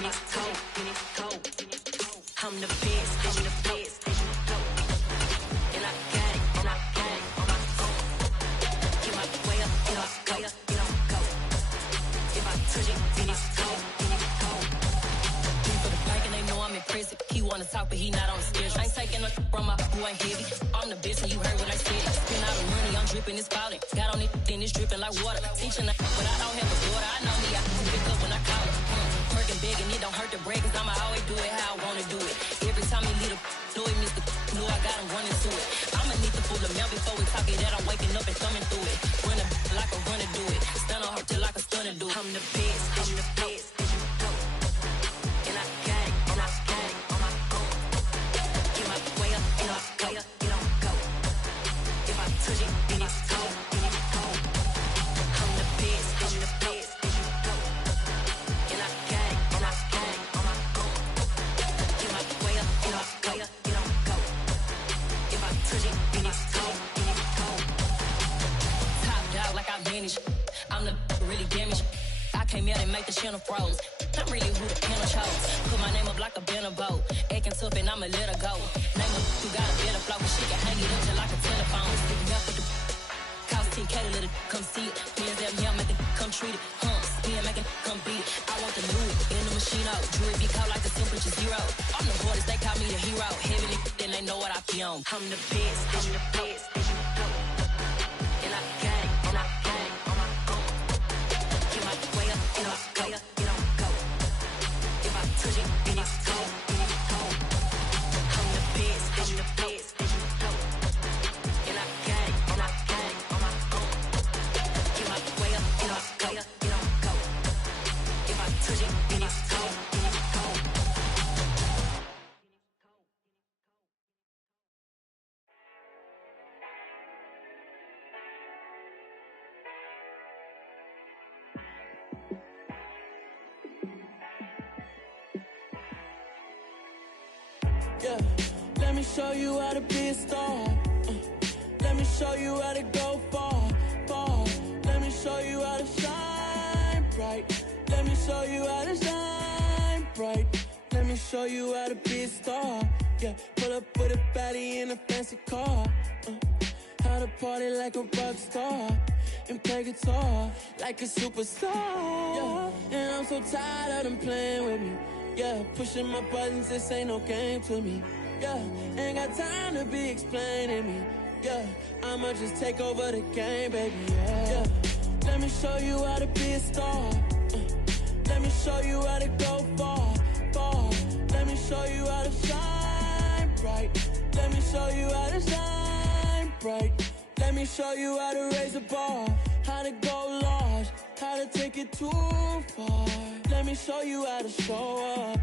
and it's cold, and it's cold. I'm the best, I'm the best, and I got it, and I got it on my own. Get my way up, and I go, and I go. If I touch it, then it's cold, and it's cold. Three for the bank and they know I'm impressive. He wanna talk, but he not on the schedule. I ain't taking a from my who ain't heavy. I'm the bitch and you heard what I said. Spend all the money, I'm dripping, it's spouting. Got on it, then it's dripping like water. Teaching that, but I don't have a daughter. I know me, I can pick up when I call it. Working big and it don't hurt the break, cause I'ma always do it how I wanna do it. Every time he lead a know it, Mr. Know I got him running to it. I'ma need to pull the mail before we talk it that I'm waking up and thumbing through it. Run a like a runner do it. Stun on her till like a stunner do it. I'm the best, I'm the best, and I got it, and I got it on my own. Get my way up, and I go, and I go. If I touch it, then it's cold, and it's cold. I'm the best, I'm the best, and I got it, and I got it on my own. Get my way up, and I go, and I go. If I touch it, then it's cold, and it's cold. Top dog like I manage. I'm the really damaged. I came out and make the channel froze. I'm really who the piano chose. Put my name up like a banner boat. Acting tough and I'ma let her go. Name her who got a better flow, but she can hang it up just like a telephone. Sticking up with the cost 10K to let it come see it. Pins that me, I make it come treat it. Spin, make it come beat it. I want the new in the machine out. Jewelry be called like the temperature zero. I'm the hardest, they call me the hero. Heaven then they know what I be on. I'm the best, I'm the best, and I got it, and I got it on my own. Get my way up, and I go, and I go. If I touch it, then it's cold, and it's cold. I'm the best, I'm the best, and I got it, and I got it on my own. Get my way up, and I go, and I go. If I touch it, then it's cold, and it's cold. Yeah, let me show you how to be a star. Let me show you how to go far, far. Let me show you how to shine bright. Let me show you how to shine bright. Let me show you how to be a star. Yeah, pull up with a baddie in a fancy car. How to party like a rock star and play guitar like a superstar. Yeah, and I'm so tired of them playing with me. Yeah, pushing my buttons, this ain't no game to me. Yeah, ain't got time to be explaining me. Yeah, I'ma just take over the game, baby. Yeah, let me show you how to be a star. Let me show you how to go far, far. Let me show you how to shine bright. Let me show you how to shine bright. Let me show you how to raise the bar, how to go large, how to take it too far. Let me show you how to show up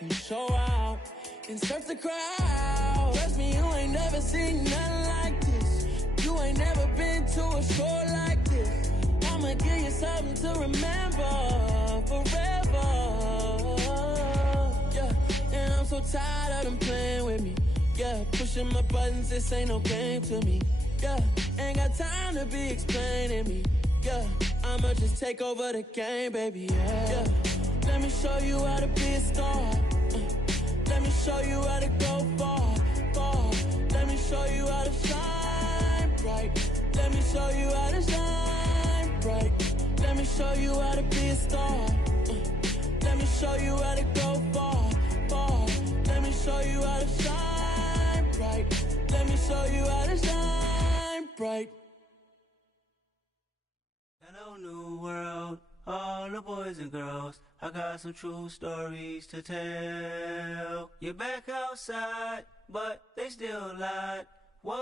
and show out and surf the crowd. Trust me, you ain't never seen nothing like this. You ain't never been to a show like this. I'ma give you something to remember forever. Yeah, and I'm so tired of them playing with me. Yeah, pushing my buttons, this ain't no game to me. Yeah, ain't got time to be explaining me. Yeah, I'ma just take over the game, baby. Yeah, let me show you how to be a star. Let me show you how to go far, far. Let me show you how to shine bright. Let me show you how to shine bright. Let me show you how to be a star. Let me show you how to go far, far. Let me show you how to shine bright. Let me show you how to shine bright. Hello, new world, all the boys and girls. I got some true stories to tell. You're back outside, but they still lied. Whoa,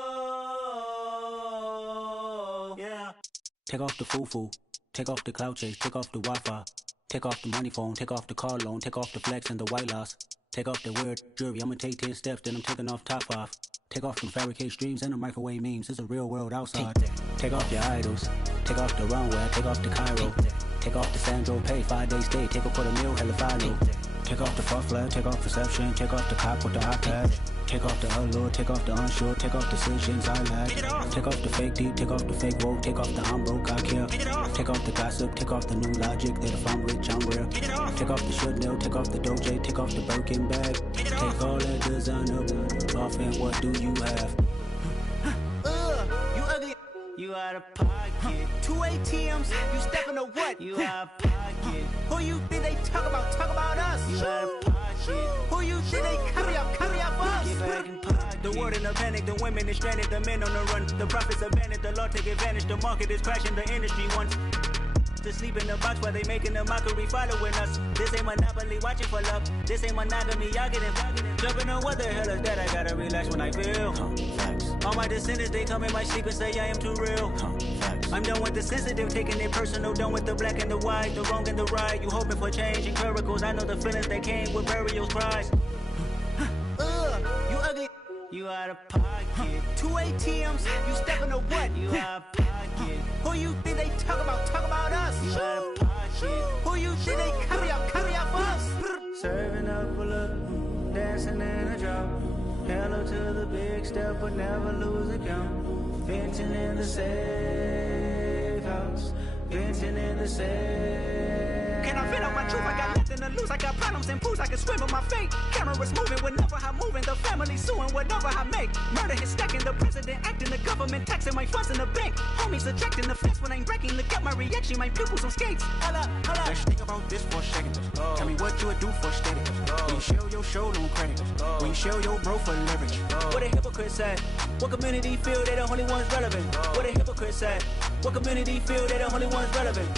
yeah. Take off the foo-foo, take off the cloud chase, take off the Wi-Fi, take off the money phone, take off the car loan, take off the flex and the white loss, take off the weird jewelry. I'ma take 10 steps, then I'm taking off top 5. Take off them fabricate streams and the microwave memes. It's a real world outside. Take off your idols, take off the runway, take off the Cairo, take off the Sandro pay, 5 days stay, take a $250,000 hella final. Take off the fuck flag, take off perception, take off the cop with the iPad. Take off the allure, take off the unsure, take off decisions I lack. Take off the fake deep, take off the fake woke, take off the I'm broke, I care. Take off the gossip, take off the new logic that if I'm rich, I'm rare. Take off the should know, take off the doje, take off the Birkin bag. Take all that designer off and what do you have? You ugly. You out of pocket. 2 ATMs, you stepping to what? You out of pocket. Who you think they talk about? Talk about us. You out of pocket. Who you think they carry up for us? Get back in pocket. The world in a panic, the women is stranded, the men on the run. The profits abandoned, the law take advantage. The market is crashing, the industry wants to sleep in the box while they making a mockery following us. This ain't monopoly, watching for love. This ain't monogamy, y'all getting jumping on what the hell is that? I gotta relax when I feel. All my descendants, they come in my sleep and say I am too real. I'm done with the sensitive, taking it personal. Done with the black and the white, the wrong and the right. You hoping for change and miracles. I know the feelings that came with burials, cries. You ugly. You out of pocket. 2 ATMs, you stepping to what? You out of pocket. Who you think they talk about? Talk about us. You out of pocket. Who you think they carry up for us? Serving up a look, dancing in a drop. Hello to the big step, but never lose a count. Venting in the safe house. Venting in the safe. Can I vent out my truth? I got nothing to lose. I got problems and pools. I can swim with my fate. Cameras moving whenever I'm moving. The family suing whatever I make. Murder is stacking. The president acting. The government taxing my funds in the bank. Homies ejecting the fence when I'm breaking. Look at my reaction. My pupils on skates. Hold up. Let's think about this for a second. Tell me what you would do for steady. When you show your show, no credit. When you show your bro for leverage. What a hypocrite said. What community feel they the only ones relevant? What a hypocrite said. What community feel they the only ones relevant?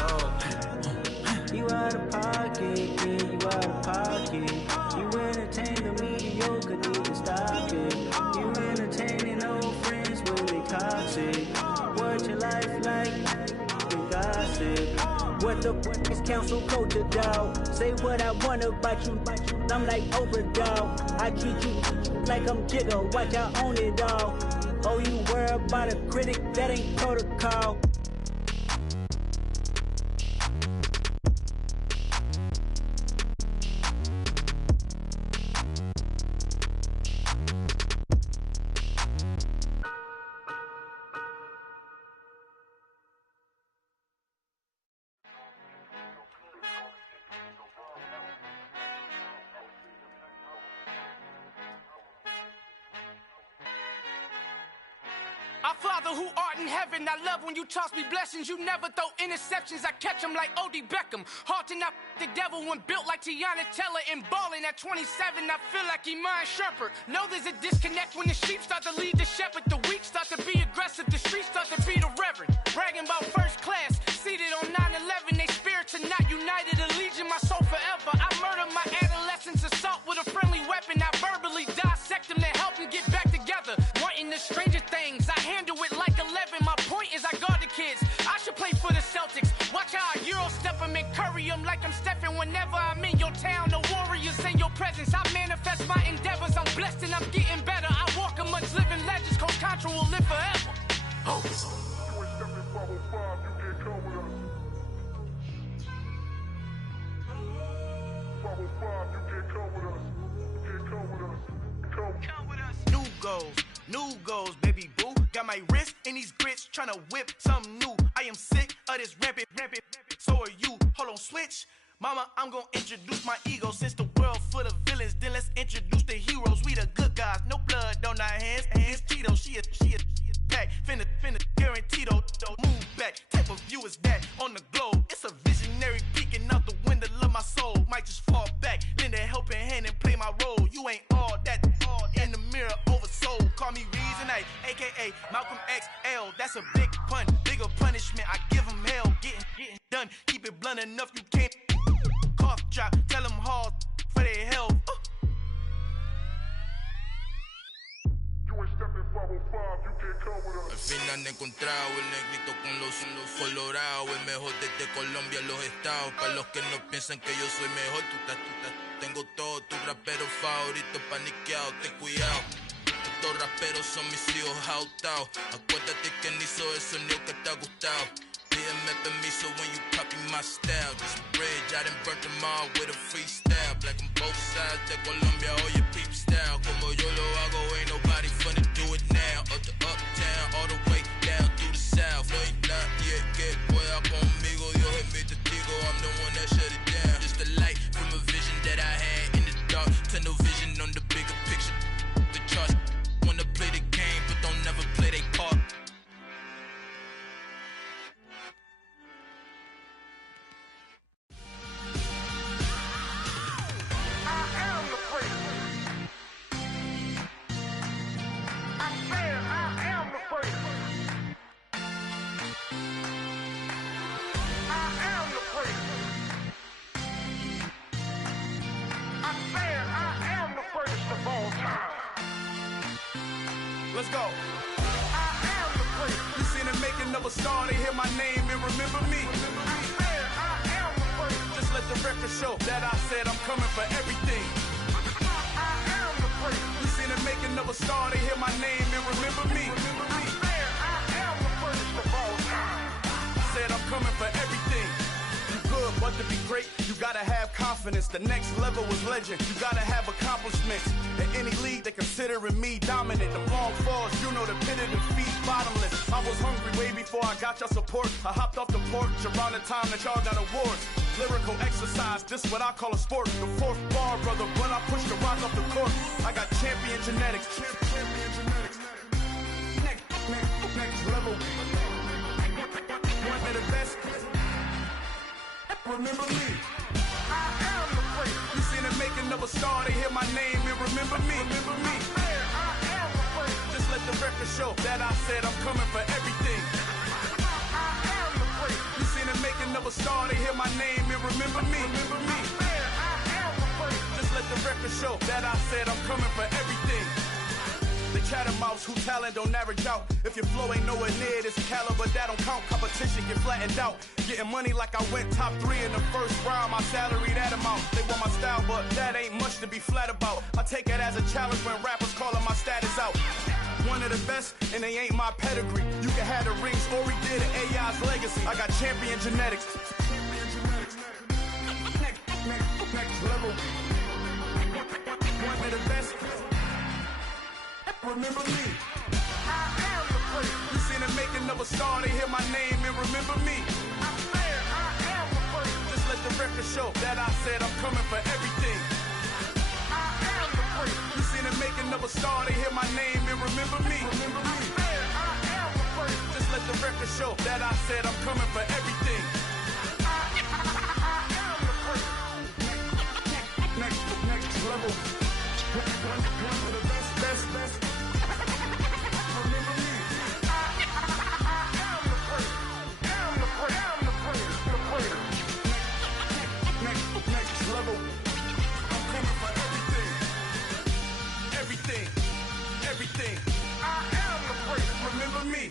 You out of pocket, yeah, you out of pocket. You entertain the mediocre, need to stop it. You entertaining old friends when they toxic. What your life like? They gossip. What the fuck is council culture, dawg? Say what I want about you. I'm like Oprah, dawg. I treat you like I'm Jigga. Watch I own it all. Oh, you worry about a critic? That ain't protocol. Our Father who art in heaven, I love when you toss me blessings. You never throw interceptions, I catch them like O.D. Beckham. Hard to not the devil when built like Tiana Teller and balling at 27. I feel like Iman Shumpert. Know there's a disconnect when the sheep start to lead the shepherd. The weak start to be aggressive, the streets start to be the reverend. Bragging about first class, seated on 9/11. They spirits are not united, a legion, my soul forever. I murder my adolescence, assault with a friendly weapon. I verbally dissect them to help them get back together. Wanting the stranger things, I handle it like 11. My point is I guard the kids. I should play for the Celtics. Watch how I Euro step them and curry them like I'm stepping. Whenever I'm in your town, the warriors in your presence. I manifest my endeavors. I'm blessed and I'm getting better. I walk amongst living legends. Coach Contra will live forever. Oh. New goals, baby boo. Got my wrist in these grits, tryna whip something new. I am sick of this rampant. So are you. Hold on, switch. Mama, I'm gonna introduce my ego. Since the world full of villains, then let's introduce the heroes. We the good guys, no blood on our hands. Hands Tito, she a back. Finna, guarantee though. Move back. Type of view is that on the globe? It's a visionary peeking out the window of my soul. Might just fall back, lend a helping hand and play my role. You ain't all that in the mirror oversold. Call me Reason A, aka Malcolm XL. That's a big pun, bigger punishment. I give him hell, getting done. Keep it blunt enough, you can't cough drop. Tell them hard for their health. Al fin han encontrado el negrito con los colorados, el mejor desde Colombia, los estados. Para los que no piensan que yo soy mejor, tengo todos tus raperos favoritos paniqueados, ten cuidado. Estos raperos son mis hijos jautados. Acuérdate que ni hizo el sonido que te ha gustado. Pídeme permiso when you copy my style. Just bread, ya done burnt them all with a freestyle. Black on both sides de Colombia, oye peep style. Como yo lo hago, ain't nobody finna do it now. Up to uptown, all the way down through the south. No hay nadie que pueda conmigo, Dios es mi testigo. I'm the one that shut it down. Just the light from a vision that I had in the dark. Tunnel vision on the bigger picture. The charts wanna play the game, but don't never play their part. Let's go. You seen the making of a star, they hear my name and remember me. Just let the record show that I said I'm coming for everything. You seen the making of a star, they hear my name and remember me. Said I'm coming for everything. You good, but to be great, you gotta have confidence. The next level was legend. You gotta have accomplishments. In any league, they considering me dominant. The long falls, you know the pit of defeat, bottomless. I was hungry way before I got your support. I hopped off the porch around the time that y'all got awards. Lyrical exercise, this what I call a sport. The fourth bar, brother, when I push the rock off the court. I got champion genetics. Champion genetics. Next level. One of the best. Remember me. I am the great. You seen the making of a star, they hear my name and remember me. Remember me. I am the great. Just let the record show that I said I'm coming for everything. I am the great. You seen the making of a star, they hear my name and remember me. Remember me. I am the great. Just let the record show that I said I'm coming for everything. The chattermouths who talent don't average out. If your flow ain't nowhere near this caliber, that don't count. Competition get flattened out. Getting money like I went top 3 in the first round. My salary that amount. They want my style, but that ain't much to be flat about. I take it as a challenge when rappers calling my status out. One of the best, and they ain't my pedigree. You can have the rings, or we did it, AI's legacy. I got champion genetics. Next level. One of the best. Remember me. I am the great. You seen the making of a star, they hear my name and remember me. I am the great. Just let the record show that I said I'm coming for everything. I am the great. You seen the making of a star, they hear my name and remember me. Remember me. I am the great. Just let the record show that I said I'm coming for everything. I am the great. Next level. One of the best. Remember me. I am the great. I'm the great. Next level. I'm coming for everything. Everything. I am the great. Remember me.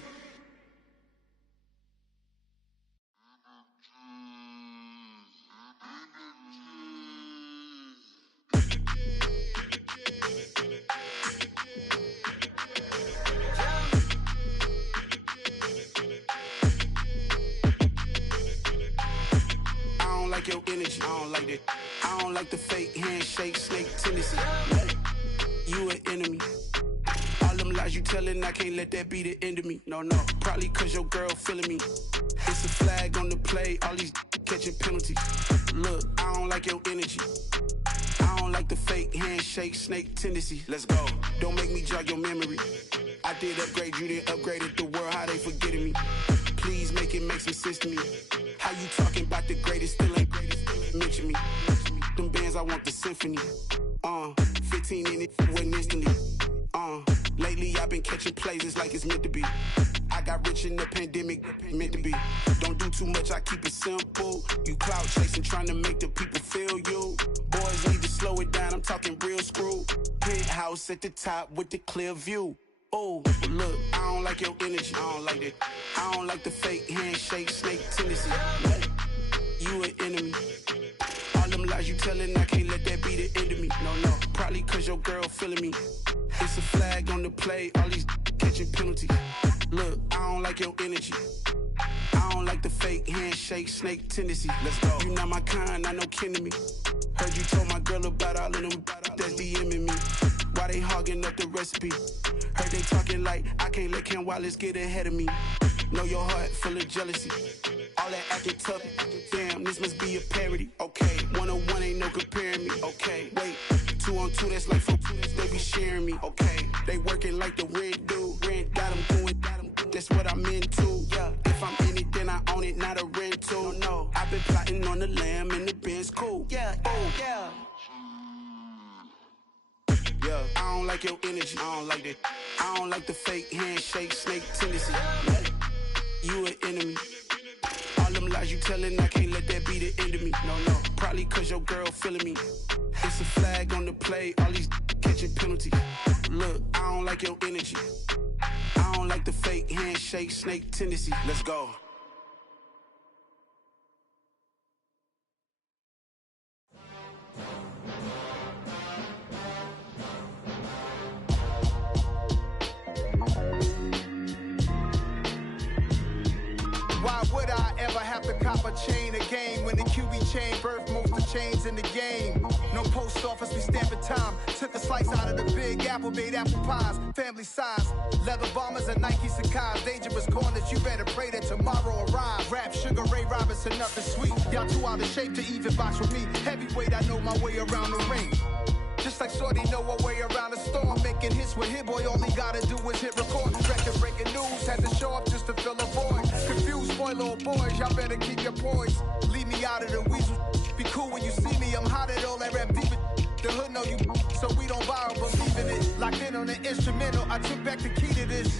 Your energy, I don't like that. I don't like the fake handshake, snake tendency. You an enemy. All them lies you telling, I can't let that be the end of me. No, probably cause your girl feeling me. It's a flag on the play, all these catching penalties. Look, I don't like your energy. I don't like the fake handshake, snake tendency. Let's go. Don't make me jog your memory. I did upgrade, you didn't upgrade it. The world, how they forgetting me. Please make it make some sense to me. How you talking about the greatest, still ain't greatest, mention me. Them bands, I want the symphony. 15 in it, went instantly. Lately I've been catching plays, it's like it's meant to be. I got rich in the pandemic, meant to be. Don't do too much, I keep it simple. You clout chasing, trying to make the people feel you. Boys need to slow it down, I'm talking real screw. Penthouse at the top with the clear view. Oh, look, I don't like your energy. I don't like that. I don't like the fake handshake, snake tendency. You an enemy. All them lies you telling, I can't let that be the end of me. No, probably cause your girl feeling me. It's a flag on the play, all these catching penalties. Look, I don't like your energy. I don't like the fake handshake, snake tendency. Let's go. You not my kind, not no kin to me. Heard you told my girl about all of them that's DMing me. Why they hogging up the recipe? Heard they talking like I can't let Ken Wallace get ahead of me. Know your heart full of jealousy. All that acting tough. Damn, this must be a parody. Okay, 101 ain't no comparing me. Okay, wait, 2 on 2, that's like 4. They be sharing me. Okay, they working like the rent dude. Rent got them doing. That's what I'm into. Yeah, if I'm in it, then I own it, not a rental. No, I've been plotting on the lamb and the Benz cool. Yeah, oh yeah. Yeah, I don't like your energy. I don't like that. I don't like the fake handshake, snake tendency. Yeah. You an enemy. All them lies you telling, I can't let that be the end of me. No, probably cause your girl feeling me. It's a flag on the play, all these catching penalties. Look, I don't like your energy. I don't like the fake handshake, snake tendency. Let's go. Why would I ever have to cop a chain again when the QB chain birthed most of chains in the game? No post office, we stamping time. Took a slice out of the big apple, made apple pies, family size. Leather bombers and Nike Sacai's. Dangerous corners, you better pray that tomorrow arrive. Rap, Sugar Ray Robinson, nothing sweet. Y'all too out of shape to even box with me. Heavyweight, I know my way around the ring. Just like Shorty know her way around the storm. Making hits with Hit Boy, all he gotta do is hit record. Record breaking news, had to show up just to fill a void. Confused boy, little boys, y'all better keep your poise. Leave me out of the weasel. Be cool when you see me, I'm hot at all that rap deep. The hood know you, so we don't borrow, believe in it. Locked in on the instrumental, I took back the key to this.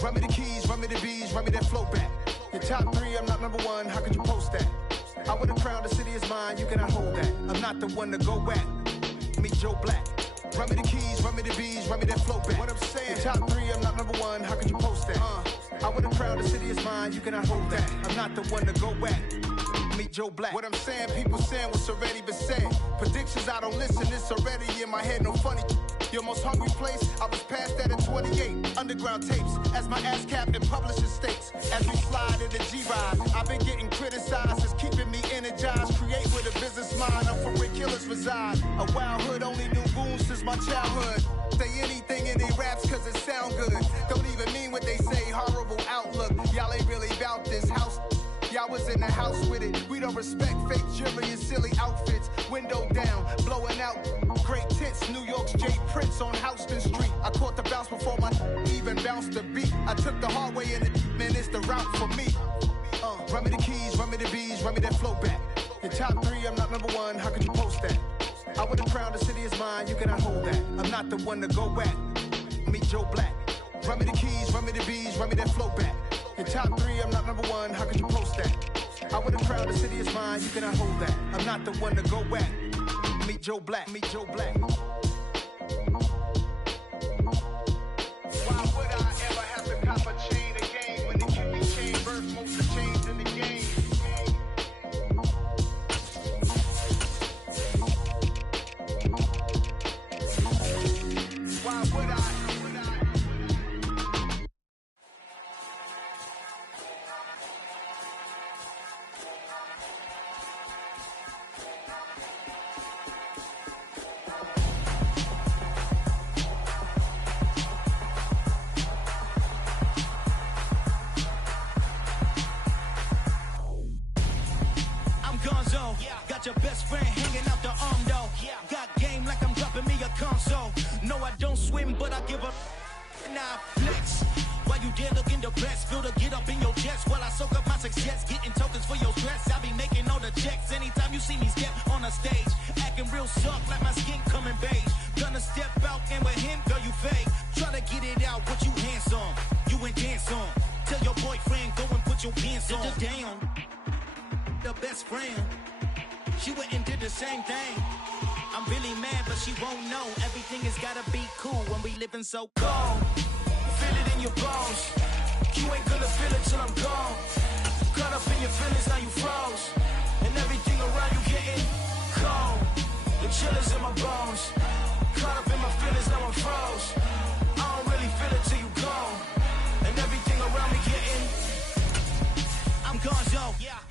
Run me the keys, run me the bees, run me that flow back. Your top 3, I'm not number 1, how could you post that? I would've crowned the city is mine, you cannot hold that. I'm not the one to go back. Meet Joe Black. Run me the keys, run me the bees, run me that flow back. What I'm saying, top 3, I'm not number 1, how could you post that? I would've crowned the city is mine, you cannot hold that. I'm not the one to go back. Meet Joe Black. What I'm saying, people saying what's already been said. Predictions, I don't listen, it's already in my head, no funny. Your most hungry place, I was past that at 28. Underground tapes, as my ass cap in publishing states. As we slide in the G-Ride, I've been getting criticized, it's keeping me energized. Create with a business mind, I'm from where killers reside. A wild hood, only knew goons since my childhood. Say anything in they raps cause it sound good. Don't even mean what they say, horrible outlook. Y'all ain't really about this house. Y'all was in the house with it. We don't respect fake jewelry and silly outfits. Window down, blowing out great tits. New York's J. Prince on Houston Street. I caught the bounce before my even bounced the beat. I took the hard way in it, man, it's the route for me. Run me the keys, run me the bees, run me that flow back. Your top 3, I'm not number 1, how could you post that? I would've crowned the city is mine, you cannot hold that. I'm not the one to go back. Meet Joe Black. Run me the keys, run me the bees, run me that flow back. Your top 3, I'm not number 1, how could you post that? I would've crowned the city is mine, you cannot hold that. I'm not the one to go back. Meet Joe Black, meet Joe Black. Why would I ever have to cop a chain again when the QB chain birthed most of chains in the game? Why would I? Got your best friend hanging out the arm though. Got game like I'm dropping me a console. No, I don't swim, but I give a nah flex. While you there looking the best, feel the get up in your chest while I soak up my success, getting tokens for your stress. I be making all the checks anytime you see me step on a stage, acting real soft like my skin coming beige. Gonna step out and with him, girl, you fake. Try to get it out, what you hands on, you ain't dance on. Tell your boyfriend go and put your pants on. Down, the best friend. She went and did the same thing. I'm really mad, but she won't know. Everything has gotta be cool when we living so cold. Feel it in your bones. You ain't gonna feel it till I'm gone. Caught up in your feelings, now you froze. And everything around you getting cold. The chill is in my bones. Caught up in my feelings, now I'm froze. I don't really feel it till you gone. And everything around me getting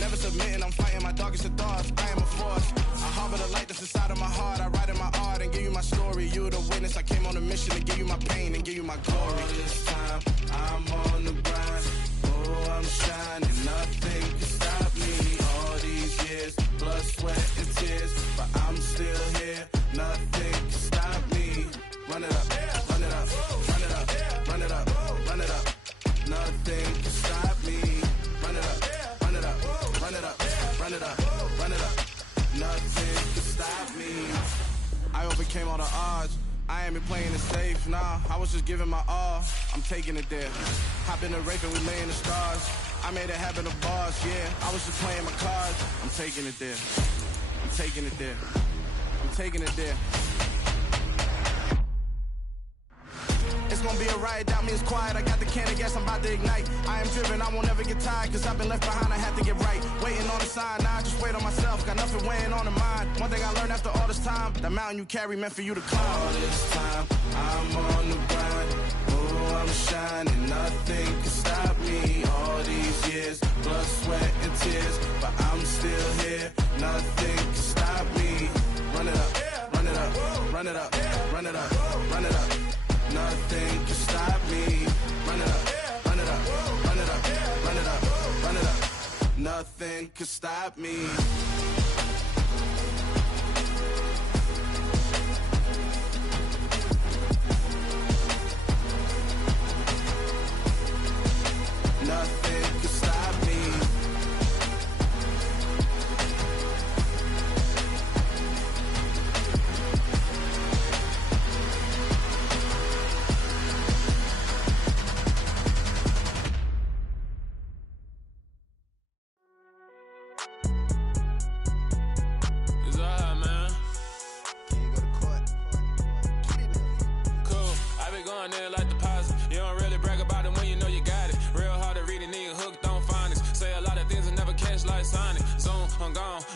Never submitting, I'm fighting my darkest of thoughts. I am a force. I harbor the light that's inside of my heart. I write in my art and give you my story. You're the witness. I came on a mission to give you my pain and give you my glory. All this time, I'm on the grind. Oh, I'm shining. Nothing can stop me. All these years, blood, sweat, and tears. But I'm still here. Nothing can stop me. Run it up, run it up, run it up, run it up, run it up. Nothing can stop me. Run it up, run it up, run it up, run it up, run it up. Nothing can stop me. I overcame all the odds. I ain't been playing it safe, nah. I was just giving my all. I'm taking it there. Hop in the rape and we lay in the stars. I made it happen to bars, yeah. I was just playing my cards. I'm taking it there. I'm taking it there. I'm taking it there. It's gonna be a riot, doubt me it's quiet. I got the can of gas, I'm about to ignite. I am driven, I won't ever get tired, cause I've been left behind, I have to get right. Waiting on the sign, now I just wait on myself. Got nothing weighing on the mind. One thing I learned after all this time, the mountain you carry meant for you to climb. All this time, I'm on the grind. Oh, I'm shining, nothing can stop me. All these years, blood, sweat, and tears. But I'm still here, nothing can stop me. Run it up, run it up, run it up, run it up, run it up. Nothing can stop me. Run it up, run it up, run it up, run it up, run it up. Nothing can stop me. Nothing can stop me.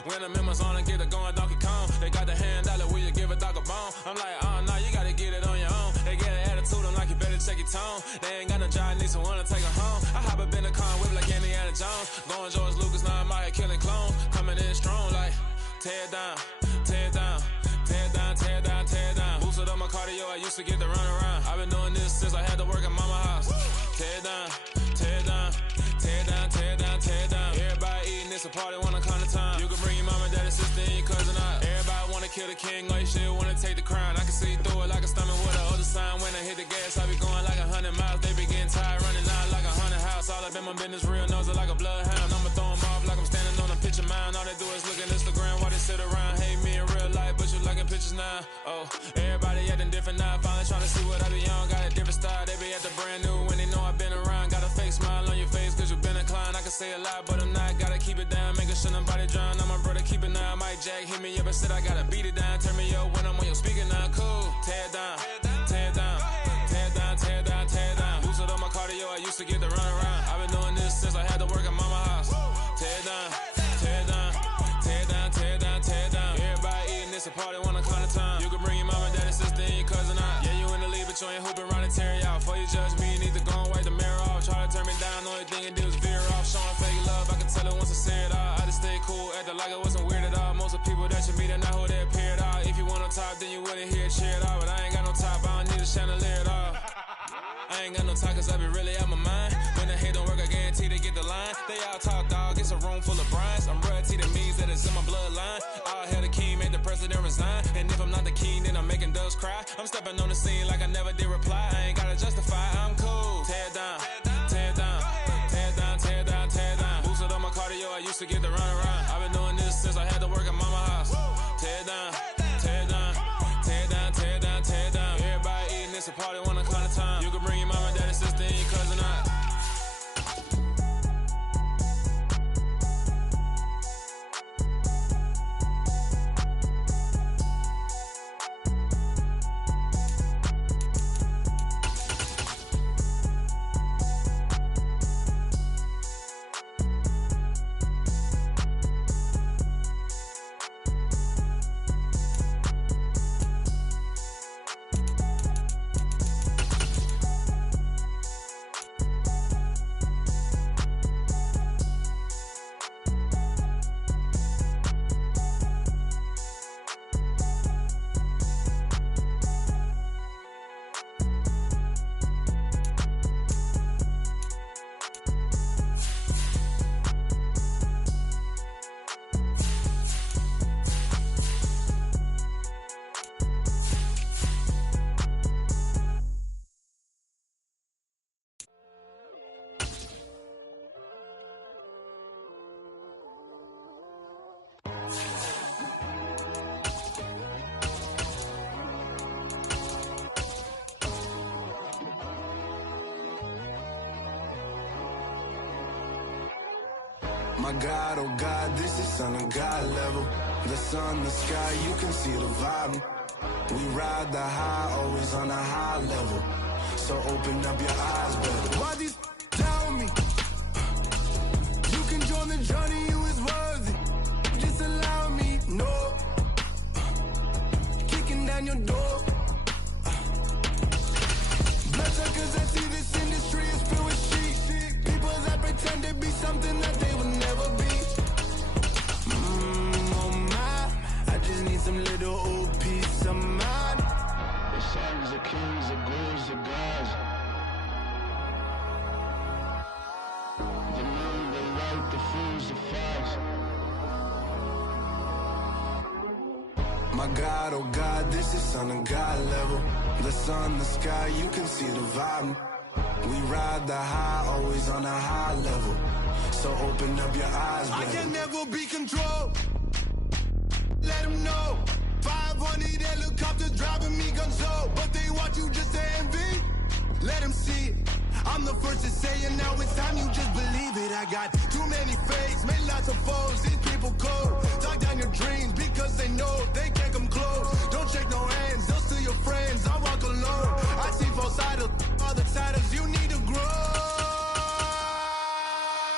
When the members on and get it going Donkey Kong, they got the hand dollar, will you give a dog a bone? I'm like, oh no, you gotta get it on your own. They get an attitude, I'm like, you better check your tone. They ain't got no job, need someone to take her home. I hop up in the car and whip like Indiana Jones. Going George Lucas, now I'm out here killing clones. Coming in strong like, tear down, tear down, tear down, tear down, tear down. Boosted up my cardio, I used to get to run around. I've been doing this since I had to work at mama house. Tear down, tear down, tear down, tear down, tear down. Everybody eating, it's a party, wanna come to time. You can bring your mama, daddy, sister, and your cousin out. Everybody wanna kill the king, or you shit wanna take the crown. I can see through it like a stomach with a other sign. When I hit the gas, I be going like 100 miles. They be getting tired, running out like 100 house. All up in my business, real nose like a bloodhound. I'ma throw 'em off like I'm standing on a picture mound. All they do is look at Instagram while they sit around. Hate me in real life, but you liking pictures now. Oh, everybody acting different now. Finally trying to see what I be on. Got a different style, they be at the brand new when they know I've been around. Got a fake smile on your face, cause you been inclined. I can say a lot, but I'm not. Gotta keep it down, making sure nobody drown. I'm my brother, keep it now. Mike Jack hit me up and said I gotta beat it down. Turn me up when I'm on your speaker now. Cool, tear down, tear down, tear down, tear down, tear down. Boosted up my cardio, I used to get to run around. I've been doing this since I had to work at mama house. Tear down, tear down, tear down, tear down, tear down. Everybody eating, it's a party, wanna come to time. You can bring your mama, daddy, sister, and your cousin out. Yeah, you in the lead, but you ain't hooping around and tear you out. Before you judge me, you need to go and wipe the mirror off. Try to turn me down, only thing it did was veer off. Showing fake love, I can tell it once I say it all. I just stay cool, acting like it wasn't weird at all. Most of the people that you meet are not who they appear at all. If you want on top, then you wouldn't hear it cheer at all. But I ain't got no top, I don't need a chandelier at all. I ain't got no time, cause I be really out my mind. When the hate don't work, I guarantee they get the line. They all talk, dog, it's a room full of brines. I'm royalty, that means that it's in my bloodline. All hail the king, made the president resign. And if I'm not the king, then I'm making doves cry. I'm stepping on the scene like I never did reply. I ain't gotta justify, I'm cool. Tear down, tear down, tear down, tear down, tear down. Boosted up my cardio, I used to get to run around. I've been doing this since I had to work at mama house. Tear down, tear down, tear down, tear down, tear down. Everybody eating, it's a party, wanna come to time. You can bring your mama, daddy, sister, and your cousin out. My God, oh God, this is Son of God level. The sun, the sky, you can see the vibe. We ride the high, always on a high level. So open up your eyes, better. Why these tell me? You can join the journey, you is worthy. Just allow me, no. Kicking down your door. Bloodsuckers, I see this industry is filled with sheep. People that pretend to be something that they will never be. Oh my, I just need some little old peace of mind. The sons, the kings, the gurus, the gods. The moon, the light, the fools, the flies. My God, oh God, this is Son of God level. The sun, the sky, you can see the vibe. We ride the high, always on a high level. So open up your eyes, baby. I can never be controlled. Let them know. 500 helicopters driving me gunso, but they want you just to envy. Let them see it. I'm the first to say it, now it's time you just believe it. I got too many fakes, made lots of foes. These people cold. Talk down your dreams because they know they can't come close. Don't shake no hands, they'll steal your friends. I walk alone. I see false idols, other titles. You need to grow.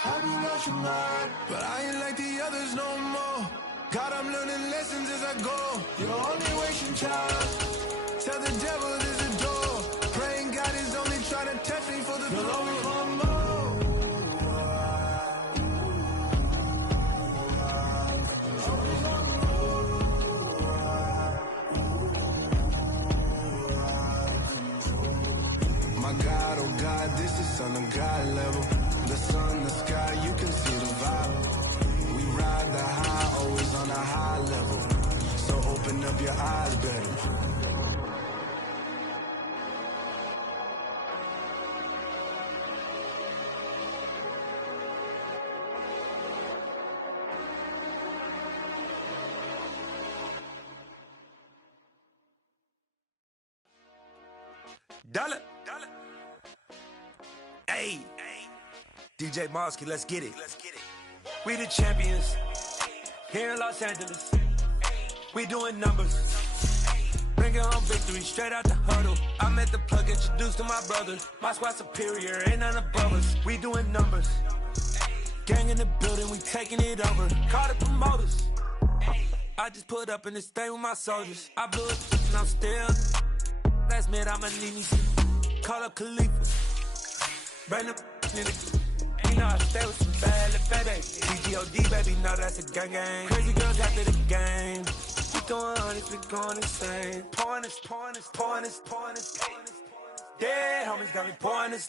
Have you lost your mind? But I ain't like the others no more. God, I'm learning lessons as I go. You're only wasting time. Tell the devil there's a door. Praying God is only trying to test me for the glory of more. My God, oh God, this is Son of God level. The sun, the sky, you can see the vibe. We ride the high, always on a high level. So open up your eyes, better. Dollar. Hey, DJ Mosky, let's get it. We the champions here in Los Angeles. We doing numbers. Bringing home victory straight out the huddle. I'm at the plug, introduced to my brother. My squad superior, ain't none above us. We doing numbers. Gang in the building, we taking it over. Call the promoters. I just put up in this thing with my soldiers. I blew it and I'm still. Last minute, I'ma need me. Call up Khalifa. Bring the nigga. You know I stay with some bad little baby. TGOD, baby, know that's a gang gang. Crazy girls after the game. We doing honest, we going insane. Pouring this. Dead homies got me pouring this.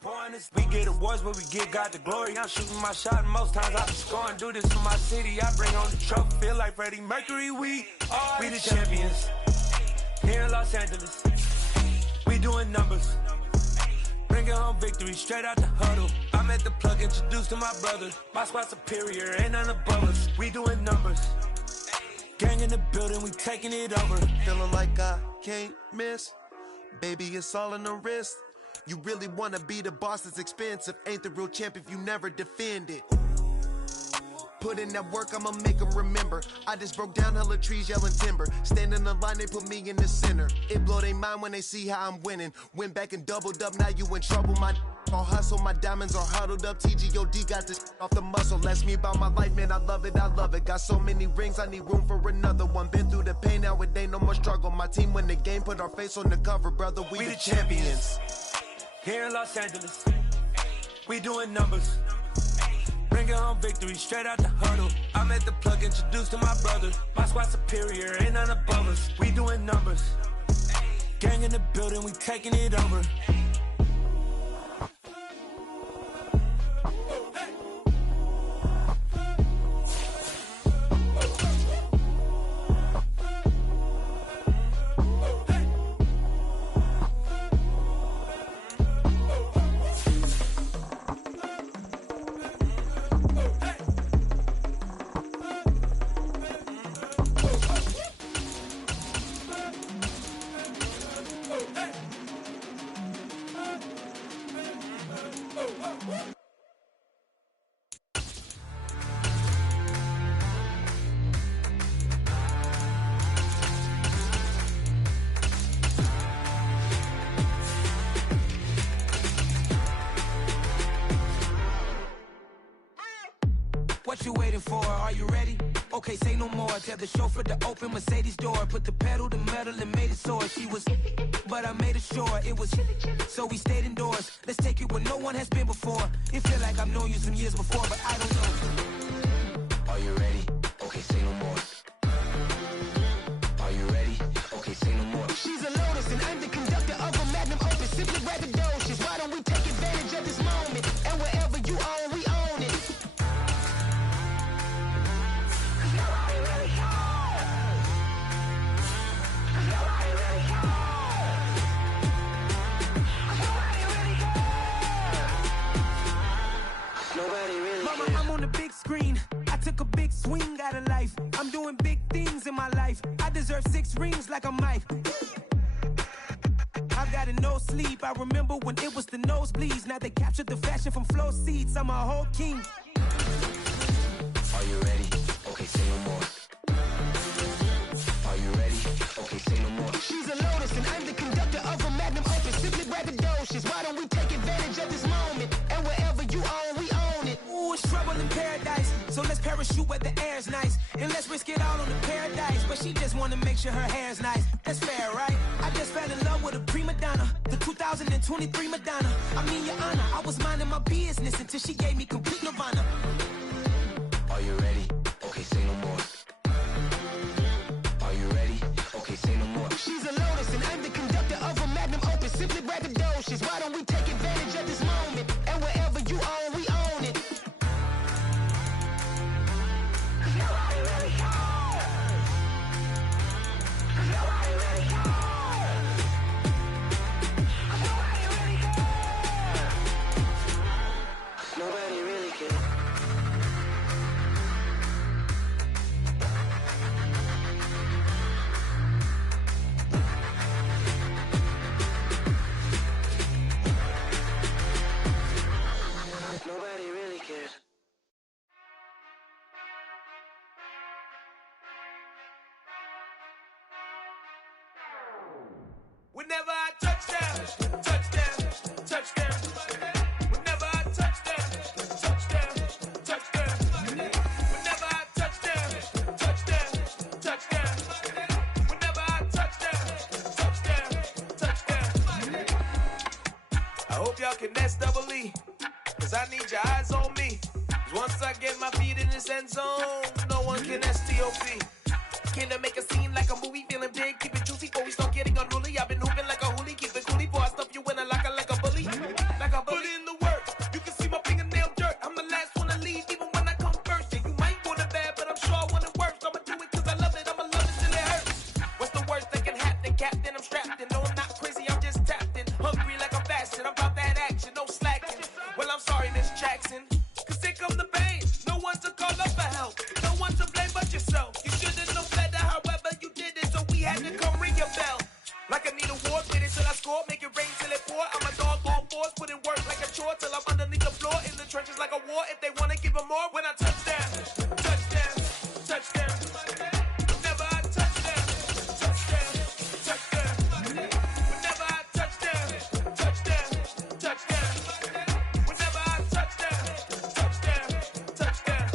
We get awards, but we get God the glory. I'm shooting my shot, and most times I be scoring. Do this for my city, I bring on the trophy. Feel like Freddie Mercury, we the champions here in Los Angeles. We doing numbers. Bringing home victory straight out the huddle. I'm at the plug, introduced to my brother. My squad superior, ain't none above us. We doing numbers. Gang in the building, we taking it over. Feeling like I can't miss. Baby, it's all in the wrist. You really wanna be the boss, it's expensive. Ain't the real champ if you never defend it. Put in that work, I'ma make them remember. I just broke down hella trees, yelling timber. Stand in the line, they put me in the center. It blow they mind when they see how I'm winning. Went back and doubled up, now you in trouble. My all hustle, my diamonds are huddled up. TGOD got this off the muscle. Ask me about my life, man, I love it. Got so many rings, I need room for another one. Been through the pain, now it ain't no more struggle. My team win the game, put our face on the cover, brother. We the champions. Here in Los Angeles, we doing numbers. Bringing home victory straight out the huddle. I'm at the plug, introduced to my brother. My squad superior, ain't none above us. We doing numbers. Gang in the building, we taking it over. you waiting for? Are you ready? Okay, say no more. Tell the chauffeur to open Mercedes door. Put the pedal to metal and made it soar. She was, but I made it sure it was. So we stayed indoors. Let's take it where no one has been before. It feel like I've known you some years before, but I don't know. Are you ready? Okay, say no more. Are you ready? Okay, say no more. She's a Lotus and I'm the conductor of a Magnum Opus. Simply braggadocious. Why don't we take advantage of this moment? And wherever you own, we own it. Mama, I'm on the big screen. I took a big swing out of life. I'm doing big things in my life. I deserve 6 rings like a Mike. I've got no sleep. I remember when it was the nosebleeds. Now they captured the fashion from flow seats. I'm a whole king. Are you ready? Okay, say no more. Are you ready? Okay, say no more. She's a Lotus and I'm the conductor of a Magnum Opus. Simply braggadocious. Why don't we take advantage of this moment? And wherever you own, we own it. Ooh, it's trouble in paradise. So let's parachute where the air's nice. And let's risk it all on the paradise. But she just wanna make sure her hair's nice. That's fair, right? I just fell in love with a prima donna. The 2023 Madonna. I mean, your honor, I was minding my business until she gave me complete nirvana. Are you ready? Okay, say no more. Are you ready? Okay, say no more. She's a Lotus and I'm the conductor of a Magnum Opus. Simply braggadocious. Why don't we take advantage of this moment? And wherever you own, we own it. Nobody really cares. Nobody really cares. Whenever I touchdown, touchdown, touchdown. Whenever I touchdown, touchdown, touchdown. Whenever I touchdown, touchdown, touchdown. Whenever I touchdown, touchdown, touchdown. I hope y'all can S-double-E, 'cause I need your eyes on me. 'Cause once I get my feet in this end zone, no one can STOP. Can I make a scene like a movie, feeling big, keep it juicy before we start getting unruly. I've been hooping like a hoolie, keep it coolie before I stuff you in a locker like a bully. Like a bully. Put in the work, you can see my fingernail dirt. I'm the last one to leave, even when I come first. Yeah, you might want it bad, but I'm sure I want it worse. I'ma do it 'cause I love it, I'ma love it till it hurts. What's the worst that can happen, Captain? I'm strapped in, no I'm not crazy, I'm just tapped in. Hungry like I'm fasting, I'm about that action, no slacking. Well, I'm sorry, Miss Jackson, 'cause here come the pain. No one to call up for help, no one to blame but yourself. You should've known better, however you did it, so we had to come ring your bell. Like I need a war, get it till I score, make it rain till it pour. I'm a dog on force, put in work like a chore till I'm underneath the floor. In the trenches like a war, if they wanna give them more. When I touchdown, touchdown, touchdown. Whenever I touchdown, touchdown, touchdown. Whenever I touchdown, touchdown, touchdown. Whenever I touchdown, touchdown, touchdown.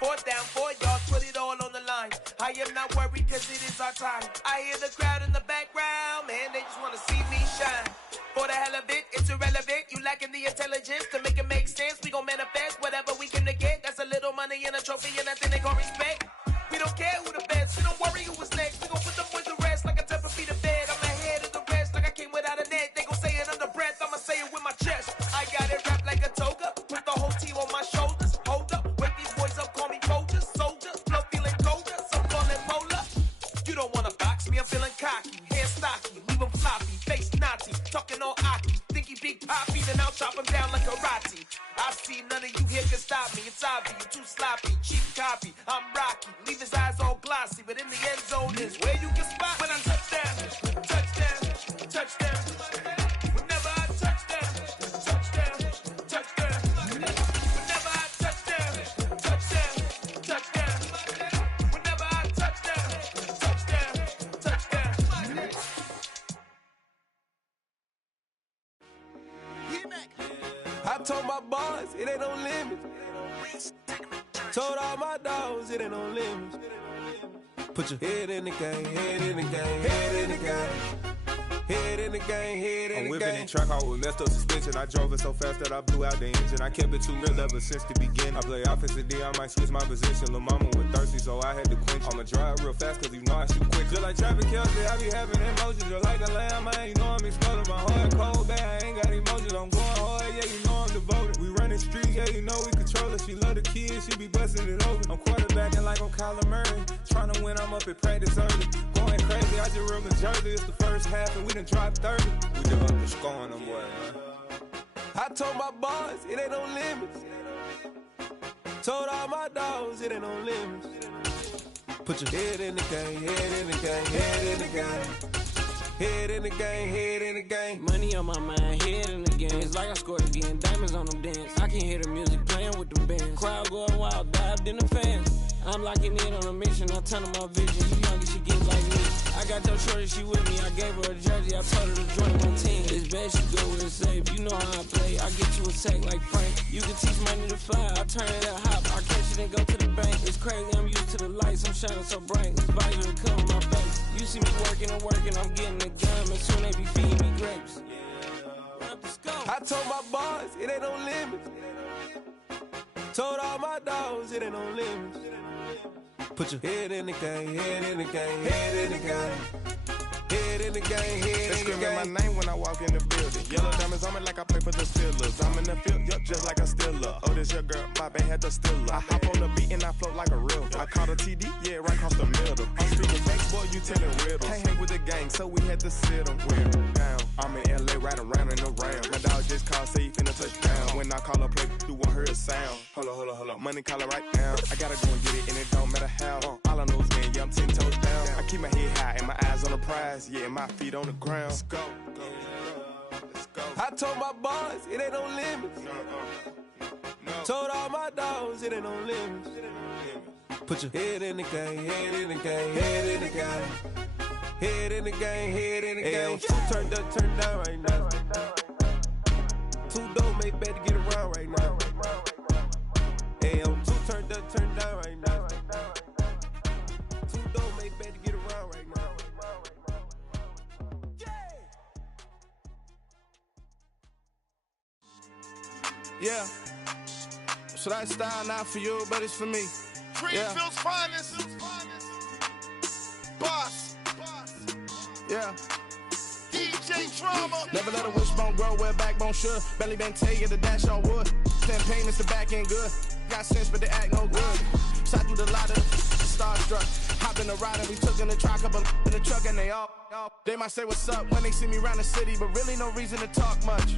4th down, 4 yards, put it all on the line. I am not worried 'cause it is our time. I hear the crowd in the background, man, they just wanna see me shine. For the hell of it, it's irrelevant. You lacking the intelligence to make it make sense. We gon' manifest whatever we can to get. That's a little money and a trophy and nothing they gon' respect. We don't care who the best, we don't worry who was next. We gon' put them boys to rest like a temper feet of bed. I'm ahead of the rest like I came without a net. They gon' say it under breath, I'ma say it with my chest. I got it wrapped like a toga, put the whole team on my shoulders. Hold up, wake these boys up, call me soldiers, soldiers. Flow feeling colder, some call it polar. You don't wanna box me, I'm feeling cocky. Hair stocky, leave him floppy, face naughty. Talking all aki, think he big poppy, then I'll chop him down like karate. I see none of you here can stop me. It's obvious, you're too sloppy, cheap copy. I'm Rocky, leave his eyes all glossy, but in the end zone is where you can spot. When I touchdown, touchdown, touchdown. Whenever I touchdown, touchdown, touchdown. Whenever I touchdown, touchdown, touchdown. Whenever I touchdown, touchdown, touchdown. I told my boys, it ain't no limits. Told all my dogs, it ain't no limits. Put your head in the game, head in the game, head in the game. Head in the game, head in the game. I'm whipping in track out with messed up suspension. I drove it so fast that I blew out the engine. I kept it too real ever since the beginning. I play offensive D, I might switch my position. Lil' mama was thirsty, so I had to quench. I'ma drive real fast, cause you know I shoot quick. Just like traffic Kelsey, I be having emotions. Just like a lamb, man, you know I'm exploding. My heart cold, bad, I ain't got emotions. I'm going hard, yeah, you know I'm devoted. We running streets, yeah, you know we control it. She love the kids, she be busting it over. I'm quarterbacking like I'm Kyler Murray. Trying to win, I'm up at practice early. Going crazy, I just real in Jersey. It's the first half, and we done dropped 30. We just underscoring them, boy, man. I told my boys, it ain't no limits. Told all my dogs, it ain't no limits. Put your head in the game, head in the game, head in the game. Head in the game, head in the game. Money on my mind, head in the game. It's like I scored again, diamonds on them dance. I can hear the music playing with them bands. Crowd going wild, dived in the fans. I'm locking in on a mission, I turn on my vision. You young and she get like me. I got your shorty, she with me. I gave her a jersey, I told her to join my team. It's bad, she go where it's safe. You know how I play, I get you a sack like Frank. You can teach money to fly, I turn it up hop. I catch it and go to the bank. It's crazy, I'm used to the lights, I'm shining so bright. This visor will cover my face. You see me working, I'm getting the gun. And soon they be feeding me grapes. I told my boys, it ain't no limits. Told all my dogs, it ain't no limits. Put your head in the game, head in the game, head in the game. Head in the game, head in the game. They screaming my name when I walk in the building. Yellow diamonds on me like I play for the Steelers. I'm in the field, yup, just like a Steeler. Oh, this your girl, my band had the Steeler. I hop on the beat and I float like a real. I caught a TD, yeah, right across the middle. I'm speaking facts, boy, you telling riddles. Can't hang with the gang, so we had to sit them down. I'm in LA, right around and around. My dog just called, say he finna touch down. When I call a play, you won't hear a sound. Hold up, money caller right now. I gotta go and get it, and it don't matter how. All I know is, man, yeah, I'm 10 toes down. I keep my head high and my eyes on the prize. Yeah, my feet on the ground. Let's go. I told my boys, it ain't no limits. Told all my dogs, it ain't no limits. Put your head in the game, head in the game, head in the game. Head in the game, head in the game. Two turned up, turned down right now. Two dope make better get around right now. Two turned up, turned down right now. Two dope make better get around right now. Yeah. Should I style not for you, but it's for me. Greenfield's finest. Boss. Yeah. DJ Drama. Never let a wishbone grow where a backbone should. Belly been tell you the dash on wood. 10 payments, the back end good. Got sense, but they act no good. Shot through the lot of the starstruck. Hop in the ride and we took in the truck, couple in the truck, and they all. They might say what's up when they see me around the city, but really no reason to talk much.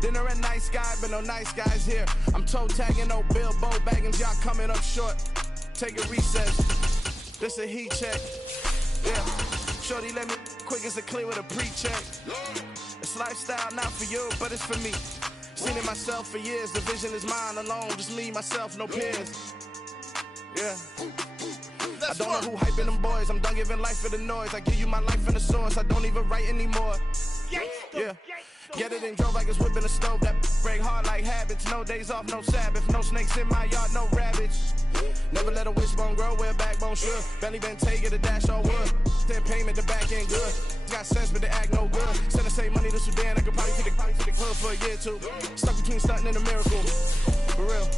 Dinner at nice guy, but no nice guys here. I'm toe tagging, no Bilbo baggins, y'all coming up short. Take a recess. This a heat check. Yeah. Shorty let me quick as a clear with a pre-check. It's lifestyle not for you, but it's for me. Seen it myself for years. The vision is mine alone. Just me, myself, no peers. Yeah. I don't know who hyping them boys. I'm done giving life for the noise. I give you my life in the source. I don't even write anymore. Yeah. Get it and drove like it's whipping a stove. That break hard like habits. No days off, no Sabbath. No snakes in my yard, no rabbits. Never let a wishbone grow where a backbone should. Belly been take it, a dash on wood. 10 payment, the back end good. Got sense, but they act no good. Send the same money to Sudan. I could probably take the club for a year or two. Stuck between stunting and a miracle. For real.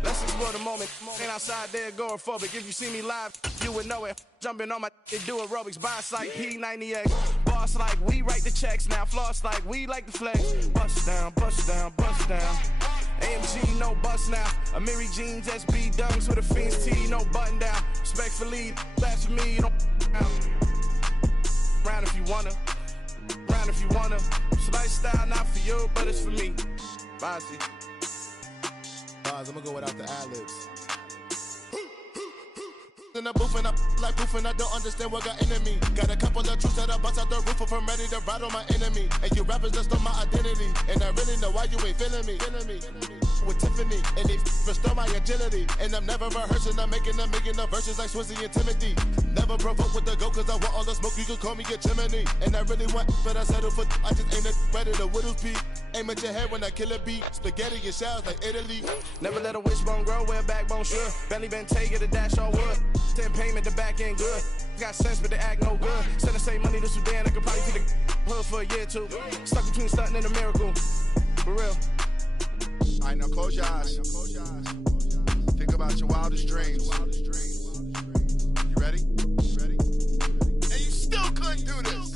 Let's explore the moment. Ain't outside there agoraphobic. If you see me live, you would know it. Jumping on my they do aerobics. Boss like P90X. Boss like we write the checks now. Floss like we like the flex. Bust down, bust down, bust down. AMG, no bust now. Amiri jeans, SB dunks with a Fiends T, no button down. Respectfully, that's for me, you don't round if you wanna. Round if you wanna. It's lifestyle not for you, but it's for me. Bossy. I'm gonna go without the ad-libs. In the booth and I like proof and I don't understand what got into me. Got a couple of truths that I bust out the roof if I'm ready to ride on my enemy. And you rappers just on my identity. And I really know why you ain't feeling me. with Tiffany. And they restore my agility. And I'm never rehearsing, I'm making the verses like Swizzy and Timothy. Never provoke with the go, cause I want all the smoke, you can call me a chimney. And I really want, but I settle for, I just aim at better the Whittles Peak. Aim at your head when I kill a beat. Spaghetti and shells like Italy. Never let a wishbone grow where a backbone should. Belly been take it, a dash all wood. 10 payment, the back end good. Got sense, but they act no good. Send the same money to Sudan, I could probably see the hood for a year or two. Stuck between stunting and a miracle. For real. Alright, now close your eyes. Think about your wildest dreams. You ready? And you still couldn't do this.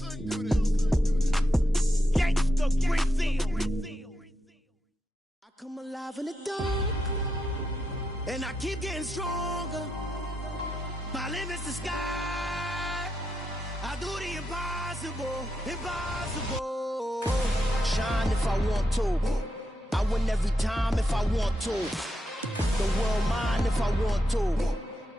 Gangsta Brazil. I come alive in the dark, and I keep getting stronger. My limit's the sky. I do the impossible, impossible. Shine if I want to. I win every time if I want to. The world mine if I want to.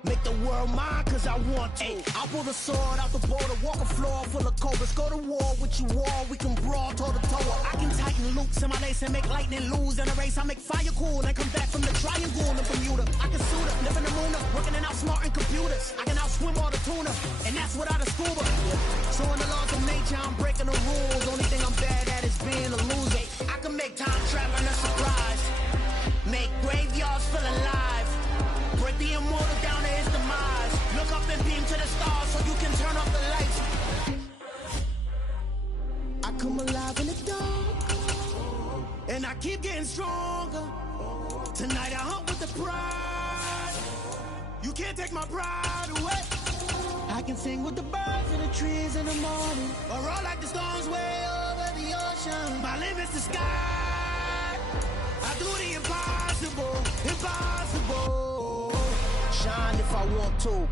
Make the world mine cause I want to. I pull the sword out the border, walk a floor full of cobras. Go to war with you all, we can brawl toe to toe. I can tighten loops in my lace and make lightning lose in a race. I make fire cool and come back from the triangle in Bermuda. I can suit up, live in the moon up, working and outsmarting computers. I can outswim all the tuna, and that's without a scuba. So in the laws of nature, I'm breaking the rules. Only thing I'm bad at is being a loser. I can make time traveling a surprise, make graveyards feel alive, break the immortal down to his demise. Look up and beam to the stars so you can turn off the lights. I come alive in the dark, and I keep getting stronger. Tonight I hunt with the pride. You can't take my pride away. I can sing with the birds and the trees in the morning, or roll like the storms way over the ocean. My limit's the sky. I do the impossible, impossible. Shine if I want to.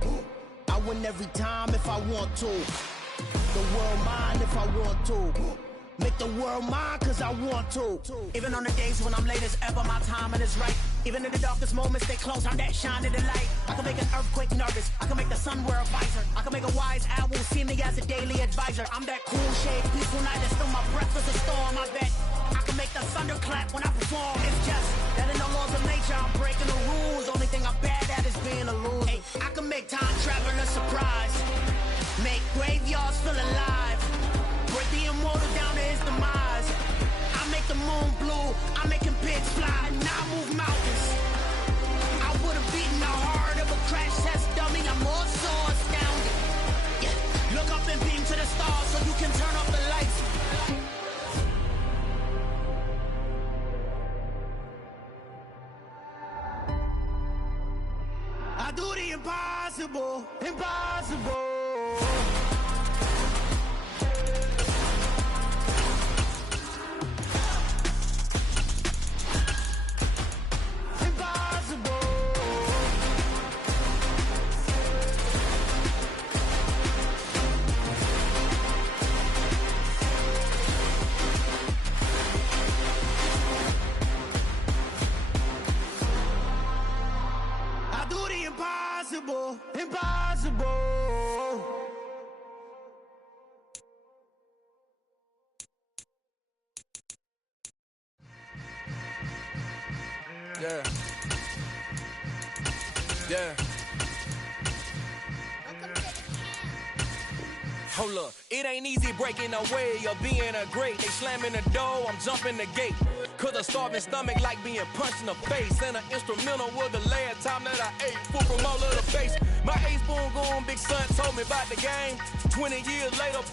I win every time if I want to. The world mine if I want to. Make the world mine cause I want to. Even on the days when I'm late as ever, my timing is right. Even in the darkest moments, stay close, I'm that shine of the light. I can make an earthquake nervous, I can make the sun wear a visor. I can make a wise owl see me as a daily advisor. I'm that cool shade, peaceful night, and still my breath is a storm, I bet. I can make the thunder clap when I perform. It's just that in the laws of nature, I'm breaking the rules. Only thing I'm bad at is being a loser. Hey, I can make time travel a surprise, make graveyards feel alive, break the immortal down to his demise. I make the moon blue, I'm making pigs fly, and I move mountains. I would've beaten the heart of a crash test dummy. I'm more so astounded. Yeah. Look up and beam to the stars so you can turn off the lights. I do the impossible, impossible. Impossible, impossible. Yeah. Yeah. Hold up, it ain't easy breaking away or being a great. They slamming the door, I'm jumping the gate. Cause a starving stomach like being punched in the face. And an instrumental was the last time that I ate food from all of the base. My ace boom goon big son told me about the game. 20 years later,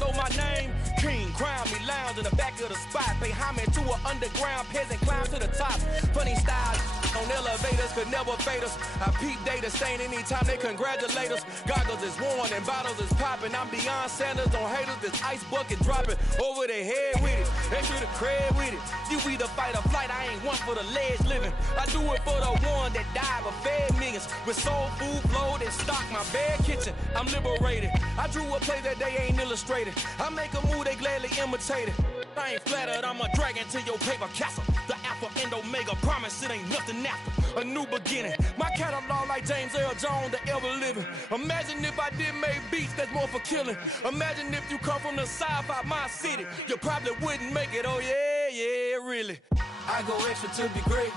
know my name. King crown me lounge in the back of the spot. Pay homage to an underground peasant, climb to the top. Funny style on elevators could never fade us. I peep data stain anytime they congratulate us. Goggles is worn and bottles is popping. I'm beyond Sanders on haters, this ice bucket dropping over their head with it. They should have cred with it. You either fight or flight, I ain't one for the ledge living. I do it for the one that died but fed millions. With soul food flowed and stocked my bad kitchen. I'm liberated. I drew a play that they ain't illustrated. I make a move, they gladly imitate it. I ain't flattered, I'm a dragon to your paper castle. The Alpha and Omega, promise it ain't nothing after. A new beginning. My catalog like James Earl Jones, the ever living. Imagine if I did make beats that's more for killing. Imagine if you come from the sci-fi my city. You probably wouldn't make it, oh yeah, yeah, really. I go extra to be great.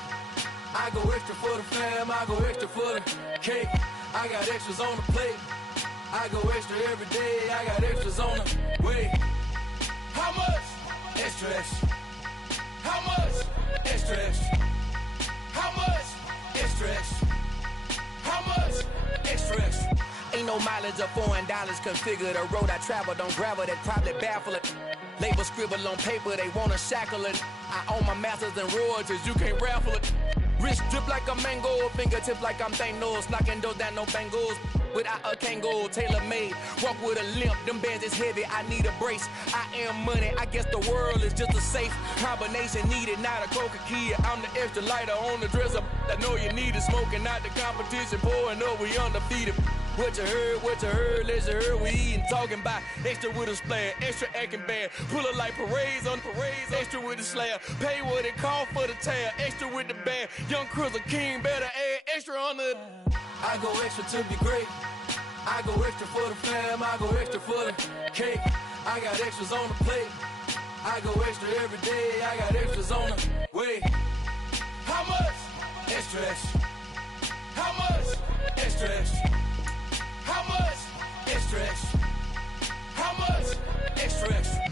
I go extra for the fam, I go extra for the cake. I got extras on the plate. I go extra every day, I got extras on the way. How much? Extra, extra. How much? Extra, extra. How much? Extra, extra. How much? Extra, extra. Ain't no mileage of $4 configure the road I travel. Don't gravel, that probably baffle it. Label scribble on paper, they wanna shackle it. I own my masters and royalties, you can't raffle it. Wrist drip like a mango, fingertips like I'm Thanos. Knocking those down, no bangles. Without a Kango, tailor-made. Walk with a limp, them bands is heavy, I need a brace. I am money, I guess the world is just a safe combination needed, not a Coca-Cola. I'm the extra lighter on the dresser. I know you need it, smoking out the competition, pouring up, we undefeated. What you heard, let's heard, we eatin', talking about extra with a splash, extra acting bad, pull up like parades on parades, extra with the slab, pay what it cost for the tab, extra with the band, young Crizzle King, better add extra on the. I go extra to be great, I go extra for the fam, I go extra for the cake, I got extras on the plate, I go extra every day, I got extras on the way. How much? Extra, extra. How much? Extra, extra. How much? Extra, extra. How much? Extra, extra.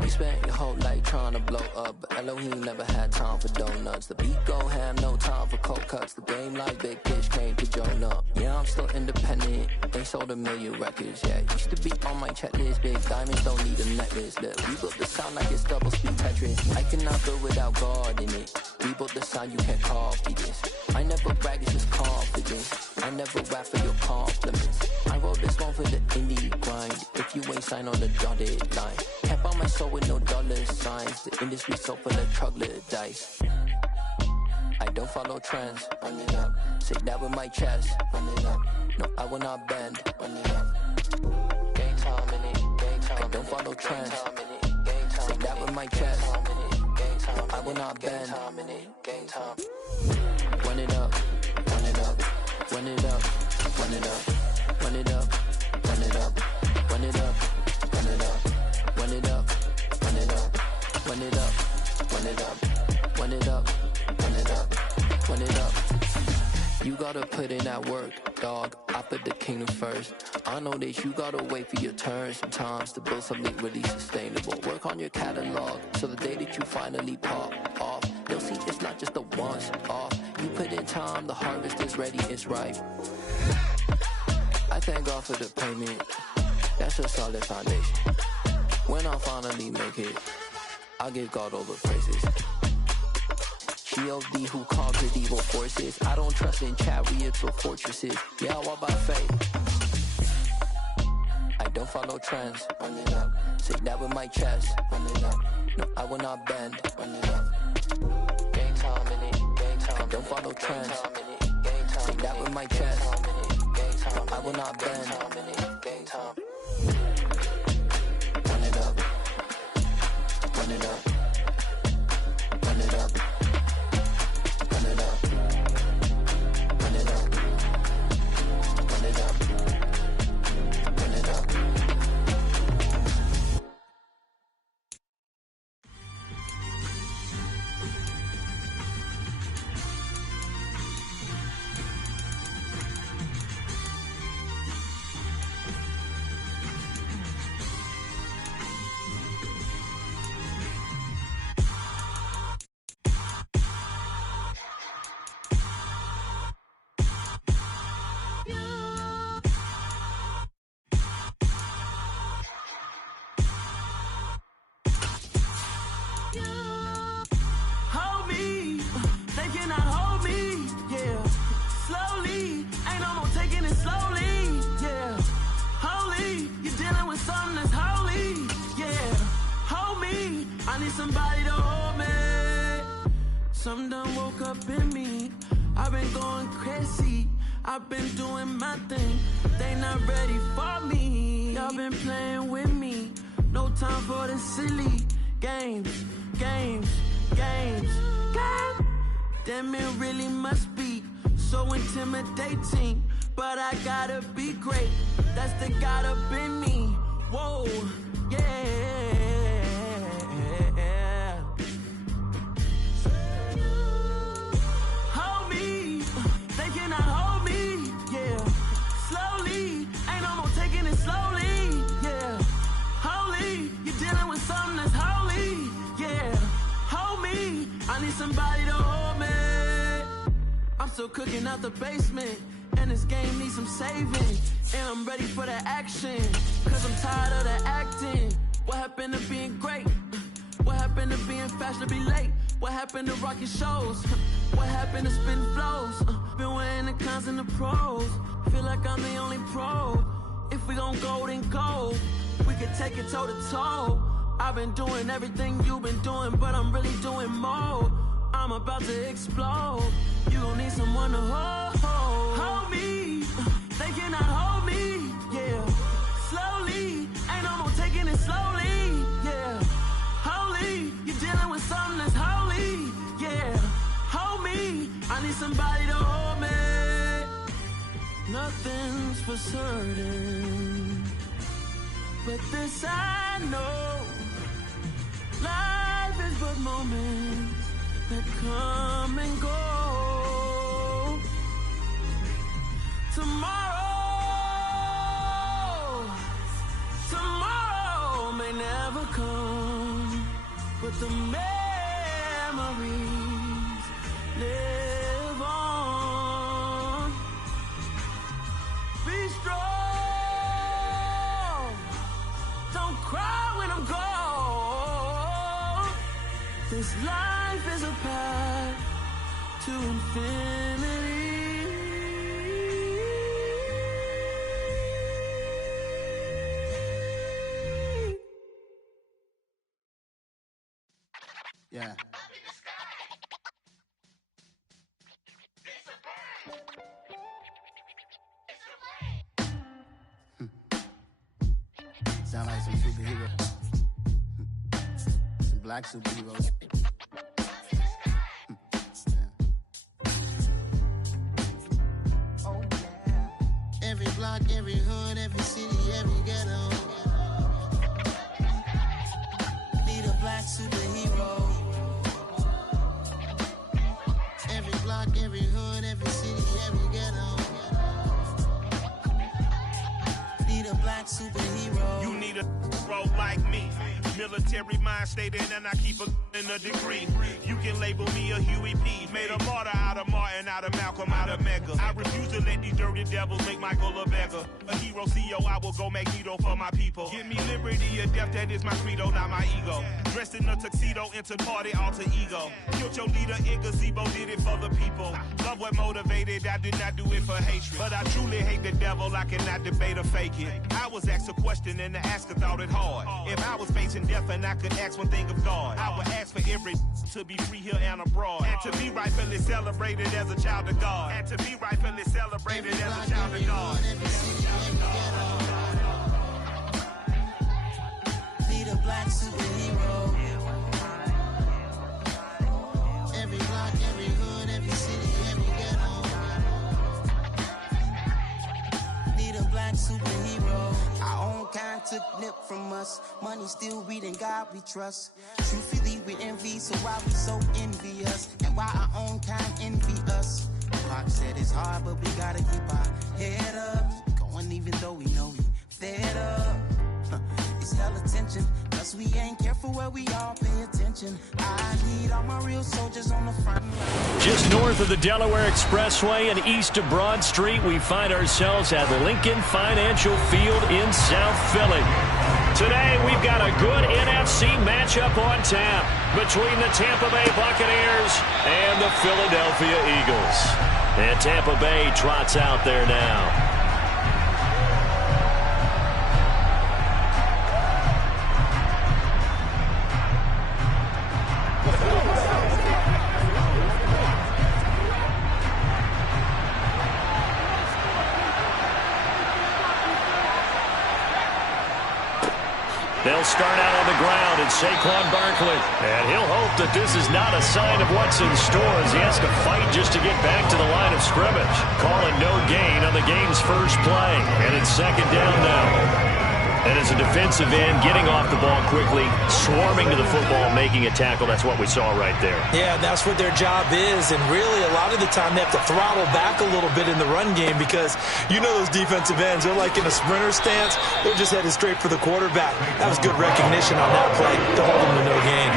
We spent your whole life trying to blow up, but Elohim never had time for donuts. The beat go ham, no time for cold cuts. The game like Big Pitch came to join up. Yeah, I'm still independent, they sold 1 million records. Yeah, used to be on my checklist. Big diamonds don't need a necklace. Look, we built the sound like it's double speed Tetris. I cannot build without God in it. We built the sound, you can't copy this. I never brag, it's just confidence. I never rap for your compliments. I wrote this one for the indie grind. If you ain't signed on the dotted line, can't buy my soul with no dollar signs. The industry so full of troglodytes. I don't follow trends. Run it up. Say that with my chest. Run it up. No, I will not bend. Run it up. Game time in it. Game time. I don't follow trends. Say that with my chest. I will not bend. Game time. Run it up. Run it up. Run it up. Run it up. Run it up. Run it up. Run it up. Run it up. Run it up. Run it up. Run it up. Run it up. Run it up. Run it up. Run it up. You gotta put in that work, dog. I put the kingdom first. I know that you gotta wait for your turn sometimes to build something really sustainable. Work on your catalog so the day that you finally pop off, they'll see it's not just a once off. You put in time, the harvest is ready, it's ripe. I thank God for the payment. That's a solid foundation. When I finally make it, I'll give God all the praises. G.O.D. who conquered evil forces. I don't trust in chariots or fortresses. Yeah, I walk by faith. I don't follow trends. Run it up. Say that with my chest. Run it up. No, I will not bend. Run it up. Game time in it. Game time. I don't follow trends. Say that with my chest. I will not bend. Game time. Run it up. Run it up. Run it up. Run it up. Run it up. Run it up. Run it up. Hold me, they cannot hold me, yeah. Slowly, ain't no more taking it slowly, yeah. Holy, you're dealing with something that's holy, yeah. Hold me, I need somebody to hold me. Something done woke up in me. I've been going crazy, I've been doing my thing. They not ready for me. Y'all been playing with me. No time for the silly games, games, games, games. Damn, it really must be so intimidating. But I gotta be great, that's the God up in me. Whoa, yeah. Hold me, they cannot hold me, yeah. Slowly, ain't no more taking it slowly, yeah. Holy, you're dealing with something that's holy, yeah. Hold me, I need somebody to hold me. I'm still cooking out the basement, and this game needs some saving. And I'm ready for the action, cause I'm tired of the acting. What happened to being great? What happened to being fashionably late? What happened to rocking shows? What happened to spitting flows? Been weighing the cons and the pros. Feel like I'm the only pro. If we gon' go, then go. We could take it toe to toe. I've been doing everything you've been doing, but I'm really doing more. I'm about to explode. You gon' need someone to hold me. They cannot hold me, yeah. Slowly, ain't no more taking it slowly, yeah. Holy, you're dealing with something that's holy, yeah. Hold me, I need somebody to hold me. Nothing's for certain, but this I know. Life is but moments that come and go. Tomorrow may never come, but the memories live on. Be strong, don't cry when I'm gone. This life is a path to infinity. Yeah. Sound like some superhero. Some black superheroes. Oh yeah. Every block, every hood, every city, every ghetto. Need a black superhero. Every block, every hood, every city, every ghetto. Need a black superhero. You need a role like me. Military mind stated, and I keep in a degree. You can label me a Huey P. Made a martyr out of Martin, out of Malcolm, out of Mega. I refuse to let these dirty devils make Michael a beggar. A hero CEO, I will go Magneto for my people. Give me liberty or death, that is my credo, not my ego. Dressed in a tuxedo, enter party, alter ego. Killed your leader in gazebo, did it for the people. Love what motivated, I did not do it for hatred. But I truly hate the devil, I cannot debate or fake it. I was asked a question and the asker thought it hard. If I was facing death and I could ask one thing of God, I would ask for every to be free here and abroad. And to be rightfully celebrated as a child of God. And to be rightfully celebrated as a child of God. Need a black superhero. Every block, every hood, every city, every ghetto. Need a black superhero. Our own kind took nip from us. Money still reading God we trust. Truthfully we envy, so why we so envious? And why our own kind envy us? Pac said it's hard, but we gotta keep our head up. Going even though we know we fed up. It's hell attention, cause we ain't careful where we all pay attention. I need all my real soldiers on the front line. Just north of the Delaware Expressway and east of Broad Street, we find ourselves at Lincoln Financial Field in South Philly. Today, we've got a good NFC matchup on tap between the Tampa Bay Buccaneers and the Philadelphia Eagles. And Tampa Bay trots out there now. They'll start out on the ground. It's Saquon Barkley. And he'll hope that this is not a sign of what's in store as he has to fight just to get back to the line of scrimmage. Calling no gain on the game's first play. And it's second down now. And as a defensive end, getting off the ball quickly, swarming to the football, making a tackle, that's what we saw right there. Yeah, that's what their job is. And really, a lot of the time, they have to throttle back a little bit in the run game because you know those defensive ends, they're like in a sprinter stance. They're just headed straight for the quarterback. That was good recognition on that play to hold them to no gain.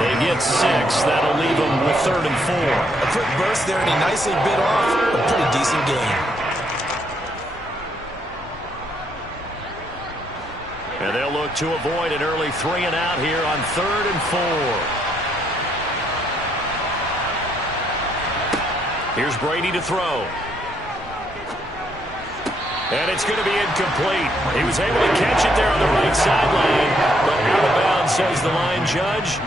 They get 6. That'll leave them with 3rd and 4. A quick burst there, and he nicely bit off a pretty decent gain. And they'll look to avoid an early 3 and out here on 3rd and 4. Here's Brady to throw. And it's going to be incomplete. He was able to catch it there on the right sideline, but out of bounds, says the line judge.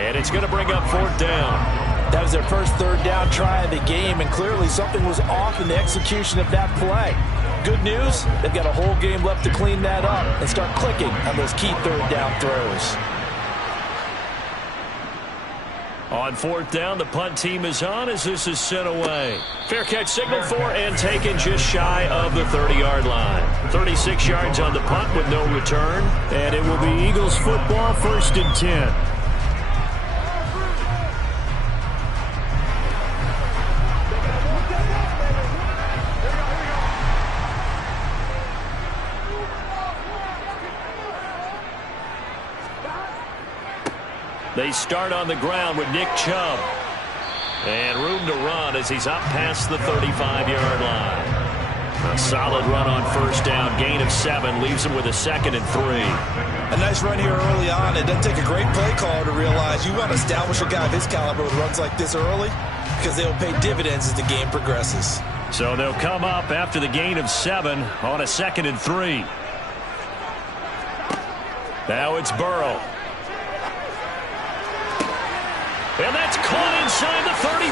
And it's going to bring up 4th down. That was their first 3rd down try of the game, and clearly something was off in the execution of that play. Good news, they've got a whole game left to clean that up and start clicking on those key 3rd down throws. On 4th down, the punt team is on as this is sent away. Fair catch signaled for and taken just shy of the 30-yard line. 36 yards on the punt with no return, and it will be Eagles football, 1st and 10. They start on the ground with Nick Chubb. And room to run as he's up past the 35-yard line. A solid run on 1st down. Gain of 7 leaves him with a 2nd and 3. A nice run here early on. It doesn't take a great play caller to realize you want to establish a guy of his caliber with runs like this early because they'll pay dividends as the game progresses. So they'll come up after the gain of 7 on a 2nd and 3. Now it's Burrow. And that's caught inside the 35.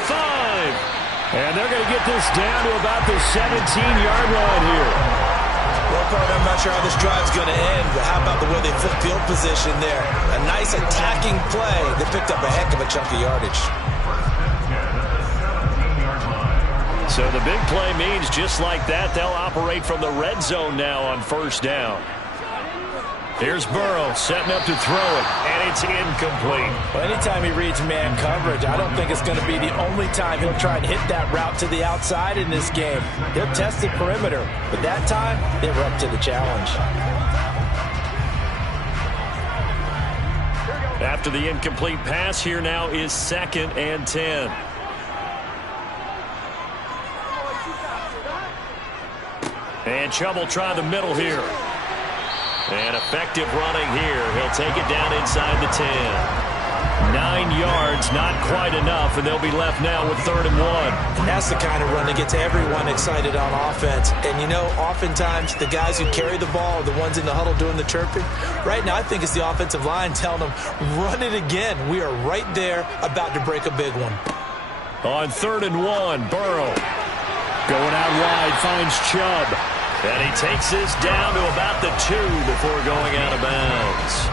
And they're going to get this down to about the 17-yard line here. Well, Carter, I'm not sure how this drive's going to end, but how about the way they flip field position there? A nice attacking play that picked up a heck of a chunk of yardage. So the big play means just like that, they'll operate from the red zone now on 1st down. Here's Burrow setting up to throw it, and it's incomplete. Well, anytime he reads man coverage, I don't think it's going to be the only time he'll try and hit that route to the outside in this game. He'll test the perimeter, but that time, they were up to the challenge. After the incomplete pass, here now is 2nd and 10. And Chubb will try the middle here. And effective running here. He'll take it down inside the 10. 9 yards, not quite enough, and they'll be left now with 3rd and 1. And that's the kind of run that gets everyone excited on offense. And, you know, oftentimes the guys who carry the ball are the ones in the huddle doing the chirping. Right now, I think it's the offensive line telling them, run it again. We are right there about to break a big one. On 3rd and 1, Burrow going out wide, finds Chubb. And he takes this down to about the 2 before going out of bounds.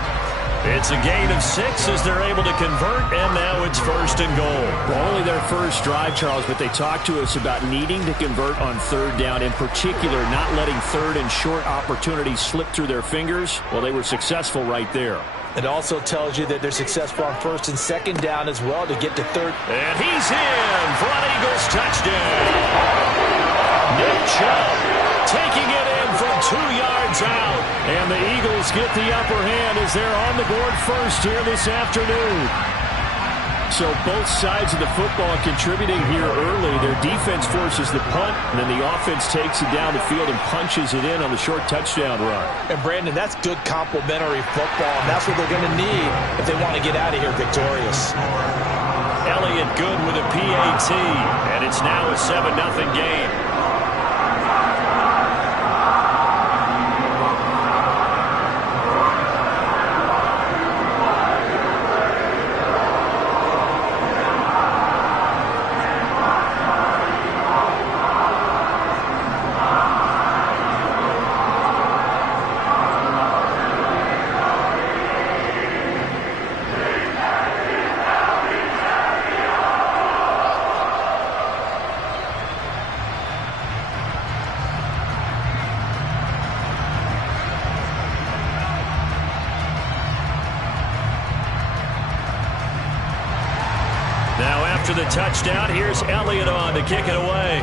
It's a gain of 6 as they're able to convert, and now it's 1st and goal. Well, only their first drive, Charles, but they talked to us about needing to convert on 3rd down, in particular not letting 3rd and short opportunities slip through their fingers. Well, they were successful right there. It also tells you that they're successful on 1st and 2nd down as well to get to 3rd. And he's in for an Eagles touchdown. Nick Chubb taking it in from 2 yards out. And the Eagles get the upper hand as they're on the board first here this afternoon. So both sides of the football contributing here early. Their defense forces the punt, and then the offense takes it down the field and punches it in on the short touchdown run. And, Brandon, that's good complementary football, and that's what they're going to need if they want to get out of here victorious. Elliott good with a PAT, and it's now a 7-0 game. after the touchdown. Here's Elliott on to kick it away.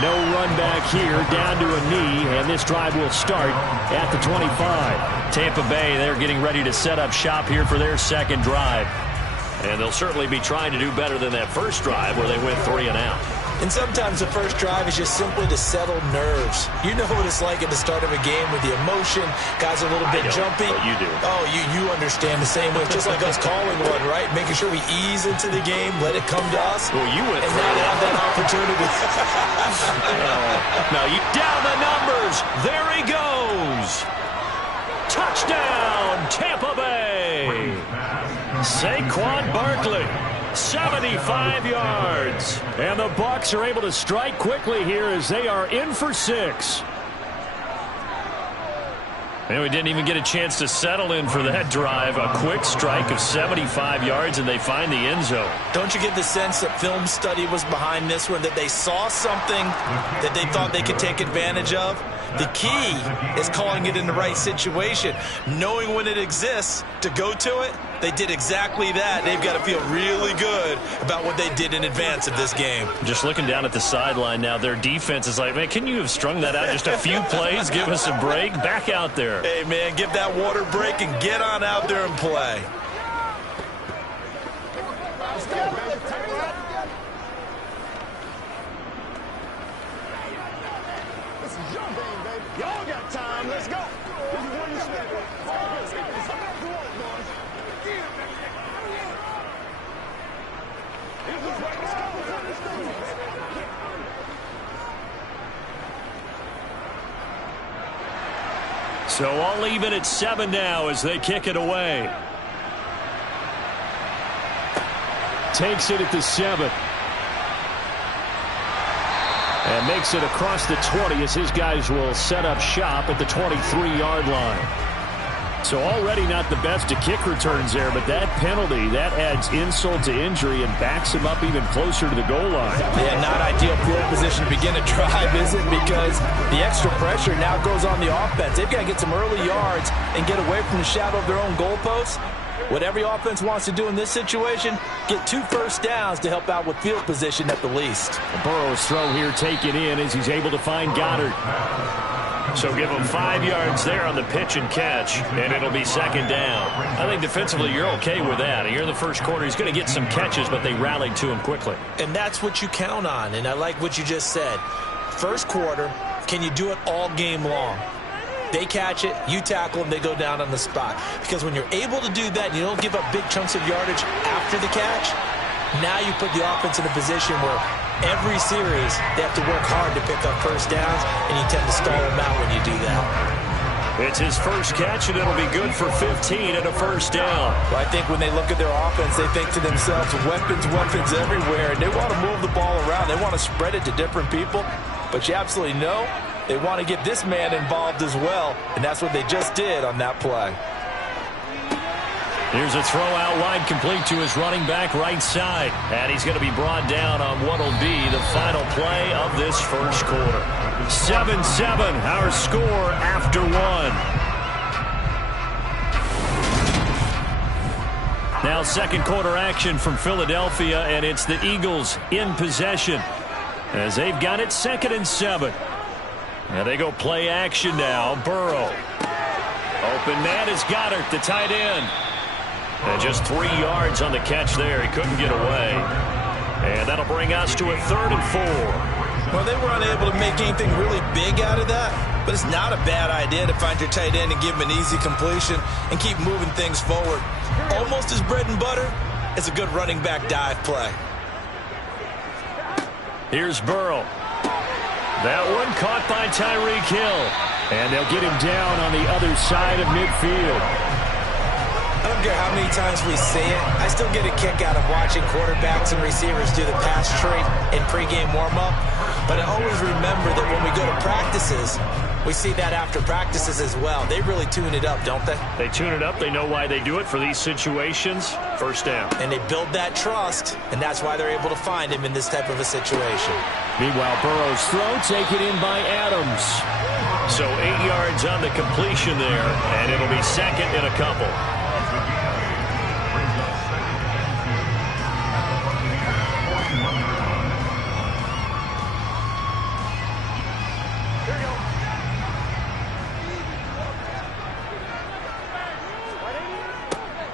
No run back here, down to a knee, and this drive will start at the 25. Tampa Bay, they're getting ready to set up shop here for their second drive. And they'll certainly be trying to do better than that first drive where they went 3 and out. And sometimes the first drive is just simply to settle nerves. You know what it's like at the start of a game with the emotion. Guys are a little bit jumpy. But you do. Oh, you understand the same way. Just like us calling one, right? Making sure we ease into the game, let it come to us. Well, you went and now they have that opportunity. Now you down the numbers. There he goes. Touchdown, Tampa Bay. Saquon Barkley. 75 yards. And the Bucs are able to strike quickly here as they are in for 6. And we didn't even get a chance to settle in for that drive. A quick strike of 75 yards, and they find the end zone. Don't you get the sense that film study was behind this one, that they saw something that they thought they could take advantage of? The key is calling it in the right situation, knowing when it exists to go to it. They did exactly that. They've got to feel really good about what they did in advance of this game. Just looking down at the sideline now, their defense is like, man, can you have strung that out just a few plays? Give us a break. Back out there. Hey, man, give that water break and get on out there and play. This is your game, baby. Y'all got time. Let's go. This is where you step. So I'll leave it at 7 now as they kick it away. Takes it at the 7. And makes it across the 20 as his guys will set up shop at the 23-yard line. So already not the best to kick returns there, but that penalty, that adds insult to injury and backs him up even closer to the goal line. Yeah, not ideal field position to begin a drive, is it? Because the extra pressure now goes on the offense. They've got to get some early yards and get away from the shadow of their own goalposts. What every offense wants to do in this situation, get 2 first downs to help out with field position at the least. Burrow's throw here taken in as he's able to find Goddard. So give him 5 yards there on the pitch and catch, and it'll be second down. I think defensively you're okay with that. Here in the first quarter, he's going to get some catches, but they rallied to him quickly. And that's what you count on, and I like what you just said. First quarter, can you do it all game long? They catch it, you tackle them, they go down on the spot. Because when you're able to do that and you don't give up big chunks of yardage after the catch, now you put the offense in a position where every series they have to work hard to pick up first downs, and you tend to stall them out when you do that. It's his first catch, and it'll be good for 15 and a first down. Well, I think when they look at their offense, they think to themselves, weapons everywhere, and they want to move the ball around. They want to spread it to different people, but you absolutely know they want to get this man involved as well, and that's what they just did on that play. Here's a throw out wide, complete to his running back right side. And he's going to be brought down on what will be the final play of this first quarter. 7-7, our score after 1. Now second quarter action from Philadelphia, and it's the Eagles in possession as they've got it 2nd and 7. And they go play action now. Burrow. Open man is Goddard, the tight end. And just 3 yards on the catch there. He couldn't get away. And that'll bring us to a 3rd and 4. Well, they were unable to make anything really big out of that, but it's not a bad idea to find your tight end and give him an easy completion and keep moving things forward. Almost as bread and butter as a good running back dive play. Here's Burrow. That one caught by Tyreek Hill. And they'll get him down on the other side of midfield. I don't care how many times we say it, I still get a kick out of watching quarterbacks and receivers do the pass tree in pregame warm-up. But I always remember that when we go to practices, we see that after practices as well. They really tune it up, don't they? They tune it up. They know why they do it for these situations. First down. And they build that trust, and that's why they're able to find him in this type of a situation. Meanwhile, Burrow's throw taken in by Adams. So 8 yards on the completion there, and it'll be second and a couple.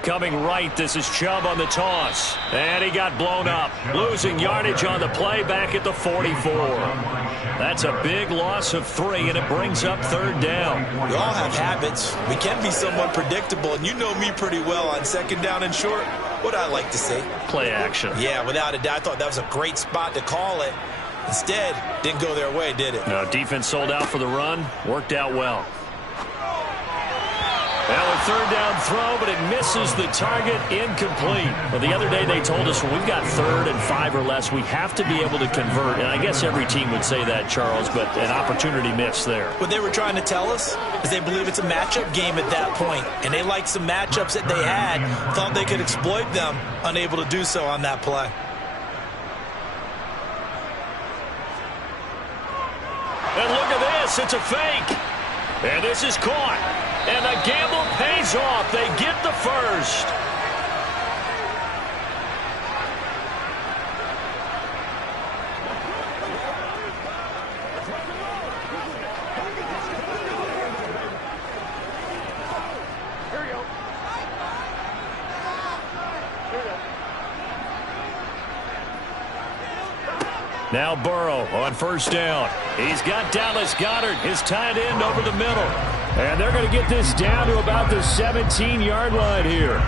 coming right. This is Chubb on the toss. And he got blown up. Losing yardage on the play back at the 44. That's a big loss of 3, and it brings up third down. We all have habits. We can be somewhat predictable, and you know me pretty well on second down and short. What I like to say? Play action. Yeah, without a doubt. I thought that was a great spot to call it. Instead, didn't go their way, did it? No, defense sold out for the run. Worked out well. Well, a third down throw, but it misses the target, incomplete. Well, the other day they told us when we've got 3rd and 5 or less, we have to be able to convert. And I guess every team would say that, Charles, but an opportunity missed there. What they were trying to tell us is they believe it's a matchup game at that point. And they liked some matchups that they had, thought they could exploit them, unable to do so on that play. And look at this, it's a fake. And this is caught. And the gamble pays off. They get the first. Here we go. Now Burrow on first down. He's got Dallas Goedert, his tight end, over the middle. And they're going to get this down to about the 17-yard line here.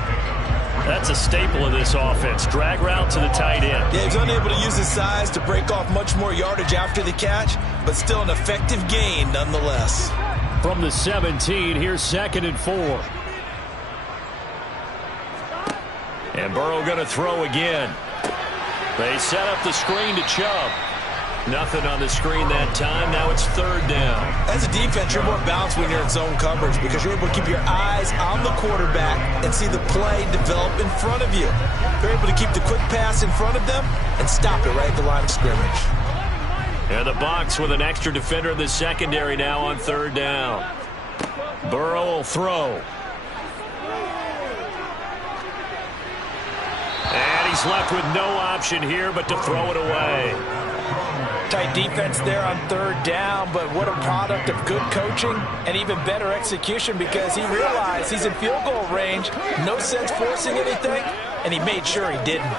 That's a staple of this offense. Drag route to the tight end. Yeah, he's unable to use his size to break off much more yardage after the catch, but still an effective gain nonetheless. From the 17, here's 2nd and 4. And Burrow going to throw again. They set up the screen to Chubb. Nothing on the screen that time. Now it's 3rd down. As a defense, you're more balanced when you're in zone coverage because you're able to keep your eyes on the quarterback and see the play develop in front of you. They're able to keep the quick pass in front of them and stop it right at the line of scrimmage. And the Bucs with an extra defender in the secondary now on 3rd down. Burrow will throw. And he's left with no option here but to throw it away. Tight defense there on 3rd down, but what a product of good coaching and even better execution because he realized he's in field goal range. No sense forcing anything, and he made sure he didn't.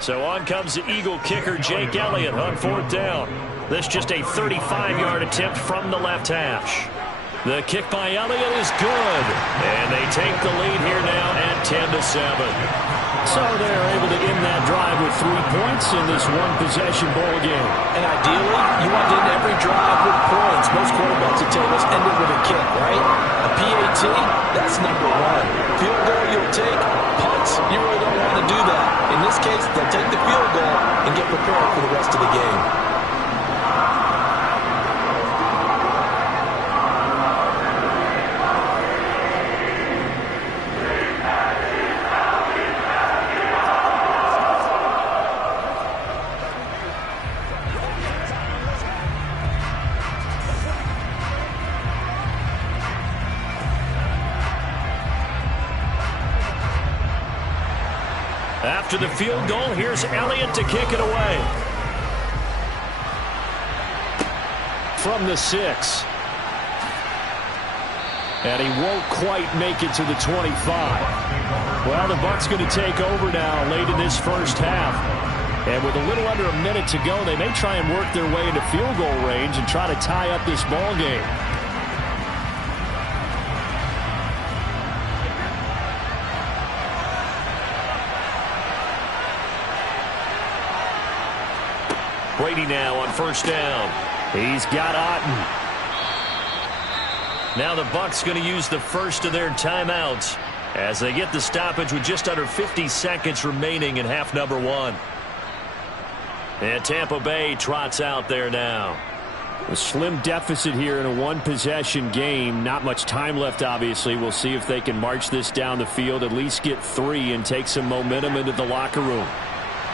So on comes the Eagle kicker, Jake Elliott, on 4th down. This just a 35-yard attempt from the left hash. The kick by Elliott is good, and they take the lead here now at 10-7. So they're able to end that drive with 3 points in this one-possession ball game. And ideally, you want to end every drive with points. Most quarterbacks would tell us end it with a kick, right? A PAT, that's number 1. Field goal you'll take. Punts, you really don't want to do that. In this case, they'll take the field goal and get prepared for the rest of the game. After the field goal, here's Elliott to kick it away. From the 6. And he won't quite make it to the 25. Well, the Bucs going to take over now late in this first half. And with a little under a minute to go, they may try and work their way into field goal range and try to tie up this ball game. Brady now on first down. He's got Otten. Now the Bucs going to use the first of their timeouts as they get the stoppage with just under 50 seconds remaining in half number 1. And Tampa Bay trots out there now. A slim deficit here in a one-possession game. Not much time left, obviously. We'll see if they can march this down the field, at least get 3 and take some momentum into the locker room.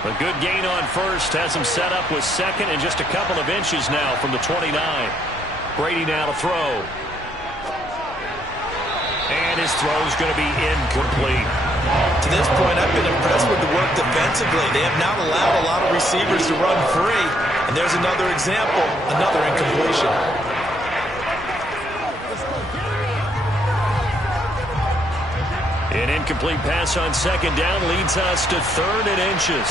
A good gain on first has him set up with 2nd and just a couple of inches now from the 29. Brady now to throw. And his throw's going to be incomplete. To this point, I've been impressed with the work defensively. They have not allowed a lot of receivers to run free. And there's another example, another incompletion. An Incomplete pass on second down leads us to 3rd and inches.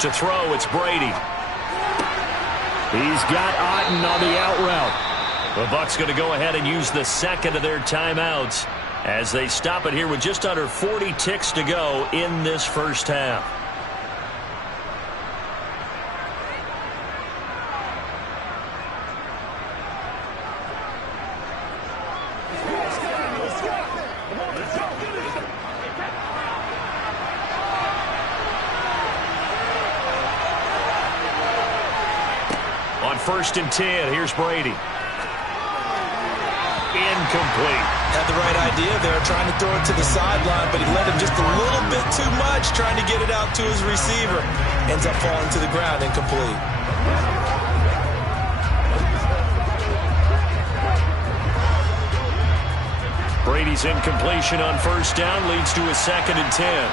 To throw, it's Brady. He's got Otten on the out route. The Bucs going to go ahead and use the second of their timeouts as they stop it here with just under 40 ticks to go in this first half. On 1st and 10, here's Brady. Incomplete. Had the right idea there, trying to throw it to the sideline, but he let him just a little bit too much, trying to get it out to his receiver. Ends up falling to the ground, incomplete. Brady's incompletion on 1st down leads to a 2nd and 10.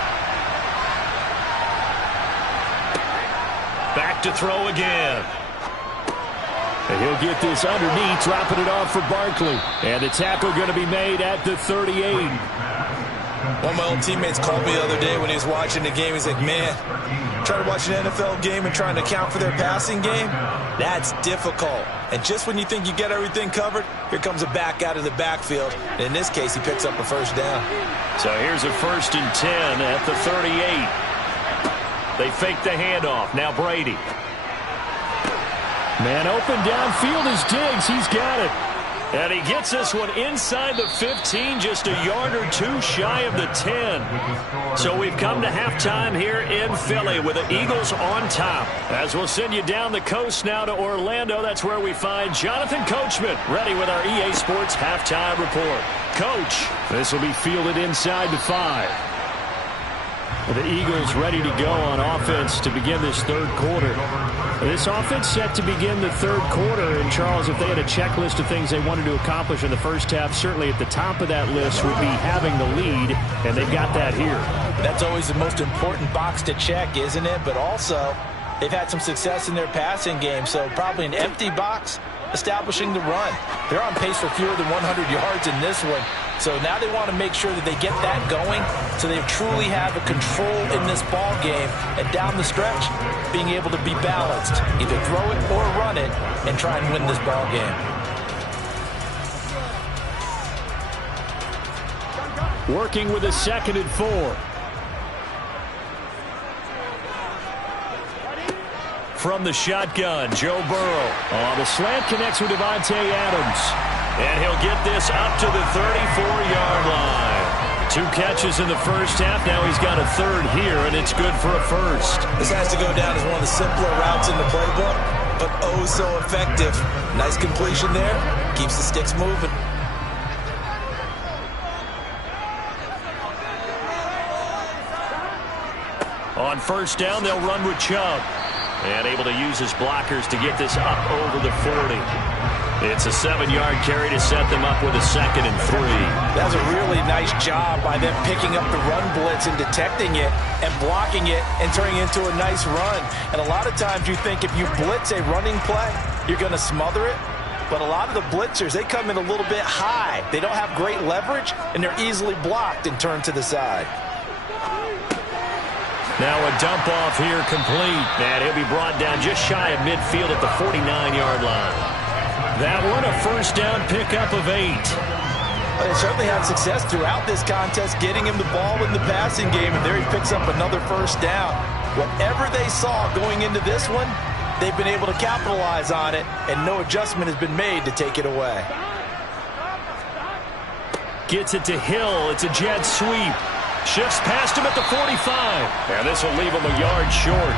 Back to throw again. And he'll get this underneath, dropping it off for Barkley. And the tackle going to be made at the 38. One of my old teammates called me the other day when he was watching the game. He's like, man, trying to watch an NFL game and trying to account for their passing game, that's difficult. And just when you think you get everything covered, here comes a back out of the backfield. And in this case, he picks up a 1st down. So here's a 1st and 10 at the 38. They fake the handoff. Now Brady. Man open downfield is Diggs. He's got it. And he gets this one inside the 15, just a yard or two shy of the 10. So we've come to halftime here in Philly with the Eagles on top. As we'll send you down the coast now to Orlando, that's where we find Jonathan Coachman ready with our EA Sports halftime report. Coach, this will be fielded inside the 5. The Eagles ready to go on offense to begin this 3rd quarter. This offense set to begin the 3rd quarter. And, Charles, if they had a checklist of things they wanted to accomplish in the first half, certainly at the top of that list would be having the lead, and they've got that here. That's always the most important box to check, isn't it? But also, they've had some success in their passing game, so probably an empty box establishing the run. They're on pace for fewer than 100 yards in this one. So now they want to make sure that they get that going so they truly have a control in this ball game. And down the stretch, being able to be balanced. Either throw it or run it and try and win this ball game. Working with a 2nd and 4. From the shotgun, Joe Burrow. The slant connects with Devontae Adams. And he'll get this up to the 34-yard line. 2 catches in the first half. Now he's got a 3rd here, and it's good for a 1st. This has to go down as one of the simpler routes in the playbook, but oh so effective. Nice completion there. Keeps the sticks moving. On 1st down, they'll run with Chubb. And able to use his blockers to get this up over the 40. It's a 7-yard carry to set them up with a 2nd and 3. That was a really nice job by them picking up the run blitz and detecting it and blocking it and turning it into a nice run. And a lot of times you think if you blitz a running play, you're going to smother it. But a lot of the blitzers, they come in a little bit high. They don't have great leverage, and they're easily blocked and turned to the side. Now a dump off here complete. And he'll be brought down just shy of midfield at the 49-yard line. That one a 1st down pickup of 8. Well, they certainly had success throughout this contest getting him the ball in the passing game, and there he picks up another 1st down. Whatever they saw going into this one, they've been able to capitalize on it, and no adjustment has been made to take it away. Gets it to Hill. It's a jet sweep. Shifts past him at the 45. And this will leave him a yard short.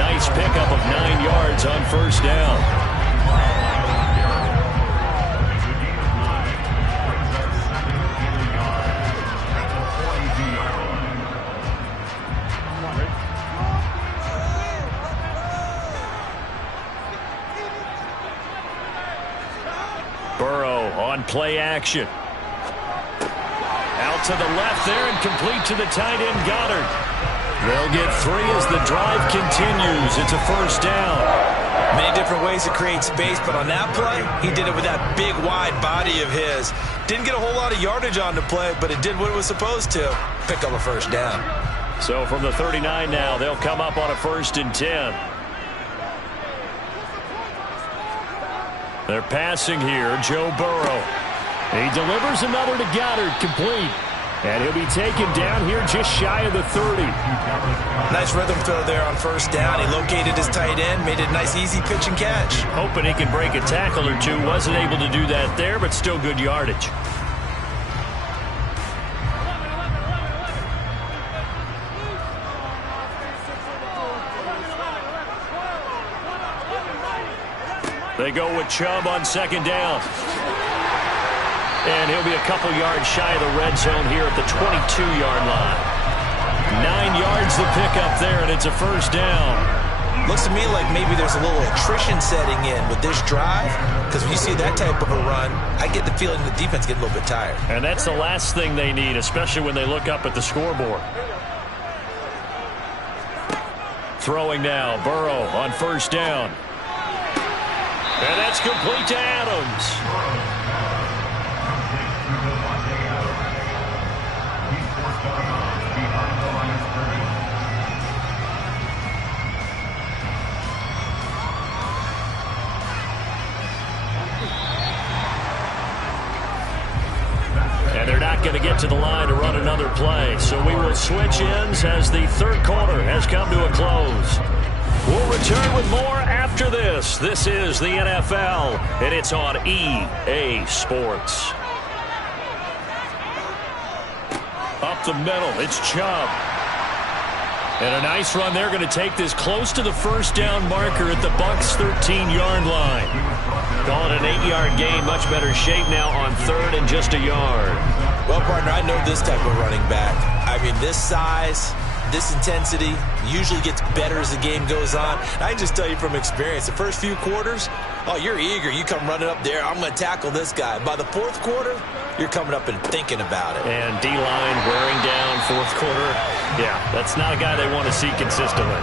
Nice pickup of 9 yards on 1st down. Burrow on play action. Out to the left there and complete to the tight end Goddard. They'll get 3 as the drive continues. It's a 1st down. Many different ways to create space, but on that play, he did it with that big, wide body of his. Didn't get a whole lot of yardage on the play, but it did what it was supposed to. Pick up a first down. So from the 39 now, they'll come up on a 1st and 10. They're passing here, Joe Burrow. He delivers another to Goddard, complete. And he'll be taken down here just shy of the 30. Nice rhythm throw there on first down. He located his tight end, made it a nice easy pitch and catch. Hoping he can break a tackle or two. Wasn't able to do that there, but still good yardage. They go with Chubb on 2nd down. And he'll be a couple yards shy of the red zone here at the 22-yard line. 9 yards to pick up there, and it's a first down. Looks to me like maybe there's a little attrition setting in with this drive, because when you see that type of a run, I get the feeling the defense gets a little bit tired. And that's the last thing they need, especially when they look up at the scoreboard. Throwing now, Burrow on first down. And that's complete to Adams. And they're not going to get to the line to run another play. So we will switch ends as the 3rd quarter has come to a close. We'll return with more after this. This is the NFL, and it's on EA Sports. Up the middle, it's Chubb. And a nice run there, going to take this close to the first down marker at the Bucs' 13-yard line. Call it an 8-yard gain, much better shape now on 3rd and just a yard. Well, partner, I know this type of running back. I mean, this size, this intensity usually gets better as the game goes on. I can just tell you from experience, the first few quarters, oh, you're eager. You come running up there, I'm going to tackle this guy. By the 4th quarter, you're coming up and thinking about it. And D-line wearing down 4th quarter. Yeah, that's not a guy they want to see consistently.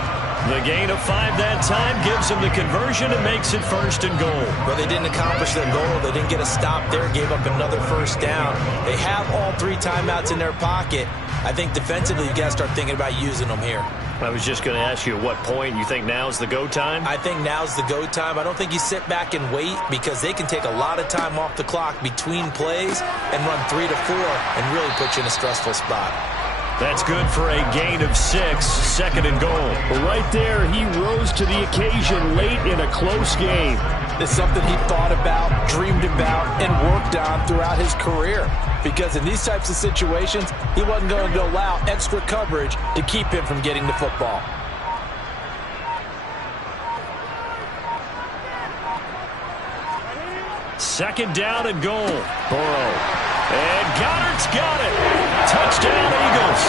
The gain of 5 that time gives them the conversion and makes it 1st and goal. Well, they didn't accomplish their goal. They didn't get a stop there, gave up another first down. They have all 3 timeouts in their pocket. I think defensively you got to start thinking about using them here. I was just going to ask you at what point you think now's the go time? I think now's the go time. I don't think you sit back and wait, because they can take a lot of time off the clock between plays and run 3 to 4 and really put you in a stressful spot. That's good for a gain of 6, 2nd and goal. Right there, he rose to the occasion late in a close game. It's something he thought about, dreamed about, and worked on throughout his career. Because in these types of situations, he wasn't going to allow extra coverage to keep him from getting the football. Second down and goal. Burrow. And Goddard's got it. Touchdown, Eagles.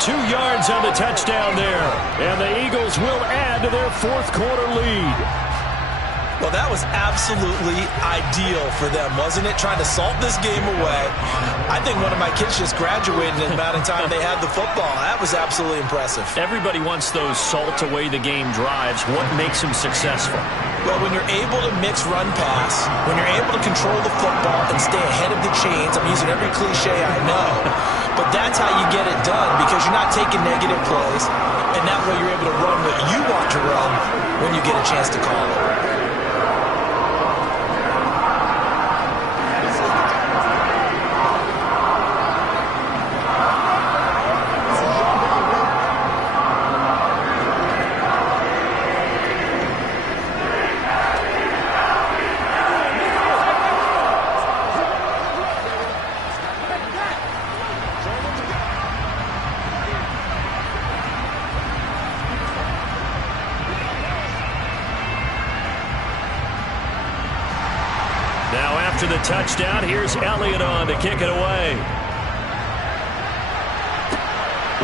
2 yards on the touchdown there. And the Eagles will add to their 4th quarter lead. Well, that was absolutely ideal for them, wasn't it? Trying to salt this game away. I think one of my kids just graduated in the amount of time they had the football. That was absolutely impressive. Everybody wants those salt away the game drives. What makes them successful? Well, when you're able to mix run pass, when you're able to control the football and stay ahead of the chains, I'm using every cliche I know, but that's how you get it done, because you're not taking negative plays, and that way you're able to run what you want to run when you get a chance to call it. After the touchdown, here's Elliott on to kick it away.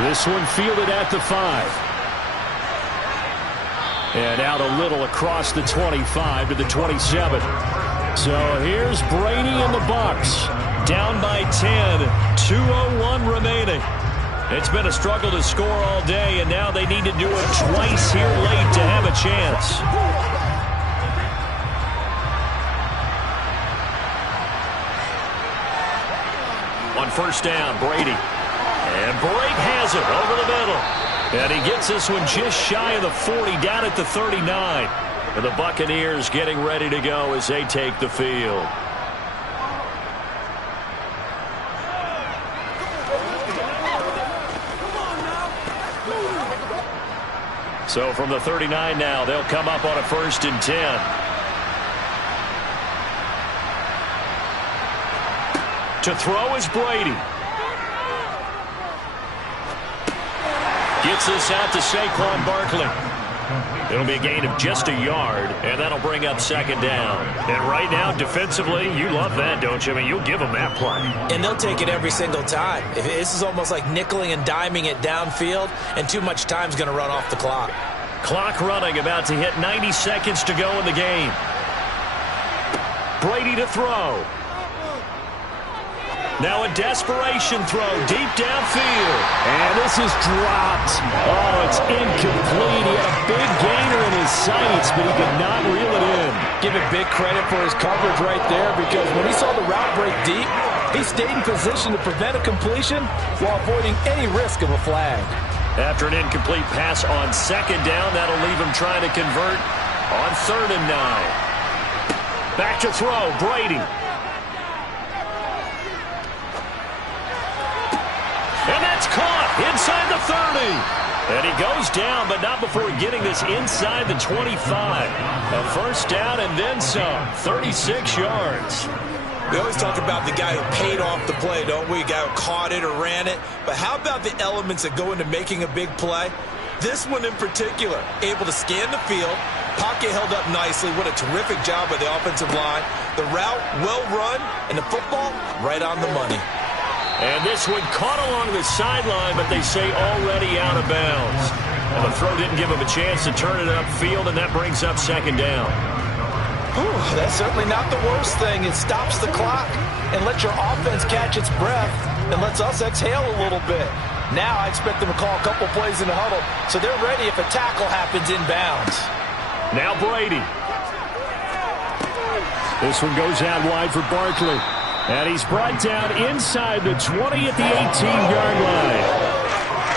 This one fielded at the 5. And out a little across the 25 to the 27. So here's Brady and the Bucs. Down by 10. 2:01 remaining. It's been a struggle to score all day, and now they need to do it twice here late to have a chance. On first down, Brady. And Brake has it over the middle. And he gets this one just shy of the 40, down at the 39. And the Buccaneers getting ready to go as they take the field. So from the 39 now, they'll come up on a 1st and 10. To throw is Brady. Gets this out to Saquon Barkley. It'll be a gain of just a yard, and that'll bring up 2nd down. And right now, defensively, you love that, don't you? I mean, you'll give them that play. And they'll take it every single time. This is almost like nickeling and diming it downfield, and too much time's going to run off the clock. Clock running, about to hit 90 seconds to go in the game. Brady to throw. Now a desperation throw deep downfield. And this is dropped. Oh, it's incomplete. He had a big gainer in his sights, but he could not reel it in. Give it big credit for his coverage right there, because when he saw the route break deep, he stayed in position to prevent a completion while avoiding any risk of a flag. After an incomplete pass on 2nd down, that'll leave him trying to convert on 3rd and 9. Back to throw, Brady. And that's caught inside the 30. And he goes down, but not before getting this inside the 25. A 1st down and then some. 36 yards. We always talk about the guy who paid off the play, don't we? A guy who caught it or ran it. But how about the elements that go into making a big play? This one in particular, able to scan the field, pocket held up nicely. What a terrific job by the offensive line. The route, well run, and the football, right on the money. And this one caught along the sideline, but they say already out of bounds. And the throw didn't give him a chance to turn it upfield, and that brings up 2nd down. Whew, that's certainly not the worst thing. It stops the clock and lets your offense catch its breath and lets us exhale a little bit. Now I expect them to call a couple plays in the huddle, so they're ready if a tackle happens inbounds. Now Brady. This one goes out wide for Barkley. And he's brought down inside the 20 at the 18-yard line.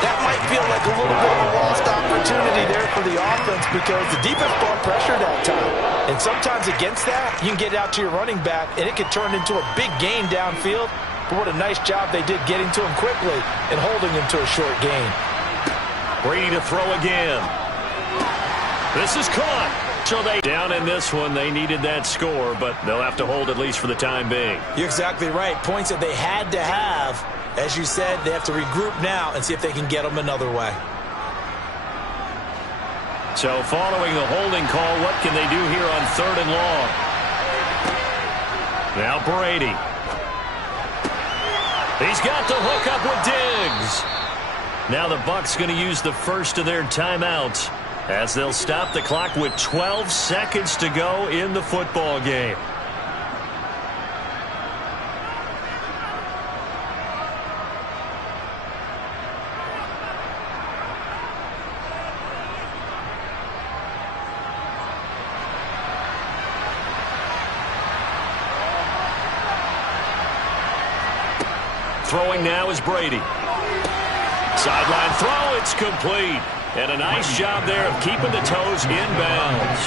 That might feel like a little bit of a lost opportunity there for the offense, because the defense brought pressure that time. And sometimes against that, you can get out to your running back, and it could turn into a big gain downfield. But what a nice job they did getting to him quickly and holding him to a short gain. Brady to throw again. This is caught. So they down in this one. They needed that score, but they'll have to hold at least for the time being. You're exactly right. Points that they had to have. As you said, they have to regroup now and see if they can get them another way. So following the holding call, what can they do here on 3rd and long? Now Brady. He's got the hook up with Diggs. Now the Bucs going to use the first of their timeouts, as they'll stop the clock with 12 seconds to go in the football game. Throwing now is Brady. Sideline throw, it's complete. And a nice job there of keeping the toes inbounds.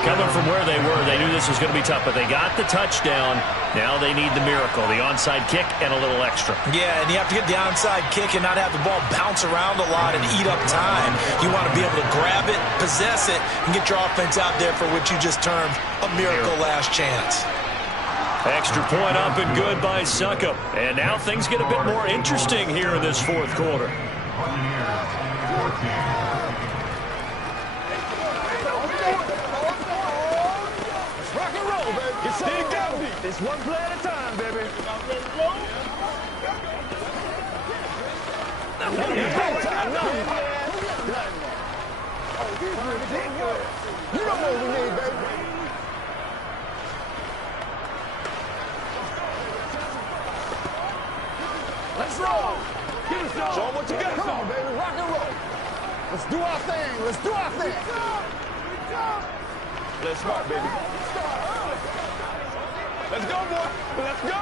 Coming from where they were, they knew this was going to be tough, but they got the touchdown. Now they need the miracle, the onside kick and a little extra. Yeah, and you have to get the onside kick and not have the ball bounce around a lot and eat up time. You want to be able to grab it, possess it, and get your offense out there for what you just termed a miracle last chance. Extra point up and good by Succop. And now things get a bit more interesting here in this 4th quarter. Rock and roll, baby. It's one play at a time, baby. You know what we need, baby. Let's roll. Show them what you got. Come on, baby. Rock and roll. Let's do our thing. Let's do our thing. Let's start, baby. Let's go, boy. Let's go.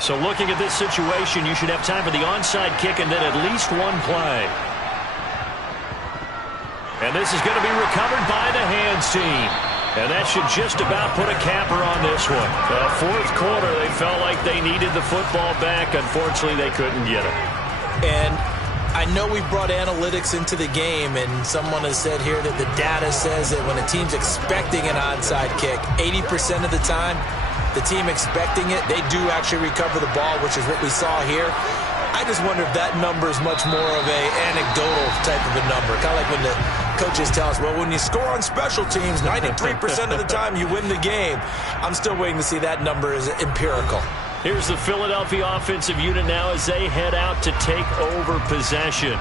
So looking at this situation, you should have time for the onside kick and then at least one play. And this is going to be recovered by the hands team. And that should just about put a capper on this one. The fourth quarter, they felt like they needed the football back. Unfortunately, they couldn't get it. And I know we brought analytics into the game, and someone has said here that the data says that when a team's expecting an onside kick, 80% of the time, the team expecting it, they do actually recover the ball, which is what we saw here. I just wonder if that number is much more of a anecdotal type of a number. Kind of like when the coaches tell us, well, when you score on special teams, 93% of the time you win the game. I'm still waiting to see that number is empirical. Here's the Philadelphia offensive unit now as they head out to take over possession.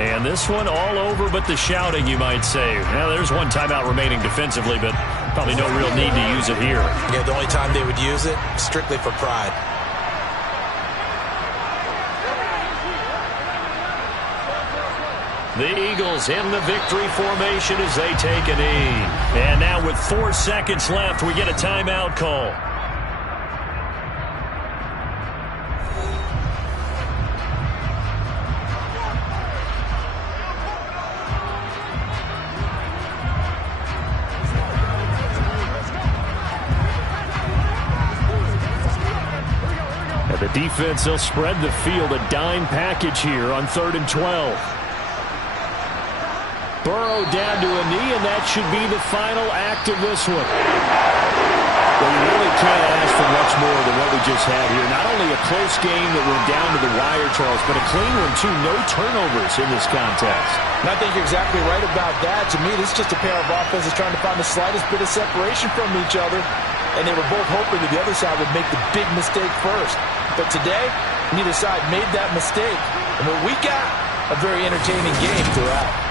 And this one all over but the shouting, you might say. Now, there's one timeout remaining defensively, but probably no real need to use it here. Yeah, the only time they would use it, strictly for pride. The Eagles in the victory formation as they take a knee. And now with 4 seconds left, we get a timeout call. And the defense, they'll spread the field, a dime package here on 3rd and 12. Burrow down to a knee, and that should be the final act of this one. Well, you really can't ask for much more than what we just had here. Not only a close game that went down to the wire, Charles, but a clean one, too. No turnovers in this contest. And I think you're exactly right about that. To me, this is just a pair of offenses trying to find the slightest bit of separation from each other, and they were both hoping that the other side would make the big mistake first. But today, neither side made that mistake. And what we got, a very entertaining game throughout.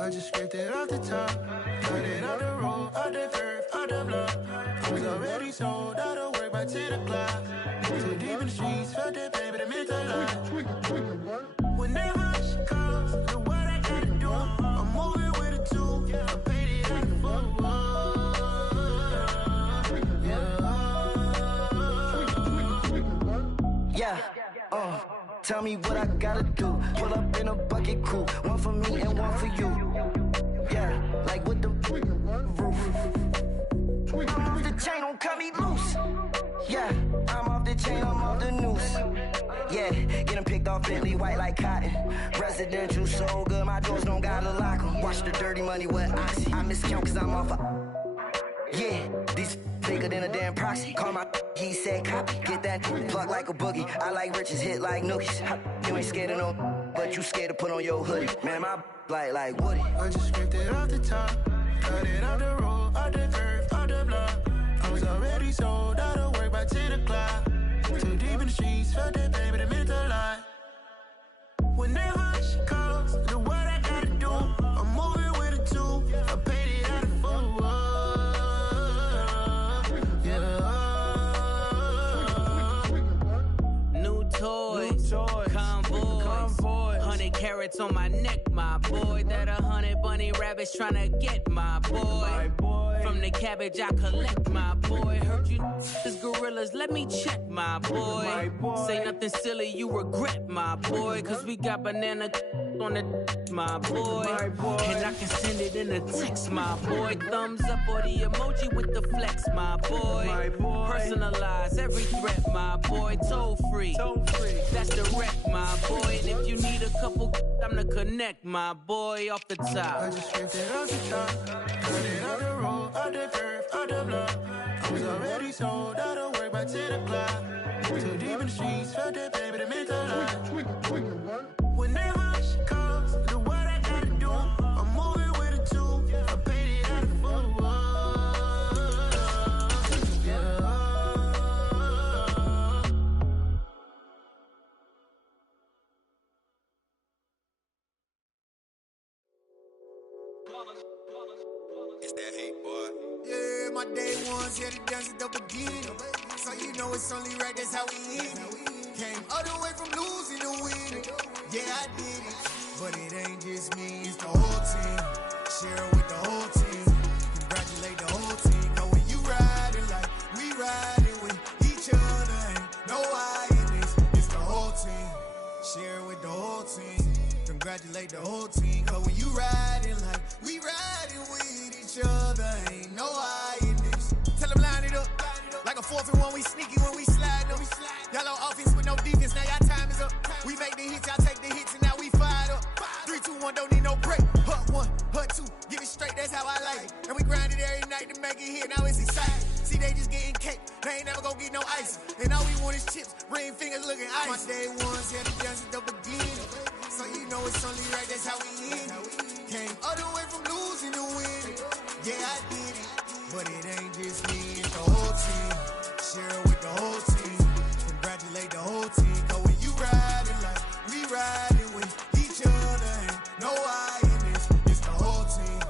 I just scraped it off the top, cut it off the road, off the curve, off the block. I was already sold out of work by 10 o'clock. Too deep in the streets, felt that pain, but it meant a lot. Whenever she calls, know what I gotta do. I'm moving with a two, I paid it out of full. Yeah, tell me what I gotta do. Pull up in a bucket crew, one for me and one for you. Yeah, like with the roof. I'm off the chain, don't cut me loose. Yeah, I'm off the chain, I'm off the noose. Yeah, getting picked off Bentley, white like cotton. Residential so good, my doors don't gotta lock 'em. Watch the dirty money with Oxy. I miscount cause I'm off a... Yeah, these bigger than a damn proxy. Call my he said copy. Get that plug like a boogie. I like riches, hit like nookies. You ain't scared of no, but you scared to put on your hoodie. Man, my like Woody. I just scraped it off the top, cut it off the road, off the curve, off the block. I was already sold out of work by 10 o'clock. Too deep in the streets, felt that pain, but it meant a lot. Whenever she calls, know what I gotta do. I'm moving with a two, I paid it out of full. Toys, convoys, 100 carats on my neck, my boy. That 100 bunny rabbits tryna get my boy. From the cabbage I collect, my boy. Heard you is gorillas, let me check, my boy. Say nothing silly, you regret, my boy. Cause we got banana on the my boy. And I can send it in a text, my boy. Thumbs up or the emoji with the flex, my boy. Personalize every threat, my boy. Toll free. That's the wreck, my boy. And if you need a couple, I'm the connect, my boy, off the top. I just scraped it off the top, cut it off the road, off the curve, off the block. I was already sold out of work by 10 o'clock. Too deep in the streets, felt that pain, but it meant a lot. Whenever she calls, know what I gotta do. I'm moving with a two, I paid it out of full. It's that hate, boy. Yeah, my day ones here to dance at the beginning. So you know it's only right, that's how we end it. Came all the way from losing to winning. Yeah, I did it. But it ain't just me, it's the whole team. Share it with the whole team. Congratulate the whole team. Know when you riding like we riding with each other. Ain't no I in this, it's the whole team. Share it with the whole team. Congratulate the whole team. Cause when you riding like we riding with each other. Ain't no I in this. Tell them line it up. Like a 4th and 1, we sneaky when we slide them. Y'all on offense with no defense, now y'all time is up. We make the hits, y'all take the hits, and now we fired up. 3, 2, 1, don't need no break. Hut 1, hut 2, give it straight, that's how I like it. And we grind it every night to make it hit, now it's exciting. See, they just getting cake, they ain't never gonna get no ice. And all we want is chips, ring fingers looking ice. My day ones here to dance at the beginning. So you know it's only right, that's how we end it. Came all the way from losing to winning. Yeah, I did it. But it ain't just me, it's the whole team. Share it with the whole team. Congratulate the whole team. Cause when you riding like we riding with each other. Ain't no I in this, it's the whole team.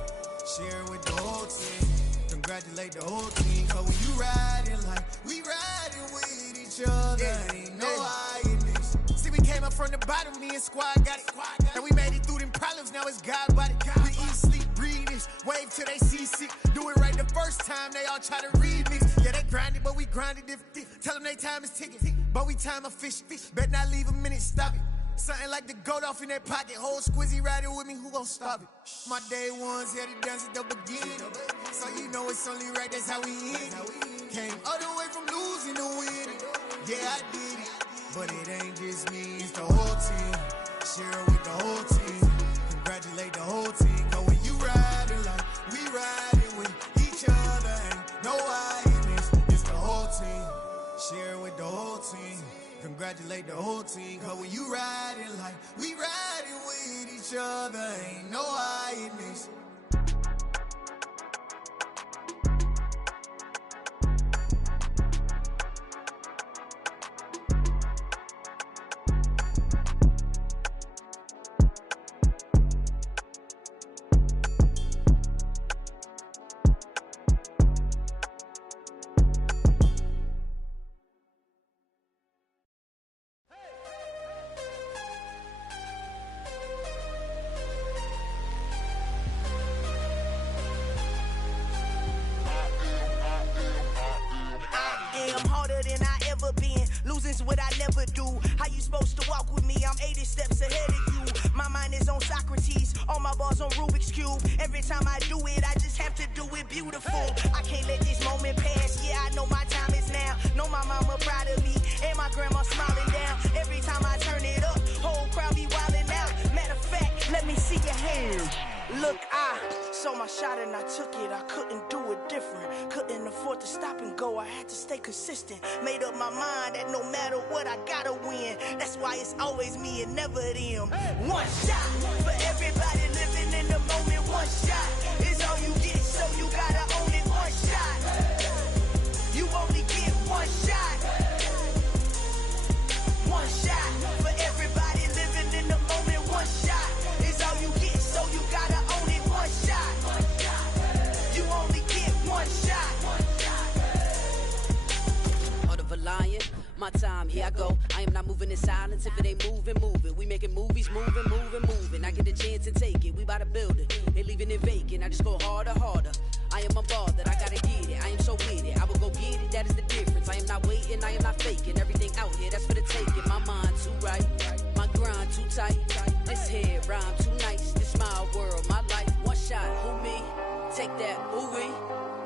Share it with the whole team. Congratulate the whole team. Cause when you riding like we riding with each other. Ain't no I in this. See, we came up from the bottom, me and squad got it. And we made it through them problems, now it's God body. We eat, sleep, breathe this, wave till they see sick. Do it right the first time, they all try to remix. Yeah, they grinded, but we grinded different. Tell them they time is ticking, but we time a fish. Bet not leave a minute, stop it. Something like the goat off in that pocket. Whole squizzy riding with me, who gon' stop it? My day ones here to dance at the beginning. So you know it's only right, that's how we end it. Came all the way from losing to winning. Yeah, I did it. But it ain't just me, it's the whole team. Share it with the whole team. Congratulate the whole team. Cause when you riding like we riding with each other. Ain't no I in this, it's the whole team. Share it with the whole team. Congratulate the whole team. Cause when you riding like we riding with each other. Ain't no I in this. thousands, what I never do. How you supposed to walk with me? I'm 80 steps ahead of you. My mind is on Socrates, all my balls on Rubik's Cube. Every time I do it, I just have to do it beautiful. I can't let this moment pass, yeah, I know my time is now. Know my mama proud of me, and my grandma smiling down. Every time I turn it up, whole crowd be wildin' out. Matter of fact, let me see your hands. Look, I saw my shot and I took it. I couldn't do it different. Couldn't afford to stop and go. I had to stay consistent. Made up my mind that no matter what, I gotta win. That's why it's always me and never them. One shot for everybody living in the moment. One shot is all you get, so you gotta own it. One shot. You only get one shot. One shot for everybody living in the moment. One shot is all you get, so you gotta own it. One shot. You only get one shot. Heart of a lion, my time, here I go. I am not moving in silence. If it ain't moving, moving. We making movies, moving. I get a chance to take it. We bout to build it. They leaving it vacant. I just go harder. I am a ball that I gotta get it. I am so with it. I will go get it. That is the difference. I am not waiting. I am not faking. Everything out here, that's for the taking. My mind too right. My grind too tight. This head rhyme too nice. This my world, my life. One shot, who me? Take that, ooh wee.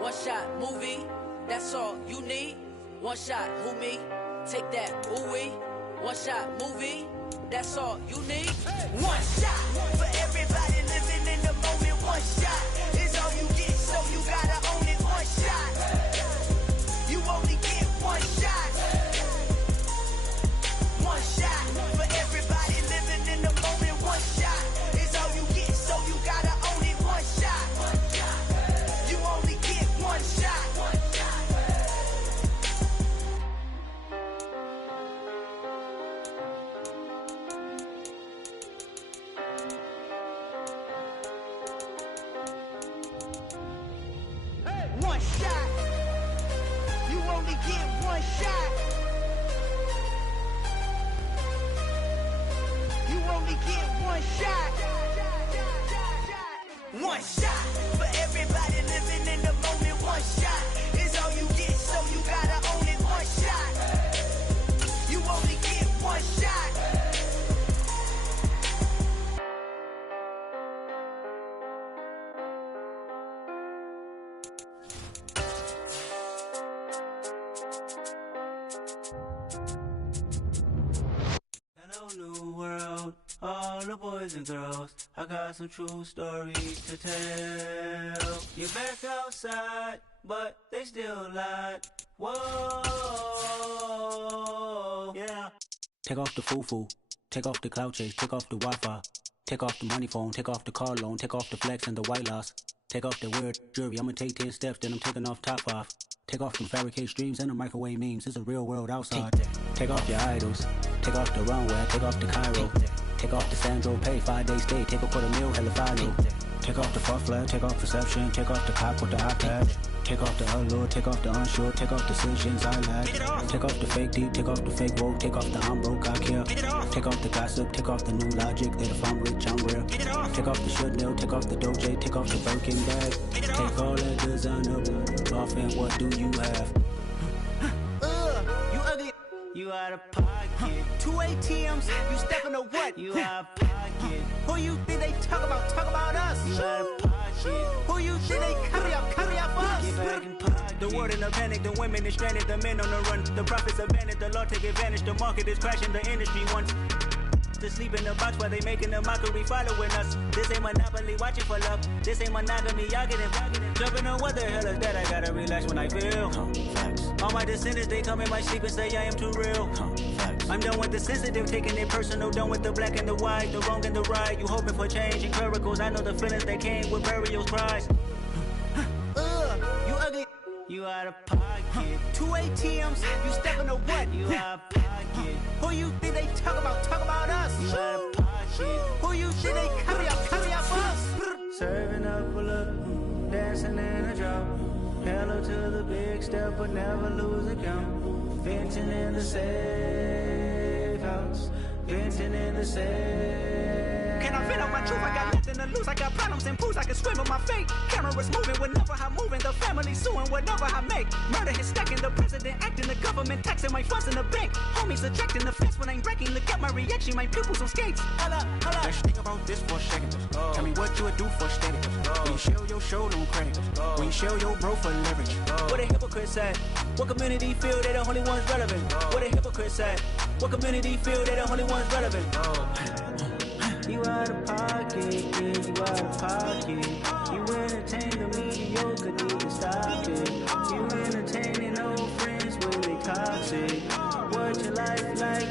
One shot, movie. That's all you need. One shot, who me? Take that, ooh wee. One shot, movie. That's all you need. One shot for everybody living in the moment. One shot is all you get, so you gotta own it. One shot. You only get one shot. One shot for everybody living in the moment. One shot is all you get, so you gotta own it. One shot. You only get one shot. One shot. You only get one shot. You only get one shot. One shot for everybody living in the moment. One shot is all you get, so you gotta own it. One shot. You only get one shot. Hello, new world, all the boys and girls. I got some true stories to tell. You're back outside, but they still lied. Whoa, yeah. Take off the foo-foo, take off the cloud chase, take off the Wi-Fi, take off the money phone, take off the car loan, take off the flex and the white loss, take off the weird jewelry. I'ma take 10 steps, then I'm taking off top 5. Take off them fabricate streams and the microwave memes. It's a real world outside. Take off your idols, take off the runway, take off the Cairo, take off the Sandro pay, 5-day stay, take a $250,000, hella final. Take off the far flag, take off perception, take off the cop with the iPad. Take off the allure, take off the unsure, take off decisions I lack. Take off the fake deep, take off the fake woke, take off the I'm broke, I care. Take off the gossip, take off the new logic, that if I'm rich, I'm real. Take off the should know, take off the doje, take off the Birkin bag. Take all that designer off and what do you have? You ugly. You out of pocket. 2 ATMs, you stepping to what? You out of pocket. Who you think they talk about? Talk about us. You out of pocket. Who you think they carry up us? Get back in pocket. The world in a panic, the women is stranded, the men on the run. The profits abandoned, the law take advantage. The market is crashing, the industry wants to sleep in the box while they making a mockery following us. This ain't monopoly, watching for love. This ain't monogamy, y'all getting jumping on what the hell is that? I gotta relax when I feel. All my descendants, they come in my sleep and say I am too real. I'm done with the sensitive, taking it personal. Done with the black and the white, the wrong and the right. You hoping for change and miracles. I know the feelings that came with burials, cries. You ugly. You out of pocket. 2 ATMs, you stepping to what? You out of pocket. Who you think they talk about? Talk about us. You out of pocket. Who you think they carry up us? Serving up a look, dancing in a drop. Hello to the big step, but never lose a count. Venting in the safe house, venting in the safe can I fit out my truth? I got nothing to lose. I got problems and booze. I can swim on my fate. Cameras moving whenever I'm moving. The family suing whatever I make. Murder is stacking. The president acting. The government taxing my funds in the bank. Homies ejecting the fence when I'm breaking. Look at my reaction. My pupils on skates. Hold up. Let's think about this for a second. Tell me what you would do for status. When you show your show, no credit. When you show your bro for leverage. What a hypocrite said. What community feel they the only ones relevant? What a hypocrite said. What community feel they the only ones relevant? You out of pocket, yeah, you out of pocket. You entertain the mediocre, need to stop it. You entertaining old friends when they toxic. What your life like?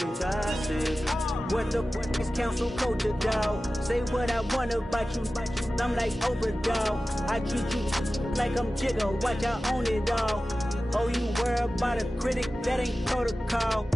You gossip. What the fuck is council culture, dog? Say what I want about you. I'm like overdog. I treat you like I'm Jigga. Watch I own it all. Oh, you worry about a critic? That ain't protocol.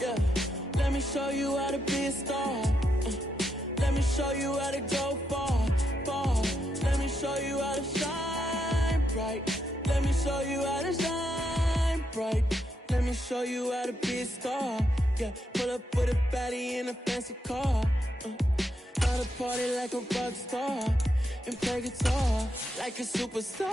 Yeah, let me show you how to be a star. Let me show you how to go far, far. Let me show you how to shine bright. Let me show you how to shine bright. Let me show you how to be a star. Yeah, pull up with a baddie in a fancy car. How to party like a rock star and play guitar like a superstar.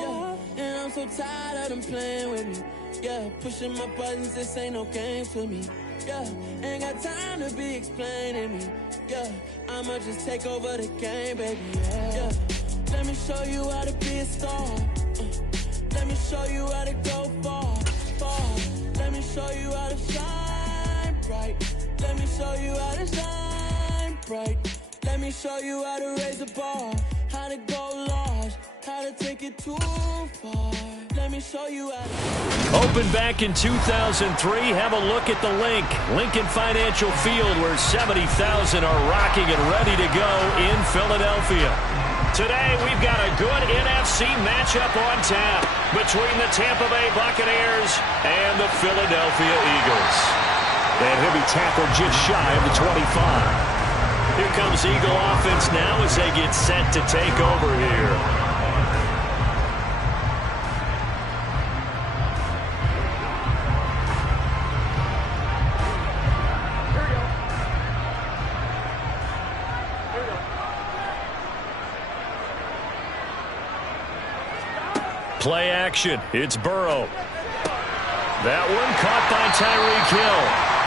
Yeah, and I'm so tired of them playing with me. Yeah, pushing my buttons, this ain't no games with me. Yeah, ain't got time to be explaining me. Yeah, I'ma just take over the game, baby. Yeah, let me show you how to be a star. Let me show you how to go far, far. Let me show you how to shine bright. Let me show you how to shine bright. Let me show you how to raise the bar, how to go large, how to take it too far. Let me show you how to... Opened back in 2003. Have a look at the Lincoln Financial Field, where 70,000 are rocking and ready to go in Philadelphia. Today, we've got a good NFC matchup on tap between the Tampa Bay Buccaneers and the Philadelphia Eagles. And he'll be tackled just shy of the 25. Here comes Eagle offense now as they get set to take over here. Play action. It's Burrow. That one caught by Tyreek Hill.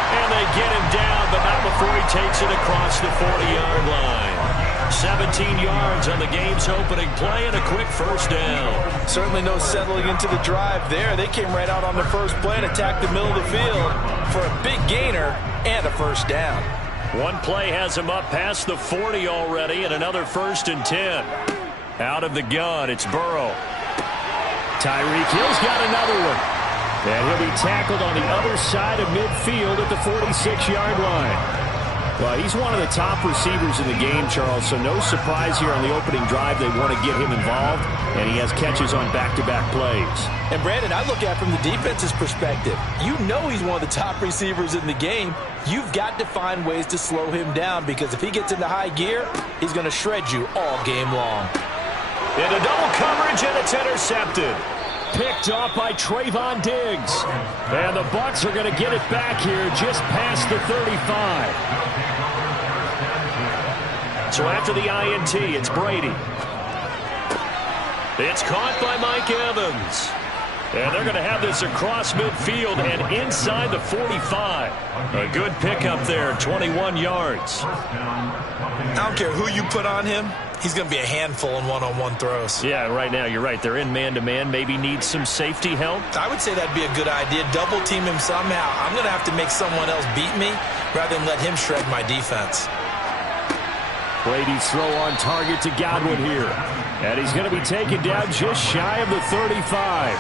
And they get him down, but not before he takes it across the 40-yard line. 17 yards on the game's opening play and a quick first down. Certainly no settling into the drive there. They came right out on the first play and attacked the middle of the field for a big gainer and a first down. One play has him up past the 40 already, and another 1st and 10. Out of the gun, it's Burrow. Tyreek Hill's got another one. And he'll be tackled on the other side of midfield at the 46-yard line. Well, he's one of the top receivers in the game, Charles, so no surprise here on the opening drive. They want to get him involved, and he has catches on back-to-back plays. And, Brandon, I look at it from the defense's perspective. You know he's one of the top receivers in the game. You've got to find ways to slow him down, because if he gets into high gear, he's going to shred you all game long. Into double coverage, and it's intercepted. Picked off by Trayvon Diggs. And the Bucs are going to get it back here just past the 35. So after the INT, it's Brady. It's caught by Mike Evans. And they're going to have this across midfield and inside the 45. A good pickup there, 21 yards. I don't care who you put on him. He's going to be a handful in one-on-one throws. Yeah, right now you're right. They're in man-to-man. Maybe need some safety help. I would say that'd be a good idea. Double team him somehow. I'm going to have to make someone else beat me rather than let him shred my defense. Brady's throw on target to Godwin here. And he's going to be taken down just shy of the 35.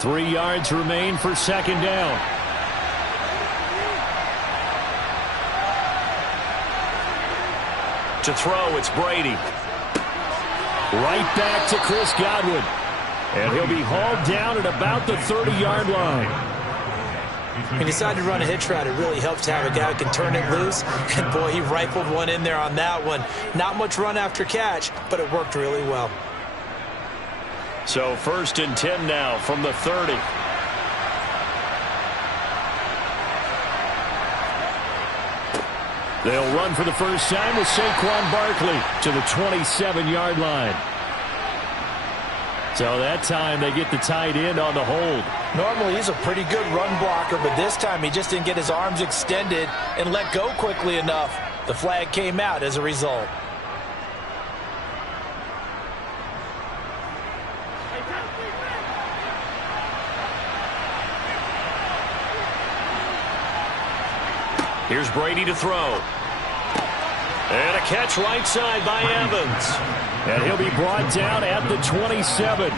3 yards remain for second down. To throw, it's Brady. Right back to Chris Godwin. And he'll be hauled down at about the 30-yard line. When you decide to run a hitch route, it really helps to have a guy who can turn it loose. And, boy, he rifled one in there on that one. Not much run after catch, but it worked really well. So 1st and 10 now from the 30. They'll run for the first time with Saquon Barkley to the 27-yard line. So that time they get the tight end on the hold. Normally he's a pretty good run blocker, but this time he just didn't get his arms extended and let go quickly enough. The flag came out as a result. Here's Brady to throw. And a catch right side by Evans. And he'll be brought down at the 27.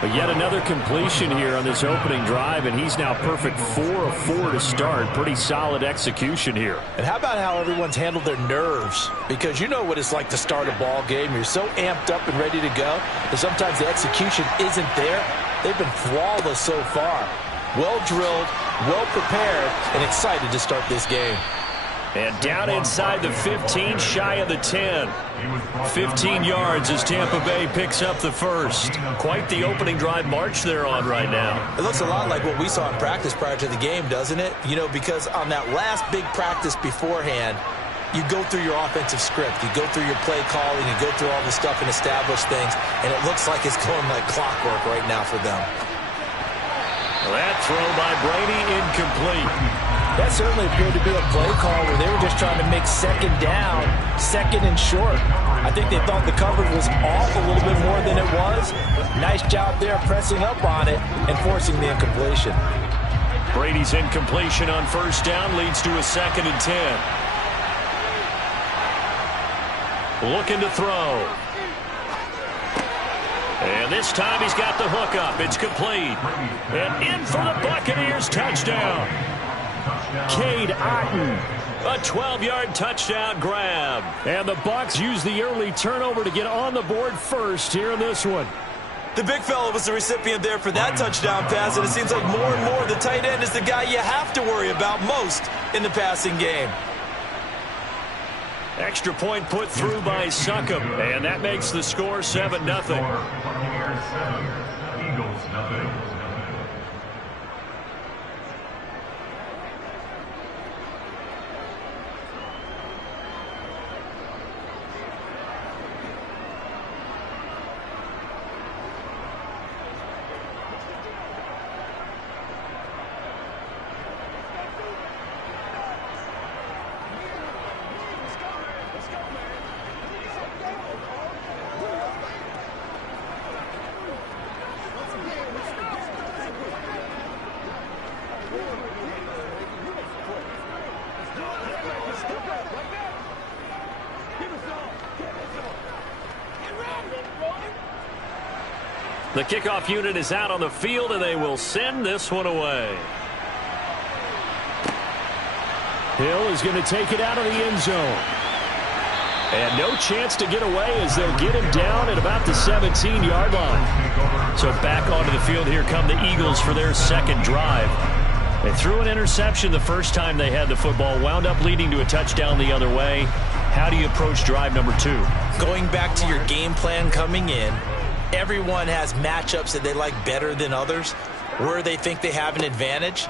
But yet another completion here on this opening drive, and he's now perfect 4 of 4 to start. Pretty solid execution here. And how about how everyone's handled their nerves? Because you know what it's like to start a ball game. You're so amped up and ready to go, but sometimes the execution isn't there. They've been flawless so far. Well drilled, well prepared, and excited to start this game. And down inside the 15, shy of the 10. 15 yards as Tampa Bay picks up the first. Quite the opening drive march they're on right now. It looks a lot like what we saw in practice prior to the game, doesn't it? You know, because on that last big practice beforehand, you go through your offensive script. You go through your play calling. You go through all the stuff and establish things. And it looks like it's going like clockwork right now for them. That throw by Brady incomplete. That certainly appeared to be a play call where they were just trying to make second down, second and short. I think they thought the coverage was off a little bit more than it was. Nice job there pressing up on it and forcing the incompletion. Brady's incompletion on first down leads to a 2nd and 10. Looking to throw. And this time he's got the hook up. It's complete. And in for the Buccaneers touchdown. Cade Otton, a 12-yard touchdown grab. And the Bucs use the early turnover to get on the board first here in this one. The big fella was the recipient there for that touchdown pass, and it seems like more and more the tight end is the guy you have to worry about most in the passing game. Extra point put through by Succop, and that makes the score 7-0. Eagles nothing. The kickoff unit is out on the field, and they will send this one away. Hill is going to take it out of the end zone. And no chance to get away as they'll get him down at about the 17-yard line. So back onto the field here come the Eagles for their second drive. They threw an interception the first time they had the football, wound up leading to a touchdown the other way. How do you approach drive number 2? Going back to your game plan coming in, everyone has matchups that they like better than others. Where they think they have an advantage,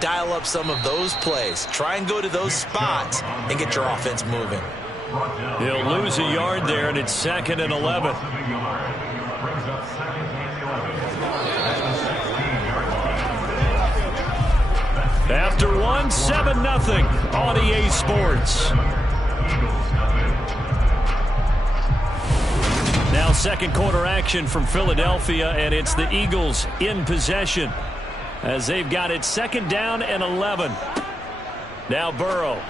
dial up some of those plays. Try and go to those spots and get your offense moving. He'll lose a yard there, and it's 2nd and 11. After one, 7-0 on EA Sports. Now second quarter action from Philadelphia, and it's the Eagles in possession as they've got it 2nd down and 11. Now Burrow.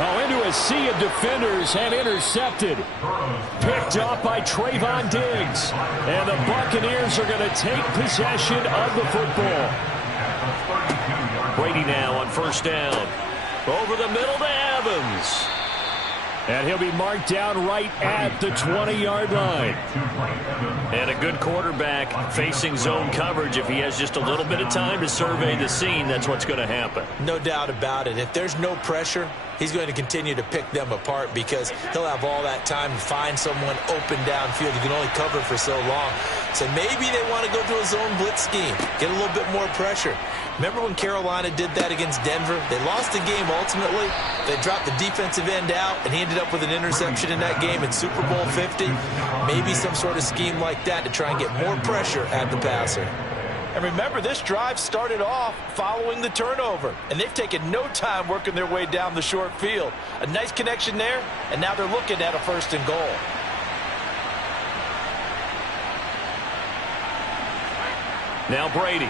Oh, into a sea of defenders and intercepted. Picked off by Trayvon Diggs. And the Buccaneers are going to take possession of the football. Brady now on first down. Over the middle to Evans. And he'll be marked down right at the 20-yard line. And a good quarterback facing zone coverage. If he has just a little bit of time to survey the scene, that's what's going to happen. No doubt about it. If there's no pressure, he's going to continue to pick them apart because he'll have all that time to find someone open downfield. You can only cover for so long. So maybe they want to go to a zone blitz scheme, get a little bit more pressure. Remember when Carolina did that against Denver? They lost the game ultimately. They dropped the defensive end out, and he ended up with an interception in that game in Super Bowl 50. Maybe some sort of scheme like that to try and get more pressure at the passer. And remember, this drive started off following the turnover, and they've taken no time working their way down the short field. A nice connection there, and now they're looking at a 1st and goal. Now Brady.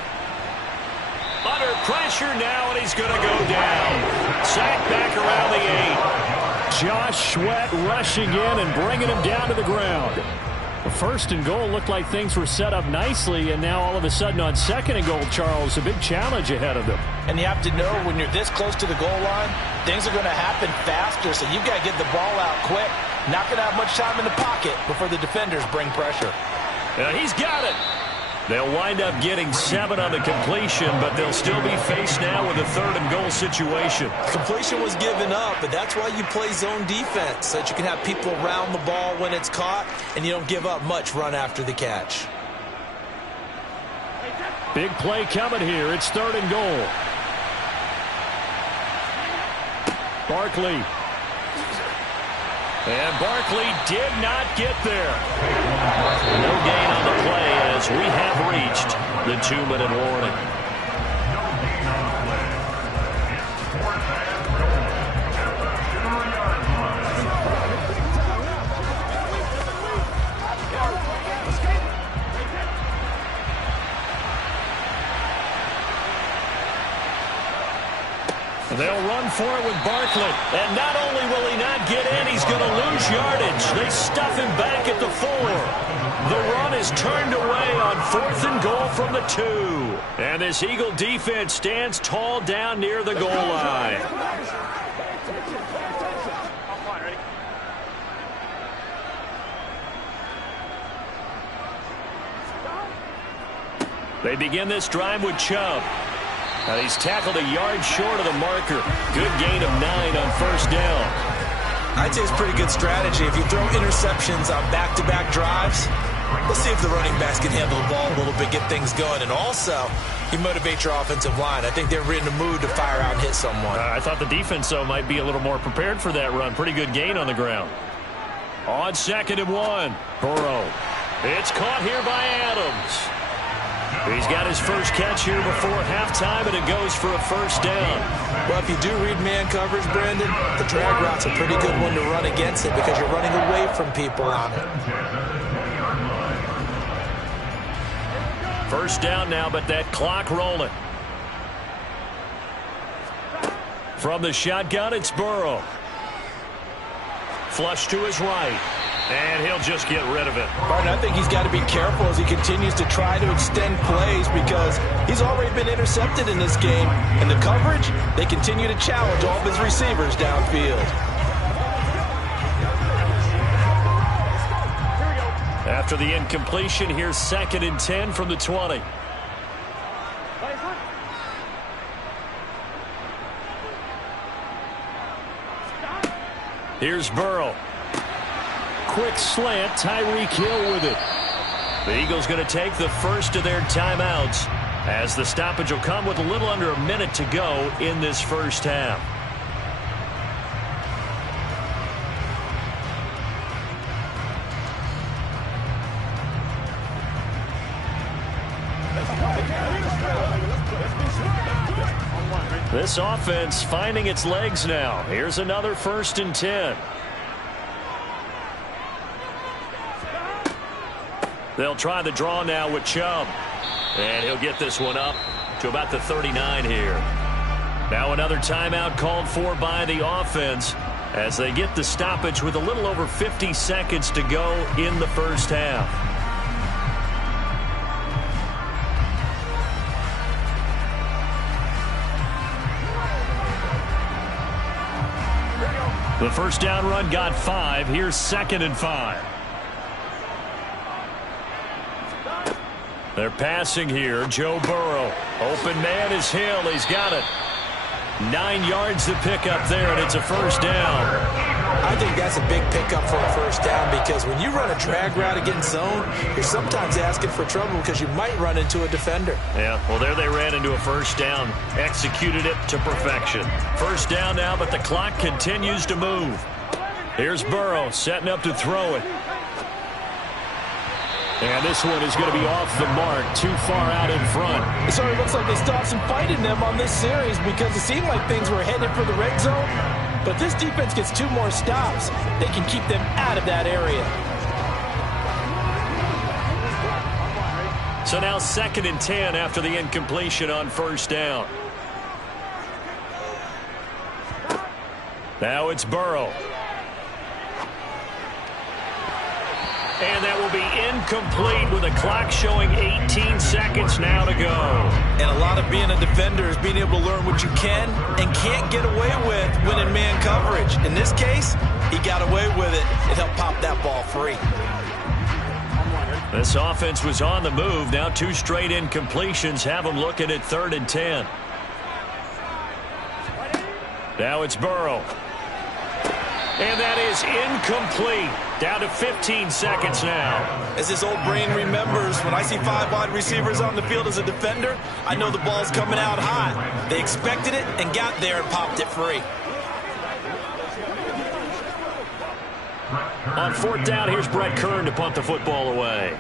Under pressure now, and he's going to go down. Sacked back around the 8. Josh Sweat rushing in and bringing him down to the ground. The 1st and goal looked like things were set up nicely, and now all of a sudden on 2nd and goal, Charles, a big challenge ahead of them. And you have to know when you're this close to the goal line, things are going to happen faster, so you've got to get the ball out quick. Not going to have much time in the pocket before the defenders bring pressure. He's got it. They'll wind up getting 7 on the completion, but they'll still be faced now with a 3rd and goal situation. Completion was given up, but that's why you play zone defense, so that you can have people around the ball when it's caught, and you don't give up much run after the catch. Big play coming here. It's 3rd and goal. Barkley. And Barkley did not get there. No gain on the play as we have reached the 2-minute warning. They'll run for it with Barkley. And not only will he not get in, he's going to lose yardage. They stuff him back at the 4. The run is turned away on 4th and goal from the 2. And this Eagle defense stands tall down near the goal line. They begin this drive with Chubb. And he's tackled a yard short of the marker. Good gain of 9 on 1st down. I'd say it's pretty good strategy. If you throw interceptions on back-to-back drives, let's see if the running backs can handle the ball a little bit, get things going. And also, you motivate your offensive line. I think they're in the mood to fire out and hit someone. I thought the defense, though, might be a little more prepared for that run. Pretty good gain on the ground. On 2nd and 1, Burrow. It's caught here by Adams. He's got his first catch here before halftime, and it goes for a 1st down. Well, if you do read man coverage, Brandon, the drag route's a pretty good one to run against it because you're running away from people on it. 1st down now, but that clock rolling. From the shotgun, it's Burrow. Flush to his right. And he'll just get rid of it. Martin, I think he's got to be careful as he continues to try to extend plays because he's already been intercepted in this game. And the coverage, they continue to challenge all of his receivers downfield. After the incompletion, here's 2nd and 10 from the 20. Here's Burrow. Quick slant, Tyreek Hill with it. The Eagles going to take the first of their timeouts as the stoppage will come with a little under a minute to go in this first half. This offense finding its legs now. Here's another 1st and 10. They'll try the draw now with Chubb. And he'll get this one up to about the 39 here. Now another timeout called for by the offense as they get the stoppage with a little over 50 seconds to go in the first half. The first down run got 5. Here's 2nd and 5. They're passing here. Joe Burrow. Open man is Hill. He's got it. 9 yards to pick up there, and it's a first down. I think that's a big pickup for a first down because when you run a drag route against zone, you're sometimes asking for trouble because you might run into a defender. Yeah, well, there they ran into a first down. Executed it to perfection. First down now, but the clock continues to move. Here's Burrow setting up to throw it. And this one is going to be off the mark, too far out in front. It sort of looks like they stopped some fight in them on this series because it seemed like things were headed for the red zone. But if this defense gets 2 more stops, they can keep them out of that area. So now 2nd and 10 after the incompletion on first down. Now it's Burrow. And that will be incomplete with a clock showing 18 seconds now to go. And a lot of being a defender is being able to learn what you can and can't get away with when in man coverage. In this case, he got away with it and helped pop that ball free. This offense was on the move. Now 2 straight incompletions have them looking at 3rd and 10. Now it's Burrow. And that is incomplete. Down to 15 seconds now. As this old brain remembers, when I see 5 wide receivers on the field as a defender, I know the ball's coming out high. They expected it and got there and popped it free. On 4th down, here's Brett Kern to punt the football away.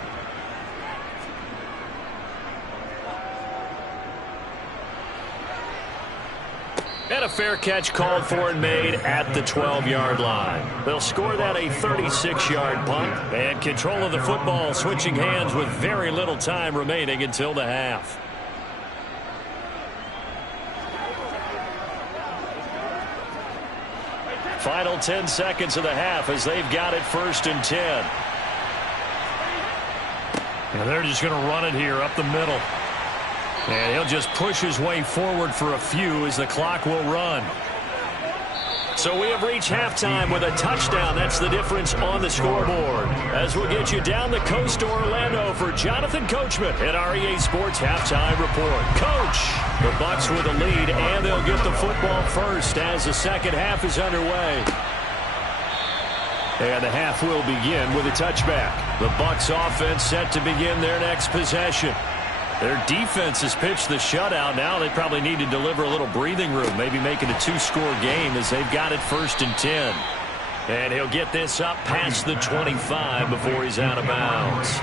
And a fair catch called for and made at the 12-yard line. They'll score that a 36-yard punt. And control of the football switching hands with very little time remaining until the half. Final 10 seconds of the half as they've got it 1st and 10. And they're just going to run it here up the middle. And he'll just push his way forward for a few as the clock will run. So we have reached halftime with a touchdown. That's the difference on the scoreboard. As we'll get you down the coast to Orlando for Jonathan Coachman at our EA Sports Halftime Report. Coach, the Bucs with a lead, and they'll get the football first as the second half is underway. And the half will begin with a touchback. The Bucs offense set to begin their next possession. Their defense has pitched the shutout. Now they probably need to deliver a little breathing room, maybe make it a 2-score game as they've got it 1st and 10. And he'll get this up past the 25 before he's out of bounds.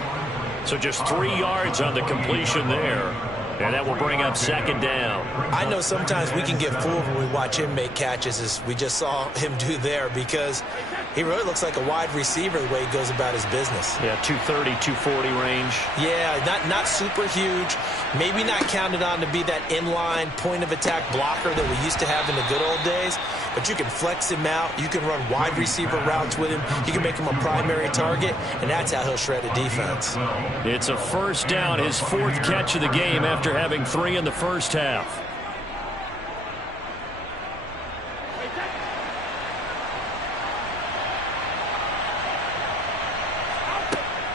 So just 3 yards on the completion there. And that will bring up 2nd down. I know sometimes we can get fooled when we watch him make catches, as we just saw him do there, because he really looks like a wide receiver the way he goes about his business. Yeah, 230, 240 range. Yeah, not super huge. Maybe not counted on to be that inline point-of-attack blocker that we used to have in the good old days. But you can flex him out. You can run wide receiver routes with him. You can make him a primary target, and that's how he'll shred a defense. It's a first down, his 4th catch of the game after having 3 in the first half.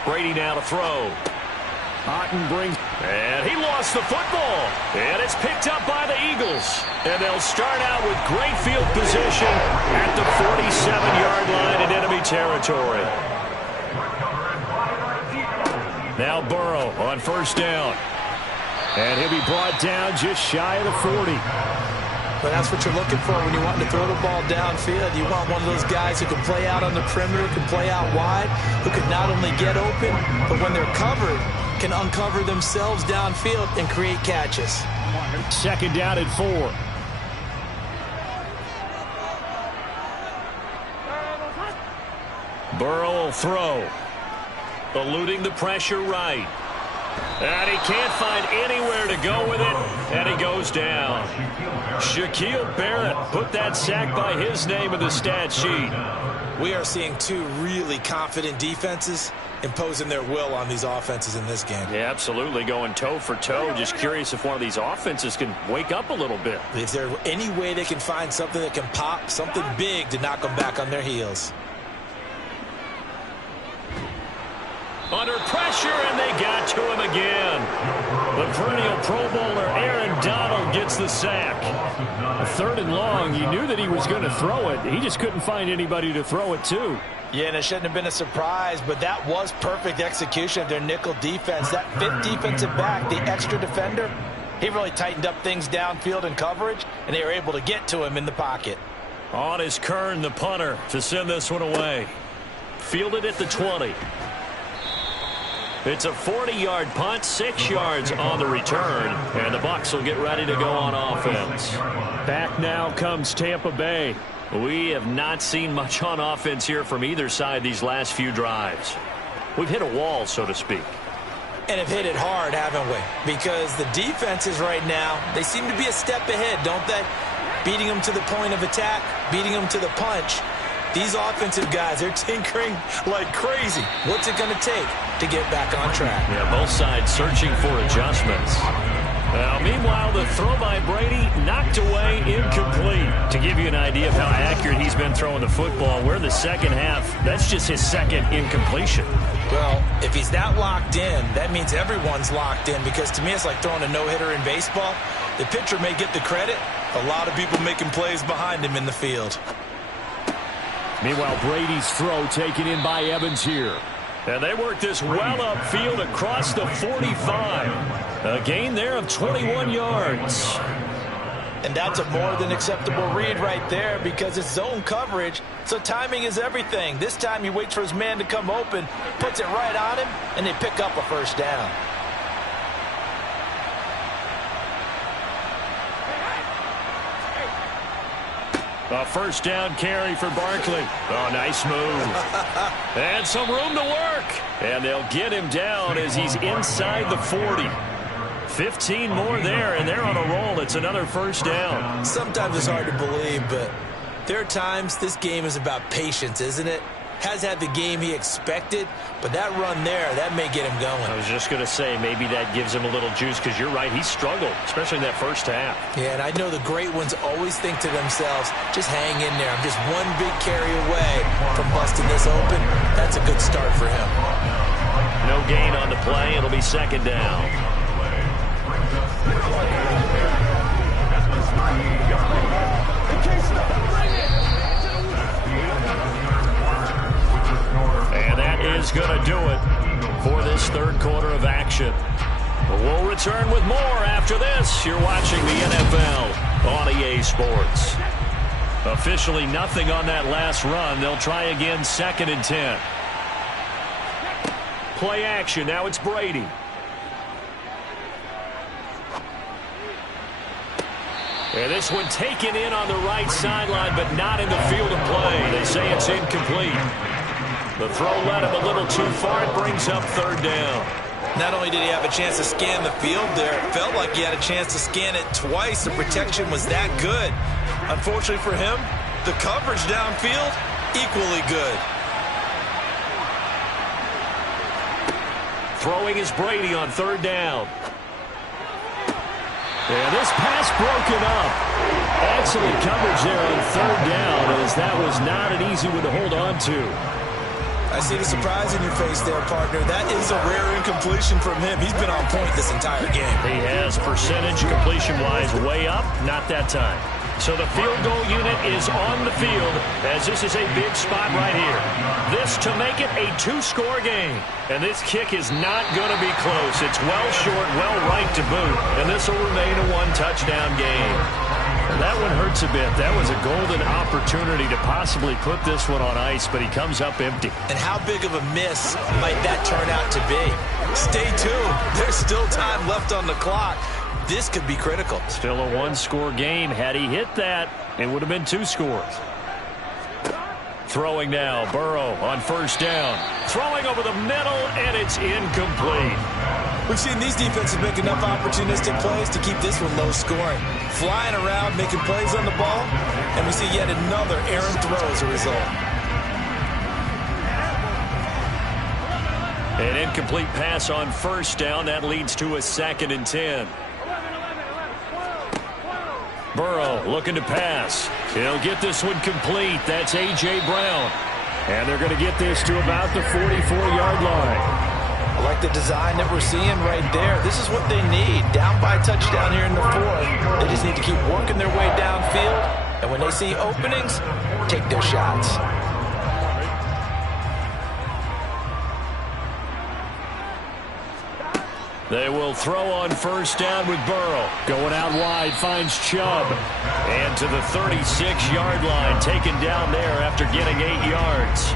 Brady now to throw. Otten brings, and he lost the football. And it's picked up by the Eagles. And they'll start out with great field position at the 47-yard line in enemy territory. Now Burrow on first down. And he'll be brought down just shy of the 40. But that's what you're looking for when you want to throw the ball downfield. You want one of those guys who can play out on the perimeter, can play out wide, who can not only get open, but when they're covered, can uncover themselves downfield and create catches. 2nd down and 4. Burrow will throw. Eluding the pressure right. And he can't find anywhere to go with it, and he goes down. Shaquille Barrett put that sack by his name in the stat sheet. We are seeing two really confident defenses imposing their will on these offenses in this game. Yeah, absolutely, going toe for toe. Just curious if one of these offenses can wake up a little bit. Is there any way they can find something that can pop, something big to knock them back on their heels? Under pressure, and they got to him again. The perennial Pro Bowler Aaron Donald gets the sack. A 3rd and long, you knew that he was going to throw it. He just couldn't find anybody to throw it to. Yeah, and it shouldn't have been a surprise, but that was perfect execution of their nickel defense. That 5th defensive back, the extra defender, he really tightened up things downfield in coverage, and they were able to get to him in the pocket. On is Kern, the punter, to send this one away. Fielded at the 20. It's a 40-yard punt, 6 yards on the return, and the Bucs will get ready to go on offense. Back now comes Tampa Bay. We have not seen much on offense here from either side these last few drives. We've hit a wall, so to speak. And have hit it hard, haven't we? Because the defenses right now, they seem to be a step ahead, don't they? Beating them to the point of attack, beating them to the punch. These offensive guys, they're tinkering like crazy. What's it going to take to get back on track? Yeah, both sides searching for adjustments. Now, meanwhile, the throw by Brady knocked away, incomplete. To give you an idea of how accurate he's been throwing the football, we're in the second half. That's just his 2nd incompletion. Well, if he's that locked in, that means everyone's locked in, because to me it's like throwing a no-hitter in baseball. The pitcher may get the credit, a lot of people making plays behind him in the field. Meanwhile, Brady's throw taken in by Evans here. And they work this well upfield across the 45. A gain there of 21 yards. And that's a more than acceptable read right there, because it's zone coverage, so timing is everything. This time he waits for his man to come open, puts it right on him, and they pick up a 1st down. A 1st down carry for Barkley. Oh, nice move. And some room to work. And they'll get him down as he's inside the 40. 15 more there, and they're on a roll. It's another 1st down. Sometimes it's hard to believe, but there are times this game is about patience, isn't it? Has had the game he expected, but that run there, that may get him going. I was just going to say, maybe that gives him a little juice, because you're right, he struggled, especially in that 1st half. Yeah, and I know the great ones always think to themselves, just hang in there. I'm just one big carry away from busting this open. That's a good start for him. No gain on the play. It'll be 2nd down. And that is going to do it for this 3rd quarter of action. We'll return with more after this. You're watching the NFL on EA Sports. Officially nothing on that last run. They'll try again, 2nd and 10. Play action. Now it's Brady. And this one taken in on the right sideline, but not in the field of play. They say it's incomplete. The throw led him a little too far. It brings up 3rd down. Not only did he have a chance to scan the field there, it felt like he had a chance to scan it twice. The protection was that good. Unfortunately for him, the coverage downfield, equally good. Throwing is Brady on 3rd down. And this pass broken up. Excellent coverage there on 3rd down, as that was not an easy one to hold on to. I see the surprise in your face there, partner. That is a rare incompletion from him. He's been on point this entire game. He has, percentage completion-wise way up. Not that time. So the field goal unit is on the field, as this is a big spot right here. This to make it a 2-score game. And this kick is not going to be close. It's well short, well right to boot. And this will remain a 1-touchdown game. That one hurts a bit. That was a golden opportunity to possibly put this one on ice, but he comes up empty. And how big of a miss might that turn out to be? Stay tuned. There's still time left on the clock. This could be critical. Still a 1-score game. Had he hit that, it would have been 2 scores. Throwing now, Burrow on first down. Throwing over the middle, and it's incomplete. We've seen these defenses make enough opportunistic plays to keep this one low scoring. Flying around, making plays on the ball, and we see yet another errant throw as a result. An incomplete pass on first down. That leads to a 2nd and 10. Burrow looking to pass. He'll get this one complete. That's A.J. Brown. And they're going to get this to about the 44-yard line. I like the design that we're seeing right there. This is what they need. Down by a touchdown here in the 4th. They just need to keep working their way downfield. And when they see openings, take their shots. They will throw on first down with Burrow. Going out wide, finds Chubb. And to the 36-yard line, taken down there after getting 8 yards.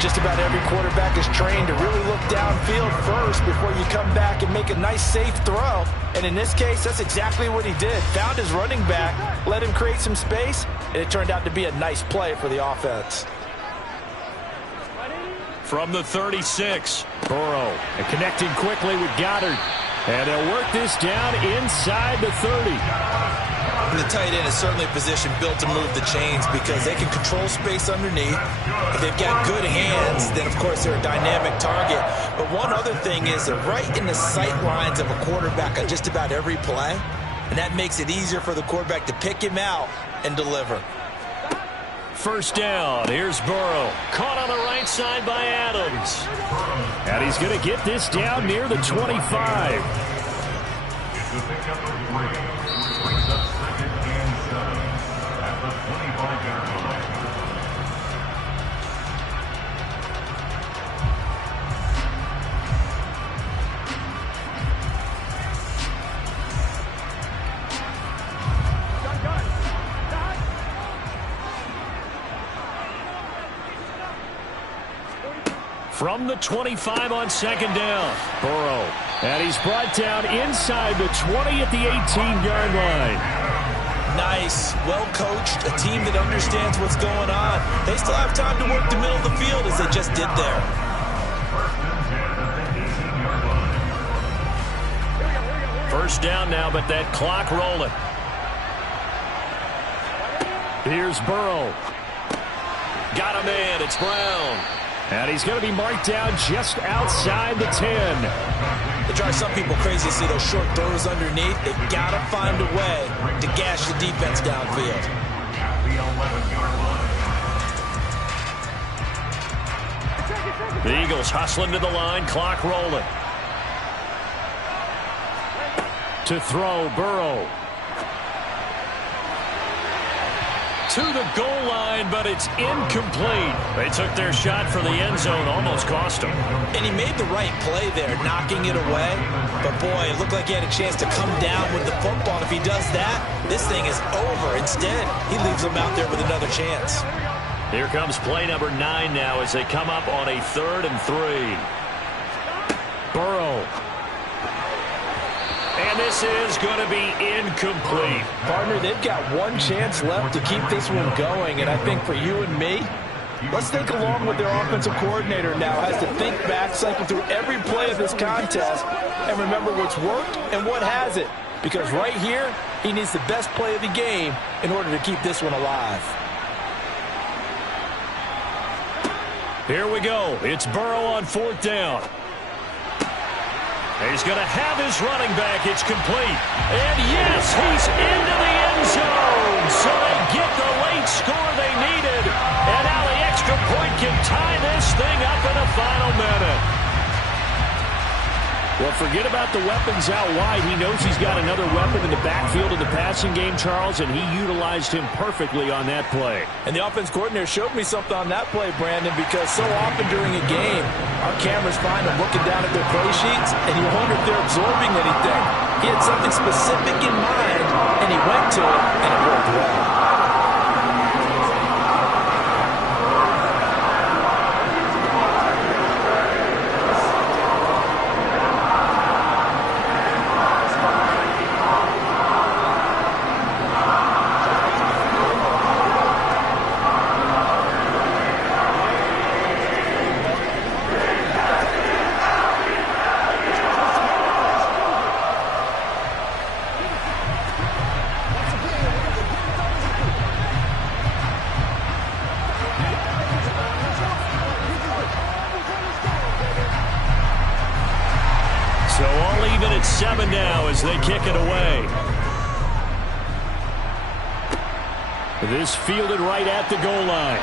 Just about every quarterback is trained to really look downfield first before you come back and make a nice, safe throw. And in this case, that's exactly what he did. Found his running back, let him create some space, and it turned out to be a nice play for the offense. From the 36, Burrow and connecting quickly with Goddard. And they'll work this down inside the 30. And the tight end is certainly a position built to move the chains because they can control space underneath. If they've got good hands, then, of course, they're a dynamic target. But one other thing is they're right in the sight lines of a quarterback on just about every play. And that makes it easier for the quarterback to pick him out and deliver. First down, here's Burrow. Caught on the right side by Adams. And he's going to get this down near the 25. From the 25 on second down, Burrow. And he's brought down inside the 20 at the 18-yard line. Nice, well-coached, a team that understands what's going on. They still have time to work the middle of the field as they just did there. First down now, but that clock rolling. Here's Burrow. Got a man, it's Brown. And he's going to be marked down just outside the 10. It drives some people crazy to see those short throws underneath. They've got to find a way to gash the defense downfield. The Eagles hustling to the line, clock rolling. To throw, Burrow. To the goal line, but it's incomplete. They took their shot for the end zone, almost cost him. And he made the right play there, knocking it away. But, boy, it looked like he had a chance to come down with the football. If he does that, this thing is over. Instead, he leaves them out there with another chance. Here comes play number 9 now as they come up on a 3rd and 3. Burrow. And this is going to be incomplete. Partner, they've got one chance left to keep this one going. And I think for you and me, let's think along with their offensive coordinator now has to think back, cycle through every play of this contest, and remember what's worked and what hasn't. Because right here, he needs the best play of the game in order to keep this one alive. Here we go. It's Burrow on 4th down. He's going to have his running back. It's complete. And yes, he's into the end zone. So they get the late score they needed. And now the extra point can tie this thing up in the final minute. Well, forget about the weapons out wide. He knows he's got another weapon in the backfield of the passing game, Charles, and he utilized him perfectly on that play. And the offense coordinator showed me something on that play, Brandon, because so often during a game, our cameras find them looking down at their play sheets, and you wonder if they're absorbing anything. He had something specific in mind, and he went to it, and it worked well. all even at 7 now as they kick it away. This fielded right at the goal line.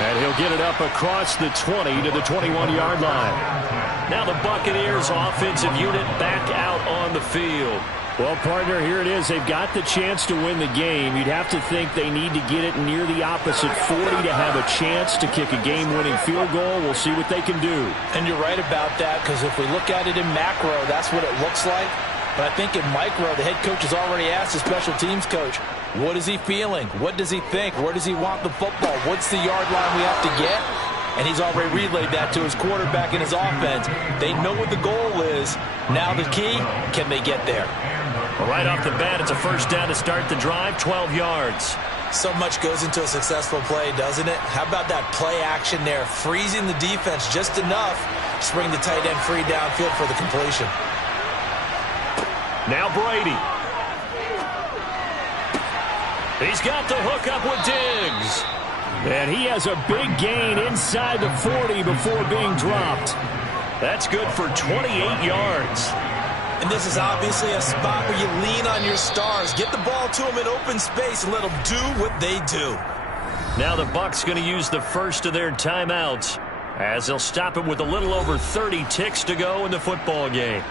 And he'll get it up across the 20 to the 21-yard line. Now the Buccaneers offensive unit back out on the field. Well, partner, here it is. They've got the chance to win the game. You'd have to think they need to get it near the opposite 40 to have a chance to kick a game-winning field goal. We'll see what they can do. And you're right about that, because if we look at it in macro, that's what it looks like. But I think in micro, the head coach has already asked the special teams coach, what is he feeling? What does he think? Where does he want the football? What's the yard line we have to get? And he's already relayed that to his quarterback and his offense. They know what the goal is. Now the key, can they get there? Well, right off the bat, it's a first down to start the drive, 12 yards. So much goes into a successful play, doesn't it? How about that play action there? Freezing the defense just enough to bring the tight end free downfield for the completion. Now Brady. He's got the hook up with Diggs. And he has a big gain inside the 40 before being dropped. That's good for 28 yards. And this is obviously a spot where you lean on your stars. Get the ball to them in open space and let them do what they do. Now the Bucs going to use the first of their timeouts as they'll stop it with a little over 30 ticks to go in the football game.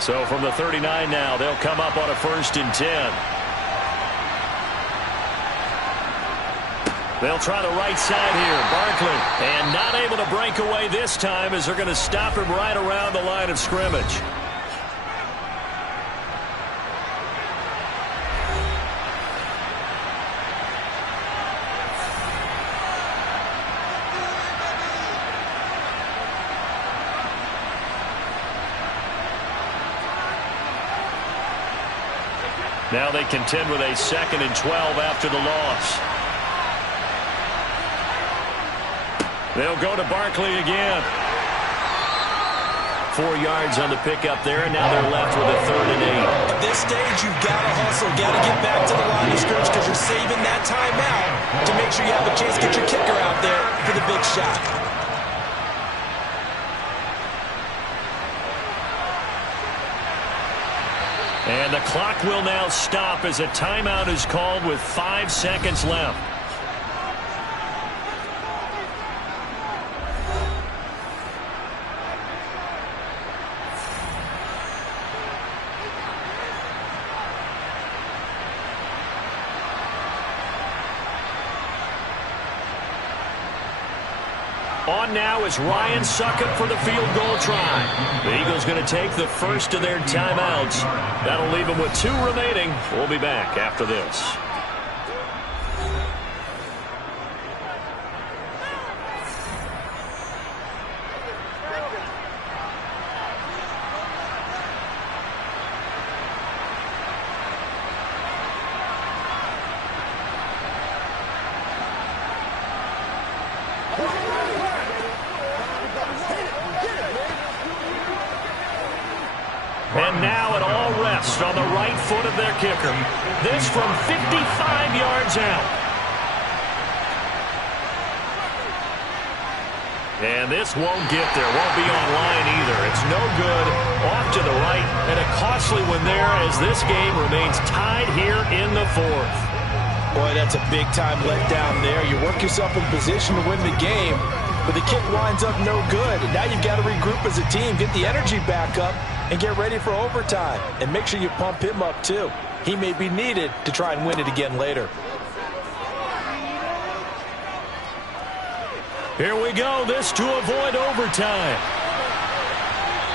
So from the 39 now, they'll come up on a 1st and 10. They'll try the right side here. Barkley. And not able to break away this time as they're going to stop him right around the line of scrimmage. Now they contend with a 2nd and 12 after the loss. They'll go to Barkley again. 4 yards on the pickup there, and now they're left with a 3rd and 8. At this stage, you've got to hustle, got to get back to the line of scrimmage because you're saving that timeout to make sure you have a chance to get your kicker out there for the big shot. And the clock will now stop as a timeout is called with 5 seconds left. On now is Ryan Succop for the field goal try. The Eagles going to take the first of their timeouts. That'll leave them with 2 remaining. We'll be back after this. And now it all rests on the right foot of their kicker. This from 55 yards out. And this won't get there. Won't be online either. It's no good. Off to the right. And a costly one there as this game remains tied here in the 4th. Boy, that's a big-time letdown there. You work yourself in position to win the game, but the kick winds up no good. And now you've got to regroup as a team, get the energy back up, and get ready for overtime. And make sure you pump him up, too. He may be needed to try and win it again later. Here we go. This to avoid overtime.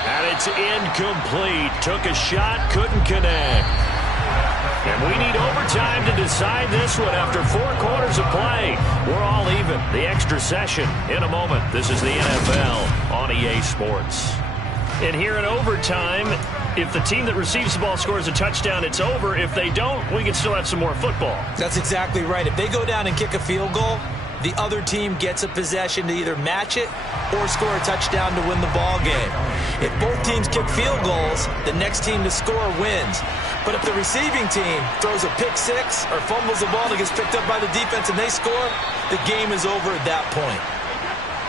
And it's incomplete. Took a shot, couldn't connect. And we need overtime to decide this one after 4 quarters of play. We're all even. The extra session in a moment. This is the NFL on EA Sports. And here in overtime, if the team that receives the ball scores a touchdown, it's over. If they don't, we can still have some more football. That's exactly right. If they go down and kick a field goal, the other team gets a possession to either match it or score a touchdown to win the ball game. If both teams kick field goals, the next team to score wins. But if the receiving team throws a pick six or fumbles the ball and it gets picked up by the defense and they score, the game is over at that point.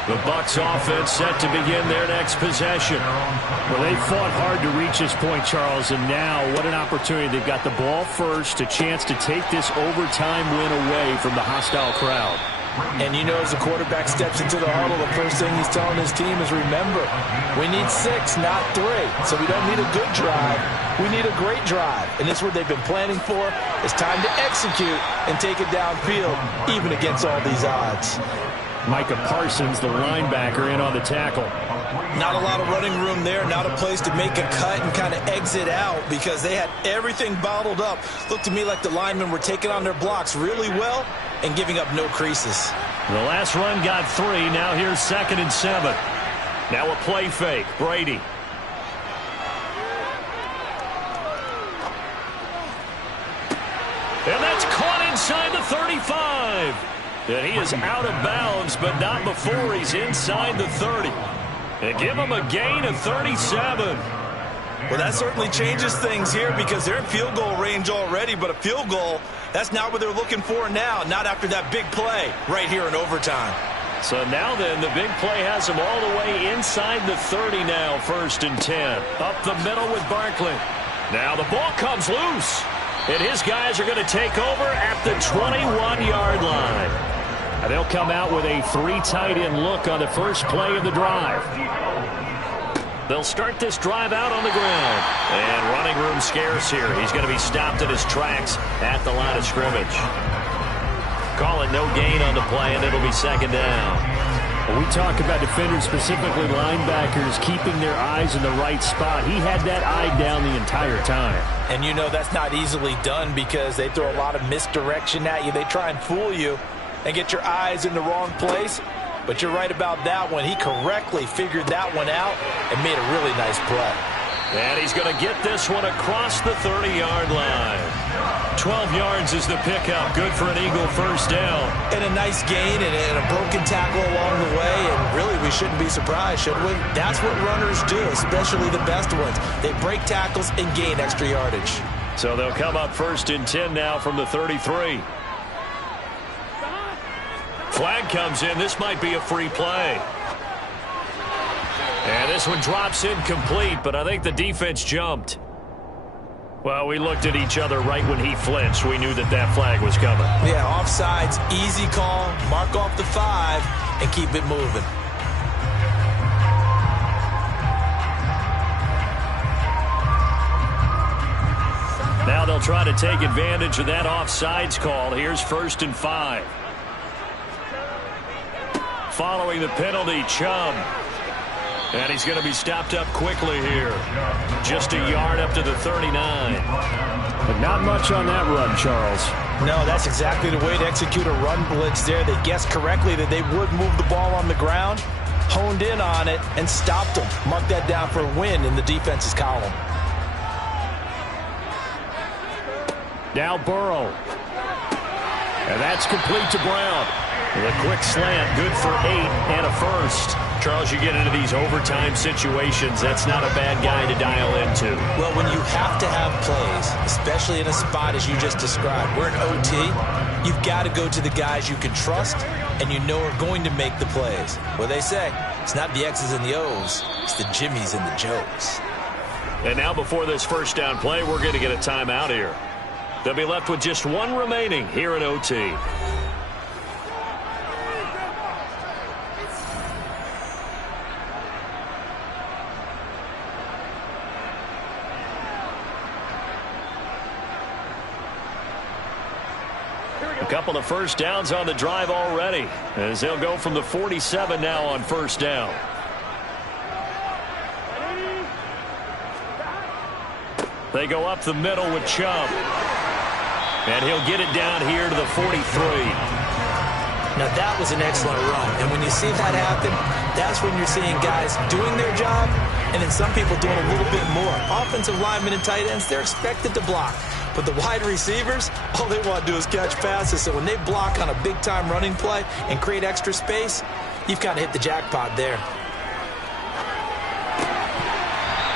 The Bucs offense set to begin their next possession. Well, they fought hard to reach this point, Charles, and now what an opportunity. They've got the ball first, a chance to take this overtime win away from the hostile crowd. And you know, as the quarterback steps into the huddle, the first thing he's telling his team is, remember, we need 6, not 3. So we don't need a good drive. We need a great drive. And this is what they've been planning for. It's time to execute and take it downfield, even against all these odds. Micah Parsons, the linebacker, in on the tackle. Not a lot of running room there, not a place to make a cut and kind of exit out because they had everything bottled up. Looked to me like the linemen were taking on their blocks really well and giving up no creases. The last run got 3. Now here's 2nd and 7. Now a play fake. Brady. And that's caught inside the 35. And he is out of bounds, but not before he's inside the 30. And give him a gain of 37. Well, that certainly changes things here because they're in field goal range already, but a field goal, that's not what they're looking for now, not after that big play right here in overtime. So now then, the big play has him all the way inside the 30 now, 1st and 10. Up the middle with Barkley. Now the ball comes loose. And his guys are going to take over at the 21-yard line. And they'll come out with a 3 tight end look on the first play of the drive. They'll start this drive out on the ground. And running room scarce here. He's going to be stopped in his tracks at the line of scrimmage. Call it no gain on the play, and it'll be 2nd down. When we talk about defenders, specifically linebackers, keeping their eyes in the right spot, he had that eye down the entire time. And you know that's not easily done because they throw a lot of misdirection at you. They try and fool you and get your eyes in the wrong place. But you're right about that one. He correctly figured that one out and made a really nice play. And he's going to get this one across the 30-yard line. 12 yards is the pickup. Good for an Eagle first down. And a nice gain and a broken tackle along the way. And really, we shouldn't be surprised, should we? That's what runners do, especially the best ones. They break tackles and gain extra yardage. So they'll come up 1st and 10 now from the 33. Flag comes in. This might be a free play. And this one drops incomplete, but I think the defense jumped. Well, we looked at each other right when he flinched. We knew that that flag was coming. Yeah, offsides, easy call, mark off the 5, and keep it moving. Now they'll try to take advantage of that offsides call. Here's 1st and 5. Following the penalty, Chubb. And he's going to be stopped up quickly here. Just a yard up to the 39. But not much on that run, Charles. No, that's exactly the way to execute a run blitz there. They guessed correctly that they would move the ball on the ground, honed in on it, and stopped them. Mark that down for a win in the defense's column. Now Burrow. And that's complete to Brown. With a quick slant, good for 8 and a first. Charles, you get into these overtime situations, that's not a bad guy to dial into. Well, when you have to have plays, especially in a spot as you just described, we're in OT, you've got to go to the guys you can trust and you know are going to make the plays. Well, they say, it's not the X's and the O's, it's the Jimmies and the Joes. And now before this first down play, we're going to get a timeout here. They'll be left with just 1 remaining here in OT. A couple of first downs on the drive already, as they'll go from the 47 now on first down. They go up the middle with Chubb. And he'll get it down here to the 43. Now that was an excellent run. And when you see that happen, that's when you're seeing guys doing their job and then some people doing a little bit more. Offensive linemen and tight ends, they're expected to block. But the wide receivers, all they want to do is catch passes. So when they block on a big-time running play and create extra space, you've kind of hit the jackpot there.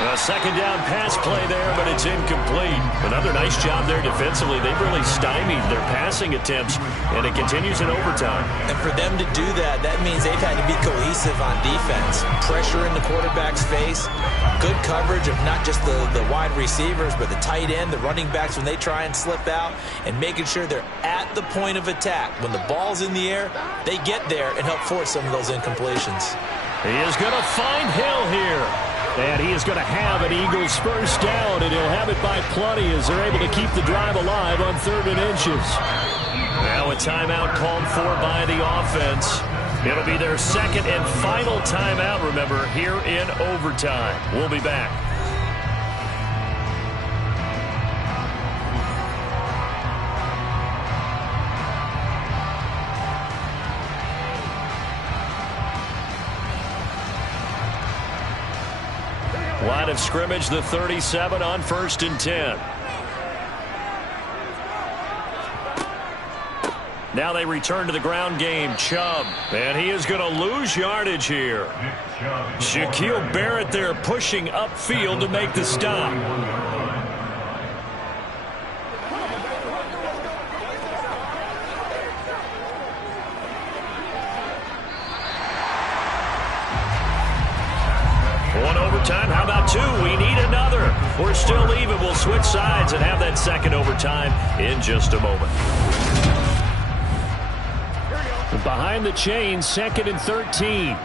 A second down pass play there, but it's incomplete. Another nice job there defensively. They've really stymied their passing attempts, and it continues in overtime. And for them to do that, that means they've had to be cohesive on defense. Pressure in the quarterback's face, good coverage of not just the wide receivers, but the tight end, the running backs when they try and slip out, and making sure they're at the point of attack. When the ball's in the air, they get there and help force some of those incompletions. He is going to find Hill here. And he is going to have an Eagles first down, and he'll have it by plenty as they're able to keep the drive alive on 3rd and inches. Now a timeout called for by the offense. It'll be their second and final timeout, remember, here in overtime. We'll be back. Line of scrimmage, the 37 on 1st and 10. Now they return to the ground game. Chubb, and he is going to lose yardage here. Shaquille Barrett there pushing upfield to make the stop. One overtime. How about 2? We need another. We're still even. We'll switch sides and have that second overtime in just a moment. Behind the chains, 2nd and 13.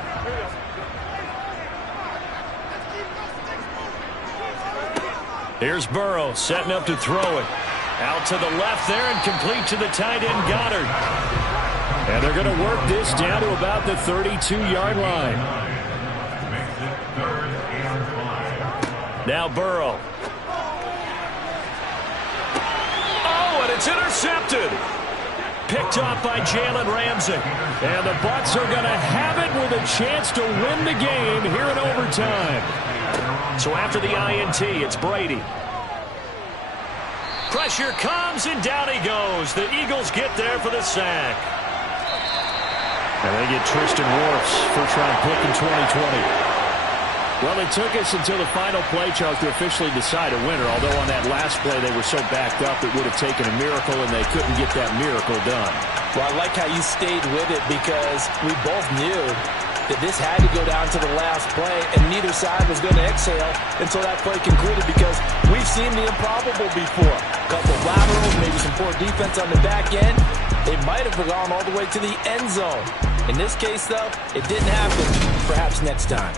Here's Burrow setting up to throw it. Out to the left there and complete to the tight end Goddard. And they're going to work this down to about the 32-yard line. Now Burrow. Oh, and it's intercepted. Picked off by Jalen Ramsey. And the Bucs are going to have it with a chance to win the game here in overtime. So after the INT, it's Brady. Pressure comes, and down he goes. The Eagles get there for the sack. And they get Tristan Wirfs, first-round pick in 2020. Well, it took us until the final play, Charles, to officially decide a winner, although on that last play they were so backed up it would have taken a miracle, and they couldn't get that miracle done. Well, I like how you stayed with it because we both knew that this had to go down to the last play, and neither side was going to exhale until that play concluded because we've seen the improbable before. A couple of laterals, maybe some poor defense on the back end. They might have gone all the way to the end zone. In this case, though, it didn't happen. Perhaps next time.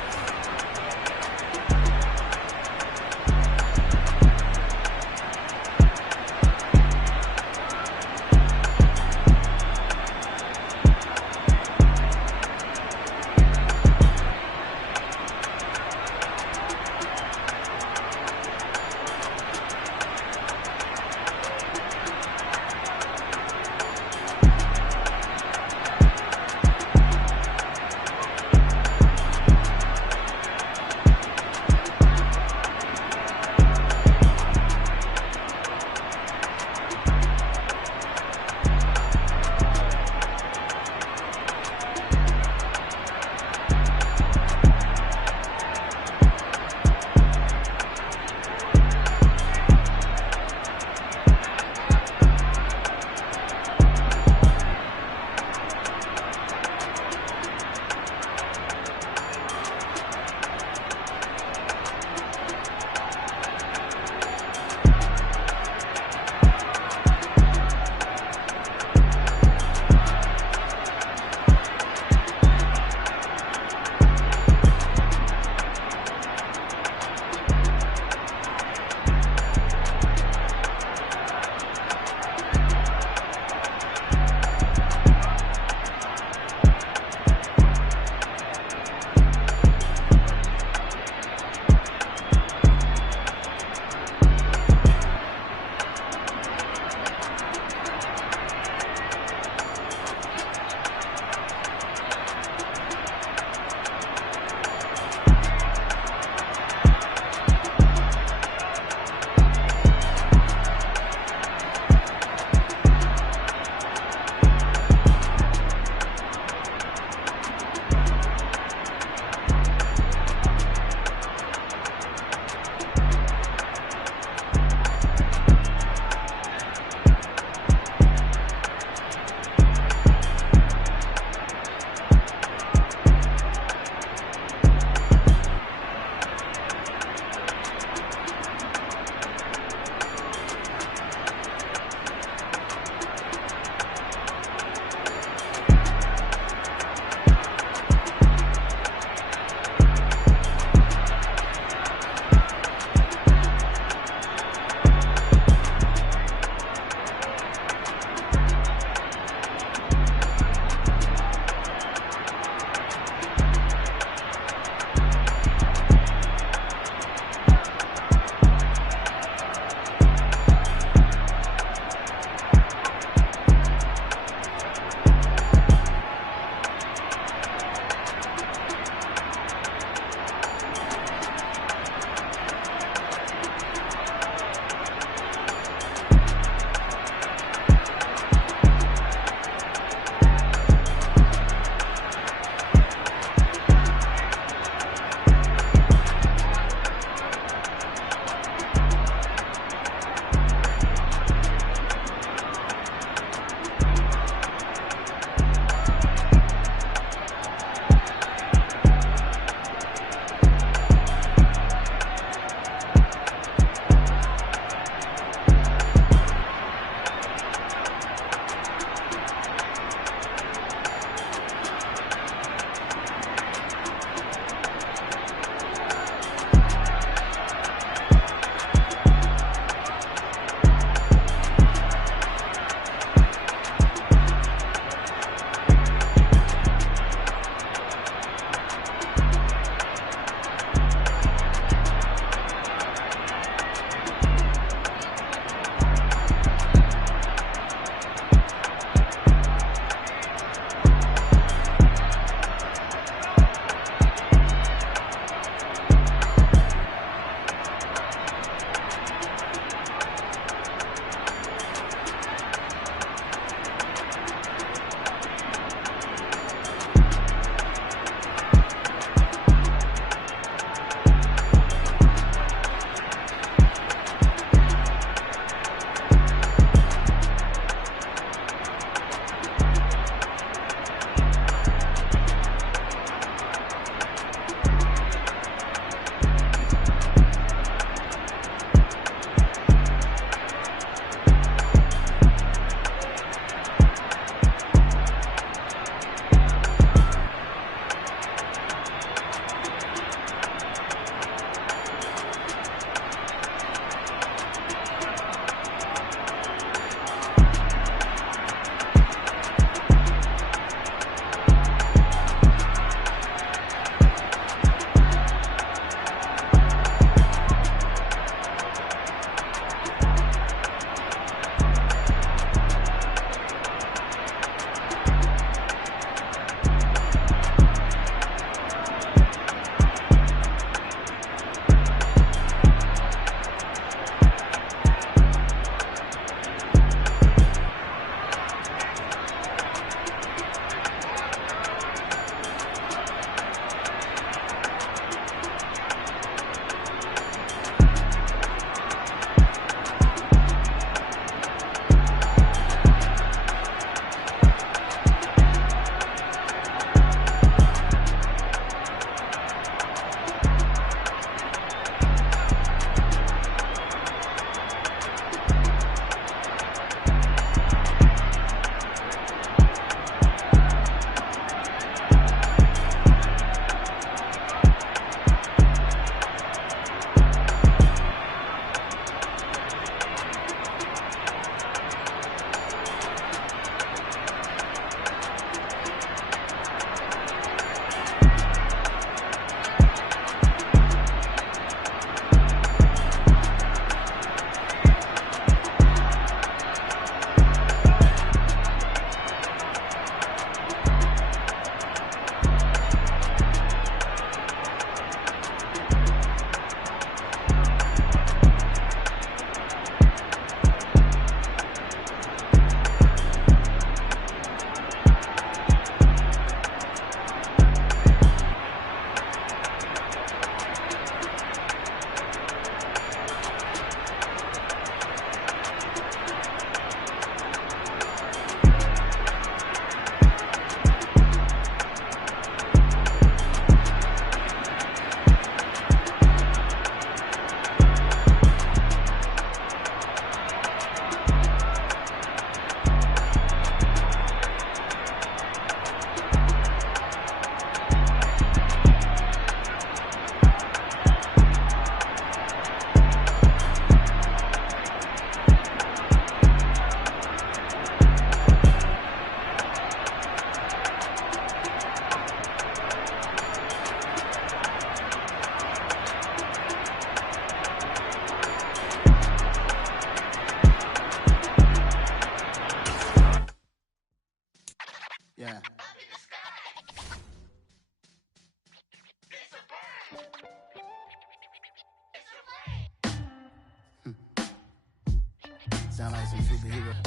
sound like some superheroes.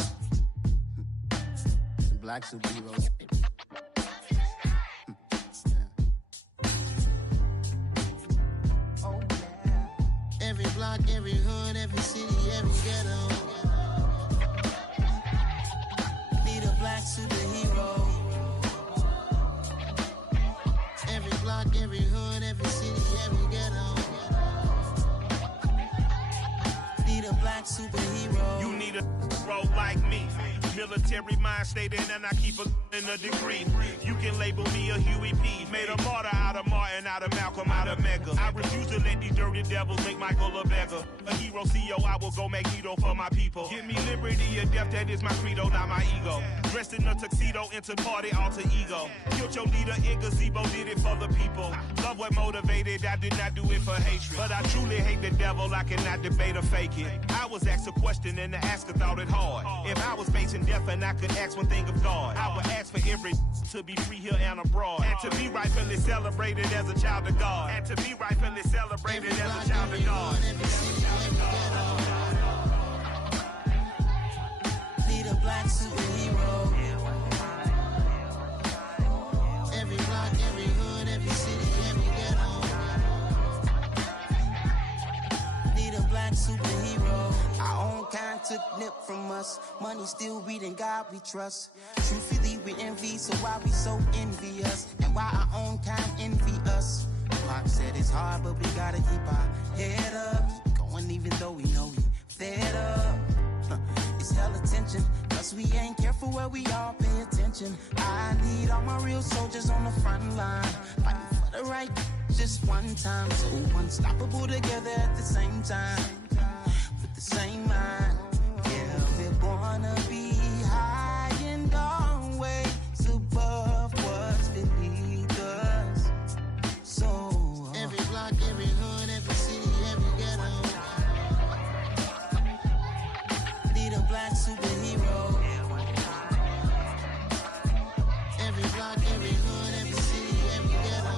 Some black superheroes. Oh, yeah. Every block, every hood, every city, every ghetto. Need a black superhero. Every block, every hood, every city, every ghetto. Need a black superhero. You need a role like me. Military mind stated, and I keep a in a degree. You can label me a Huey P. Made a martyr out of Martin, out of Malcolm, out of Mega. I refuse to let these dirty devils make Michael a beggar. A hero CEO, I will go Magneto for my people. Give me liberty or death, that is my credo, not my ego. Dressed in a tuxedo, into party, alter ego. Killed your leader in gazebo, did it for the people. Love what motivated, I did not do it for hatred. But I truly hate the devil, I cannot debate or fake it. I was asked a question and the asker thought it hard. If I was facing death and I could ask one thing of God, I would ask for every to be free here and abroad, and to be rightfully celebrated as a child of God, and to be rightfully celebrated as a child of God. Need a black superhero. Every block, every hood, every city, every ghetto. Need a black superhero. Our own kind took nip from us. Money still reading God we trust. Truthfully we envy, so why we so envious? And why our own kind envy us? Pac said it's hard, but we gotta keep our head up. Keep going even though we know we fed up. It's hella tension, cause we ain't careful where we all pay attention. I need all my real soldiers on the front line, fighting for the right just one time. So unstoppable together at the same time, with the same mind. Yeah, we're gonna be high and always above what's beneath us. So every block, every hood, every city, every ghetto. Need a black superhero. Every block, every hood, every city, every ghetto.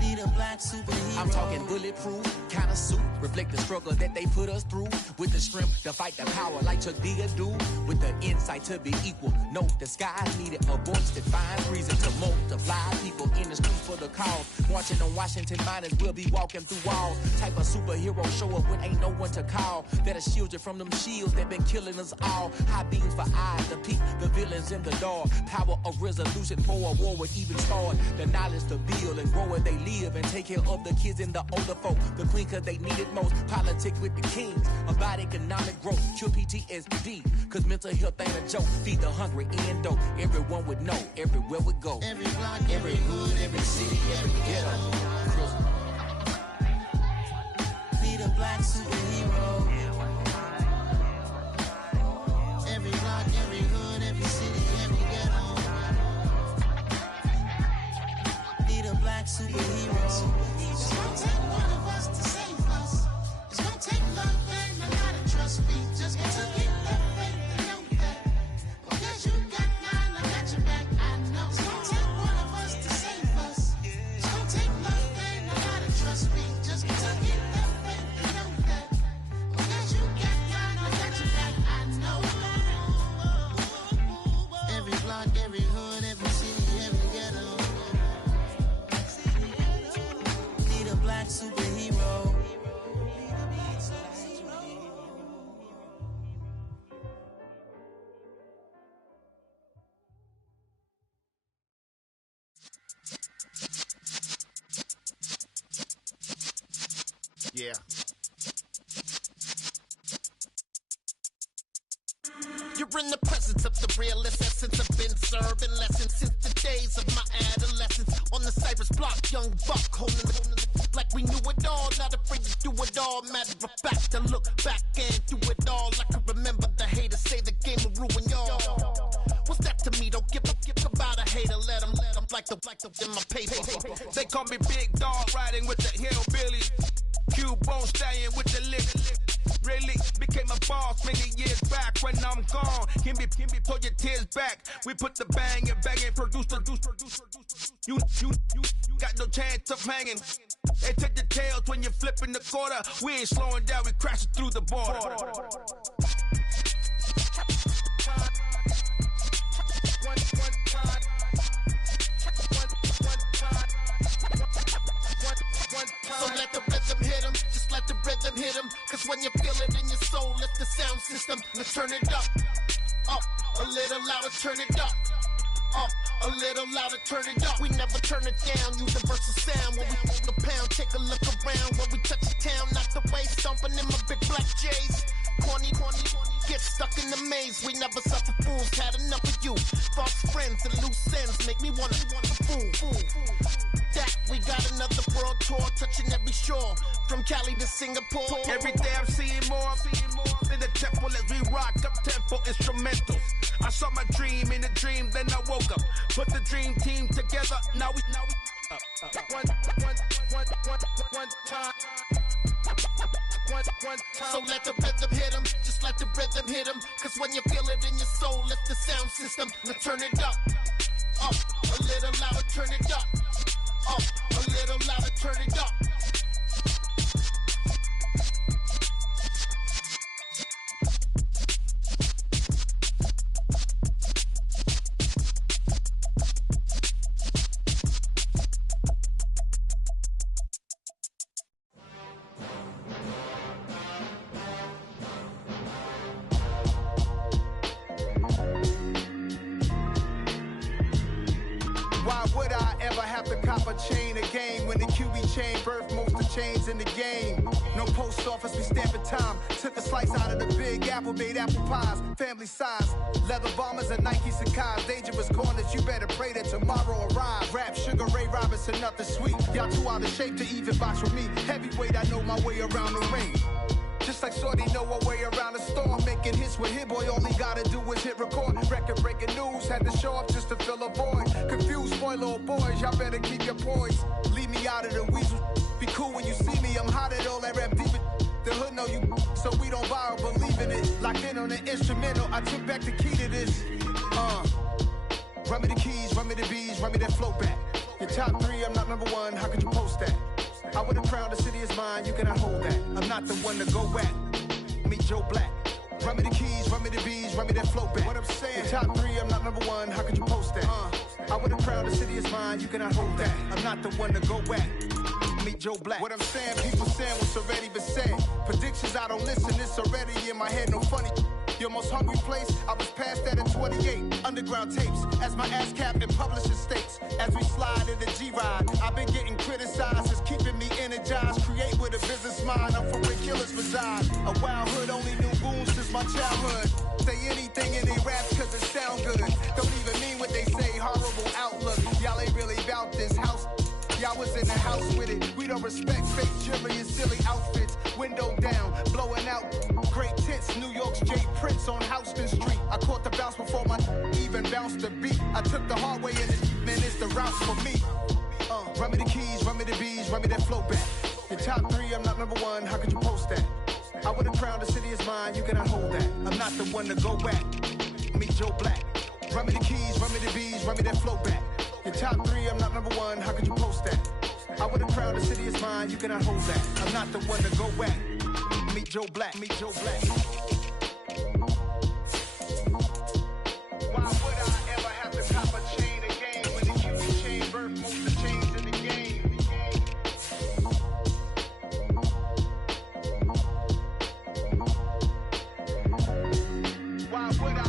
Need a black superhero. I'm talking bulletproof kind of suit, reflect the struggle that they put us through, with the strength to fight the power like Chuck D do, with the insight to be equal. Note the skies needed a voice that finds reason to multiply people in the streets for the cause. Marching on Washington miners will be walking through walls. Type of superhero show up when ain't no one to call. That'll shield you from them shields that been killing us all. High beams for eyes to peek the villains in the dark. Power of resolution for a war would even start. The knowledge to build and grow where they live and take care of the kids and the older folk. The queen cause they need it most. Politics with the kings. About economic growth. Cure PTSD. Cause mental health ain't a joke. Feed the hungry and dope. Everyone would know. Everywhere we go. Every block, every hood, every city, every ghetto. Need a black superhero. Every block, every hood, every city, every ghetto. Need a black superhero. It's gonna take one of us to save us. It's gonna take love and a lot of trust. We just got to get that faith and know that. Because you got mine, I got your back, I know. It's gonna take one of us to save us. It's gonna take love and a lot of trust. We just got to get that faith and know that. Because you got mine, I got your back, I know. Every block, every hood, every city, every ghetto. Need a black superhero. Yeah. You're in the presence of the realest essence. I've been serving lessons since the days of my adolescence. On the Cypress block, young buck holding the like we knew it all. Not afraid to do it all. Matter of fact, I look back and do it all. I can remember the haters say the game will ruin y'all. What's that to me? Don't give about a hater. Let them like the in my paper. They call me Big Dog, riding with the hillbillies. Cube bone stallion with the lick. Really? Because became a boss many years back. When I'm gone, can be pull your tears back. We put the bang and produce. You got no chance of hanging. They take the tails when you're flipping the quarter. We ain't slowing down, we crashing through the border. So let the rhythm hit him, just let the rhythm hit him. Cause when you feel it in your soul, lift the sound system. Let's turn it up, a little louder, turn it up. A little louder, turn it up. We never turn it down, universal sound. When we move the pound, take a look around. When we touch the town, not the way, stomping in my big black J's. Corny, get stuck in the maze. We never suffer fools, had enough of you. False friends and loose ends make me wanna fool. That we got another world tour, touching every shore, from Cali to Singapore. Every day I'm seeing more in the temple as we rock up tempo instrumentals. I saw my dream in a dream, then I woke up. Put the dream team together, now we one time. So let the rhythm hit him, just let the rhythm hit him. Cause when you feel it in your soul, lift the sound system. Let's turn it up, a little louder, turn it up, a little louder, turn it up. Cop a chain again when the QB chain birthed most of the chains in the game. No post office, we stamping time. Took a slice out of the big apple, made apple pies, family size. Leather bombers and Nike Sacai's. Dangerous corners, you better pray that tomorrow arrives. Rap, Sugar Ray Robinson, nothing sweet. Y'all too out of shape to even box with me. Heavyweight, I know my way around the ring. Just like Shorty know her way around the storm. Making hits with Hit Boy, all he gotta do is hit record. Record breaking news, had to show up just to fill a void. Confused, spoiled little boys, y'all better keep your poise. Leave me out of the weasel. Be cool when you see me, I'm hot at all that rap deep. The hood know you, so we don't borrow, believe in it. Locked in on the instrumental, I took back the key to this. Run me the keys, run me the bees, run me that flow back. Your top three, I'm not number one, how could you post that? I would have crowned the city is mine, you cannot hold that. I'm not the one to go at. Meet Joe Black. Run me the keys, run me the bees, run me that flow back. What I'm saying, the top three, I'm not number one, how could you post that? I would have crowned the city is mine, you cannot hold that. I'm not the one to go at. Meet Joe Black. What I'm saying, people saying what's already been said. Predictions, I don't listen, it's already in my head, no funny. Your most hungry place, I was past that at 28. Underground tapes, as my ass cap in publishing states. As we slide in the G-Ride, I've been getting criticized, it's keeping me energized. Create with a business mind, I'm for where killers reside. A wild hood, only knew goons since my childhood. Say anything in they raps cause it sound good. Don't even mean what they say, horrible outlook. Y'all ain't really about this house. Y'all was in the house with it. We don't respect fake jewelry and silly outfits. Window down, blowing out great tits. New York's J. Prince on Houston Street. I caught the bounce before my even bounced the beat. I took the hard way and man, it's the route for me. Run me the keys, run me the bees, run me that flow back. Your top three, I'm not number one, how could you post that? I would have crowned the city is mine, you cannot hold that. I'm not the one to go at. Meet Joe Black. Run me the keys, run me the bees, run me that flow back. Your top three, I'm not number one, how could you post that? I would have crowned the city is mine, you cannot hold that. I'm not the one to go at. Meet Joe Black, meet Joe Black. Why would I ever have to cop a chain again when the QB chain birthed most of the chains in the game? Why would I?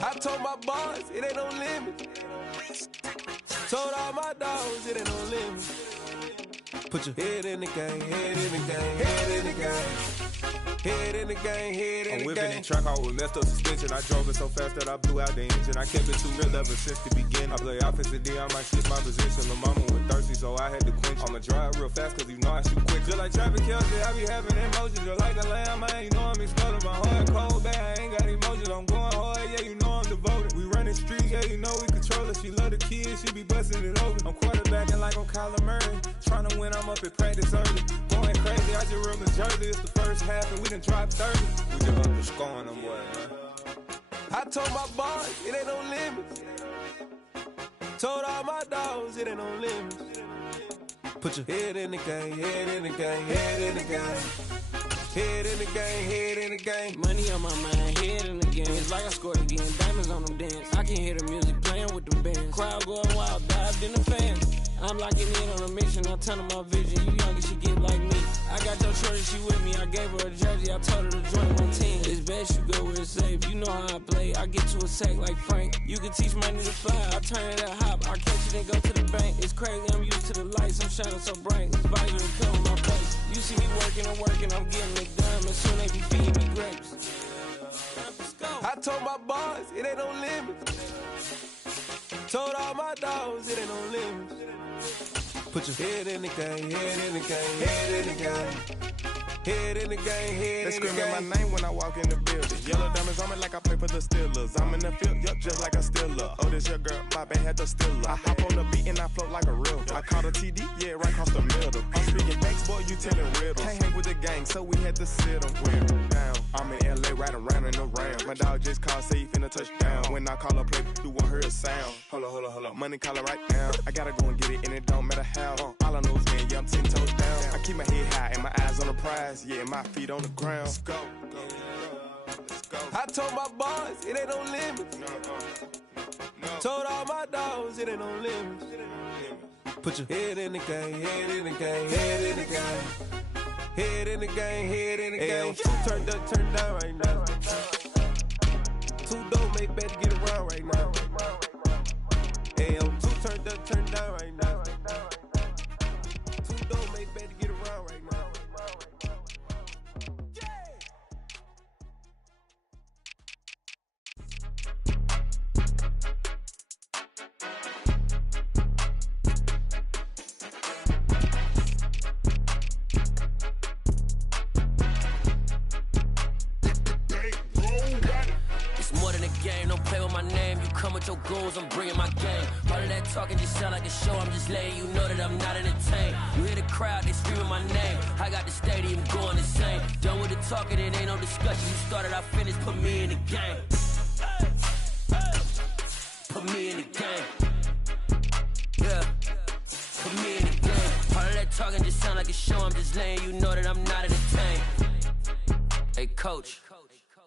I told my boss, it ain't no limit. Told all my dogs, it ain't no limit. Put your head in the game, head in the game, head in the game. Head in the game, head in the game. I'm whipping and track out with messed up suspension. I drove it so fast that I blew out the engine. I kept it too real ever since the beginning. I play offensive D, I might switch my position. Lil' mama was thirsty, so I had to quench. I'ma drive real fast, cause you know I shoot quick. Just like traffic Kelsey, I be having emotions. Just like a lamb, man, you know I'm exploding. My heart cold, bad, I ain't got emotions. I'm going hard, yeah, you know I'm devoted. We running streets, yeah, you know we control it. She love the kids, she be busting it over. I'm quarterbacking like I'm Kyler Murray. Tryna win when I'm up at practice early. Going crazy, I just rolled the jersey. It's the first half and we done dropped 30. We just up the score on them boys, man. I told my boys, it ain't no limits. Told all my dogs, it ain't no limits. Put your head in the game, head in the game, head in the game. Head in the game, head in the game. Money on my mind, head in the game. It's like I scored again, diamonds on them dance. I can hear the music playing with them bands. Crowd going wild, dived in the fans. I'm locking in on a mission, I tell her my vision. You young and she get like me. I got your shorty, she with me. I gave her a jersey, I told her to join my team. It's best you go where it's safe. You know how I play. I get to a sack like Frank. You can teach money to fly. I turn it up hop. I catch it and go to the bank. It's crazy, I'm used to the lights. I'm shining so bright. This visor will cover my face. You see me working, I'm getting it done. As soon as they be feeding me grapes. I told my boys, it ain't no limits. Told all my dogs, it ain't no limits. Put your head in the game, head in the game, head in the game. Head in the game, head in the game. They screaming my name when I walk in the building. Yellow diamonds on me like I play for the Steelers. I'm in the field, yup, just like a Steeler. Oh, this your girl, my bad, had the Steeler. I hop on the beat and I float like a river. I caught a TD, yeah, right across the middle. I'm speaking facts, boy, you telling riddles. Can't hang with the gang, so we had to sit them down. I'm in LA, riding around in the round. My dog just called, say he finna touchdown. When I call a play, you won't hear a sound. Hold up, money caller right now. I gotta go and get it, and it don't matter how. All I know is, man, yeah, I'm 10 toes down. I keep my head high and my eyes on the prize. Yeah, my feet on the ground. Let's go. I told my boys, it ain't no limits. Told all my dogs, it ain't no limits. Put your head in the game, head in the game, head in the game. Head in the game, head in the game. Two turned up, turned down right now. Two dope, make better get around right now. Two turned up, turned down right now. Two dope, make better get around right now. Your goals, I'm bringing my game. All of that talking just sound like a show. I'm just letting you know that I'm not entertained. You hear the crowd, they screaming my name. I got the stadium going insane. Done with the talking, it ain't no discussion. You started, I finished, put me in the game. Put me in the game. Yeah. Put me in the game. All of that talking just sound like a show. I'm just letting you know that I'm not entertained. Hey, coach.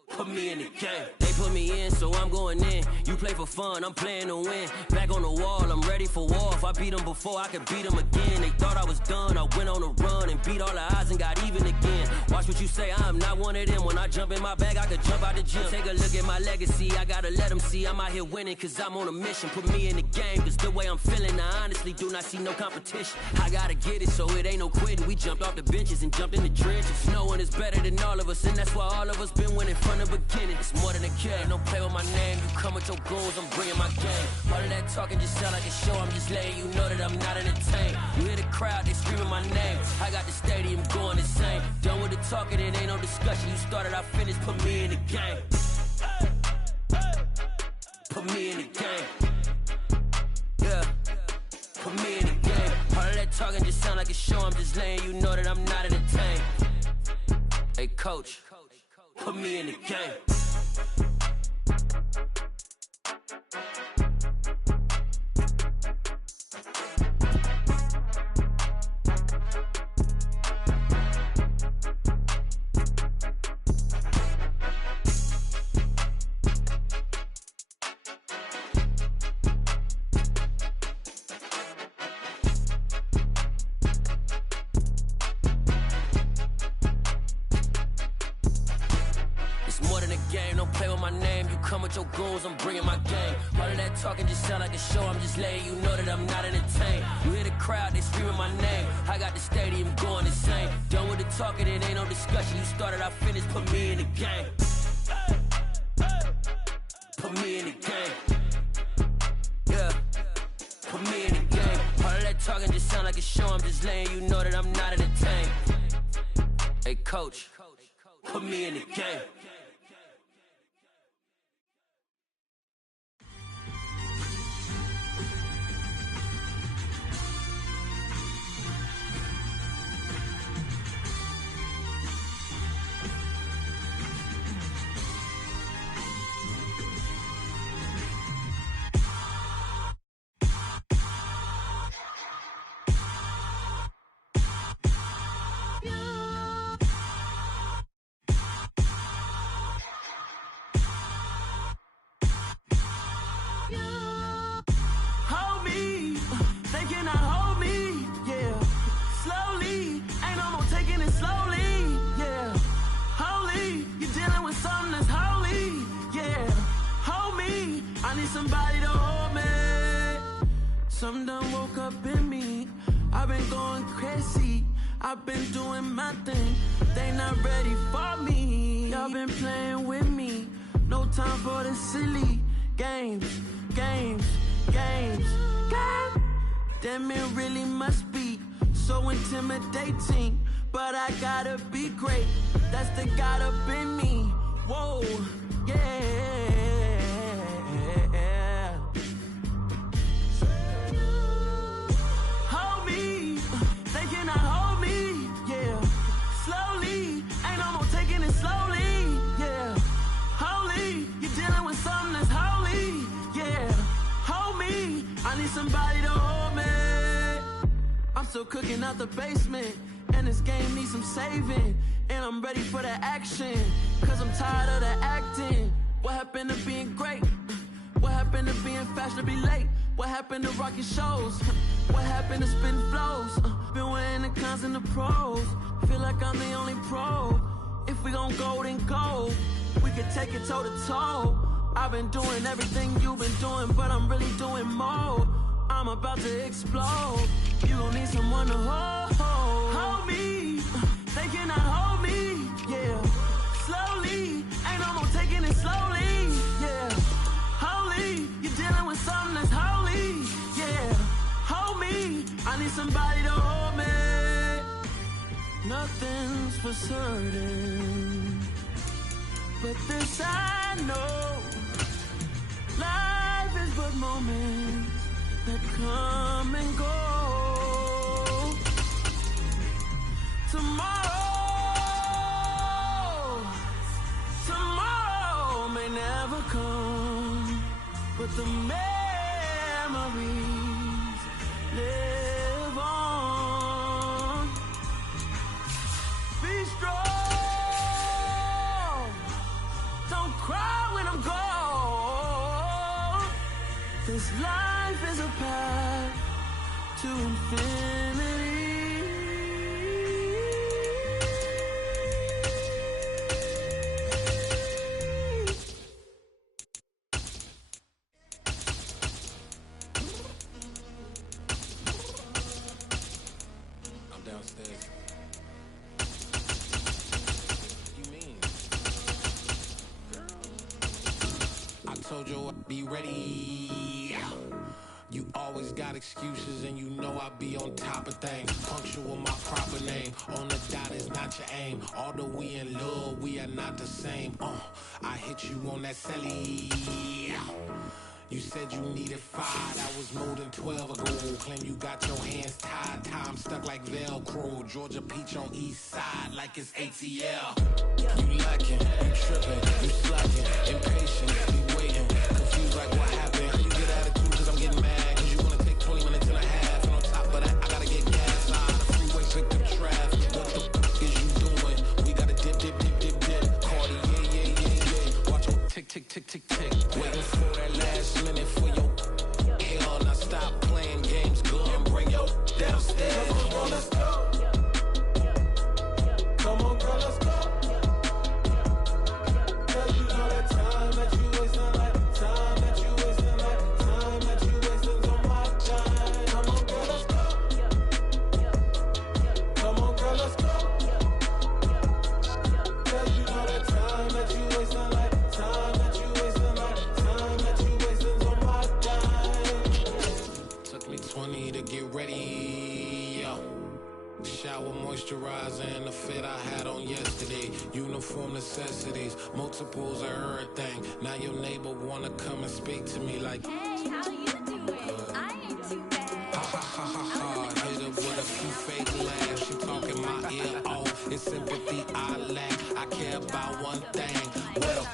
Put me in the game. They put me in, so I'm going in. You play for fun, I'm playing to win. Back on the wall, I'm ready for war. If I beat them before, I could beat them again. They thought I was done, I went on a run and beat all the odds and got even again. Watch what you say, I'm not one of them. When I jump in my bag, I could jump out the gym. Take a look at my legacy, I gotta let them see I'm out here winning, cause I'm on a mission. Put me in the game, cause the way I'm feeling, I honestly do not see no competition. I gotta get it, so it ain't no quitting. We jumped off the benches and jumped in the trenches. No one is better than all of us, and that's why all of us been winning from the beginning. It's more than a game, don't play with my name. You come with your goals, I'm bringing my game. All of that talking just sound like a show. I'm just letting you know that I'm not entertained. You hear the crowd, they screaming my name. I got the stadium going insane. Done with the talking, it ain't no discussion. You started, I finished, put me in the game. Put me in the game. Yeah. Put me in the game. All of that talking just sound like a show. I'm just letting you know that I'm not entertained. Hey, coach. Put me in the game. Your goals, I'm bringing my game. All of that talking just sound like a show. I'm just letting you know that I'm not entertained. You hear the crowd, they screaming my name. I got the stadium going insane. Done with the talking, it ain't no discussion. You started, I finished, put me in the game. Put me in the game. Yeah. Put me in the game. All of that talking just sound like a show. I'm just letting you know that I'm not entertained. Hey, coach. Put me in the game. they see I've been doing my thing. They not ready for me. Y'all been playing with me. No time for the silly games. Damn, it really must be so intimidating. But I gotta be great. That's the God up in me. Whoa, yeah. Hold me, they cannot hold me, yeah. Slowly, ain't no more taking it slowly, yeah. Holy, you're dealing with something that's holy, yeah. Hold me, I need somebody to hold me. I'm still cooking out the basement, and this game needs some saving. And I'm ready for the action, cause I'm tired of the acting. What happened to being great? What happened to being fashionably late? What happened to rocking shows? What happened to spitting flows? Been weighing the cons and the pros. Feel like I'm the only pro. If we gon' go, then go. We can take it toe to toe. I've been doing everything you've been doing, but I'm really doing more. I'm about to explode. You gon' need someone to hold me. They cannot hold me, yeah. Slowly, ain't no more taking it slowly, yeah. Holy, you're dealing with something that's holy, yeah. Hold me, I need somebody to hold me. Nothing's for certain, but this I know. Life is but moments that come and go. Tomorrow may never come, but the memories live on. Be strong, don't cry when I'm gone. This life is a path to infinity. Downstairs. You mean? I told you I'd be ready. You always got excuses and you know I be on top of things. Punctual my proper name. On the dot is not your aim. Although we in love, we are not the same. I hit you on that celly. You said you needed 5, that was more than 12 ago. Claim you got your hands tied, time stuck like Velcro. Georgia Peach on east side like it's ATL. You lacking, you tripping, you slacking, impatient, you waiting, confused like what happened. You get attitude cause I'm getting mad, cause you wanna take 20 minutes and a half. And on top of that, I gotta get gas out of the freeway, pick up traffic. What the f is you doing? We gotta dip. Cardi, yeah. Watch your tick. Waiting for that last minute for your hell. Now stop playing games, go and bring your downstairs. Come on, let's go. Come on, girl, let's go. Cause you know that time that you wasting, like time that you wasting, like time that you wasting on my time. Come on, girl, let's go. Come on, girl, let's go. Cause you know that time that you wasting, like time that you wasting, like time that you wasting on my time. Took me 20 to get ready, yo. Shower, moisturizer, and the fit I had on yesterday. Uniform necessities, multiples of everything. Now your neighbor wanna come and speak to me like, hey, how you doing? I ain't too bad. Ha. Hit her with a few fake laughs. She talking my ear off. It's sympathy I lack. I care about one thing. Well,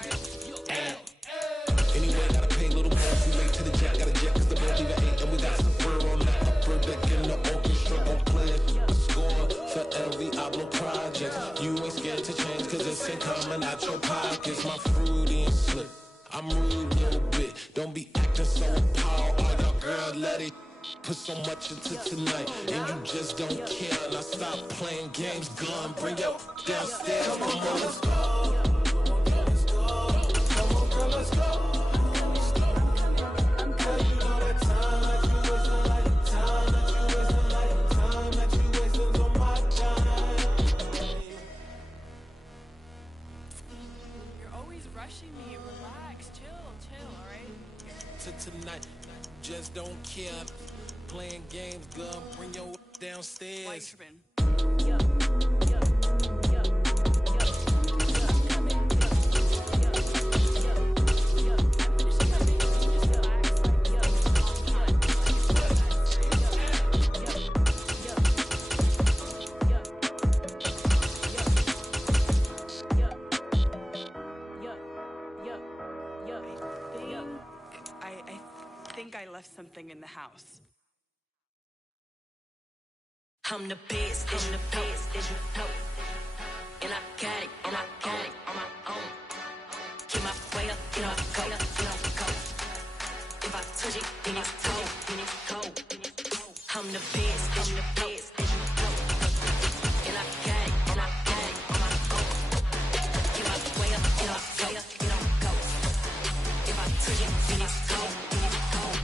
anyway, gotta pay a little more. Too late to the jet. Got a jet cause the boat leave at 8. And we got some fur on the upper deck. And the orchestra gon' play a score for every album project. You ain't scared to change cause it's ain't coming out your pockets. My fruity and slick. I'm rude a little bit. Don't be acting so appalled. All y'all girl, let it put so much into tonight. And you just don't care. Now stop playing games. Gun, bring your downstairs. Come on, let's go. Come on, girl, let's go. Cause you know that time that you wasting, like time that you wasting, like time that you wasting care. Playing games, girl. Bring your downstairs. I think I left something in the house. I'm the best, I'm the best, as you know. And I got it, and I got it on my own. Keep my way up, you know I go, you know I go. If I touch it, then it's cold, then it's cold. I'm the best, I'm the best, as you know. And I got it, and I got it on my own. Keep my way up, you know I go, you know I go. If I touch it, then it's cold, then it's cold.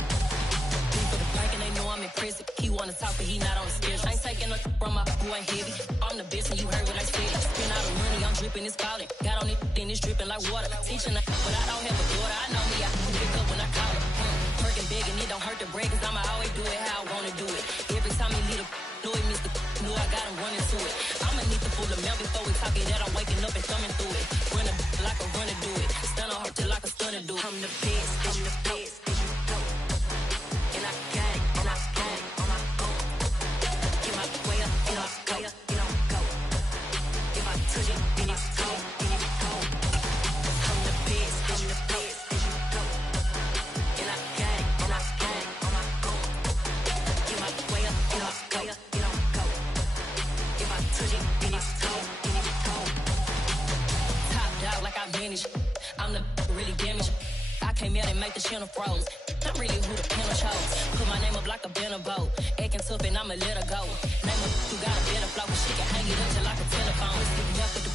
People the bank and they know I'm in prison. He wanna talk, but he not on the schedule. I ain't taking no from my boy heavy. I'm the best and you heard what I said. Spend all the money, I'm dripping, it's falling. Got on it, then it's dripping like water. Teaching her, but I don't have a daughter. I know me, I can pick up when I call her. Working big and it don't hurt to break, cause I'ma always do it how I wanna do it. Every time he lead a know it, Mr. Know I got him running to it. I'ma need to pull the mail before we talk it that I'm waking up and thumbing through it. Run a like a runner do it. Stun on her till like a stunner do it. I'm the best, I'm the best, as you know. And I got it, and I got it on my own. Get my way up, you know I go, you know I go. If I touch it, then it's cold, then it's cold. I'm the best, as you know. And I got it, and I got it on my own. Get my way up, you know I go, you know I go. If I touch it, then it's cold, then it's cold. Top dog like I manage. I'm the really damaged. I came out and make the channel froze. I'm really who the panel chose. Put my name up like a banner boat. Acting tough and I'ma let her go. Name her who got a better flow. She can hang it up just like a telephone. Stick me up with the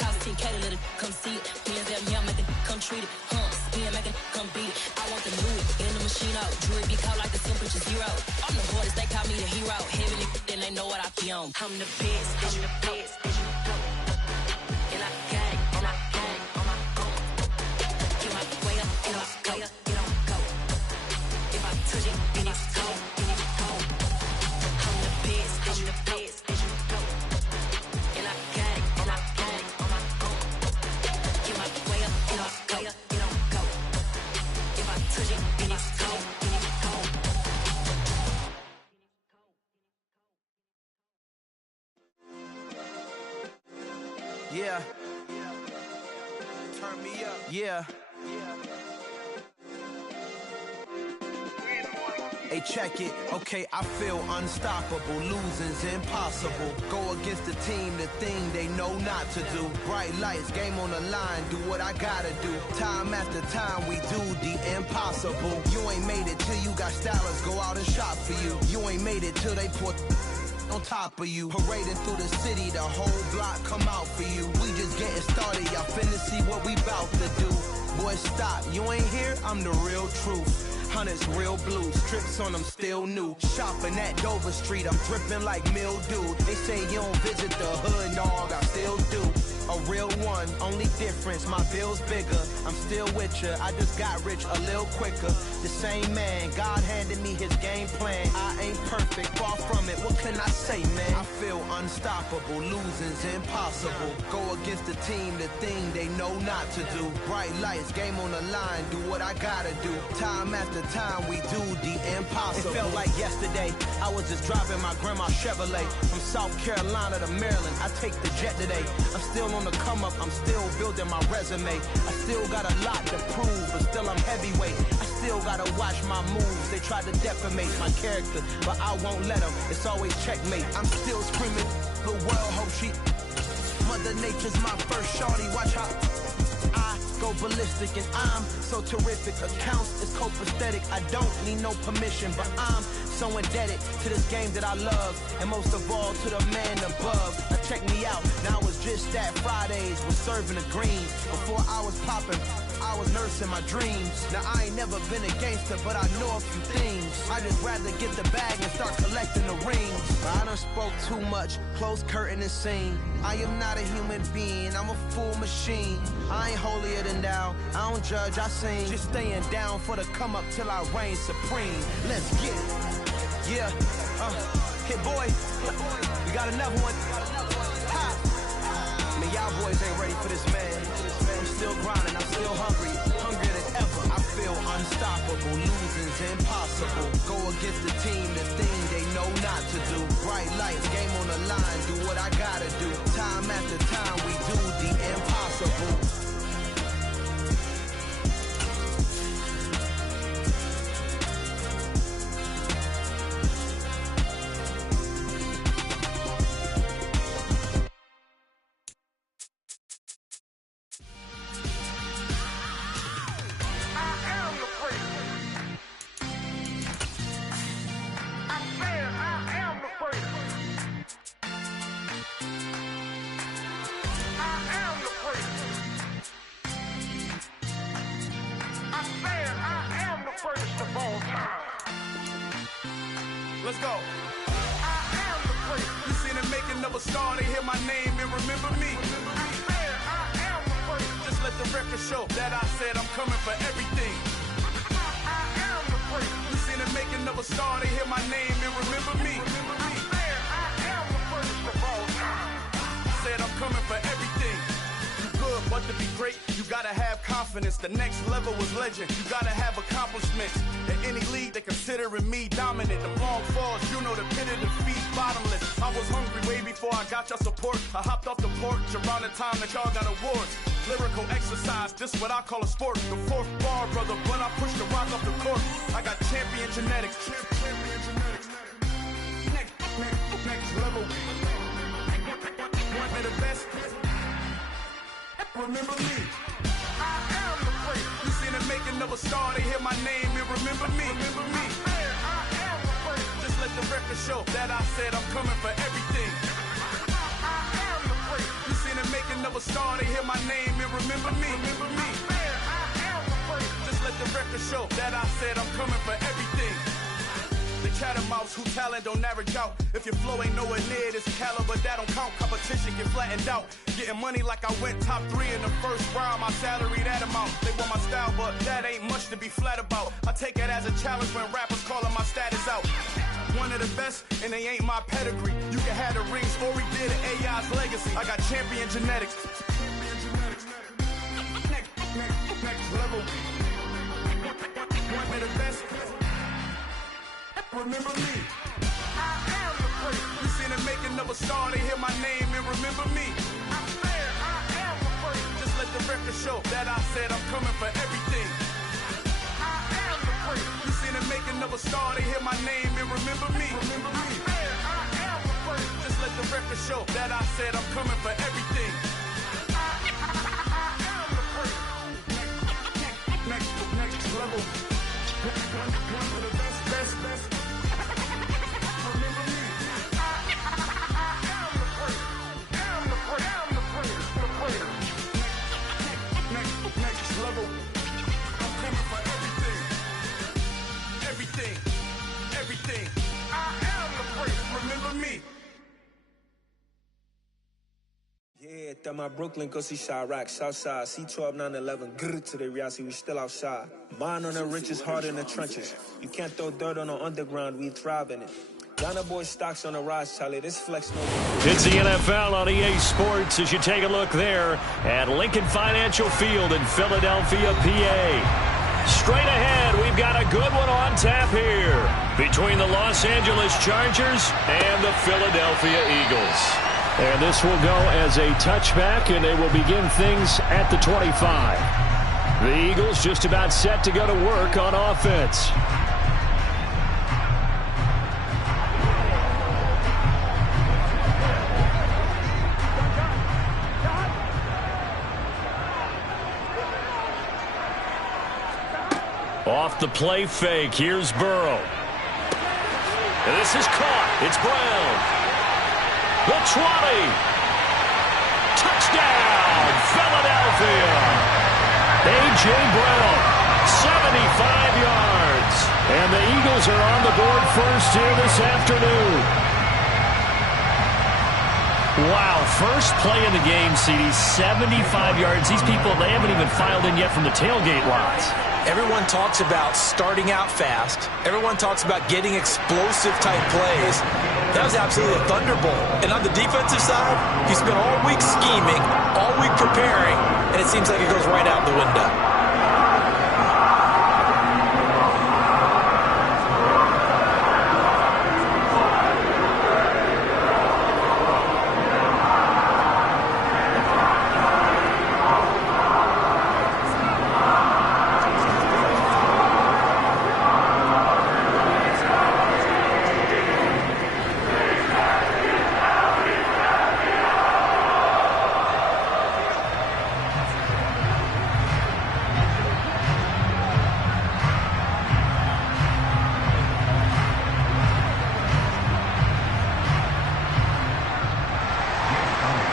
cost 10K to let it come see it. Hands out me, I make it come treat it. Spin, make it come beat it. I want the new in the machine out. Jewelry be cold like the temperature zero. I'm the hardest, they call me the hero. Heavenly, then they know what I be on. I'm the best, I'm the best, as you know. And I got it, and I got it on my own. Get my way up, you know I go, you know I go. If I touch it, then it's cold, then it's cold. I'm the best, I'm the best, as you know. And I got it, and I got it on my own. Get my way up, you know I go, you know I go. If I touch it, then it's cold, then it's cold. Yeah. Turn me up. Yeah. Hey, check it. Okay, I feel unstoppable. Losing's impossible. Go against the team, the thing they know not to do. Bright lights, game on the line, do what I gotta do. Time after time, we do the impossible. You ain't made it till you got stylers go out and shop for you. You ain't made it till they put on top of you. Parading through the city, the whole block come out for you. We just getting started, y'all finna see what we bout to do. Boy, stop, you ain't here, I'm the real truth. Hunters, real blue, strips on them still new. Shopping at Dover Street, I'm dripping like mildew. They say you don't visit the hood, dog, I still do. A real one, only difference, my bill's bigger. I'm still with ya, I just got rich a little quicker. The same man, God handed me his game plan. I ain't perfect, far from it, what can I say, man? I feel unstoppable, losing's impossible. Go against the team, the thing they know not to do. Bright lights, game on the line, do what I gotta do. Time after time, we do the impossible. It felt like yesterday, I was just driving my grandma's Chevrolet. From South Carolina to Maryland, I take the jet today. I'm still on the come up, I'm still building my resume. I still got a lot to prove, but still I'm heavyweight. I still gotta watch my moves. They try to defamate my character, but I won't let them. It's always checkmate. I'm still screaming, the world hope she. Mother Nature's my first shorty, watch how I go ballistic and I'm so terrific. Accounts is copacetic, I don't need no permission, but I'm so indebted to this game that I love, and most of all to the man above. Now check me out, now it's just that Fridays was serving the greens. Before I was popping, I was nursing my dreams. Now I ain't never been a gangster, but I know a few things. I just rather get the bag and start collecting the rings. But I done spoke too much, close curtain and scene. I am not a human being, I'm a full machine. I ain't holier than thou, I don't judge, I sing. Just staying down for the come up till I reign supreme. Let's get it. Yeah, hit boy, we got another one. Ha. Man, y'all boys ain't ready for this, man. I'm still grinding, I'm still hungry, hungrier than ever. I feel unstoppable, losing's impossible. Go against the team, the thing they know not to do. Bright lights, game on the line, do what I gotta do. Time after time, we do the impossible. Let's go. I am the place. You seen the making of a star, they hear my name and remember me. I am the place. Just let the record show that I said I'm coming for everything. I am the place. You seen the making of a star, they hear my name and remember me. I am the first of all time. Said I'm coming for everything. Good, but to be great, you gotta have confidence. The next level was legend. You gotta have accomplishments. In any league, they considering me dominant. The long falls, you know the pit of defeat, bottomless. I was hungry way before I got your support. I hopped off the porch around the time that y'all got awards. Lyrical exercise, this what I call a sport. The fourth bar, brother, when I push the rock off the court. I got champion genetics. Next level. One of the best. Remember me. I am the place. You seen the making of a star, they hear my name and remember me. Remember me. I am the place. Just let the record show that I said I'm coming for everything. I am the place. You seen the making of a star, they hear my name and remember me. Remember me. I am the place. Just let the record show that I said I'm coming for everything. The chattermouths who talent don't average out. If your flow ain't nowhere near this caliber, that don't count. Competition get flattened out. Getting money like I went top 3 in the first round. My salary that amount. They want my style, but that ain't much to be flat about. I take it as a challenge when rappers calling my status out. One of the best, and they ain't my pedigree. You can have the rings, or we did an AI's legacy. I got champion genetics. Next level. One of the best. Remember me. I am the place. You seen the making of a star, they hear my name and remember me. I am the place. Just let the record show that I said I'm coming for everything. I am the place. You seen the making of a star, they hear my name and remember me. Remember me. I am the place. Just let the record show that I said I'm coming for everything. I am the place. Next level. One of the best. Everything. I am the place. Remember me. Yeah, that my Brooklyn, go see Chirac, Southside, C12, 911, grr to the reality, we still outside. Mine on the riches, hard in the trenches. You can't throw dirt on the underground, we thrive in it. Ghana boy stocks on the rise, Charlie, this flex no. It's the NFL on EA Sports as you take a look there at Lincoln Financial Field in Philadelphia, PA. Straight ahead, we've got a good one on tap here between the Los Angeles Chargers and the Philadelphia Eagles. And this will go as a touchback, and they will begin things at the 25. The Eagles just about set to go to work on offense. Off the play fake, here's Burrow. And this is caught. It's Brown. The 20. Touchdown, Philadelphia. A.J. Brown, 75 yards. And the Eagles are on the board first here this afternoon. Wow, first play in the game, CD, 75 yards. These people, they haven't even filed in yet from the tailgate lots. Everyone talks about starting out fast. Everyone talks about getting explosive-type plays. That was absolutely a thunderbolt. And on the defensive side, you spent all week scheming, all week preparing, and it seems like it goes right out the window.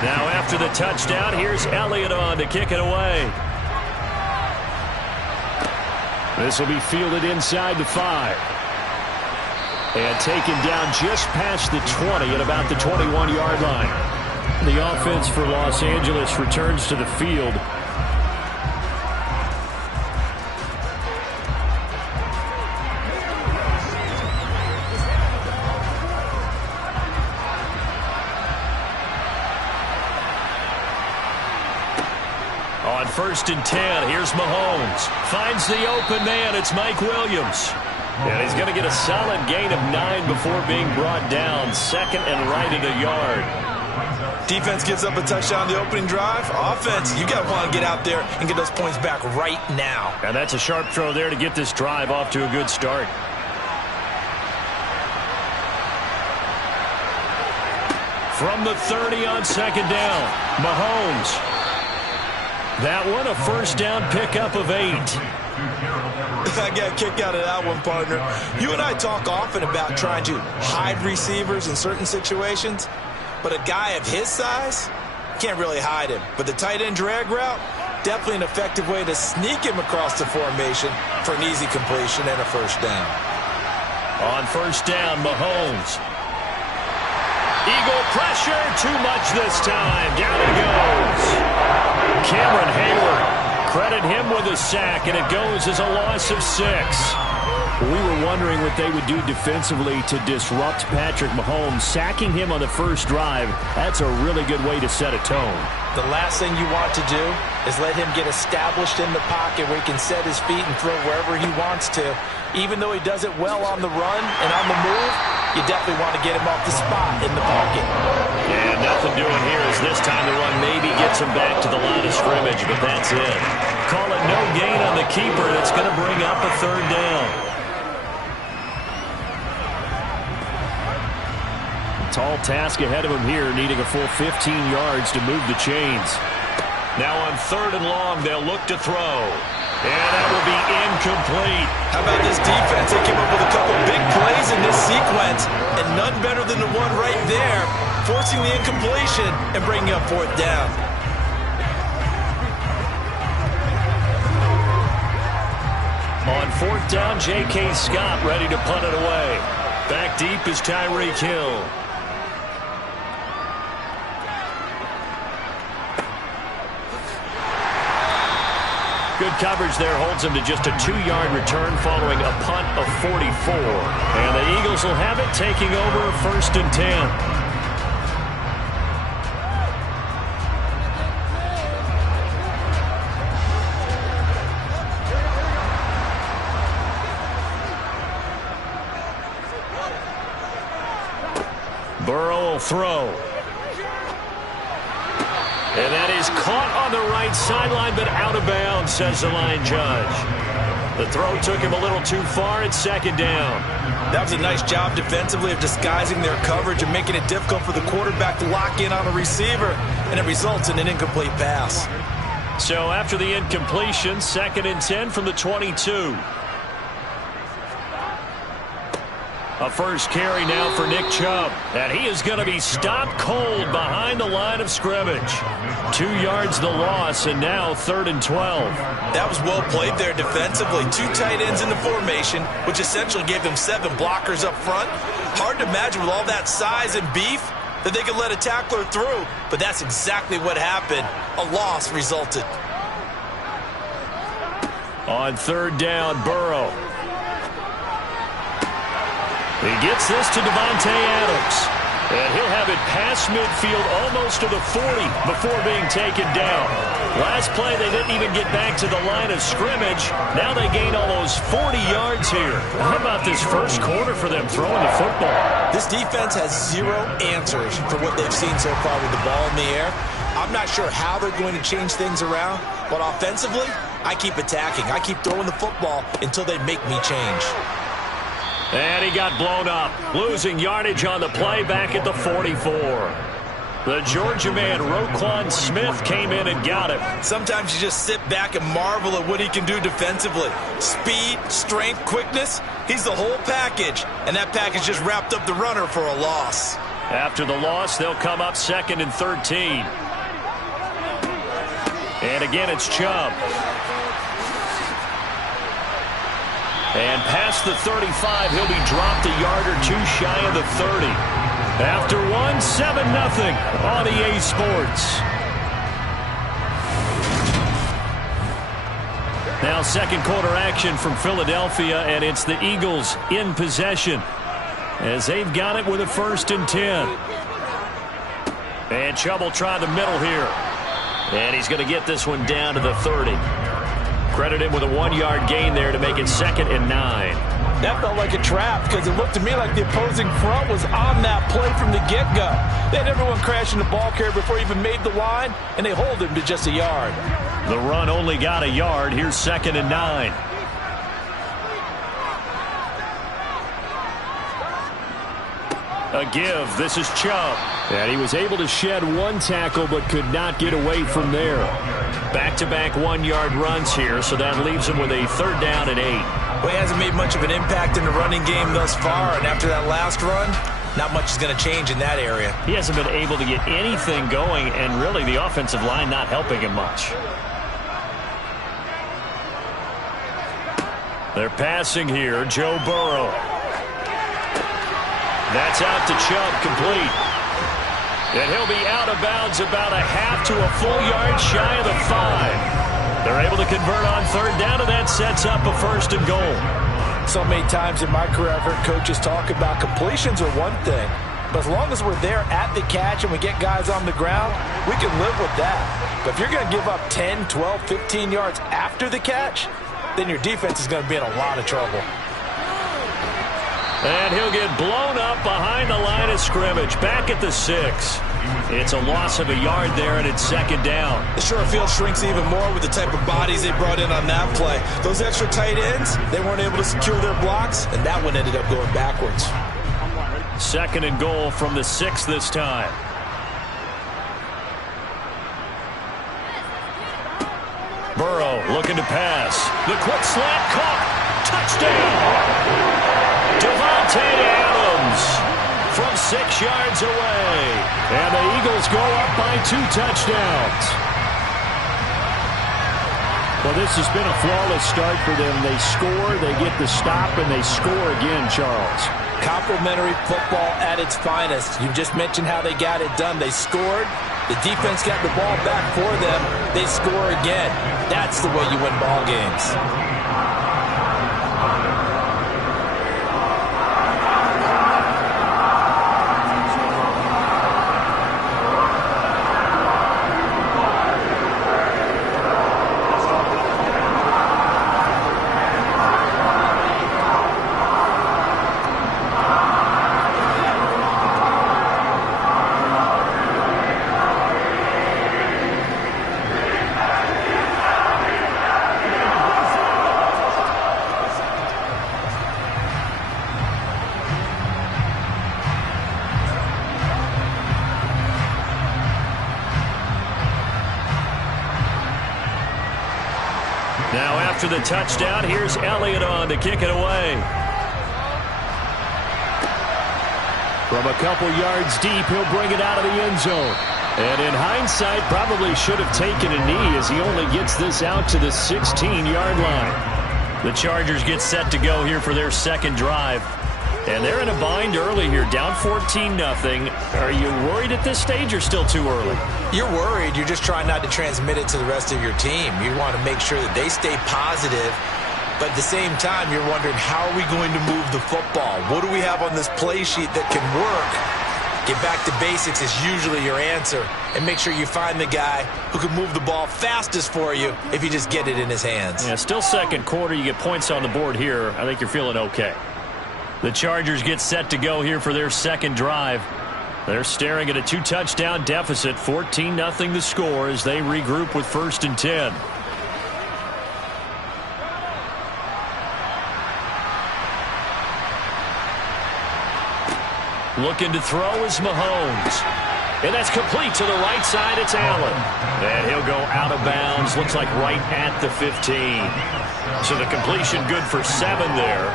Now after the touchdown, here's Elliott on to kick it away. This will be fielded inside the 5. And taken down just past the 20 at about the 21-yard line. The offense for Los Angeles returns to the field. On 1st and 10, here's Mahomes. Finds the open man. It's Mike Williams. And he's going to get a solid gain of 9 before being brought down. Second and right at a yard. Defense gives up a touchdown the opening drive. Offense, you got to want to get out there and get those points back right now. And that's a sharp throw there to get this drive off to a good start. From the 30 on 2nd down, Mahomes. That one, a first down pickup of 8. I got a kick out of that one, partner. You and I talk often about trying to hide receivers in certain situations, but a guy of his size can't really hide him. But the tight end drag route, definitely an effective way to sneak him across the formation for an easy completion and a first down. On 1st down, Mahomes. Eagle pressure, too much this time. Down he goes. Cameron Hayward, credit him with a sack, and it goes as a loss of 6. We were wondering what they would do defensively to disrupt Patrick Mahomes. Sacking him on the first drive, that's a really good way to set a tone. The last thing you want to do is let him get established in the pocket where he can set his feet and throw wherever he wants to. Even though he does it well on the run and on the move, you definitely want to get him off the spot in the pocket. And nothing doing here is this time the run maybe gets him back to the line of scrimmage, but that's it. Call it no gain on the keeper. That's going to bring up a 3rd down. Tall task ahead of him here, needing a full 15 yards to move the chains. Now on 3rd and long, they'll look to throw. And that will be incomplete. How about this defense? They came up with a couple big plays in this sequence, and none better than the one right there, forcing the incompletion and bringing up 4th down. On 4th down, J.K. Scott ready to punt it away. Back deep is Tyreek Hill. Good coverage there holds him to just a 2-yard return following a punt of 44. And the Eagles will have it, taking over 1st and 10. Burrow will throw. And that is caught on the right sideline, but out of bounds, says the line judge. The throw took him a little too far. It's 2nd down. That was a nice job defensively of disguising their coverage and making it difficult for the quarterback to lock in on the receiver, and it results in an incomplete pass. So after the incompletion, 2nd and 10 from the 22. A first carry now for Nick Chubb. And he is going to be stopped cold behind the line of scrimmage. 2 yards the loss, and now 3rd and 12. That was well played there defensively. 2 tight ends in the formation, which essentially gave them 7 blockers up front. Hard to imagine with all that size and beef that they could let a tackler through, but that's exactly what happened. A loss resulted. On 3rd down, Burrow. He gets this to Devontae Adams. And he'll have it past midfield almost to the 40 before being taken down. Last play, they didn't even get back to the line of scrimmage. Now they gain almost 40 yards here. How about this first quarter for them throwing the football? This defense has 0 answers for what they've seen so far with the ball in the air. I'm not sure how they're going to change things around, but offensively, I keep attacking. I keep throwing the football until they make me change. And he got blown up, losing yardage on the play back at the 44. The Georgia man, Roquan Smith, came in and got him. Sometimes you just sit back and marvel at what he can do defensively. Speed, strength, quickness, he's the whole package. And that package just wrapped up the runner for a loss. After the loss, they'll come up 2nd and 13. And again, it's Chubb. And past the 35, he'll be dropped a yard or 2 shy of the 30. After 1, 7-0 on EA Sports. Now 2nd quarter action from Philadelphia, and it's the Eagles in possession as they've got it with a 1st and 10. And Chubb will try the middle here. And he's going to get this one down to the 30. Credit him with a 1-yard gain there to make it 2nd and 9. That felt like a trap because it looked to me like the opposing front was on that play from the get-go. They had everyone crashing the ball carrier before he even made the line, and they hold him to just a yard. The run only got a yard. Here's 2nd and 9. A give. This is Chubb. And he was able to shed 1 tackle but could not get away from there. Back-to-back 1-yard runs here, so that leaves him with a 3rd down and 8. Well, he hasn't made much of an impact in the running game thus far, and after that last run, not much is going to change in that area. He hasn't been able to get anything going, and really the offensive line not helping him much. They're passing here. Joe Burrow. That's out to Chubb, complete. And he'll be out of bounds about a half to a full yard shy of the 5. They're able to convert on 3rd down, and that sets up a 1st and goal. So many times in my career I've heard coaches talk about completions are one thing, but as long as we're there at the catch and we get guys on the ground, we can live with that. But if you're going to give up 10, 12, 15 yards after the catch, then your defense is going to be in a lot of trouble. And he'll get blown up behind the line of scrimmage, back at the 6. It's a loss of a yard there, and it's 2nd down. The short field shrinks even more with the type of bodies they brought in on that play. Those extra tight ends, they weren't able to secure their blocks, and that one ended up going backwards. 2nd and goal from the 6 this time. Burrow looking to pass. The quick slant caught. Touchdown! Devontae Adams from 6 yards away. And the Eagles go up by 2 touchdowns. Well, this has been a flawless start for them. They score, they get the stop, and they score again, Charles. Complimentary football at its finest. You just mentioned how they got it done. They scored. The defense got the ball back for them. They score again. That's the way you win ball games. Now after the touchdown, here's Elliott on to kick it away. From a couple yards deep, he'll bring it out of the end zone. And in hindsight, probably should have taken a knee as he only gets this out to the 16-yard line. The Chargers get set to go here for their second drive. And they're in a bind early here, down 14-0. Are you worried at this stage or still too early? You're worried. You're just trying not to transmit it to the rest of your team. You want to make sure that they stay positive. But at the same time, you're wondering, how are we going to move the football? What do we have on this play sheet that can work? Get back to basics is usually your answer. And make sure you find the guy who can move the ball fastest for you if you just get it in his hands. Yeah, still second quarter. You get points on the board here. I think you're feeling okay. The Chargers get set to go here for their second drive. They're staring at a 2-touchdown deficit, 14-0 the score as they regroup with 1st and 10. Looking to throw is Mahomes. And that's complete to the right side. It's Allen. And he'll go out of bounds. Looks like right at the 15. So the completion good for 7 there.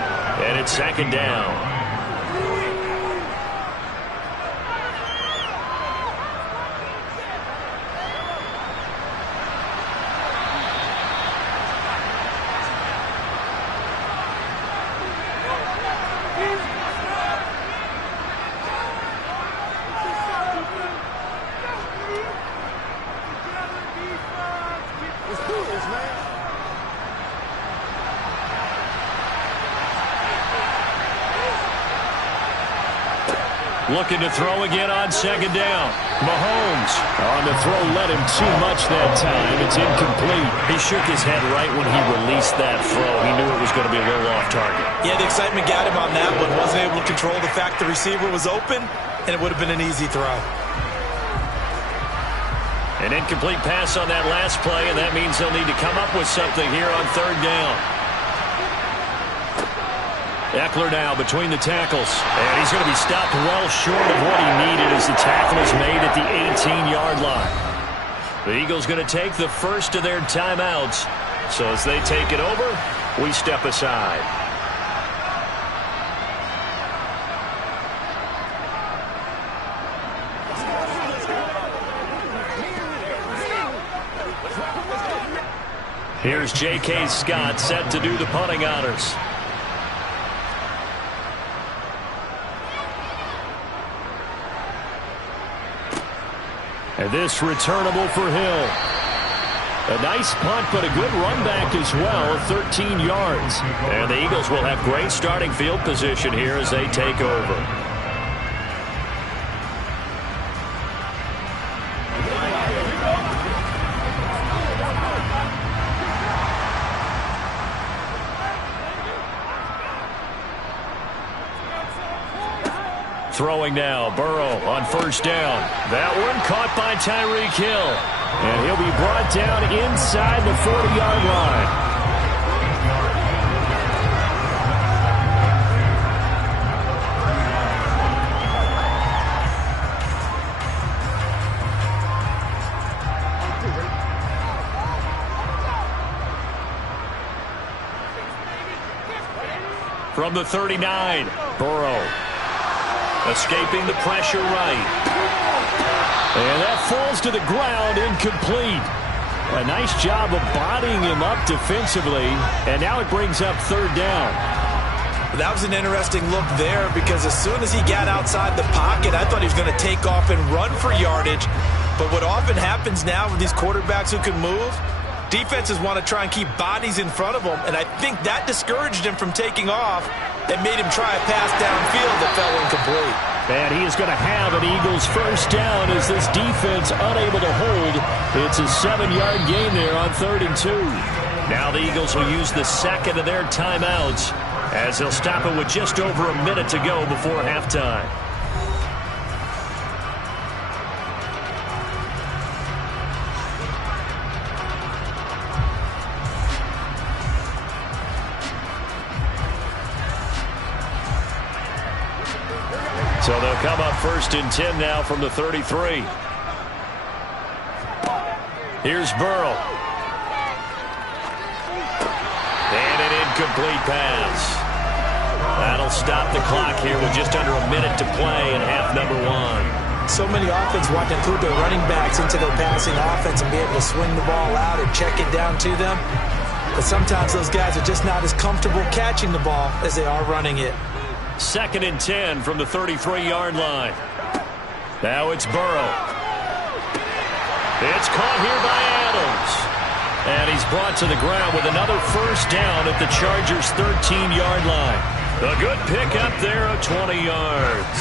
And it's 2nd down. Looking to throw again on 2nd down. Mahomes on the throw, led him too much that time. It's incomplete. He shook his head right when he released that throw. He knew it was going to be a little off target. Yeah, the excitement got him on that one. Wasn't able to control the fact the receiver was open, and it would have been an easy throw. An incomplete pass on that last play, and that means they'll need to come up with something here on 3rd down. Eckler now between the tackles. And he's going to be stopped well short of what he needed as the tackle is made at the 18-yard line. The Eagles going to take the first of their timeouts. So as they take it over, we step aside. Here's J.K. Scott set to do the punting honors. And this returnable for Hill. A nice punt, but a good run back as well, 13 yards. And the Eagles will have great starting field position here as they take over. Throwing now, Burrow on 1st down. That one caught by Tyreek Hill. And he'll be brought down inside the 40-yard line. From the 39, Burrow. Escaping the pressure right. And that falls to the ground, incomplete. A nice job of bodying him up defensively. And now it brings up 3rd down. That was an interesting look there because as soon as he got outside the pocket, I thought he was going to take off and run for yardage. But what often happens now with these quarterbacks who can move, defenses want to try and keep bodies in front of them. And I think that discouraged him from taking off. That made him try a pass downfield that fell incomplete. And he is going to have an Eagles 1st down as this defense unable to hold. It's a 7-yard gain there on 3rd and 2. Now the Eagles will use the second of their timeouts as they'll stop it with just over a minute to go before halftime. So they'll come up 1st and 10 now from the 33. Here's Burrow. And an incomplete pass. That'll stop the clock here with just under a minute to play in half number 1. So many offenses want to include their running backs into their passing offense and be able to swing the ball out or check it down to them. But sometimes those guys are just not as comfortable catching the ball as they are running it. 2nd and 10 from the 33-yard line. Now it's Burrow. It's caught here by Adams. And he's brought to the ground with another first down at the Chargers' 13-yard line. A good pickup there of 20 yards.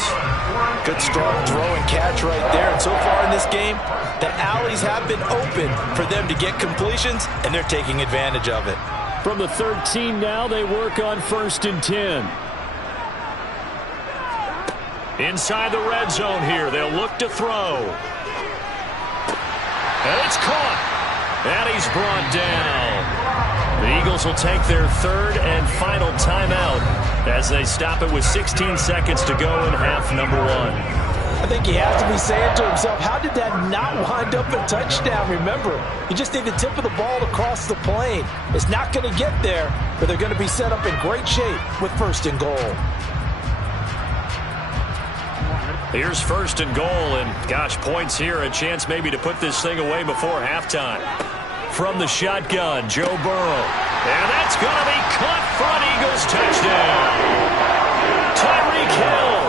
Good strong throw and catch right there. And so far in this game, the alleys have been open for them to get completions, and they're taking advantage of it. From the 13 now, they work on 1st and 10. Inside the red zone here, they'll look to throw. And it's caught. And he's brought down. The Eagles will take their 3rd and final timeout as they stop it with 16 seconds to go in half number 1. I think he has to be saying to himself, how did that not wind up a touchdown? Remember, you just need the tip of the ball to cross the plane. It's not going to get there, but they're going to be set up in great shape with 1st and goal. Here's 1st and goal, and gosh, points here, a chance maybe to put this thing away before halftime. From the shotgun, Joe Burrow. And that's going to be caught for an Eagles touchdown. Tyreek Hill,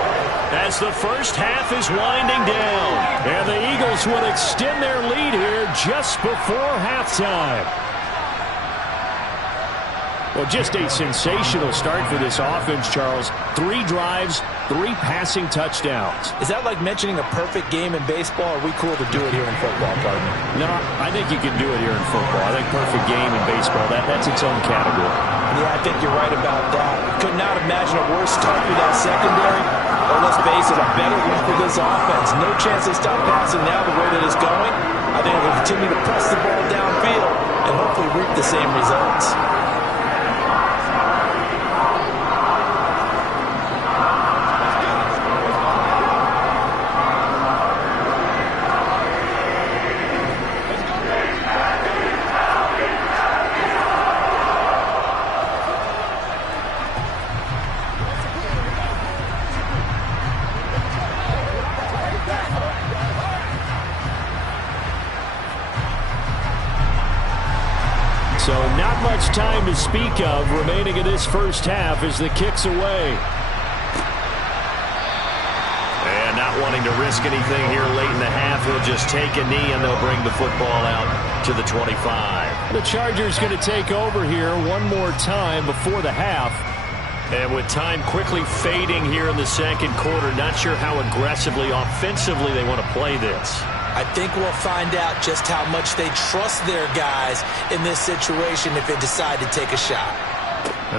as the first half is winding down. And the Eagles would extend their lead here just before halftime. Well, just a sensational start for this offense, Charles. 3 drives, 3 passing touchdowns. Is that like mentioning a perfect game in baseball, or are we cool to do it here in football, partner? No, I think you can do it here in football. I think perfect game in baseball, that's its own category. Yeah, I think you're right about that. Could not imagine a worse start for that secondary. Or let's face it, a better one for this offense. No chance they stop passing now the way that it's going. I think they'll continue to press the ball downfield and hopefully reap the same results. So not much time to speak of remaining in this first half as the kick's away. And not wanting to risk anything here late in the half, he'll just take a knee and they'll bring the football out to the 25. The Chargers going to take over here one more time before the half. And with time quickly fading here in the second quarter, not sure how aggressively, offensively they want to play this. I think we'll find out just how much they trust their guys in this situation if they decide to take a shot.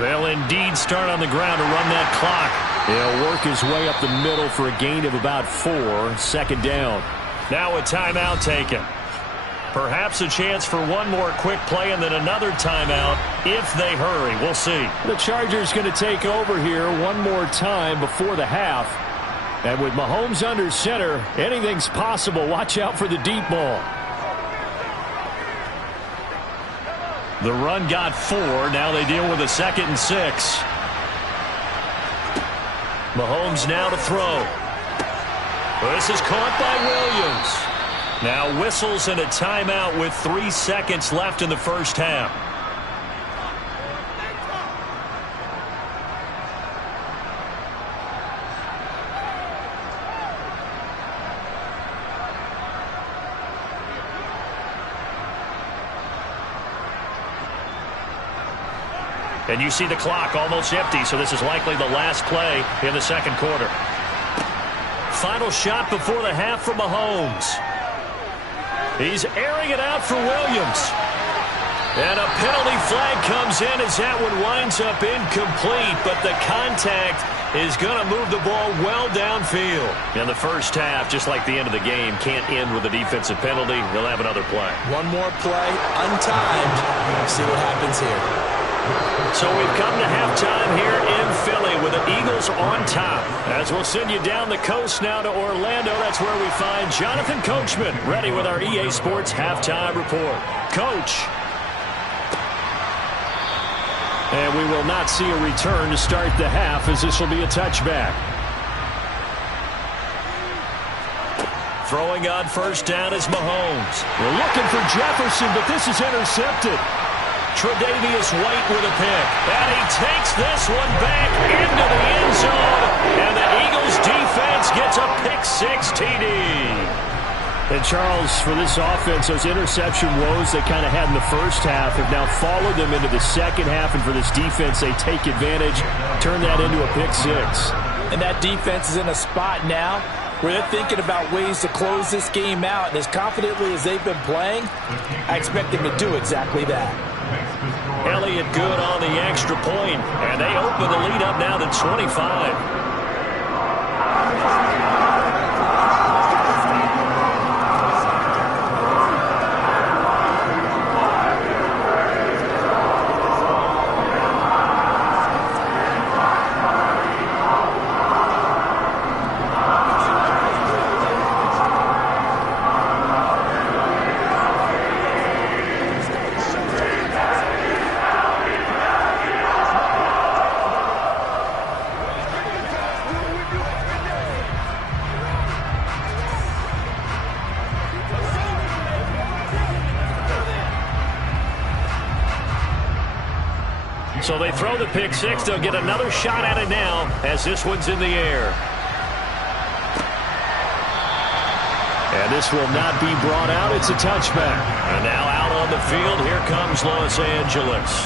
They'll indeed start on the ground to run that clock. He'll work his way up the middle for a gain of about 4, 2nd down. Now a timeout taken. Perhaps a chance for one more quick play and then another timeout if they hurry. We'll see. The Chargers going to take over here one more time before the half. And with Mahomes under center, anything's possible. Watch out for the deep ball. The run got 4. Now they deal with a 2nd and 6. Mahomes now to throw. This is caught by Williams. Now whistles and a timeout with 3 seconds left in the first half. And you see the clock almost empty, so this is likely the last play in the second quarter. Final shot before the half for Mahomes. He's airing it out for Williams. And a penalty flag comes in as that one winds up incomplete, but the contact is going to move the ball well downfield. In the first half, just like the end of the game, can't end with a defensive penalty. He'll have another play. One more play, untimed. See what happens here. So we've come to halftime here in Philly with the Eagles on top. As we'll send you down the coast now to Orlando, that's where we find Jonathan Coachman ready with our EA Sports halftime report. Coach. And we will not see a return to start the half, as this will be a touchback. Throwing on first down is Mahomes. We're looking for Jefferson, but this is intercepted. Tre'Davious White with a pick. And he takes this one back into the end zone. And the Eagles defense gets a pick-6 TD. And Charles, for this offense, those interception woes they kind of had in the first half have now followed them into the second half. And for this defense, they take advantage, turn that into a pick-6. And that defense is in a spot now where they're thinking about ways to close this game out. And as confidently as they've been playing, I expect them to do exactly that. Elliott good on the extra point, and they open the lead up now to 25. So they throw the pick-6. They'll get another shot at it now as this one's in the air. And this will not be brought out. It's a touchback. And now out on the field, here comes Los Angeles.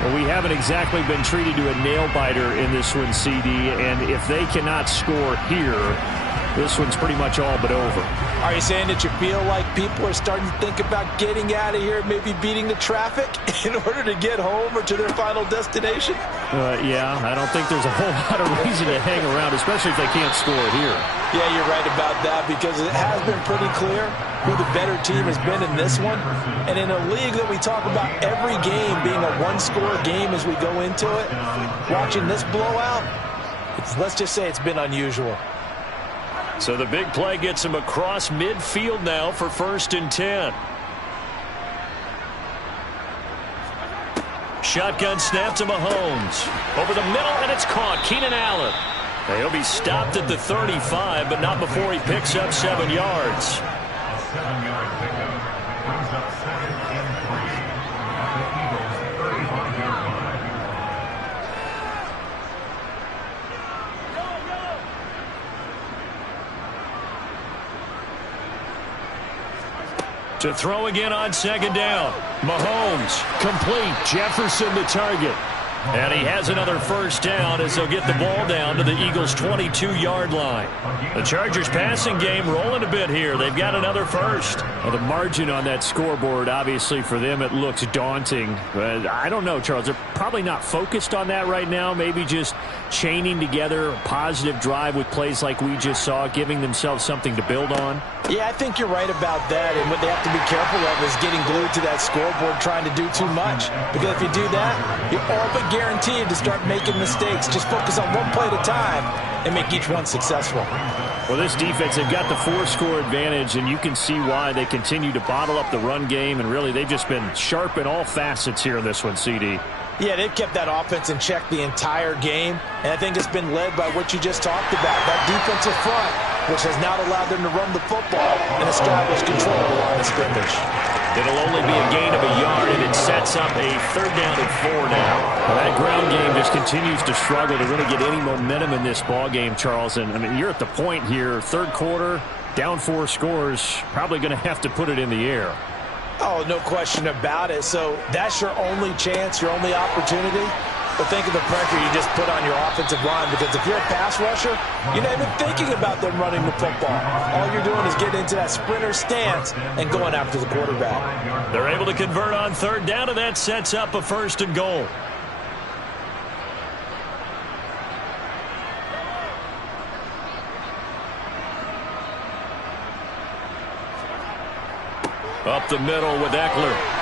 Well, we haven't exactly been treated to a nail-biter in this one, CD. And if they cannot score here, this one's pretty much all but over. Are you saying that you feel like people are starting to think about getting out of here, maybe beating the traffic in order to get home or to their final destination? Yeah, I don't think there's a whole lot of reason to hang around, especially if they can't score here. Yeah, you're right about that, because it has been pretty clear who the better team has been in this one. And in a league that we talk about every game being a one-score game as we go into it, watching this blowout, let's just say it's been unusual. So the big play gets him across midfield now for 1st and 10. Shotgun snap to Mahomes. Over the middle, and it's caught. Keenan Allen. He'll be stopped at the 35, but not before he picks up 7 yards. To throw again on 2nd down. Mahomes, complete. Jefferson the target. And he has another 1st down as they'll get the ball down to the Eagles' 22-yard line. The Chargers passing game rolling a bit here. They've got another 1st. Well, the margin on that scoreboard, obviously for them, it looks daunting. But I don't know, Charles. They're probably not focused on that right now. Maybe just chaining together a positive drive with plays like we just saw, giving themselves something to build on. Yeah, I think you're right about that. And what they have to be careful of is getting glued to that scoreboard trying to do too much. Because if you do that, you're all but guaranteed to start making mistakes. Just focus on one play at a time and make each one successful. Well, this defense, they've got the 4-score advantage, and you can see why they continue to bottle up the run game. And really, they've just been sharp in all facets here in this one, CD. Yeah, they've kept that offense in check the entire game, and I think it's been led by what you just talked about, that defensive front, which has not allowed them to run the football and establish control of the line of scrimmage. It'll only be a gain of a yard, and it sets up a 3rd down and 4 now. Well, that ground game just continues to struggle to really get any momentum in this ball game, Charles. And I mean, you're at the point here, 3rd quarter, down 4 scores, probably going to have to put it in the air. Oh, no question about it. So that's your only chance, your only opportunity. But think of the pressure you just put on your offensive line, because if you're a pass rusher, you're not even thinking about them running the football. All you're doing is getting into that sprinter stance and going after the quarterback. They're able to convert on 3rd down, and that sets up a 1st and goal. Up the middle with Eckler.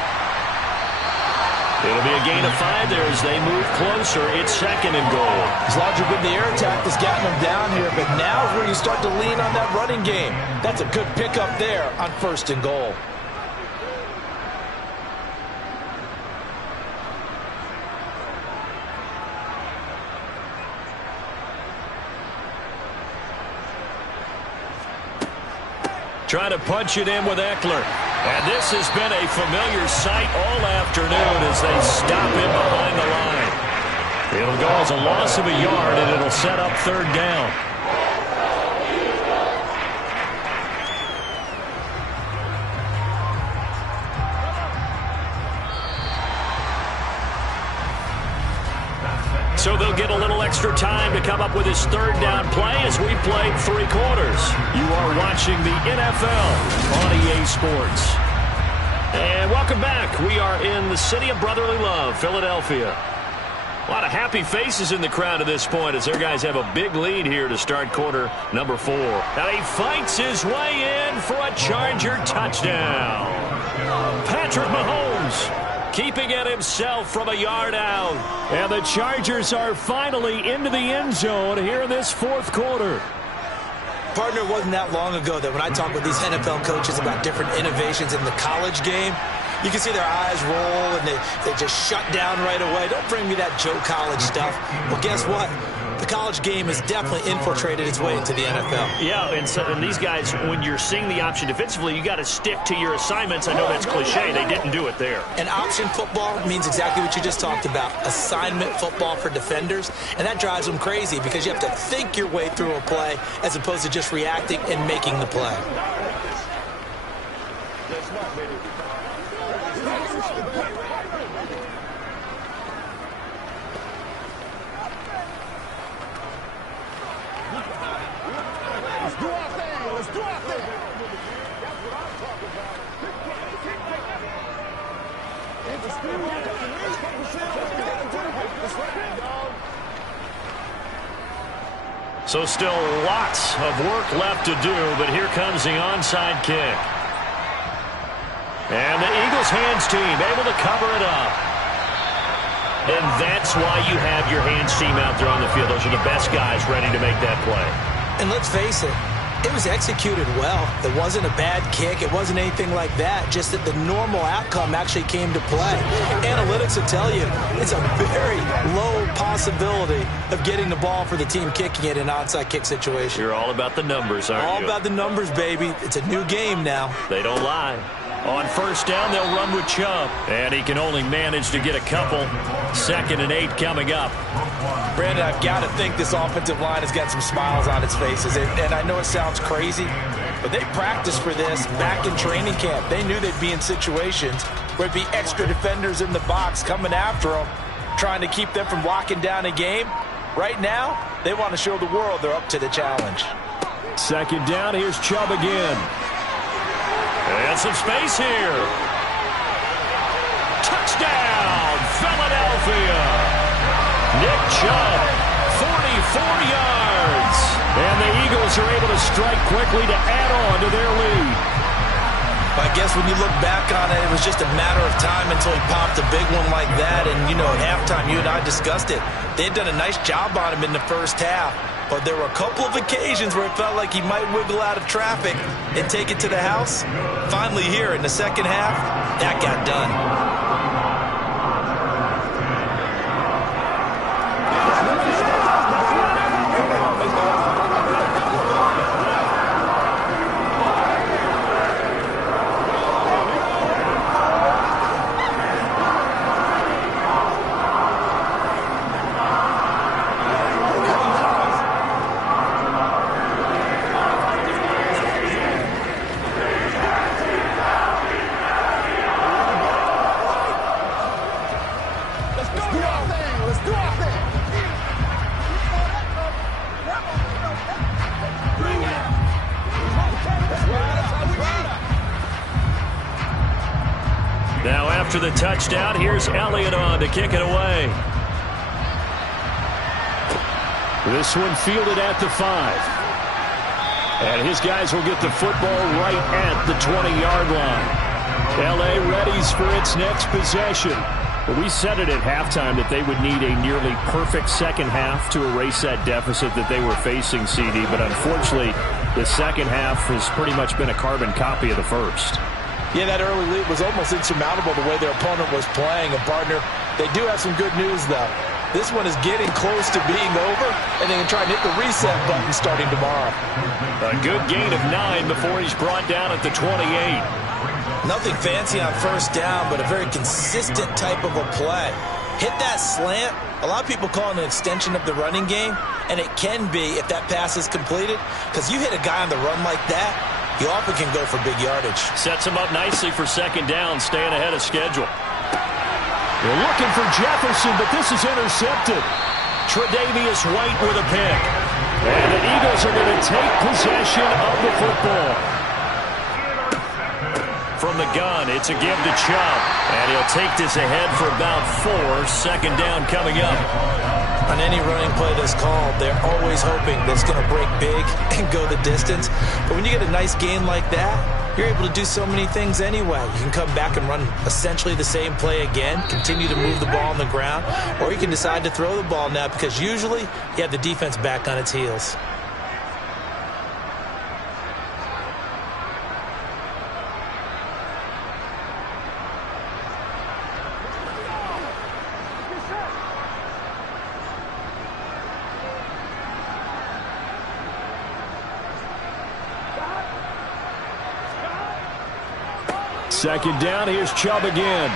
It'll be a gain of 5 there as they move closer. It's 2nd and goal. As long as you've been the air attack that's gotten them down here, but now is where you start to lean on that running game. That's a good pickup there on 1st and goal. Trying to punch it in with Eckler. And this has been a familiar sight all afternoon as they stop him behind the line. It'll go as a loss of a yard, and it'll set up third down. So they'll get a little extra time to come up with his third down play as we played 3 quarters. You are watching the NFL on EA Sports. And welcome back. We are in the city of brotherly love, Philadelphia. A lot of happy faces in the crowd at this point as their guys have a big lead here to start quarter number 4. Now he fights his way in for a Charger touchdown. Patrick Mahomes keeping it himself from a yard out. And the Chargers are finally into the end zone here in this 4th quarter. Partner, it wasn't that long ago that when I talk with these NFL coaches about different innovations in the college game, you can see their eyes roll and they just shut down right away. Don't bring me that Joe College stuff. Well, guess what? The college game has definitely infiltrated its way into the NFL. Yeah, and these guys, when you're seeing the option defensively, you got to stick to your assignments. I know that's cliche. They didn't do it there. And option football means exactly what you just talked about, assignment football for defenders. And that drives them crazy because you have to think your way through a play as opposed to just reacting and making the play. So still lots of work left to do, but here comes the onside kick. And the Eagles hands team able to cover it up. And that's why you have your hands team out there on the field. Those are the best guys ready to make that play. And let's face it, it was executed well. It wasn't a bad kick. It wasn't anything like that. Just that the normal outcome actually came to play. Analytics will tell you it's a very low possibility of getting the ball for the team kicking it in an onside kick situation. You're all about the numbers, aren't you? All about the numbers, baby. It's a new game now. They don't lie. On first down, they'll run with Chubb. And he can only manage to get a couple. 2nd and 8 coming up. Brandon, I've got to think this offensive line has got some smiles on its faces. And I know it sounds crazy, but they practiced for this back in training camp. They knew they'd be in situations where it'd be extra defenders in the box coming after them, trying to keep them from locking down a game. Right now, they want to show the world they're up to the challenge. 2nd down, here's Chubb again. And some space here. Touchdown, Philadelphia. Nick Chubb, 44 yards. And the Eagles are able to strike quickly to add on to their lead. I guess when you look back on it, it was just a matter of time until he popped a big one like that. And, you know, at halftime, you and I discussed it. They had done a nice job on him in the first half. But there were a couple of occasions where it felt like he might wiggle out of traffic and take it to the house. Finally here in the second half, that got done. After the touchdown, here's Elliott on to kick it away. This one fielded at the 5. And his guys will get the football right at the 20-yard line. L.A. readies for its next possession. But we said it at halftime that they would need a nearly perfect second half to erase that deficit that they were facing, CD. But unfortunately, the second half has pretty much been a carbon copy of the first. Yeah, that early lead was almost insurmountable the way their opponent was playing. And, partner, they do have some good news, though. This one is getting close to being over, and they can try and hit the reset button starting tomorrow. A good gain of 9 before he's brought down at the 28. Nothing fancy on first down, but a very consistent type of a play. Hit that slant. A lot of people call it an extension of the running game, and it can be if that pass is completed, because you hit a guy on the run like that, he often can go for big yardage. Sets him up nicely for second down, staying ahead of schedule. They're looking for Jefferson, but this is intercepted. Tre'Davious White with a pick. And the Eagles are going to take possession of the football. From the gun, it's a give to Chubb. And he'll take this ahead for about 4. Second down coming up. On any running play that's called, they're always hoping that it's going to break big and go the distance. But when you get a nice gain like that, you're able to do so many things anyway. You can come back and run essentially the same play again, continue to move the ball on the ground, or you can decide to throw the ball now because usually you have the defense back on its heels. Second down, here's Chubb again.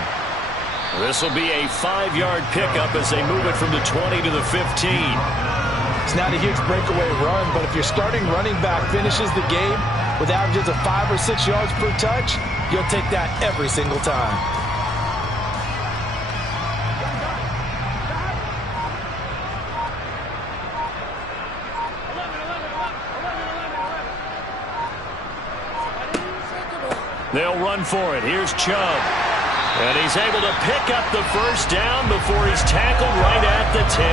This will be a 5-yard pickup as they move it from the 20 to the 15. It's not a huge breakaway run, but if your starting running back finishes the game with averages of 5 or 6 yards per touch, you'll take that every single time. They'll run for it. Here's Chubb. And he's able to pick up the first down before he's tackled right at the 10.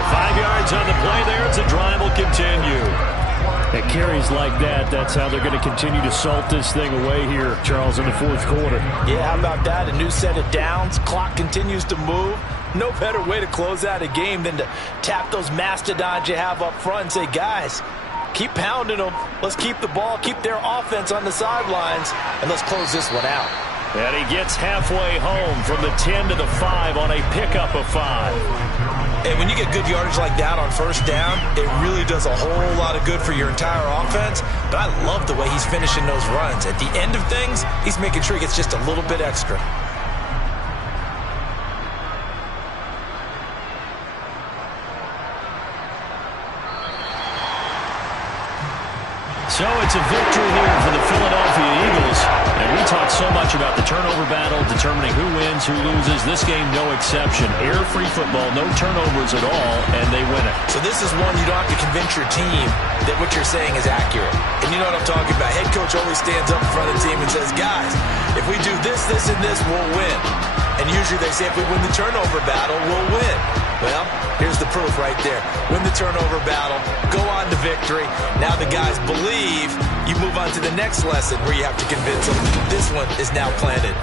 And 5 yards on the play there as the drive will continue. At carries like that, that's how they're going to continue to salt this thing away here, Charles, in the fourth quarter. Yeah, how about that? A new set of downs. Clock continues to move. No better way to close out a game than to tap those mastodons you have up front and say, guys, keep pounding them. Let's keep the ball, keep their offense on the sidelines, and let's close this one out. And he gets halfway home from the 10 to the 5 on a pickup of 5. And when you get good yardage like that on first down, it really does a whole lot of good for your entire offense. But I love the way he's finishing those runs. At the end of things, he's making sure he gets just a little bit extra. So it's a victory here for the Philadelphia Eagles. And we talked so much about the turnover battle, determining who wins, who loses. This game, no exception. Air-free football, no turnovers at all, and they win it. So this is one you don't have to convince your team that what you're saying is accurate. And you know what I'm talking about. Head coach always stands up in front of the team and says, guys, if we do this, this, and this, we'll win. And usually they say if we win the turnover battle, we'll win. Well, here's the proof right there. Win the turnover battle, go on to victory. Now the guys believe. You move on to the next lesson where you have to convince them this one is now planted.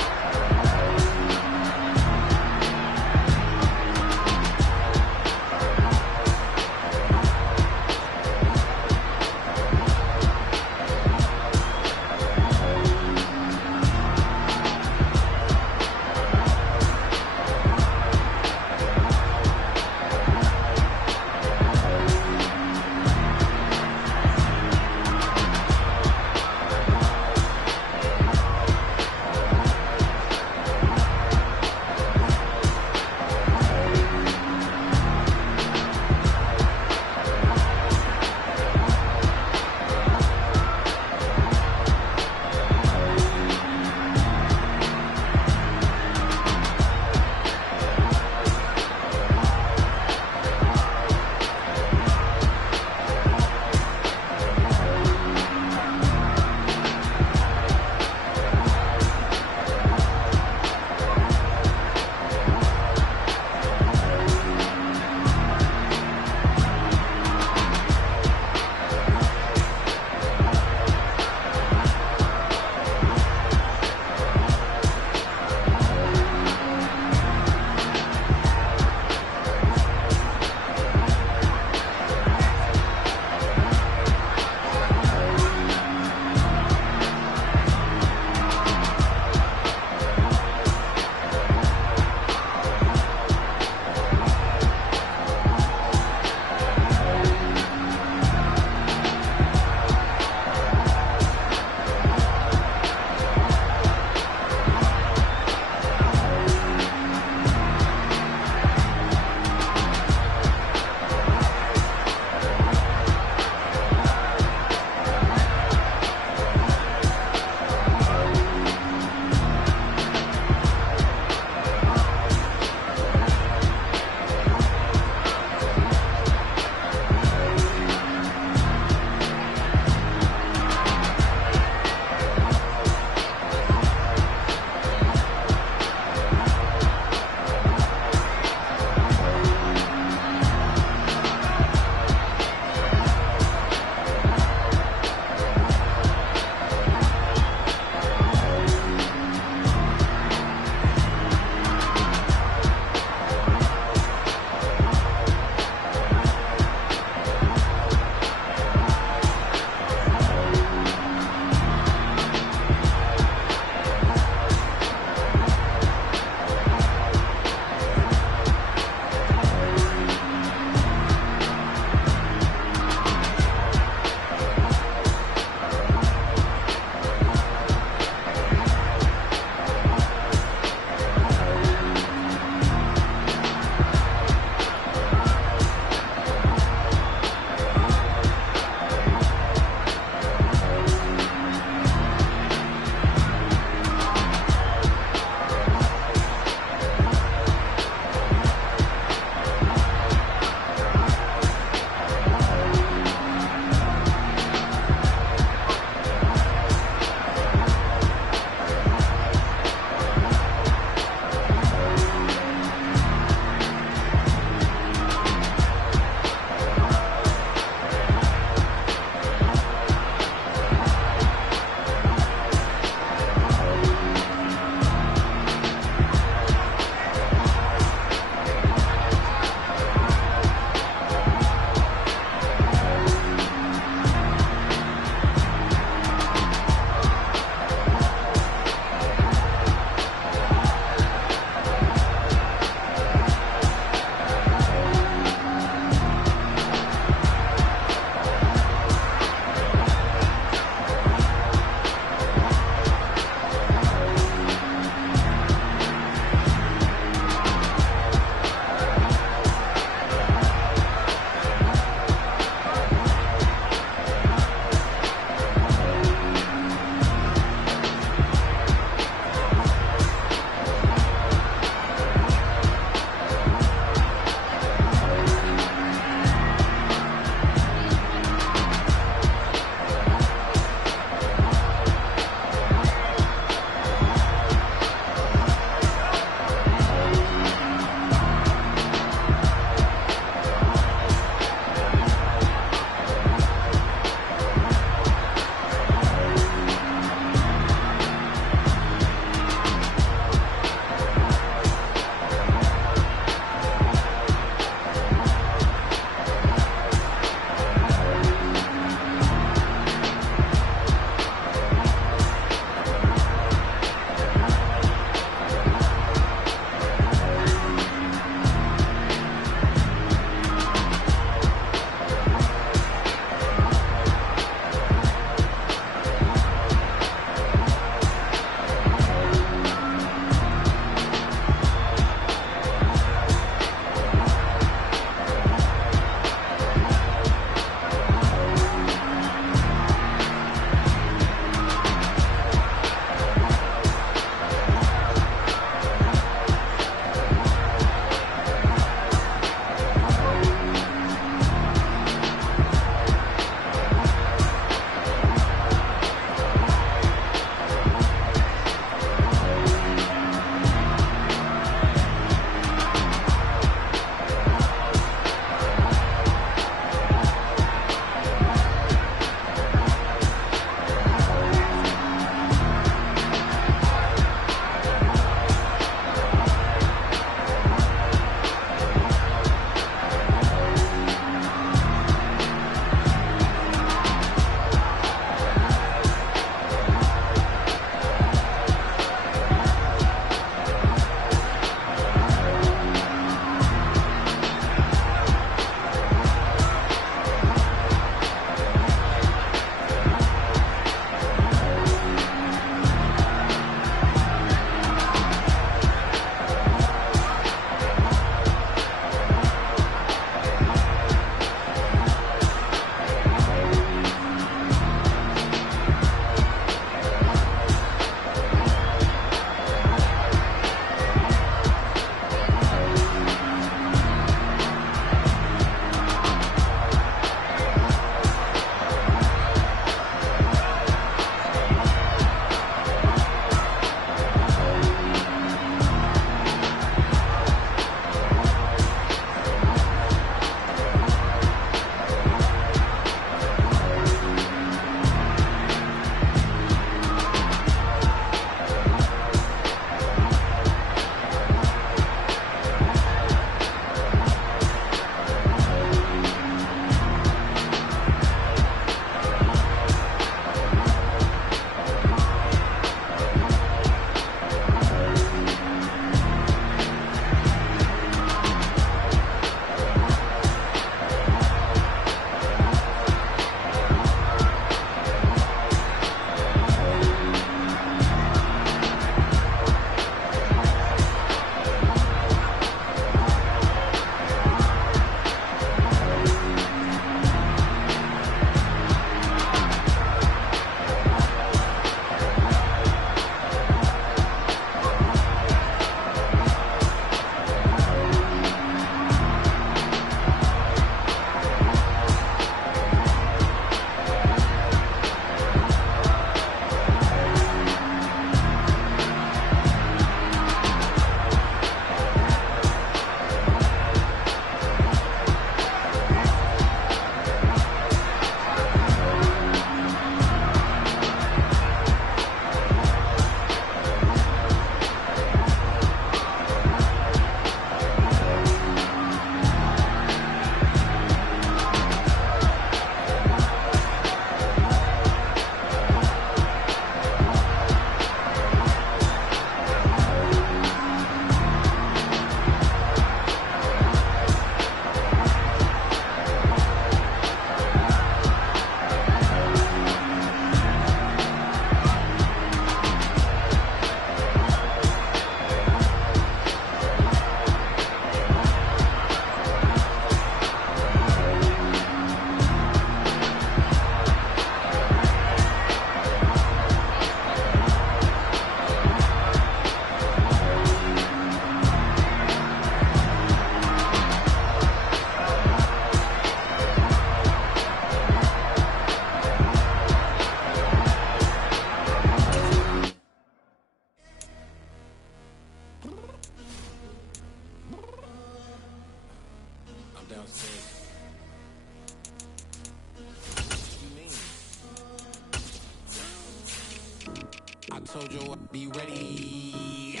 I told you I'd be ready.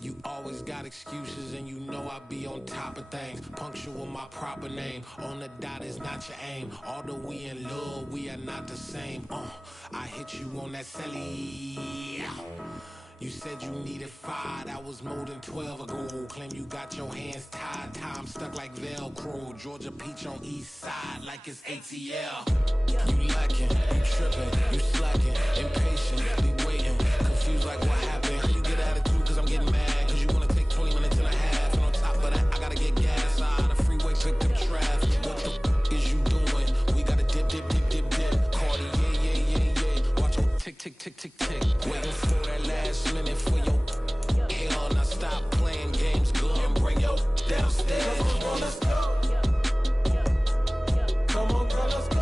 You always got excuses and you know I be on top of things. Punctual my proper name. On the dot is not your aim. Although we in love, we are not the same. I hit you on that celly. You said you needed 5, that was more than 12 ago. Claim you got your hands tied, time stuck like Velcro. Georgia Peach on east side like it's ATL. You lacking, you tripping, you slacking, impatient, be waiting, confused like what happened. You get attitude cause I'm getting mad, cause you wanna take 20 minutes and a half. And on top of that, I gotta get gas out of the freeway, picked up traffic. What the f is you doing? We gotta dip, dip, dip, dip, dip. Cardi, yeah. Watch your tick, tick, tick, tick, tick. Waiting for that last minute for your hell. Now stop playing games, go and bring your downstairs. Come on, let's go. Come on, girl, let's go.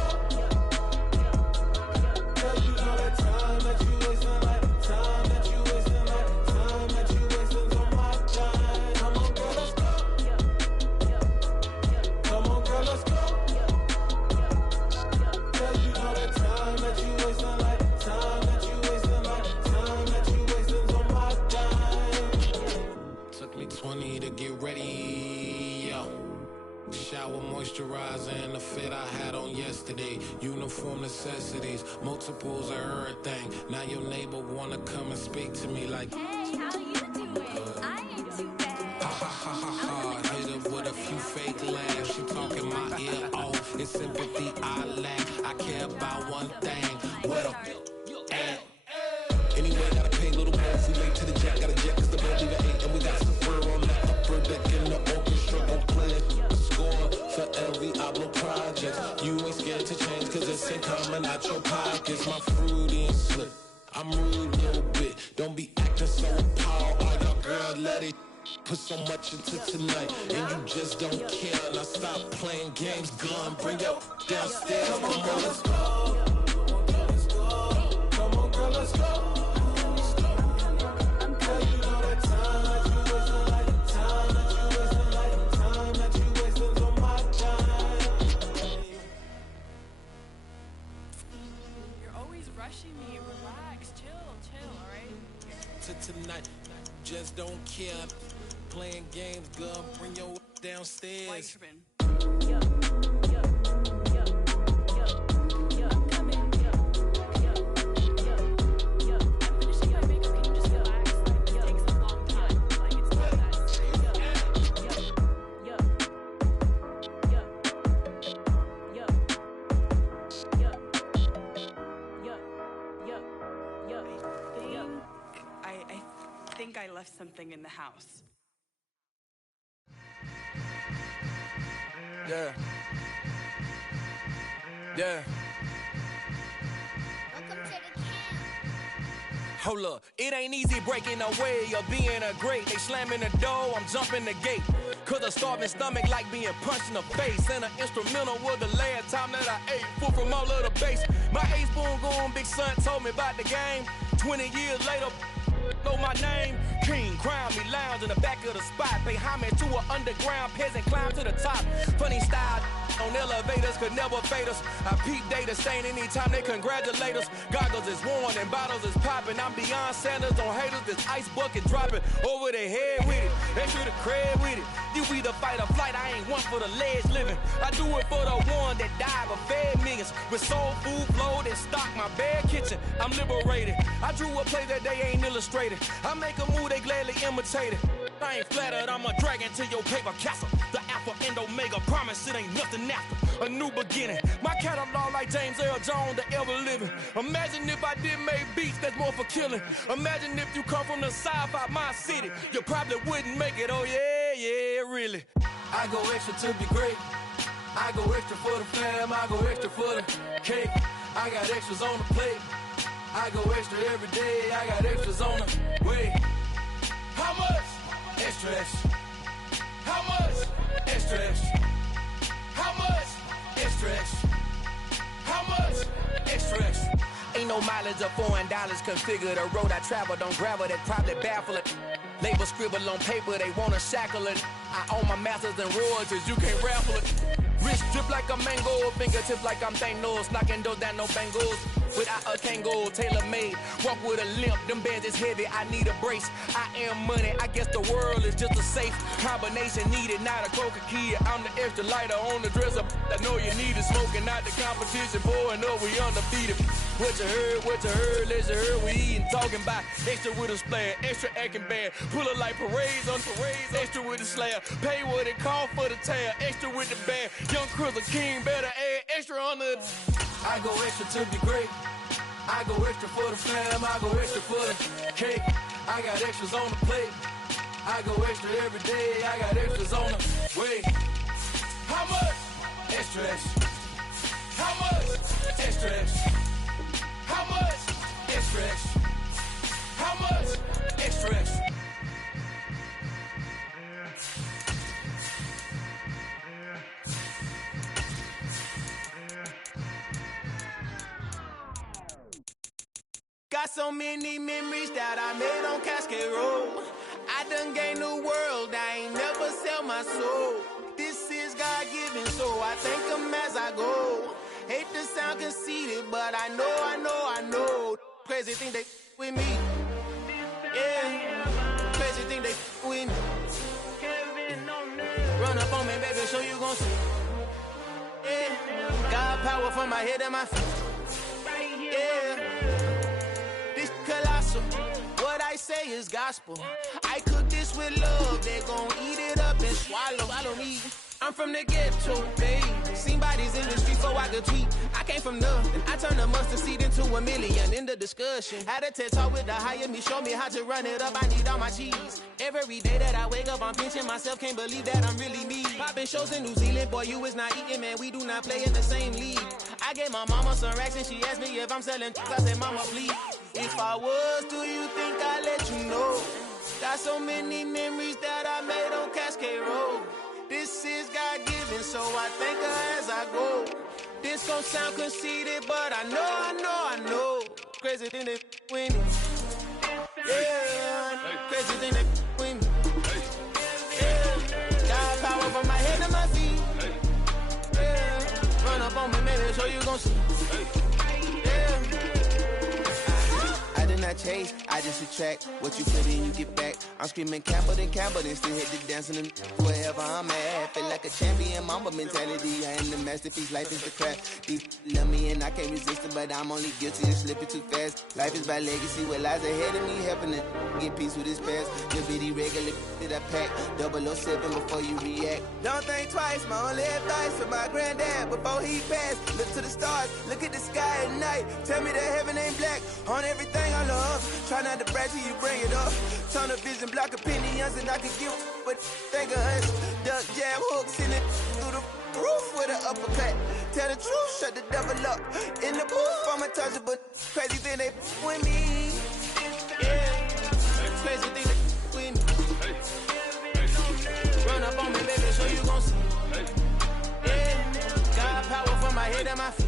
Cause you know that time that you wasting, like time that you wasting, like time that you wasting on my time. Come on, girl, let's go. Come on, girl, let's go. Cause you know that time that you wasting, like time that you wasting, like time that you wasting on my time. Took me 20 to get ready, yo. Shower, moisturizer, and the fit I had on yesterday. Uniform necessities, multiples of everything. Now your neighbor wanna come and speak to me like, hey, how you doing? I ain't too bad. Ha ha ha ha ha. Hit her with a few fake laughs. She talking my ear off. It's sympathy I lack. I care about one thing. What up? Anyway, gotta pay a little more if we late to the jet. Got a jet cause the boat leave at 8. And we got some fur on the upper deck in the orchestra. Don't play a score for every Ablo project. You ain't scared to change cause it's ain't coming out your pockets. My fruity and slip. I'm rude a little bit. Don't be acting so appalled. Oh, your girl, let it put so much into tonight. And you just don't care. Now stop playing games. Gun, bring your downstairs. Come on, girl, let's go. Come on, girl, let's go. Tonight, just don't care. Playing games, girl, bring your downstairs. I left something in the house. Yeah. Hold up, it ain't easy breaking away or being a great. They slamming the door, I'm jumping the gate. Cause a starving stomach like being punched in the face. And an instrumental was the last time that I ate. Food from all of the bass. My ace boom goon, big son told me about the game. 20 years later, know my name. King, crown me, lounge in the back of the spot. Pay homage to an underground peasant, climb to the top. Funny style on elevators could never fade us. I peep data stain anytime they congratulate us. Goggles is worn and bottles is popping. I'm beyond Sanders on haters, this ice bucket dropping over their head with it. They should have cred with it. You either fight or flight, I ain't one for the ledge living. I do it for the one that died but fed millions. With soul food flowed and stocked my bare kitchen. I'm liberated. I drew a play that they ain't illustrated. I make a move, they gladly imitate it. I ain't flattered, I'm a dragon to your paper castle. The Alpha and Omega, promise it ain't nothing after. A new beginning. My catalog like James Earl Jones, the ever living. Imagine if I did make beats that's more for killing. Imagine if you come from the sci-fi, my city. You probably wouldn't make it, oh yeah, really. I go extra to be great. I go extra for the fam, I go extra for the cake. I got extras on the plate. I go extra every day, I got extras on the way. How much? Extra, extra. How much? Extra, extra. How much? Extra, extra. How much? Extra, extra. Ain't no mileage of $4 configure the road I travel. Don't gravel that probably baffle it. Label scribble on paper, they wanna shackle it. I own my masters and royalties, you can't raffle it. Wrist drip like a mango, fingertips like I'm Thanos, knocking those down no bangles. Without a Kango, tailor-made, walk with a limp, them bands is heavy, I need a brace. I am money, I guess the world is just a safe combination needed, not a coca key. I'm the extra lighter on the dresser, I know you need it, smoking out the competition, pouring up, we undefeated. What you heard, let you heard, we eating, talking about extra with a splash, extra acting bad, pull it like parades on parades, extra with the slab, pay what it cost for the tab, extra with the bag, young Crizzle King, better add extra on the. I go extra to be great. I go extra for the fam, I go extra for the cake. I got extras on the plate. I go extra every day, I got extras on the way. How much? Extra, extra. How much? Extra, extra. How much? Extra, extra. How much? Extra, extra. Got so many memories that I made on Cascade Road. I done gained the world, I ain't never sell my soul. This is God-given, so I thank him as I go. Hate to sound conceited, but I know. Crazy thing they with me. Yeah, crazy thing they with me. Run up on me, baby, so you gon' see. Yeah, God power from my head and my feet. Yeah. Colossal. What I say is gospel. I cook this with love. They gon' eat it up and swallow me. I'm from the ghetto, babe. Seen bodies in the street so I could tweet. I came from nothing. I turned a mustard seed into a million. In the discussion, had a TED talk with the higher me. Show me how to run it up. I need all my cheese. Every day that I wake up, I'm pinching myself. Can't believe that I'm really me. Popping shows in New Zealand, boy, you is not eating, man. We do not play in the same league. I gave my mama some racks and she asked me if I'm selling. I said, mama, please. If I was, do you think I'd let you know? Got so many memories that I made on Cascade Road. This is God-given, so I thank her as I go. This gon' sound conceited, but I know. Crazy thing they win me. Yeah, crazy thing they win me. Yeah, God power from my head to my feet. Yeah, run up on me, maybe, so you gon' see. I chase, I just attract what you put in, you get back. I'm screaming Campbell, then still hit the dancing and wherever I'm at. Feel like a champion, mamba mentality. I am the masterpiece, life is the craft. Deep love me and I can't resist it, but I'm only guilty of slipping too fast. Life is by legacy, what lies ahead of me, helping to get peace with his past. Your bitty regular that I pack, 007 before you react. Don't think twice, my only advice for my granddad before he passed. Look to the stars, look at the sky at night. Tell me that heaven ain't black on everything I love. Try not to brag till you bring it up. Tunnel vision, block opinions, and I can give what think of us. Duck jab hooks in it through the roof with an uppercut. Tell the truth, shut the devil up. In the booth, I'm untouchable. Crazy thing they with me. Yeah, crazy thing they with me. Run up on me, baby, so you gon' see. Yeah, God power from my head and my feet.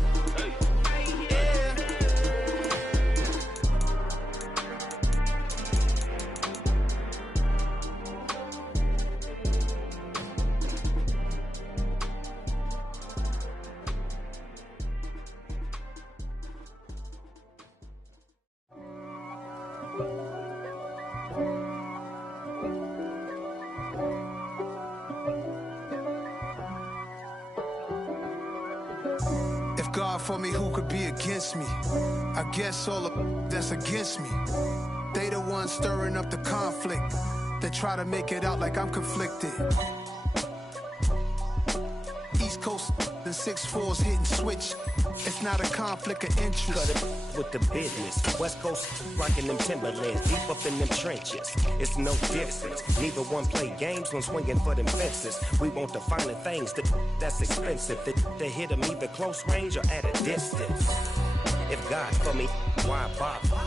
God for me, who could be against me? I guess all of that's against me. They the ones stirring up the conflict. They try to make it out like I'm conflicted. East Coast and 6'4's hitting switch. It's not a conflict of interest. Cut it with the business. West Coast rocking them Timberlands, deep up in them trenches. It's no difference. Neither one play games when swinging for them fences. We want the finer things that's expensive. They hit them either close range or at a distance. If God for me, why bother?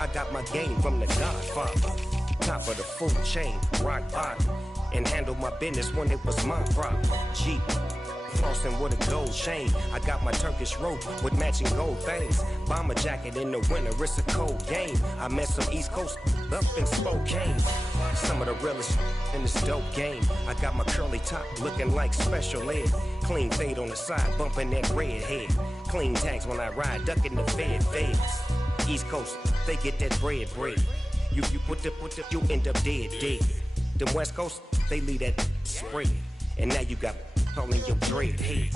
I got my game from the Godfather. Top of the food chain, rock bottom. And handle my business when it was my problem. Jeep. flossing with a gold chain. I got my Turkish rope with matching gold things. Bomber jacket in the winter, it's a cold game. I met some East Coast up in Spokane. Some of the realest in this dope game. I got my curly top looking like special ed. Clean fade on the side, bumping that red head. Clean tags when I ride, ducking the feds. East Coast, they get that bread. You put the, you end up dead. Them West Coast, they leave that spread. And now you got calling your dread head.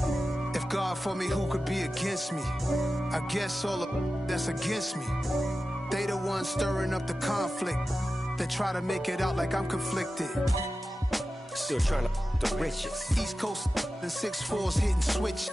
If God for me, who could be against me? I guess all of that's against me. They the ones stirring up the conflict. They try to make it out like I'm conflicted. Still trying to the riches. East Coast and 6'4s hitting switch.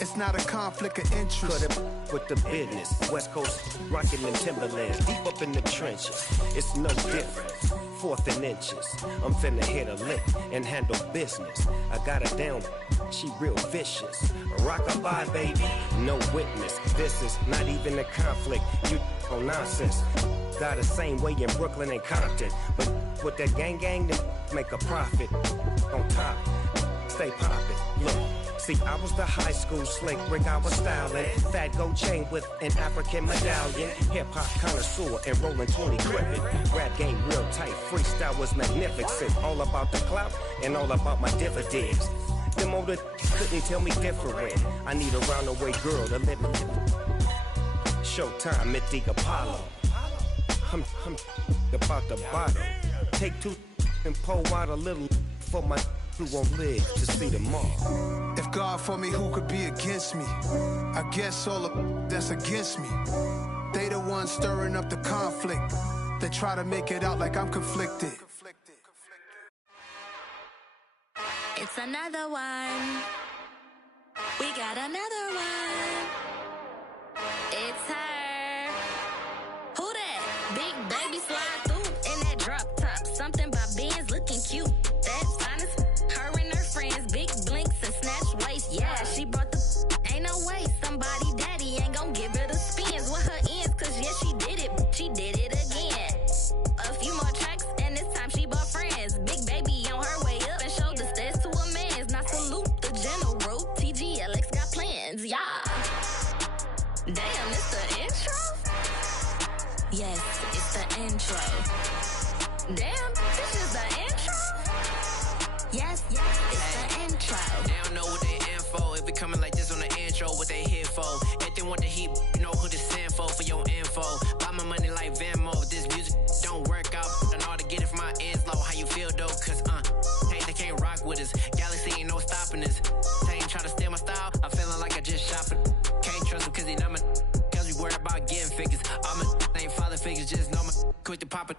It's not a conflict of interest. Cut it with the business. West Coast rocking them Timberlands, deep up in the trenches. It's no different. 4th and inches. I'm finna hit a lick and handle business. I got her down, she real vicious. Rockabye, baby, no witness. This is not even a conflict. You on nonsense. Got the same way in Brooklyn and Compton, but with that gang, then make a profit. On top, stay poppin'. Look. See, I was the high school slick Rick, I was styling. Fat gold chain with an African medallion. Hip-hop connoisseur and rolling 20 gripping. Rap game real tight, freestyle was magnificent. All about the clout and all about my dividends. Them older couldn't tell me different. I need a round-the-way girl to let me. Showtime at the Apollo. I'm about the bottle. Take 2 and pour out a little for my who won't live to see tomorrow. If God for me, who could be against me? I guess all of that's against me. They the ones stirring up the conflict. They try to make it out like I'm conflicted. It's another one. We got another one. It's her. Who that? Big baby slide through in that drop top. Something about Benz looking cute. That's honest. Her and her friends, big blinks and snatch waist. Yeah, she brought the. Ain't no way somebody daddy ain't gon' give her the spins with her ends. Cause yeah, she did it. She did it again. A few more tracks and this time she bought friends. Big baby on her way up and showed the stairs to a man's. Now salute the general. TGLX got plans. Yeah. Damn, it's the intro? Yes, it's the intro. Damn, this is the intro? Yes, it's the intro. They don't know what they in for. If we coming like this on the intro, what they here for? If they want the heat, you know who to send for your info. Buy my money like Venmo. This music don't work out. I know how to get it from my ends low. How you feel though? Cause hey, they can't rock with us. Galaxy ain't no stopping us. They ain't try to steal my style. I'm feeling like I just shop it. Can't trust him cause he not my. Cause we worried about getting figures. All my ain't father figures. Just know my quick to pop it.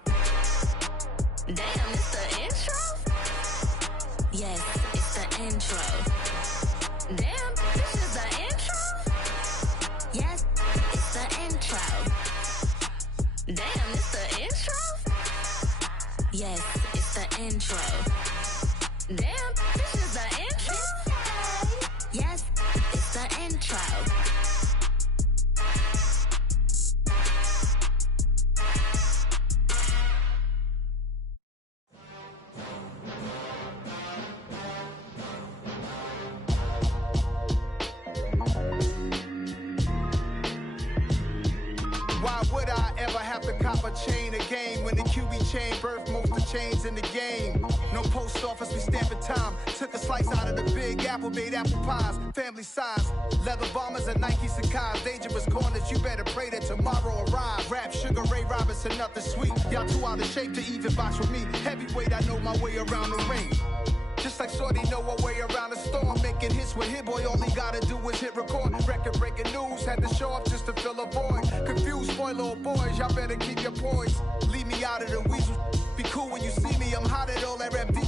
Damn, it's the intro? Yes, it's the intro. Damn, this is the intro? Yes, it's the intro. Damn, it's the intro? Yes, it's the intro. Damn, this is the intro? Yes, it's the intro. Why would I ever have to cop a chain again when the QB chain birthed most of the chains in the game? No post office, we stamping time. Took a slice out of the big apple, made apple pies, family size. Leather bombers and Nike Sacai's. Dangerous corners, you better pray that tomorrow arrives. Rap, Sugar Ray Robinson, nothing sweet. Y'all too out of shape to even box with me. Heavyweight, I know my way around the ring. Just like Shorty know her way around the storm. Making hits with Hit Boy, all he gotta do is hit record. Record breaking news, had to show up just to fill a void. Confused, spoiled little boys, y'all better keep your poise. Leave me out of the weasel. Be cool when you see me, I'm hot at all that rap deep.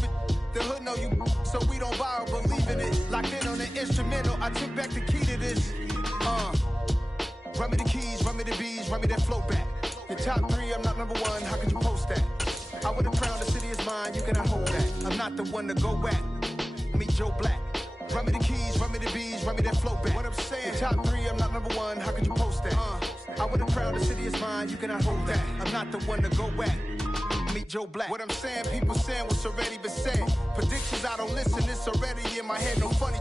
The hood know you, so we don't borrow, believe in it. Locked in on the instrumental, I took back the key to this. Run me the keys, run me the bees, run me that flow back. Your top 3, I'm not number 1, how could you post that? I would have crowned the city is mine, you cannot hold that. I'm not the one to go at. Meet Joe Black. Run me the keys, run me the bees, run me that flow back. What I'm saying, top 3, I'm not number 1, how could you post that? I would have crowned the city is mine, you cannot hold that. I'm not the one to go at. Meet Joe Black. What I'm saying, people saying what's already been said. Predictions, I don't listen, it's already in my head, no funny.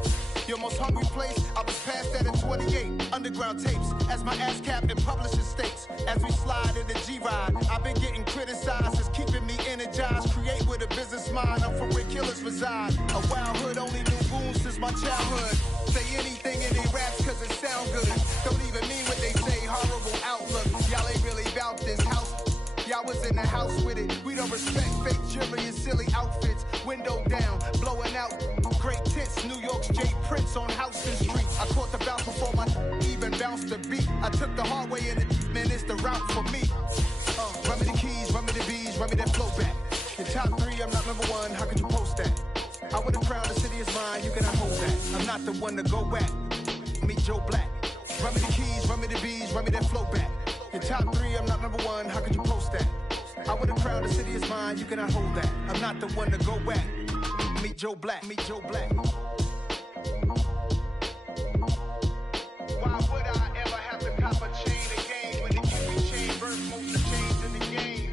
Your most hungry place, I was past that at 28. Underground tapes, as my ass cap in publishing states. As we slide in the G-Ride, I've been getting criticized as keeping me energized. Create with a business mind, I'm from where killers reside. A wild hood, only knew goons since my childhood. Say anything in they raps cause it sound good. Don't even mean what they say, horrible outlook. Y'all ain't really about this house. Y'all was in the house with it. We don't respect fake jewelry and silly outfits. Window down, blowing out great tits. New York's J. Prince on Houston Street. I caught the bounce before my even bounced the beat. I took the hard way in it, man, it's the route for me. Run me the keys, run me the bees, run me that flow back. The top 3, I'm not number 1, how could you post that? I would have crowned the city is mine, you cannot hold that. I'm not the one to go back. Meet Joe Black. Run me the keys, run me the bees, run me that flow back. Your top 3, I'm not number 1, how could you post that? I would have crowned the city is mine, you cannot hold that. I'm not the one to go back. Meet Joe Black, meet Joe Black. Why would I ever have to cop a chain again when the QB chain birth most of the chains in the game?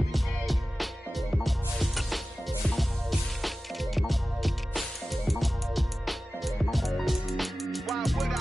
Why would I?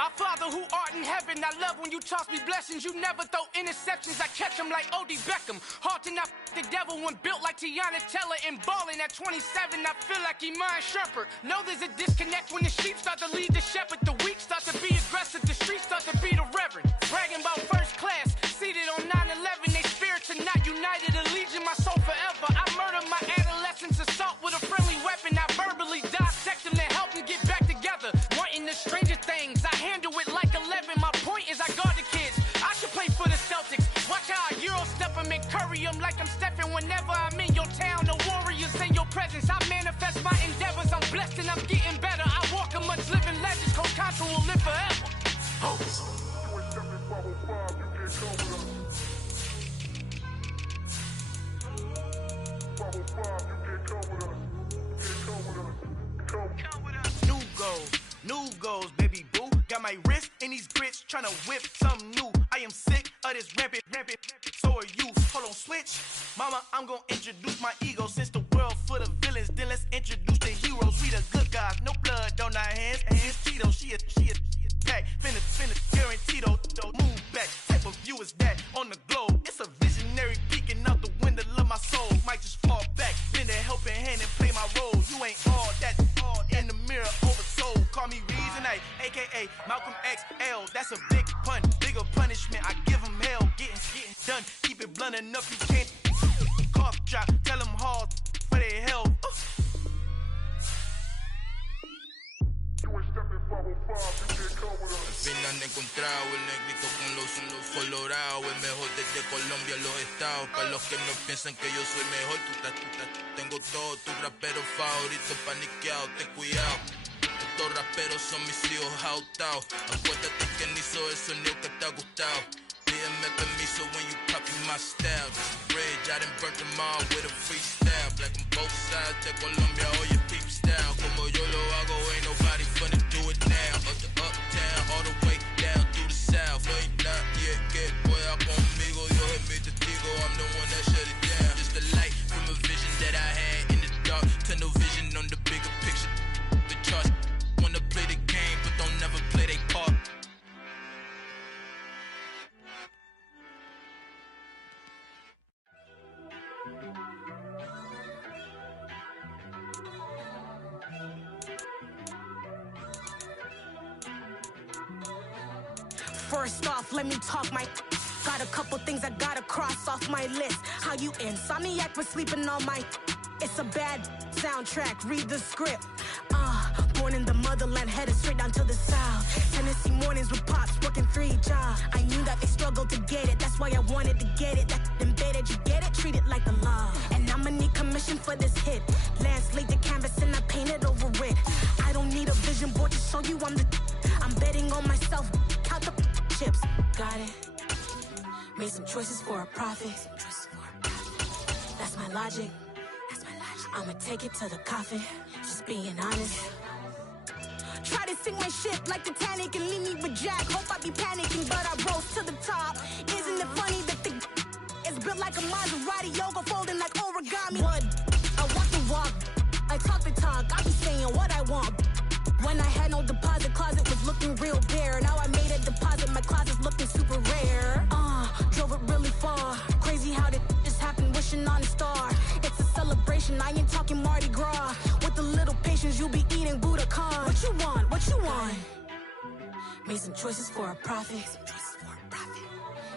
Our Father who art in heaven, I love when you toss me blessings. You never throw interceptions, I catch them like O.D. Beckham. Hard to not the devil when built like Tiana Teller and balling at 27. I feel like Iman Shumpert. Know there's a disconnect when the sheep start to lead the shepherd. The weak start to be aggressive, the streets start to be the reverend. Bragging about first class, seated on 9/11. They spirits are not united, a legion, my soul forever. I murder my adolescence, assault with a friendly weapon. I verbally dissect them to help them get back together. Wanting the stranger things, I handle it like 11. My point is I guard the kids. I should play for the Celtics. Watch how I Euro step them and curry them like I'm Stephen. Whenever I'm in your town, the Warriors in your presence. I manifest my endeavors. I'm blessed and I'm getting better. I walk amongst living legends. Coach Contra will live forever. New goals, baby boo. Got my wrist in these grits, tryna whip something new. I am sick of this rampant. So are you. Hold on, switch. Mama, I'm gonna introduce my ego. Since the world full of villains, then let's introduce the heroes. We the good guys, no blood on our hands. Hands Tito, she a pack. Finna, guaranteed. Move back. Type of view is that on the globe? It's a visionary peeking out the window of my soul. Might just fall back, lend a helping hand and play my role. You ain't all that. In the mirror, oversold. Call me Reason A, aka Malcolm XL. That's a big pun, bigger punishment. I give him hell, getting done. Keep it blunt enough, you can't. Cough drop, tell them hard for their health. Al fin han encontrado el negrito con los colorados, el mejor desde Colombia a los estados. Para los que no piensan que yo soy mejor, tengo todos tus raperos favoritos paniqueados, ten cuidado. Estos raperos son mis hijos jautados. Acuérdate que ni soy el sonido que te ha gustado. Pídeme permiso when you copy my style. Just a bridge, I done burnt them all with a freestyle. Black on both sides de Colombia, oye peep style. Como yo lo hago, ain't nobody finna do it now. Up the uptown, all the way down through the south. No hay nadie que pueda conmigo, Dios es mi testigo. I'm the one that shut it down. Just a light from a vision that I had in the dark. Tunnel vision on the bigger picture. The charts wanna play the game, but don't never play their part. First off, let me talk my. Got a couple things I gotta cross off my list. How you insomniac for sleeping on my. It's a bad soundtrack, read the script. Born in the motherland, headed straight down to the south. Tennessee mornings with pops, working 3 jobs. I knew that they struggled to get it, that's why I wanted to get it. That embedded, you get it, treat it like the law. And I'ma need commission for this hit. Lance laid the canvas and I painted over it. I don't need a vision board to show you I'm betting on myself, count the chips. Got it. Made some choices for a profit. That's my logic. I'ma take it to the coffin, just being honest. try to sink my ship like Titanic and leave me with Jack. Hope I be panicking, but I rose to the top. Isn't it funny that the is built like a Maserati, yoga folding like origami? What? I walk the walk, I talk the talk, I be saying what I want. When I had no deposit, closet was looking real bare. Now I made a deposit, my closet's looking super rare. Drove it really far. Crazy how that just happened, wishing on a star. It's a celebration, I ain't talking Mardi Gras. With a little patience, you'll be eating Budokan. What you want? What you want? Made some choices for a profit.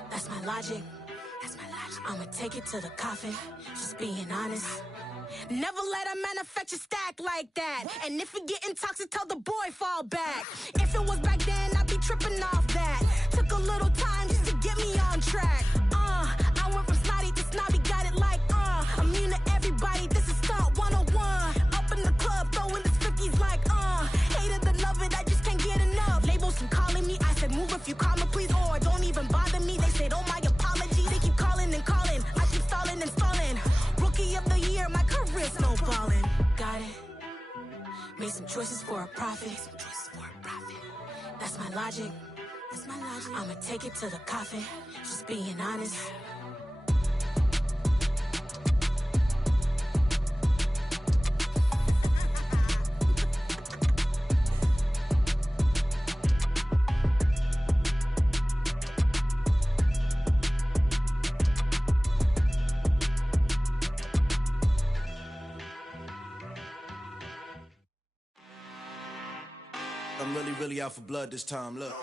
That's my logic. I'ma take it to the coffin, just being honest. Never let a manufacture stack like that. And if it getting toxic, tell the boy fall back. If it was back then, I'd be tripping off that. Took a little time just to get me on track. I went from snotty to snobby, got it like, immune to everybody, this is stunt 101. Up in the club, throwing the spookies like, hate it or love it, I just can't get enough. Labels and calling me, I said move if you call me please, or don't even bother me. They said, oh my apologies, they keep calling and calling. I keep stalling and stalling. Rookie of the year, my career snowballing. Got it. Made some choices for a profit. That's my logic. I'ma take it to the coffin, just being honest. I'm really out for blood this time, look.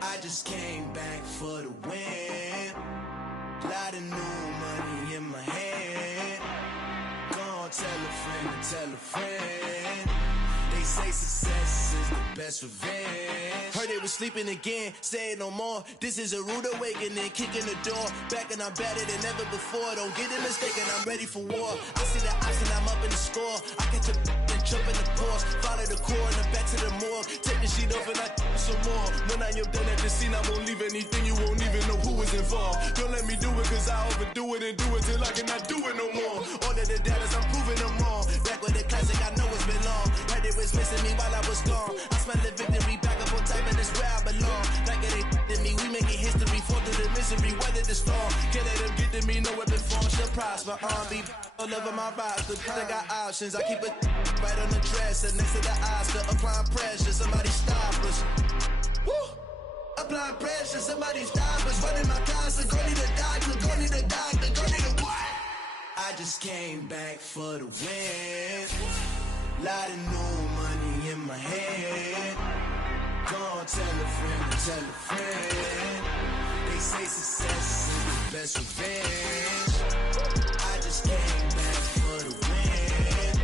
I just came back for the win. Lot of new money in my hand. Gonna tell a friend to tell a friend. They say success is the best revenge. Heard they was sleeping again, say it no more. This is a rude awakening, kicking the door. Back and I'm better than ever before. Don't get it mistaken, I'm ready for war. I see the option, I'm up in the score. I catch a and jump in the course. Follow the core and then back to the morgue. Take the sheet off and I some more. When I am done at the scene, I won't leave anything. You won't even know who was involved. Don't let me do it cause I overdo it and do it till I cannot do it no more. All of the doubters, I'm proving them wrong. Back with the classic, I know it's been long. Heard it was missing me while I was gone. I smell the victory, back up on type and it's where I belong. Like it ain't to me, we making history. Fall through the misery, weather the storm. Can't let them get to me, no weapon form should prosper. Be all over my roster, I got options. I keep it right on the dresser, next to the Oscar. Applying pressure, somebody stop us. Woo! Applying pressure, somebody stop us. Running my closet, go need a doctor, go need a doctor, go need a what? I just came back for the win. Lot of new money in my head. Gonna tell a friend to tell a friend. They say success is the best revenge. I just came back for the win.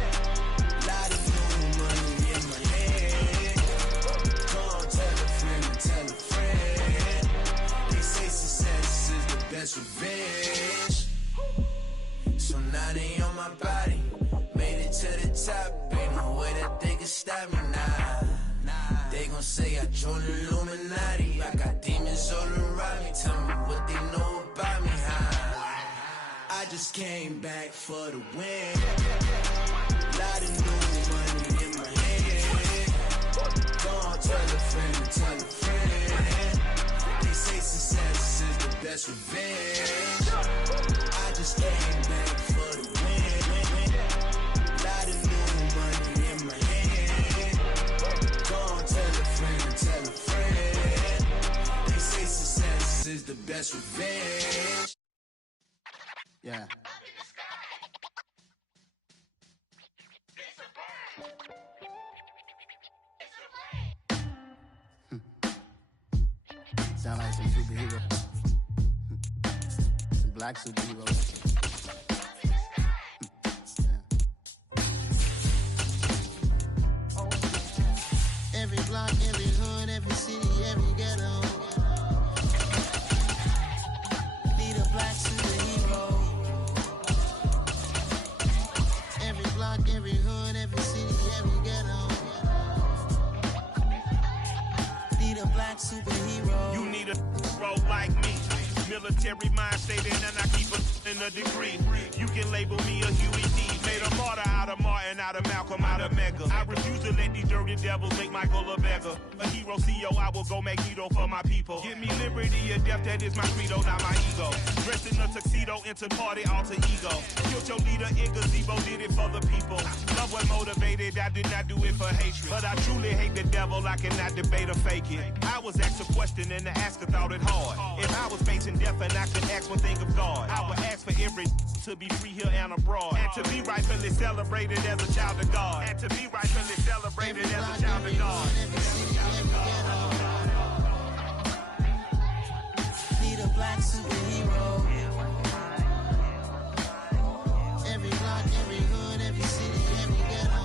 Lot of new money in my head. Gonna tell a friend to tell a friend. They say success is the best revenge. So now they on my body. Made it to the top, ain't no way that they can stop me now. They gon' say I joined the Illuminati. I got demons all around me, tell me what they know about me, huh? I just came back for the win. Lot of new money in my head. Gonna tell a friend to tell a friend. They say success is the best revenge. I just came back for the win. Lot of new money in my head. Gonna tell a friend to tell a friend. They say success is the best revenge. Yeah. Sound like some superhero. Some black superheroes. Every block, every hood, every city, every ghetto. Need a black superhero. Every block, every hood, every city, every ghetto. Need a black superhero. You need a hero like me. Military mind state and I keep in a degree. You can label me a Huey D. Made a martyr out of Martin, out of Malcolm, out of Mega. I refuse to let these dirty devils make Michael a beggar. A hero CEO, I will go Magneto for my people. Give me liberty or death, that is my credo, not my ego. Dressed in a tuxedo, into party, alter ego. Killed your leader in gazebo, did it for the people. Love was motivated, I did not do it for hatred. But I truly hate the devil, I cannot debate or fake it. I was asked a question and the asker thought it hard. If I was facing death and I could ask one thing of God, I would ask for every to be free here and abroad. And to be rightfully celebrated as a child of God. And to be rightfully celebrated as a child of God. Need a black superhero. Every block, every hood, every city, every ghetto.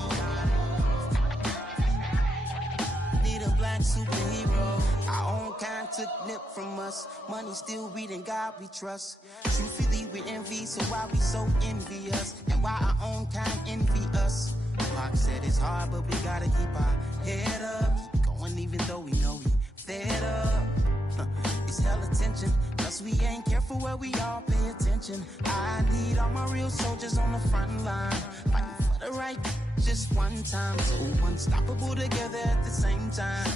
Need a black superhero. Our own kind took nip from us. Money still reading God we trust. Truthfully we envy, so why we so envious? And why our own kind envy us? Pac said it's hard, but we gotta keep our head up. Keep going even though we know we fed up. It's hella tension, plus we ain't careful where we all pay attention. I need all my real soldiers on the front line, fighting for the right just one time. So unstoppable together at the same time,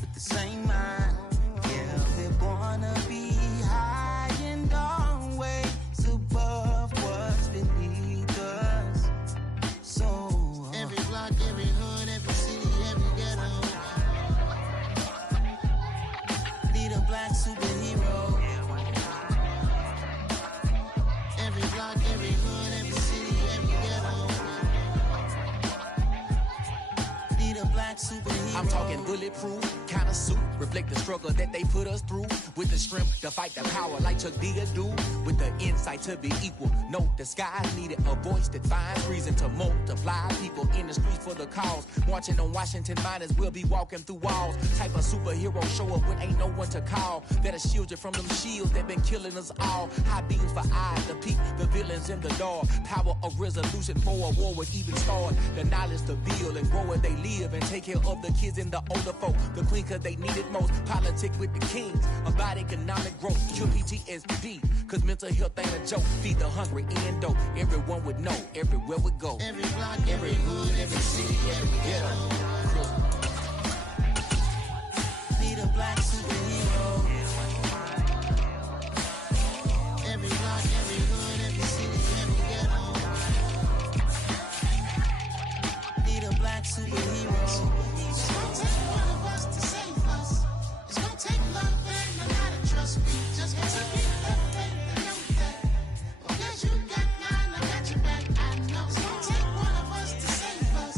with the same mind. Yeah, we're gonna be high and always above what's beneath us. So every block, every hood, every city, every ghetto. Need a black superhero. Every block, every hood, every city, every ghetto. Need a black superhero. I'm talking bulletproof kind of suit, reflect the struggle that they put us through. With the strength to fight the power like Chuck Digger do. With the insight to be equal. No disguise needed, a voice that finds reason to multiply. People in the streets for the cause. Marching on Washington miners, we'll be walking through walls. Type of superhero show up when ain't no one to call. That'll shield you from them shields that been killing us all. High beams for eyes to peek the villains in the dark. Power of resolution for a war would even start. The knowledge to build and grow where they live and take care of the kids and the older folk. The queen cause they need it most. Politic with the kings. About economic growth. Cure PTSD. Cause mental health ain't a joke. Feed the hungry and dope. Everyone would know. Everywhere we go. Every block, every hood, every city, every ghetto. Need a black superhero. Every block, every hood, every city, every ghetto. Need a black superhero. It's gonna take one of us to save us. It's gonna take love and a lot of trust. We just have to get that faith and know that. Because you got mine, I got your back. I know it's gonna take one of us to save us.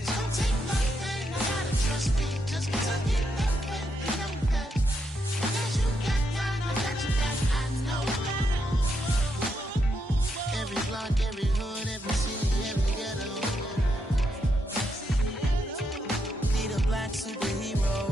It's gonna take love and a lot of trust. We just have to get that faith and know that. Because you got mine, I got your back. I know. Every block, every hood, every city, every ghetto. Need a black superhero.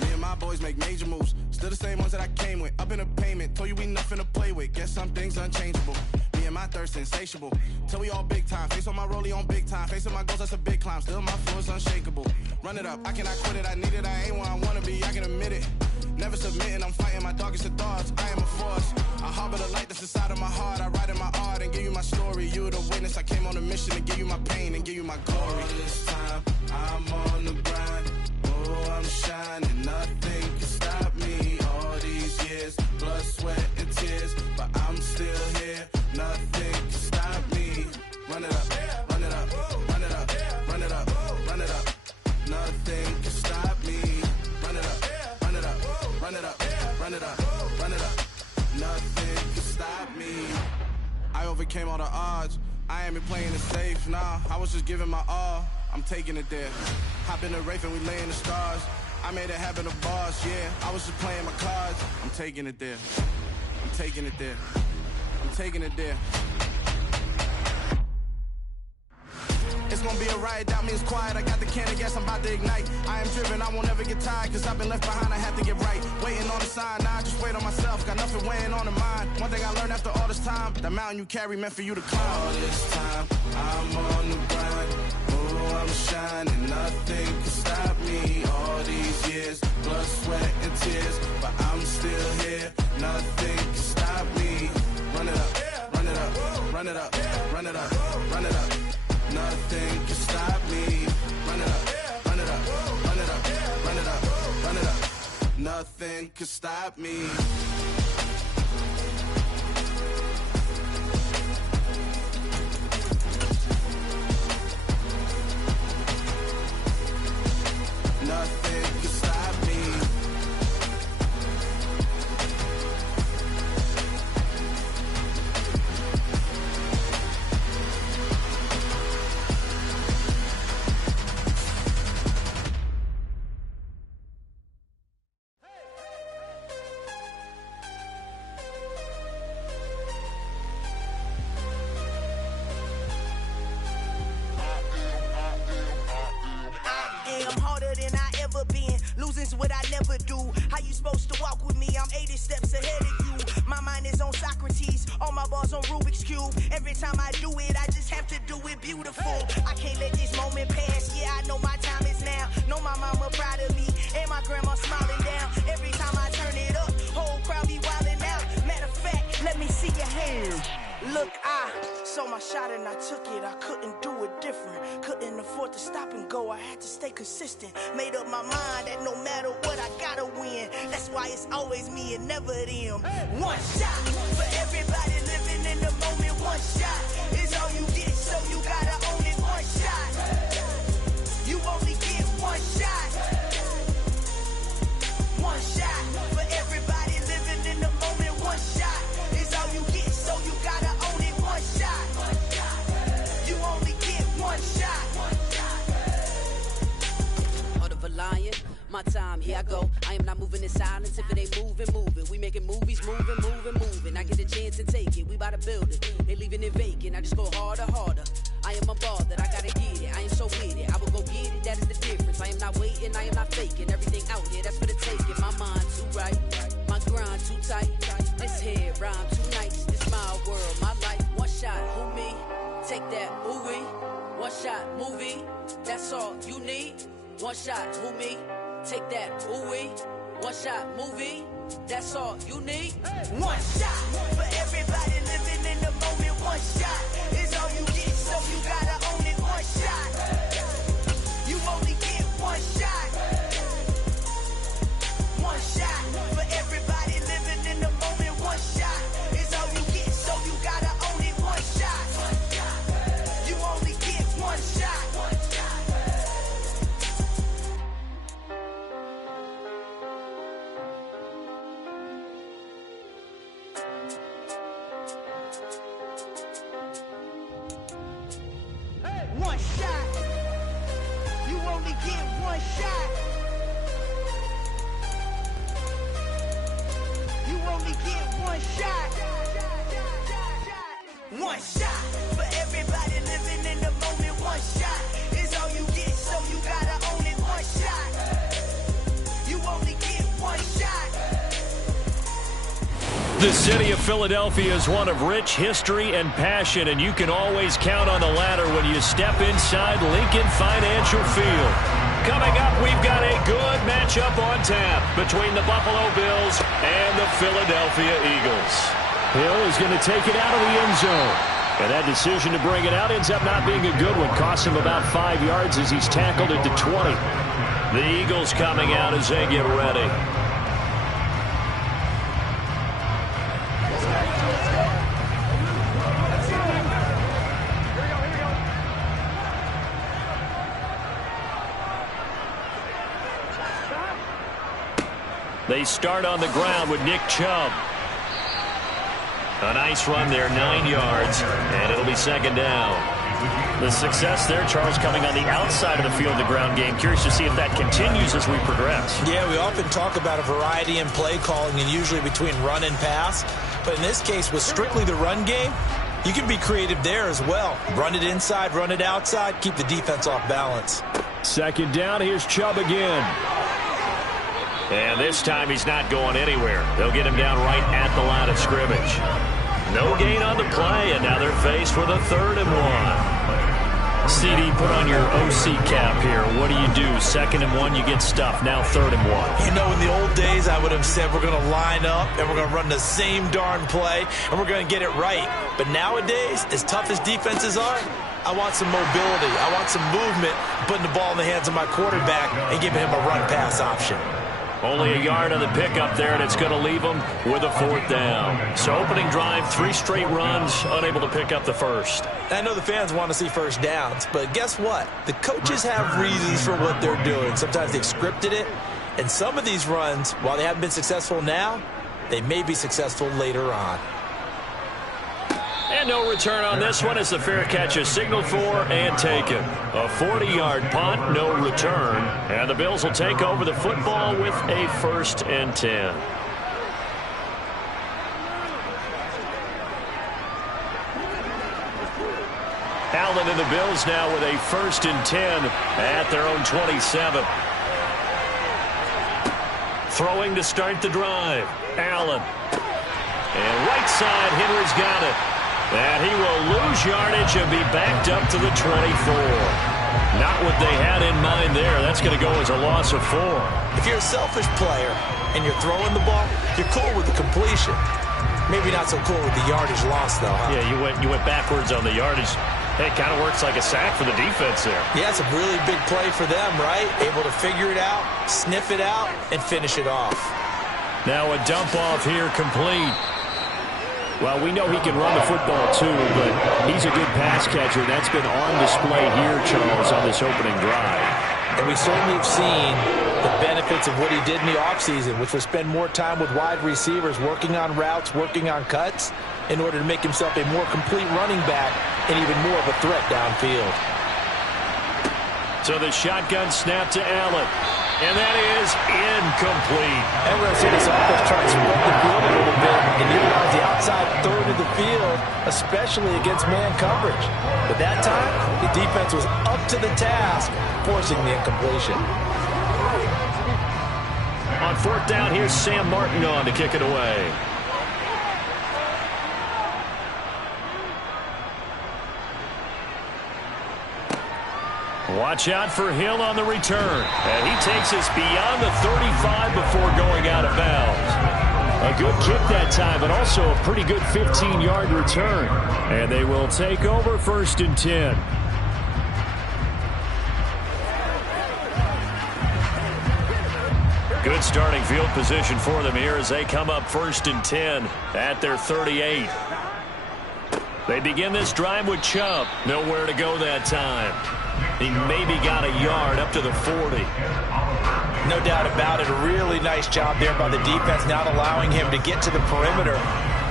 Me and my boys make major moves. Still the same ones that I came with. Up in the payment. Told you we nothing to play with. Guess some things unchangeable. Me and my thirst insatiable. Till we all big time. Face on my rollie on big time. Facing my goals, that's a big climb. Still my flow is unshakable. Run it up. I cannot quit it. I need it. I ain't where I wanna be. I can admit it. Never submitting. I'm fighting my darkest of thoughts. I am a force. I harbor the light that's inside of my heart. I write in my art and give you my story. You the witness. I came on a mission to give you my pain and give you my glory. All this time, I'm on the grind. Oh, I'm shining. Nothing can stop me. All these years, blood, sweat, and tears. But I'm still here. Nothing can stop me. Run it up, run it up, run it up, run it up, run it up. Nothing can stop me. Run it up, run it up, run it up, run it up, run it up. Nothing can stop me. I overcame all the odds. I ain't been playing it safe, nah. I was just giving my all. I'm taking it there. Hop in the Wraith and we lay in the stars. I made it happen, the boss, yeah. I was just playing my cards. I'm taking it there. I'm taking it there. I'm taking it there. It's gonna be a riot, doubt me it's quiet. I got the can of gas, I'm about to ignite. I am driven, I won't ever get tired, cause I've been left behind, I have to get right. Waiting on the sign, now I just wait on myself. Got nothing weighing on the mind. One thing I learned after all this time, the mountain you carry meant for you to climb. All this time, I'm on the grind. Oh, I'm shining, nothing can stop me. All these years, blood, sweat, and tears, but I'm still here. Nothing can stop me. Run it up, run it up, run it up, run it up, run it up. Nothing can stop me. Run it up, run it up, run it up, run it up, run it up. Nothing can stop me. Nothing can stop me. What I never do. How you supposed to walk with me? I'm 80 steps ahead of you. My mind is on Socrates, all my bars on Rubik's Cube. Every time I do it, I just have to do it beautiful. I can't let this moment pass. Yeah, I know my time is now. Know my mama proud of me, and my grandma smiling down. Every time I turn it up, whole crowd be wilding out. Matter of fact, let me see your hands. Look, I saw my shot and I took it. I couldn't do it different. Couldn't afford to stop and go. I had to stay consistent. Made up my mind that no matter what, I gotta win. That's why it's always me and never them. One shot for everybody living in the moment. One shot is all you get, so you gotta own it. One shot. You only get one shot. One shot for everybody living in the moment. One shot is all you get, so you gotta own it. One shot. You only get one shot. Heart of a lion, my time, here I go. I am not moving in silence. If it ain't moving, moving. We making movies, moving, moving, moving. I get a chance and take it. We bout to build it. They leaving it vacant. I just go harder, harder. I am a ball that I gotta get it. I am so with it. I will go get it. That is the difference. I am not waiting. I am not faking. Everything out here, that's for the taking. My mind too right. My grind too tight. This head rhyme too nice. This my world, my life. One shot, who me? Take that, ooh wee. One shot, movie. That's all you need. One shot, who me? Take that, ooh wee. One shot, movie. That's all you need. One shot for everybody living in the moment. One shot is all you get, so you gotta own it. One shot. You only get one shot. One shot for everybody living in the moment. One shot is all you get, so you gotta own it. One shot. You only get one shot. One shot. You only get one shot. You only get one shot. One shot for everybody living in the moment. One shot is all you get, so you gotta own it. One shot. You only get one shot. The city of Philadelphia is one of rich history and passion, and you can always count on the latter when you step inside Lincoln Financial Field. Coming up, we've got a good matchup on tap between the Buffalo Bills and the Philadelphia Eagles. Hill is going to take it out of the end zone. And that decision to bring it out ends up not being a good one. Costs him about 5 yards as he's tackled it to 20. The Eagles coming out as they get ready. They start on the ground with Nick Chubb. A nice run there, 9 yards, and it'll be second down. The success there, Charles, coming on the outside of the field, the ground game. Curious to see if that continues as we progress. Yeah, we often talk about a variety in play calling and usually between run and pass. But in this case, with strictly the run game, you can be creative there as well. Run it inside, run it outside, keep the defense off balance. Second down, here's Chubb again. And this time he's not going anywhere. They'll get him down right at the line of scrimmage. No gain on the play, and now they're faced with a 3rd and 1. CD, put on your OC cap here. What do you do? 2nd and 1, you get stuffed. Now 3rd and 1. You know, in the old days, I would have said we're going to line up and we're going to run the same darn play and we're going to get it right. But nowadays, as tough as defenses are, I want some mobility. I want some movement, putting the ball in the hands of my quarterback and giving him a run-pass option. Only a yard on the pickup there, and it's going to leave them with a 4th down. So opening drive, 3 straight runs, unable to pick up the first. I know the fans want to see first downs, but guess what? The coaches have reasons for what they're doing. Sometimes they've scripted it, and some of these runs, while they haven't been successful now, they may be successful later on. And no return on this one as the fair catch is signaled for and taken. A 40-yard punt, no return. And the Bills will take over the football with a 1st and 10. Allen and the Bills now with a 1st and 10 at their own 27. Throwing to start the drive. Allen. And right side, Henry's got it. And he will lose yardage and be backed up to the 24. Not what they had in mind there. That's going to go as a loss of 4. If you're a selfish player and you're throwing the ball, you're cool with the completion. Maybe not so cool with the yardage loss, though, huh? Yeah, you went backwards on the yardage. It kind of works like a sack for the defense there. Yeah, it's a really big play for them, right? Able to figure it out, sniff it out, and finish it off. Now a dump off here complete. Well, we know he can run the football too, but he's a good pass catcher. That's been on display here, Charles, on this opening drive. And we certainly have seen the benefits of what he did in the offseason, which was spend more time with wide receivers, working on routes, working on cuts, in order to make himself a more complete running back and even more of a threat downfield. So the shotgun snap to Allen. And that is incomplete. And we're going to see this offense try to spread the field a little bit and utilize the outside 3rd of the field, especially against man coverage. But that time, the defense was up to the task, forcing the incompletion. On 4th down, here's Sam Martin on to kick it away. Watch out for Hill on the return. And he takes us beyond the 35 before going out of bounds. A good kick that time, but also a pretty good 15-yard return. And they will take over 1st and 10. Good starting field position for them here as they come up 1st and 10 at their 38. They begin this drive with Chubb. Nowhere to go that time. He maybe got a yard up to the 40. No doubt about it. A really nice job there by the defense, not allowing him to get to the perimeter.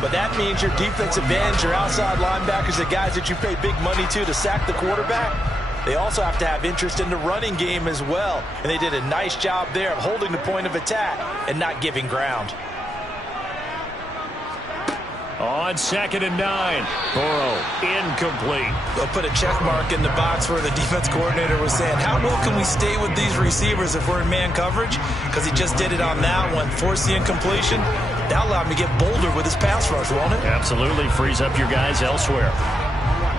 But that means your defensive ends, your outside linebackers, the guys that you pay big money to sack the quarterback, they also have to have interest in the running game as well. And they did a nice job there of holding the point of attack and not giving ground. On 2nd and 9, Burrow incomplete. They'll put a check mark in the box where the defense coordinator was saying, how well can we stay with these receivers if we're in man coverage? Because he just did it on that one, forced the incompletion. That'll allow him to get bolder with his pass rush, won't it? Absolutely, frees up your guys elsewhere.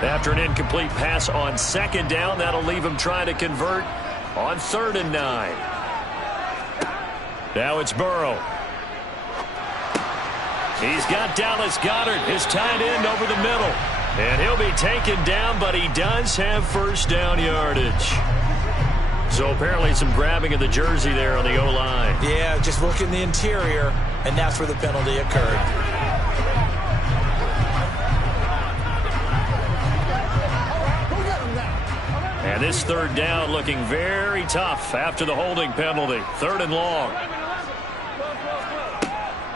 After an incomplete pass on 2nd down, that'll leave him trying to convert on 3rd and 9. Now it's Burrow. He's got Dallas Goedert, his tight end, over the middle. And he'll be taken down, but he does have 1st down yardage. So apparently some grabbing of the jersey there on the O-line. Yeah, just look in the interior, and that's where the penalty occurred. And this 3rd down looking very tough after the holding penalty. 3rd and long.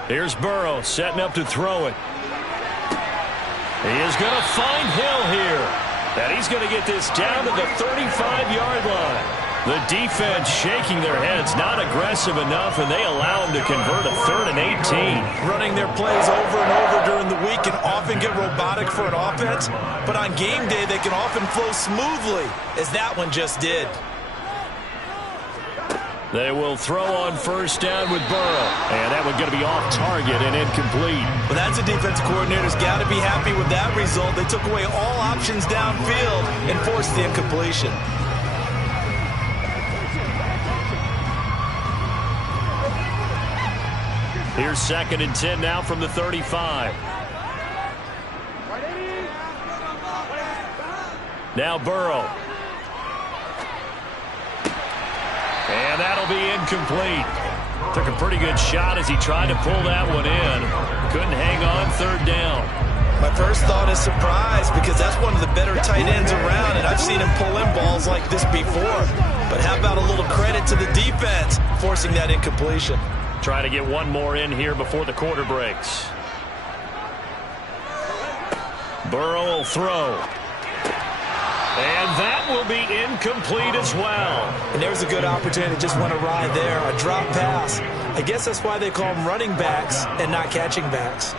Here's Burrow setting up to throw it. He is going to find Hill here. And he's going to get this down to the 35-yard line. The defense shaking their heads, not aggressive enough, and they allow him to convert a 3rd and 18. Running their plays over and over during the week can often get robotic for an offense, but on game day they can often flow smoothly, as that one just did. They will throw on 1st down with Burrow, and that one's going to be off target and incomplete. Well, that's a defensive coordinator's got to be happy with that result. They took away all options downfield and forced the incompletion. Here's 2nd and 10 now from the 35. Now Burrow. And that'll be incomplete. Took a pretty good shot as he tried to pull that one in. Couldn't hang on 3rd down. My first thought is surprise, because that's one of the better tight ends around, and I've seen him pull in balls like this before. But how about a little credit to the defense forcing that incompletion? Try to get one more in here before the quarter breaks. Burrow will throw. And that will be incomplete as well. And there's a good opportunity. Just went awry there. A drop pass. I guess that's why they call them running backs and not catching backs.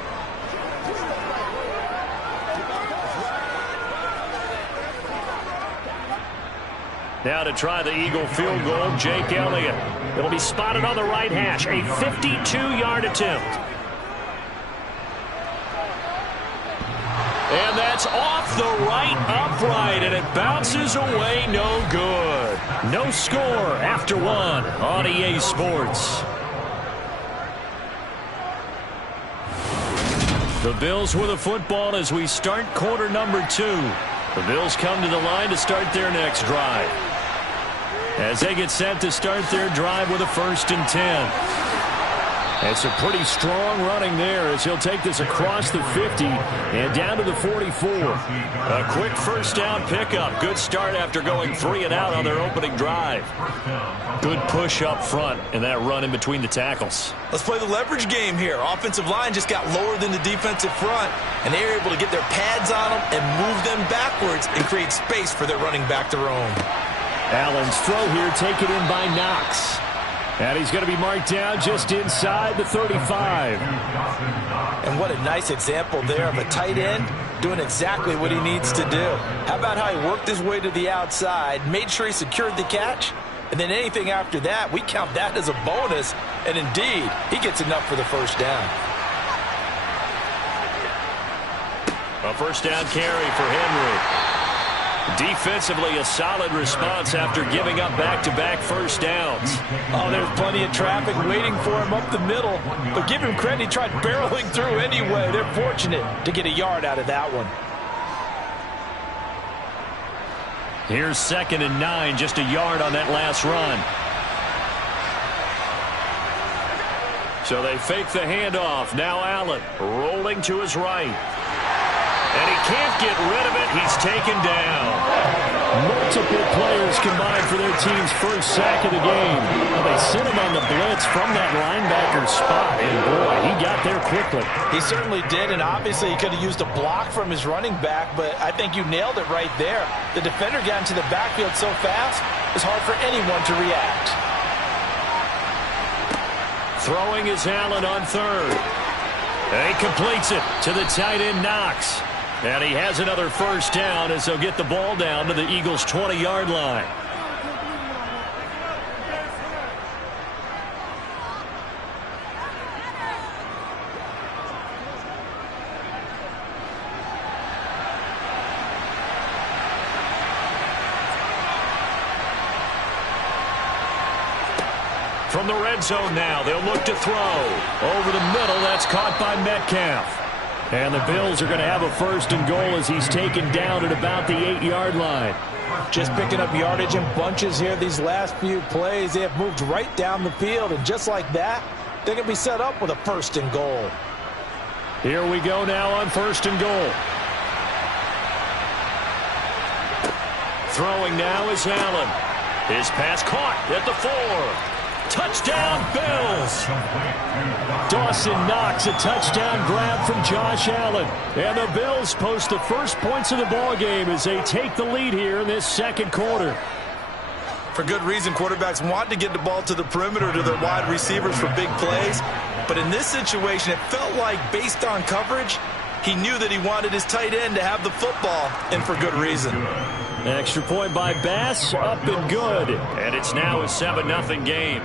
Now to try the Eagle field goal, Jake Elliott. It'll be spotted on the right hash. A 52-yard attempt. And that's off the right upright, and it bounces away no good. No score after one on EA Sports. The Bills with a football as we start quarter number 2. The Bills come to the line to start their next drive, as they get set to start their drive with a 1st and 10. It's a pretty strong running there as he'll take this across the 50 and down to the 44. A quick 1st down pickup. Good start after going 3 and out on their opening drive. Good push up front and that run in between the tackles. Let's play the leverage game here. Offensive line just got lower than the defensive front, and they were able to get their pads on them and move them backwards and create space for their running back to roam. Allen's throw here taken in by Knox. And he's going to be marked down just inside the 35. And what a nice example there of a tight end doing exactly what he needs to do. How about how he worked his way to the outside, made sure he secured the catch, and then anything after that, we count that as a bonus. And indeed, he gets enough for the 1st down. A 1st down carry for Henry. Defensively, a solid response after giving up back-to-back 1st downs. Oh, there's plenty of traffic waiting for him up the middle. But give him credit, he tried barreling through anyway. They're fortunate to get a yard out of that one. Here's 2nd and 9, just a yard on that last run. So they fake the handoff. Now Allen rolling to his right. And he can't get rid of it. He's taken down. Multiple players combined for their team's 1st sack of the game. Well, they sent him on the blitz from that linebacker spot. And, boy, he got there quickly. He certainly did, and obviously he could have used a block from his running back, but I think you nailed it right there. The defender got into the backfield so fast, it's hard for anyone to react. Throwing is Allen on 3rd. And he completes it to the tight end Knox. And he has another 1st down as they'll get the ball down to the Eagles' 20-yard line. From the red zone now, they'll look to throw. Over the middle, that's caught by Metcalf. And the Bills are going to have a 1st and goal as he's taken down at about the 8-yard line. Just picking up yardage in bunches here these last few plays. They have moved right down the field, and just like that, they're going to be set up with a 1st and goal. Here we go now on 1st and goal. Throwing now is Allen. His pass caught at the 4. Touchdown, Bills! Dawson Knox, a touchdown grab from Josh Allen. And the Bills post the first points of the ballgame as they take the lead here in this second quarter. For good reason, quarterbacks want to get the ball to the perimeter to their wide receivers for big plays. But in this situation, it felt like, based on coverage, he knew that he wanted his tight end to have the football, and for good reason. Extra point by Bass, up and good. And it's now a 7-0 game.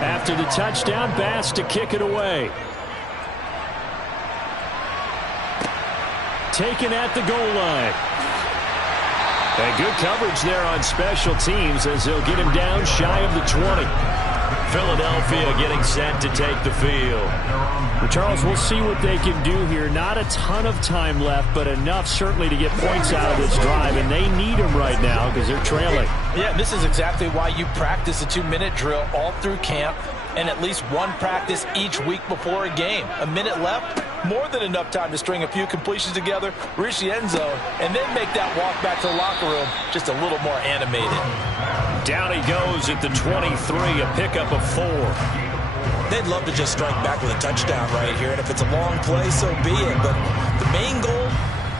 After the touchdown, Bass to kick it away. Taken at the goal line. And good coverage there on special teams as they'll get him down shy of the 20. Philadelphia getting set to take the field. Well, Charles, we'll see what they can do here. Not a ton of time left, but enough certainly to get points out of this drive, and they need them right now because they're trailing. Yeah, this is exactly why you practice a 2-minute drill all through camp and at least one practice each week before a game. A minute left, more than enough time to string a few completions together, reach the end zone, and then make that walk back to the locker room just a little more animated. Down he goes at the 23, a pickup of 4. They'd love to just strike back with a touchdown right here, and if it's a long play, so be it. But the main goal,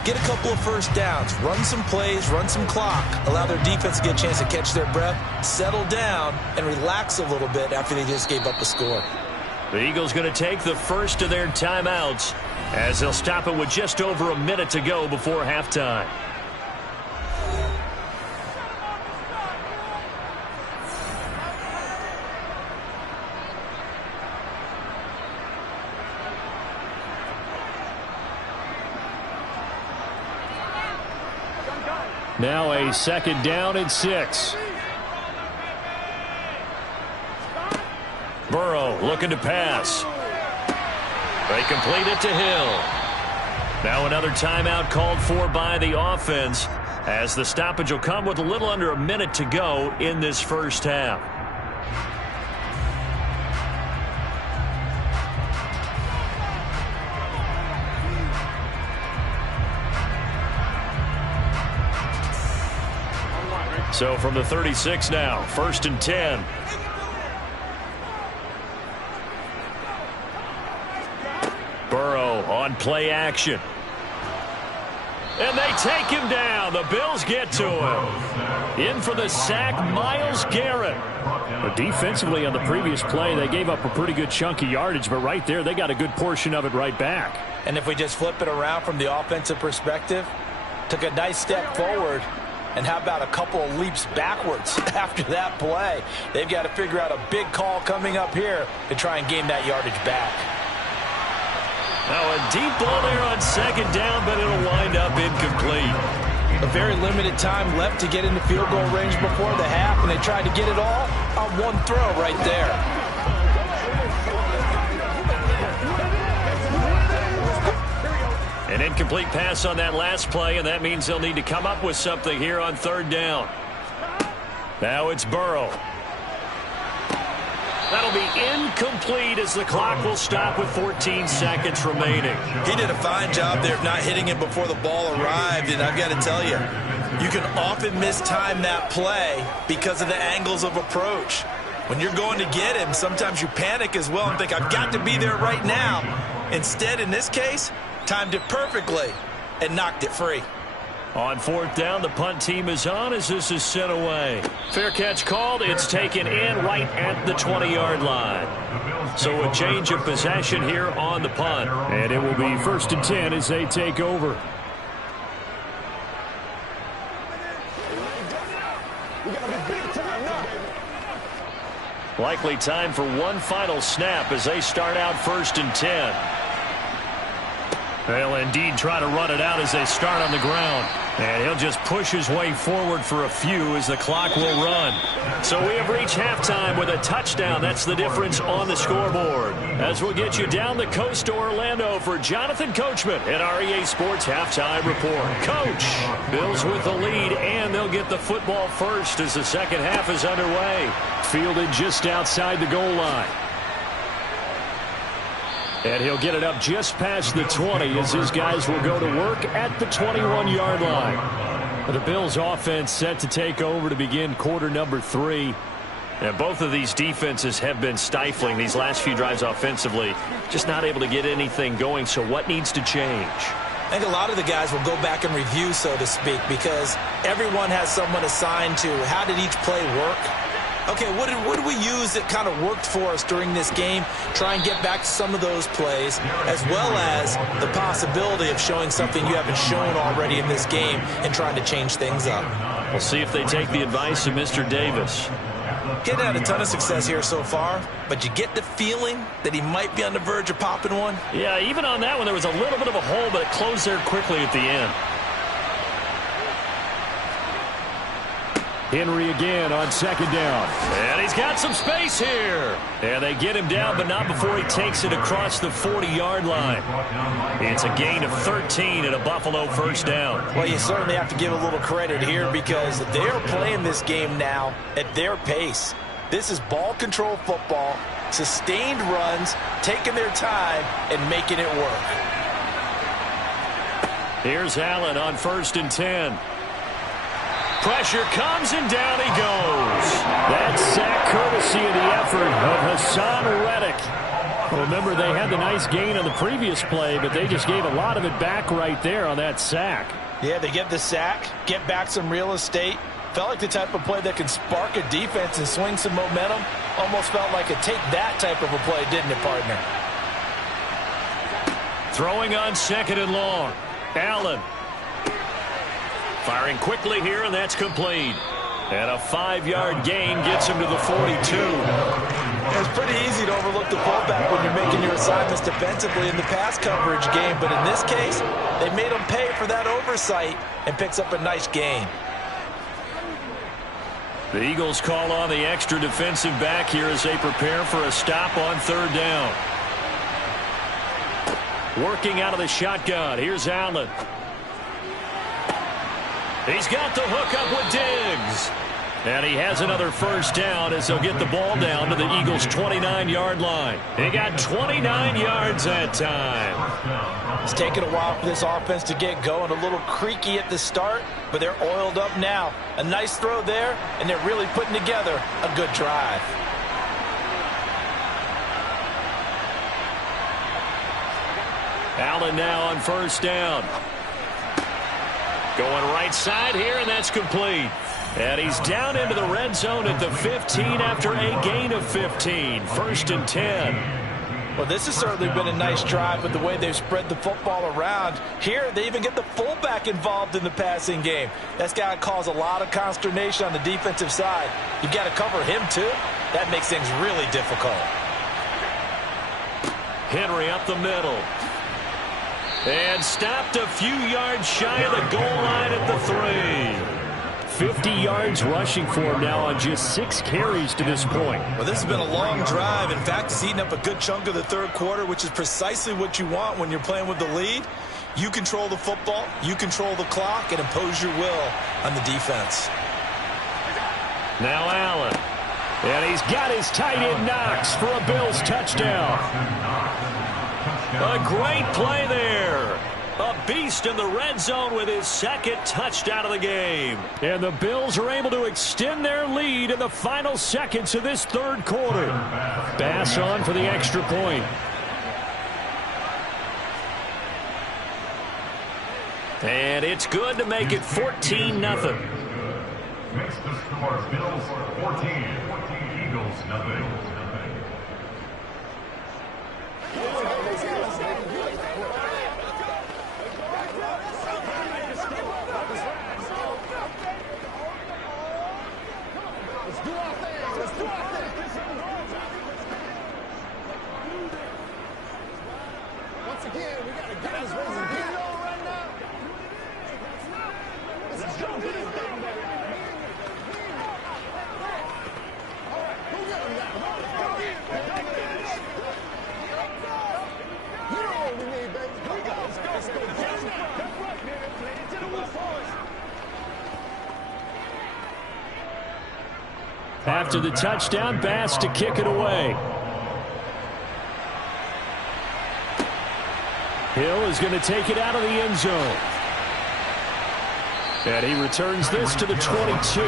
get a couple of first downs, run some plays, run some clock, allow their defense to get a chance to catch their breath, settle down, and relax a little bit after they just gave up a score. The Eagles going to take the first of their timeouts as they'll stop it with just over a minute to go before halftime. Now a second down and 6. Burrow looking to pass. They complete it to Hill. Now another timeout called for by the offense as the stoppage will come with a little under a minute to go in this first half. So from the 36 now, 1st and 10. Burrow on play action. And they take him down. The Bills get to him. In for the sack, Myles Garrett. But defensively on the previous play, they gave up a pretty good chunk of yardage, but right there, they got a good portion of it right back. And if we just flip it around from the offensive perspective, took a nice step forward, and how about a couple of leaps backwards after that play? They've got to figure out a big call coming up here to try and gain that yardage back. Now a deep ball there on second down, but it'll wind up incomplete. A very limited time left to get into field goal range before the half, and they tried to get it all on one throw right there. An incomplete pass on that last play, and that means they'll need to come up with something here on third down. Now it's Burrow. That'll be incomplete as the clock will stop with 14 seconds remaining. He did a fine job there of not hitting him before the ball arrived, and I've got to tell you, you can often mistime that play because of the angles of approach. When you're going to get him, sometimes you panic as well and think, I've got to be there right now. Instead, in this case, timed it perfectly and knocked it free. On fourth down, the punt team is on as this is sent away. Fair catch called. It's taken in right at the 20-yard line. So a change of possession here on the punt. And it will be 1st and 10 as they take over. Likely time for one final snap as they start out 1st and 10. They'll indeed try to run it out as they start on the ground. And he'll just push his way forward for a few as the clock will run. So we have reached halftime with a touchdown. That's the difference on the scoreboard. As we'll get you down the coast to Orlando for Jonathan Coachman at our EA Sports Halftime Report. Coach, Bills with the lead, and they'll get the football first as the second half is underway. Fielded just outside the goal line. And he'll get it up just past the 20 as his guys will go to work at the 21-yard line. The Bills offense set to take over to begin quarter number 3. And both of these defenses have been stifling these last few drives offensively. Just not able to get anything going, so what needs to change? I think a lot of the guys will go back and review, so to speak, because everyone has someone assigned to how did each play work. Okay, what did we use that kind of worked for us during this game? Try and get back to some of those plays, as well as the possibility of showing something you haven't shown already in this game and trying to change things up. We'll see if they take the advice of Mr. Davis. He hadn't had a ton of success here so far, but you get the feeling that he might be on the verge of popping one. Yeah, even on that one, there was a little bit of a hole, but it closed there quickly at the end. Henry again on 2nd down. And he's got some space here. And they get him down, but not before he takes it across the 40-yard line. It's a gain of 13 and a Buffalo 1st down. Well, you certainly have to give a little credit here because they're playing this game now at their pace. This is ball control football, sustained runs, taking their time, and making it work. Here's Allen on 1st and 10. Pressure comes, and down he goes. That sack courtesy of the effort of Hassan Reddick. Remember, they had the nice gain on the previous play, but they just gave a lot of it back right there on that sack. Yeah, they get the sack, get back some real estate. Felt like the type of play that can spark a defense and swing some momentum. Almost felt like a take-that type of a play, didn't it, partner? Throwing on 2nd and long. Allen. Firing quickly here, and that's complete. And a 5-yard gain gets him to the 42. It's pretty easy to overlook the fullback when you're making your assignments defensively in the pass coverage game, but in this case, they made him pay for that oversight and picks up a nice gain. The Eagles call on the extra defensive back here as they prepare for a stop on 3rd down. Working out of the shotgun. Here's Allen. He's got the hook up with Diggs. And he has another 1st down as they'll get the ball down to the Eagles' 29-yard line. They got 29 yards that time. It's taken a while for this offense to get going. A little creaky at the start, but they're oiled up now. A nice throw there, and they're really putting together a good drive. Allen now on 1st down. Going right side here, and that's complete. And he's down into the red zone at the 15 after a gain of 15. 1st and 10. Well, this has certainly been a nice drive with the way they've spread the football around. Here, they even get the fullback involved in the passing game. That's got to cause a lot of consternation on the defensive side. You've got to cover him, too. That makes things really difficult. Henry up the middle. And stopped a few yards shy of the goal line at the 3. 50 yards rushing for him now on just 6 carries to this point. Well, this has been a long drive. In fact, it's eaten up a good chunk of the 3rd quarter, which is precisely what you want when you're playing with the lead. You control the football, you control the clock, and impose your will on the defense. Now Allen. And he's got his tight end Knox for a Bills touchdown. A great play there. A beast in the red zone with his 2nd touchdown of the game. And the Bills are able to extend their lead in the final seconds of this 3rd quarter. Bass on for the extra point. And it's good to make it 14-0. Makes the score Bills 14, Eagles nothing. Let's do our thing. Let's do our thing. Once again, we got to get this race again. Right now. Let's go get this thing, baby. All right, go get him now. You know what we need, baby. Here we go. Let's go get him now. That's right, nigga. Play it to the West Boys. After the touchdown, Bass to kick it away. Hill is going to take it out of the end zone. And he returns this to the 22.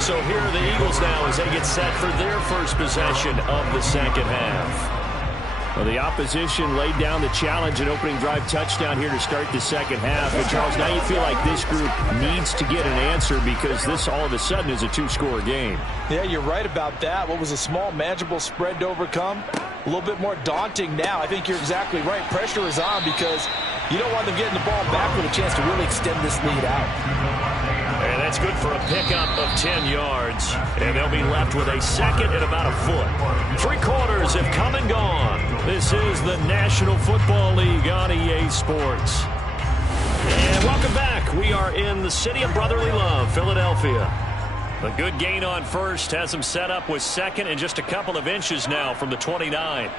So here are the Eagles now as they get set for their first possession of the second half. Well, the opposition laid down the challenge, an opening drive touchdown here to start the second half. But, Charles, now you feel like this group needs to get an answer because this all of a sudden is a two-score game. Yeah, you're right about that. What was a small, manageable spread to overcome? A little bit more daunting now. I think you're exactly right. Pressure is on because you don't want them getting the ball back with a chance to really extend this lead out. And that's good for a pickup of 10 yards. And they'll be left with a second and about a foot. 3 quarters have come and gone. This is the National Football League on EA Sports. And welcome back. We are in the city of brotherly love, Philadelphia. A good gain on first has him set up with second and just a couple of inches now from the 29.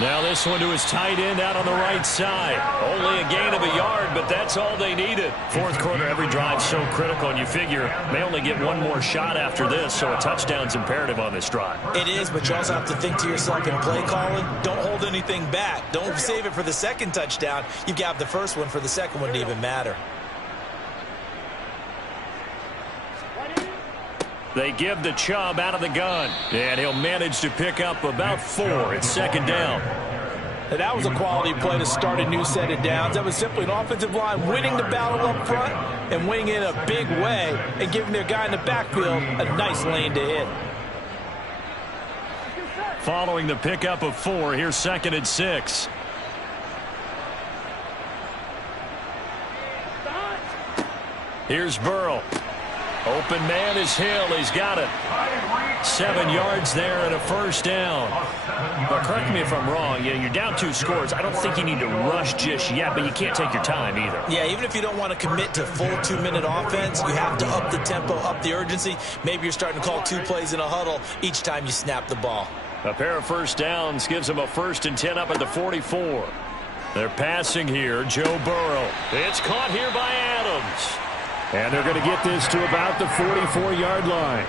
Now this one to his tight end out on the right side. Only a gain of a yard, but that's all they needed. Fourth quarter, every drive so critical, and you figure they only get one more shot after this, so a touchdown's imperative on this drive. It is, but you also have to think to yourself in play calling, don't hold anything back. Don't save it for the second touchdown. You've got the first one for the second one to even matter. They give the Chubb out of the gun, and he'll manage to pick up about 4 at second down. And that was a quality play to start a new set of downs. That was simply an offensive line winning the battle up front and winning it in a big way and giving their guy in the backfield a nice lane to hit. Following the pickup of 4, here's second and 6. Here's Burrow. Open man is Hill. He's got it. 7 yards there and a first down. But correct me if I'm wrong. You're down 2 scores. I don't think you need to rush just yet, but you can't take your time either. Yeah, even if you don't want to commit to full 2-minute offense, you have to up the tempo, up the urgency. Maybe you're starting to call 2 plays in a huddle each time you snap the ball. A pair of first downs gives them a 1st and 10 up at the 44. They're passing here. Joe Burrow. It's caught here by Adams. And they're going to get this to about the 44-yard line.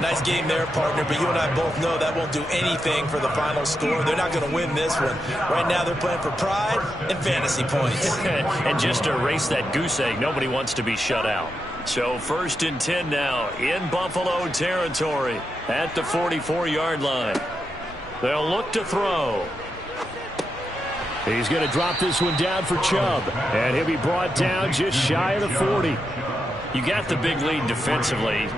Nice game there, partner, but you and I both know that won't do anything for the final score. They're not going to win this one. Right now they're playing for pride and fantasy points. And just to erase that goose egg, nobody wants to be shut out. So 1st and 10 now in Buffalo territory at the 44-yard line. They'll look to throw. He's going to drop this one down for Chubb, and he'll be brought down just shy of the 40. You got the big lead defensively,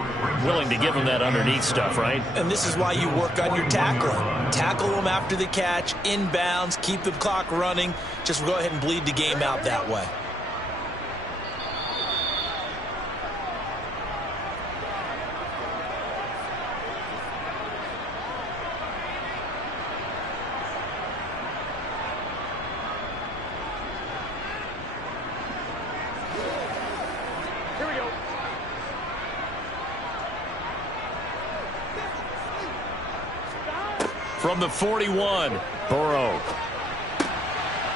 willing to give him that underneath stuff, right? And this is why you work on your tackling. Tackle them after the catch, inbounds, keep the clock running. Just go ahead and bleed the game out that way. From the 41, Burrow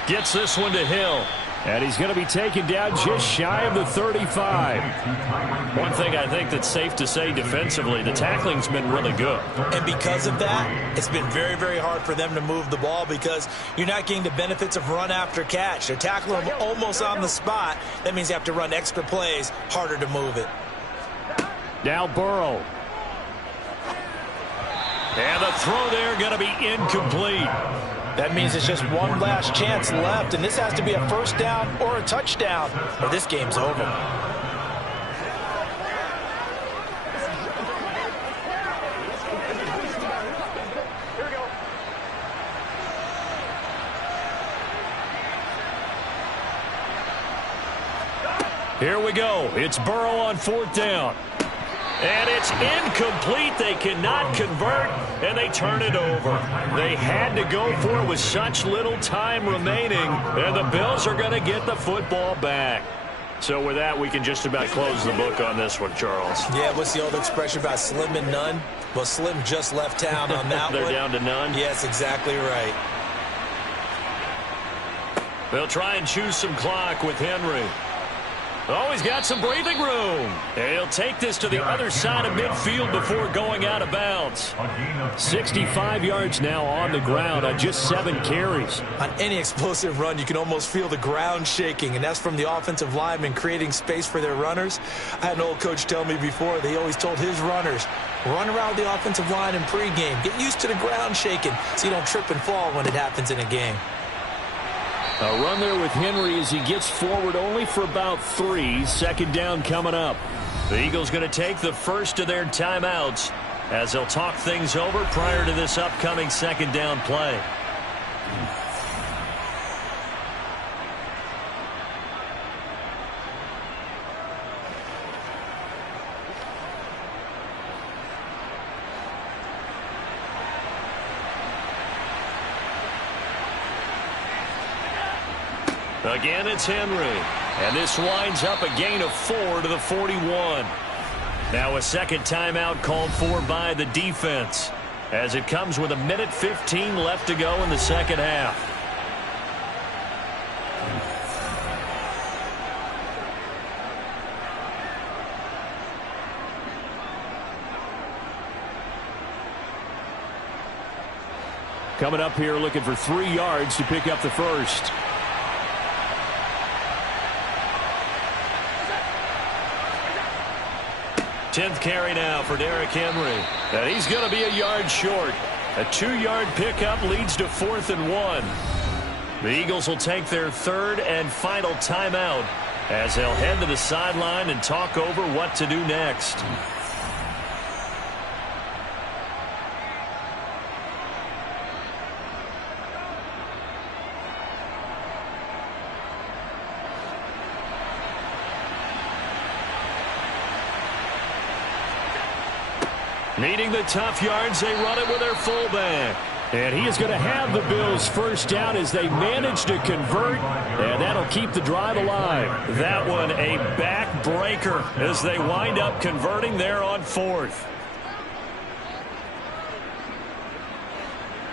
gets this one to Hill. And he's going to be taken down just shy of the 35. One thing I think that's safe to say defensively, the tackling's been really good. And because of that, it's been very, very hard for them to move the ball because you're not getting the benefits of run after catch. They're tackling them almost on the spot. That means you have to run extra plays, harder to move it. Now Burrow. And the throw there going to be incomplete. That means it's just one last chance left, and this has to be a first down or a touchdown, or this game's over. Here we go. It's Burrow on 4th down. And it's incomplete. They cannot convert, and they turn it over. They had to go for it with such little time remaining, and the Bills are going to get the football back. So with that, we can just about close the book on this one, Charles. Yeah, what's the old expression about slim and none? Well, Slim just left town on that They're one. down to none? Yes, exactly right. They'll try and choose some clock with Henry. Oh, he's got some breathing room. And he'll take this to the other side of midfield before going out of bounds. 65 yards now on the ground on just 7 carries. On any explosive run, you can almost feel the ground shaking, and that's from the offensive linemen creating space for their runners. I had an old coach tell me before, they always told his runners, run around the offensive line in pregame. Get used to the ground shaking so you don't trip and fall when it happens in a game. A run there with Henry as he gets forward only for about 3. Second down coming up. The Eagles going to take the first of their timeouts as they'll talk things over prior to this upcoming second down play. Again, it's Henry. And this winds up a gain of 4 to the 41. Now a second timeout called for by the defense as it comes with 1:15 left to go in the second half. Coming up here looking for 3 yards to pick up the first. Tenth carry now for Derrick Henry. And he's going to be a yard short. A 2-yard pickup leads to 4th and 1. The Eagles will take their third and final timeout as they'll head to the sideline and talk over what to do next. Needing the tough yards, they run it with their fullback. And he is going to have the Bills first down as they manage to convert, and that'll keep the drive alive. That one a backbreaker as they wind up converting there on 4th.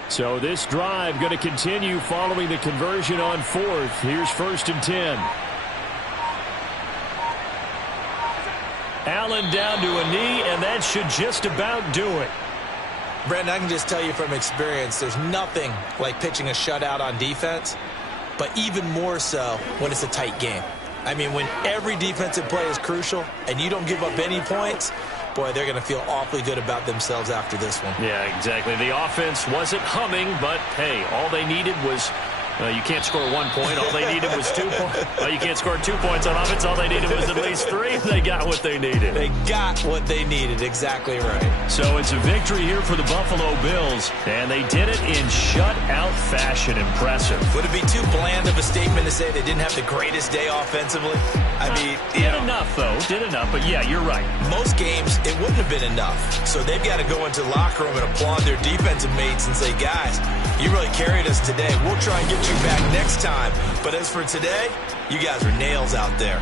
So this drive going to continue following the conversion on 4th. Here's 1st and 10. Allen down to a knee, and that should just about do it. Brandon, I can just tell you from experience, there's nothing like pitching a shutout on defense, but even more so when it's a tight game. I mean, when every defensive play is crucial and you don't give up any points, boy, they're going to feel awfully good about themselves after this one. Yeah, exactly. The offense wasn't humming, but, hey, all they needed was you can't score 1 point. All they needed was 2 points. You can't score 2 points on offense. All they needed was at least 3. They got what they needed. They got what they needed. Exactly right. So it's a victory here for the Buffalo Bills, and they did it in shutout fashion. Impressive. Would it be too bland of a statement to say they didn't have the greatest day offensively? I mean, did enough, though. Did enough, but yeah, you're right. Most games, it wouldn't have been enough. So they've got to go into the locker room and applaud their defensive mates and say, guys, you really carried us today. We'll try and get you back next time. But as for today, you guys are nails out there.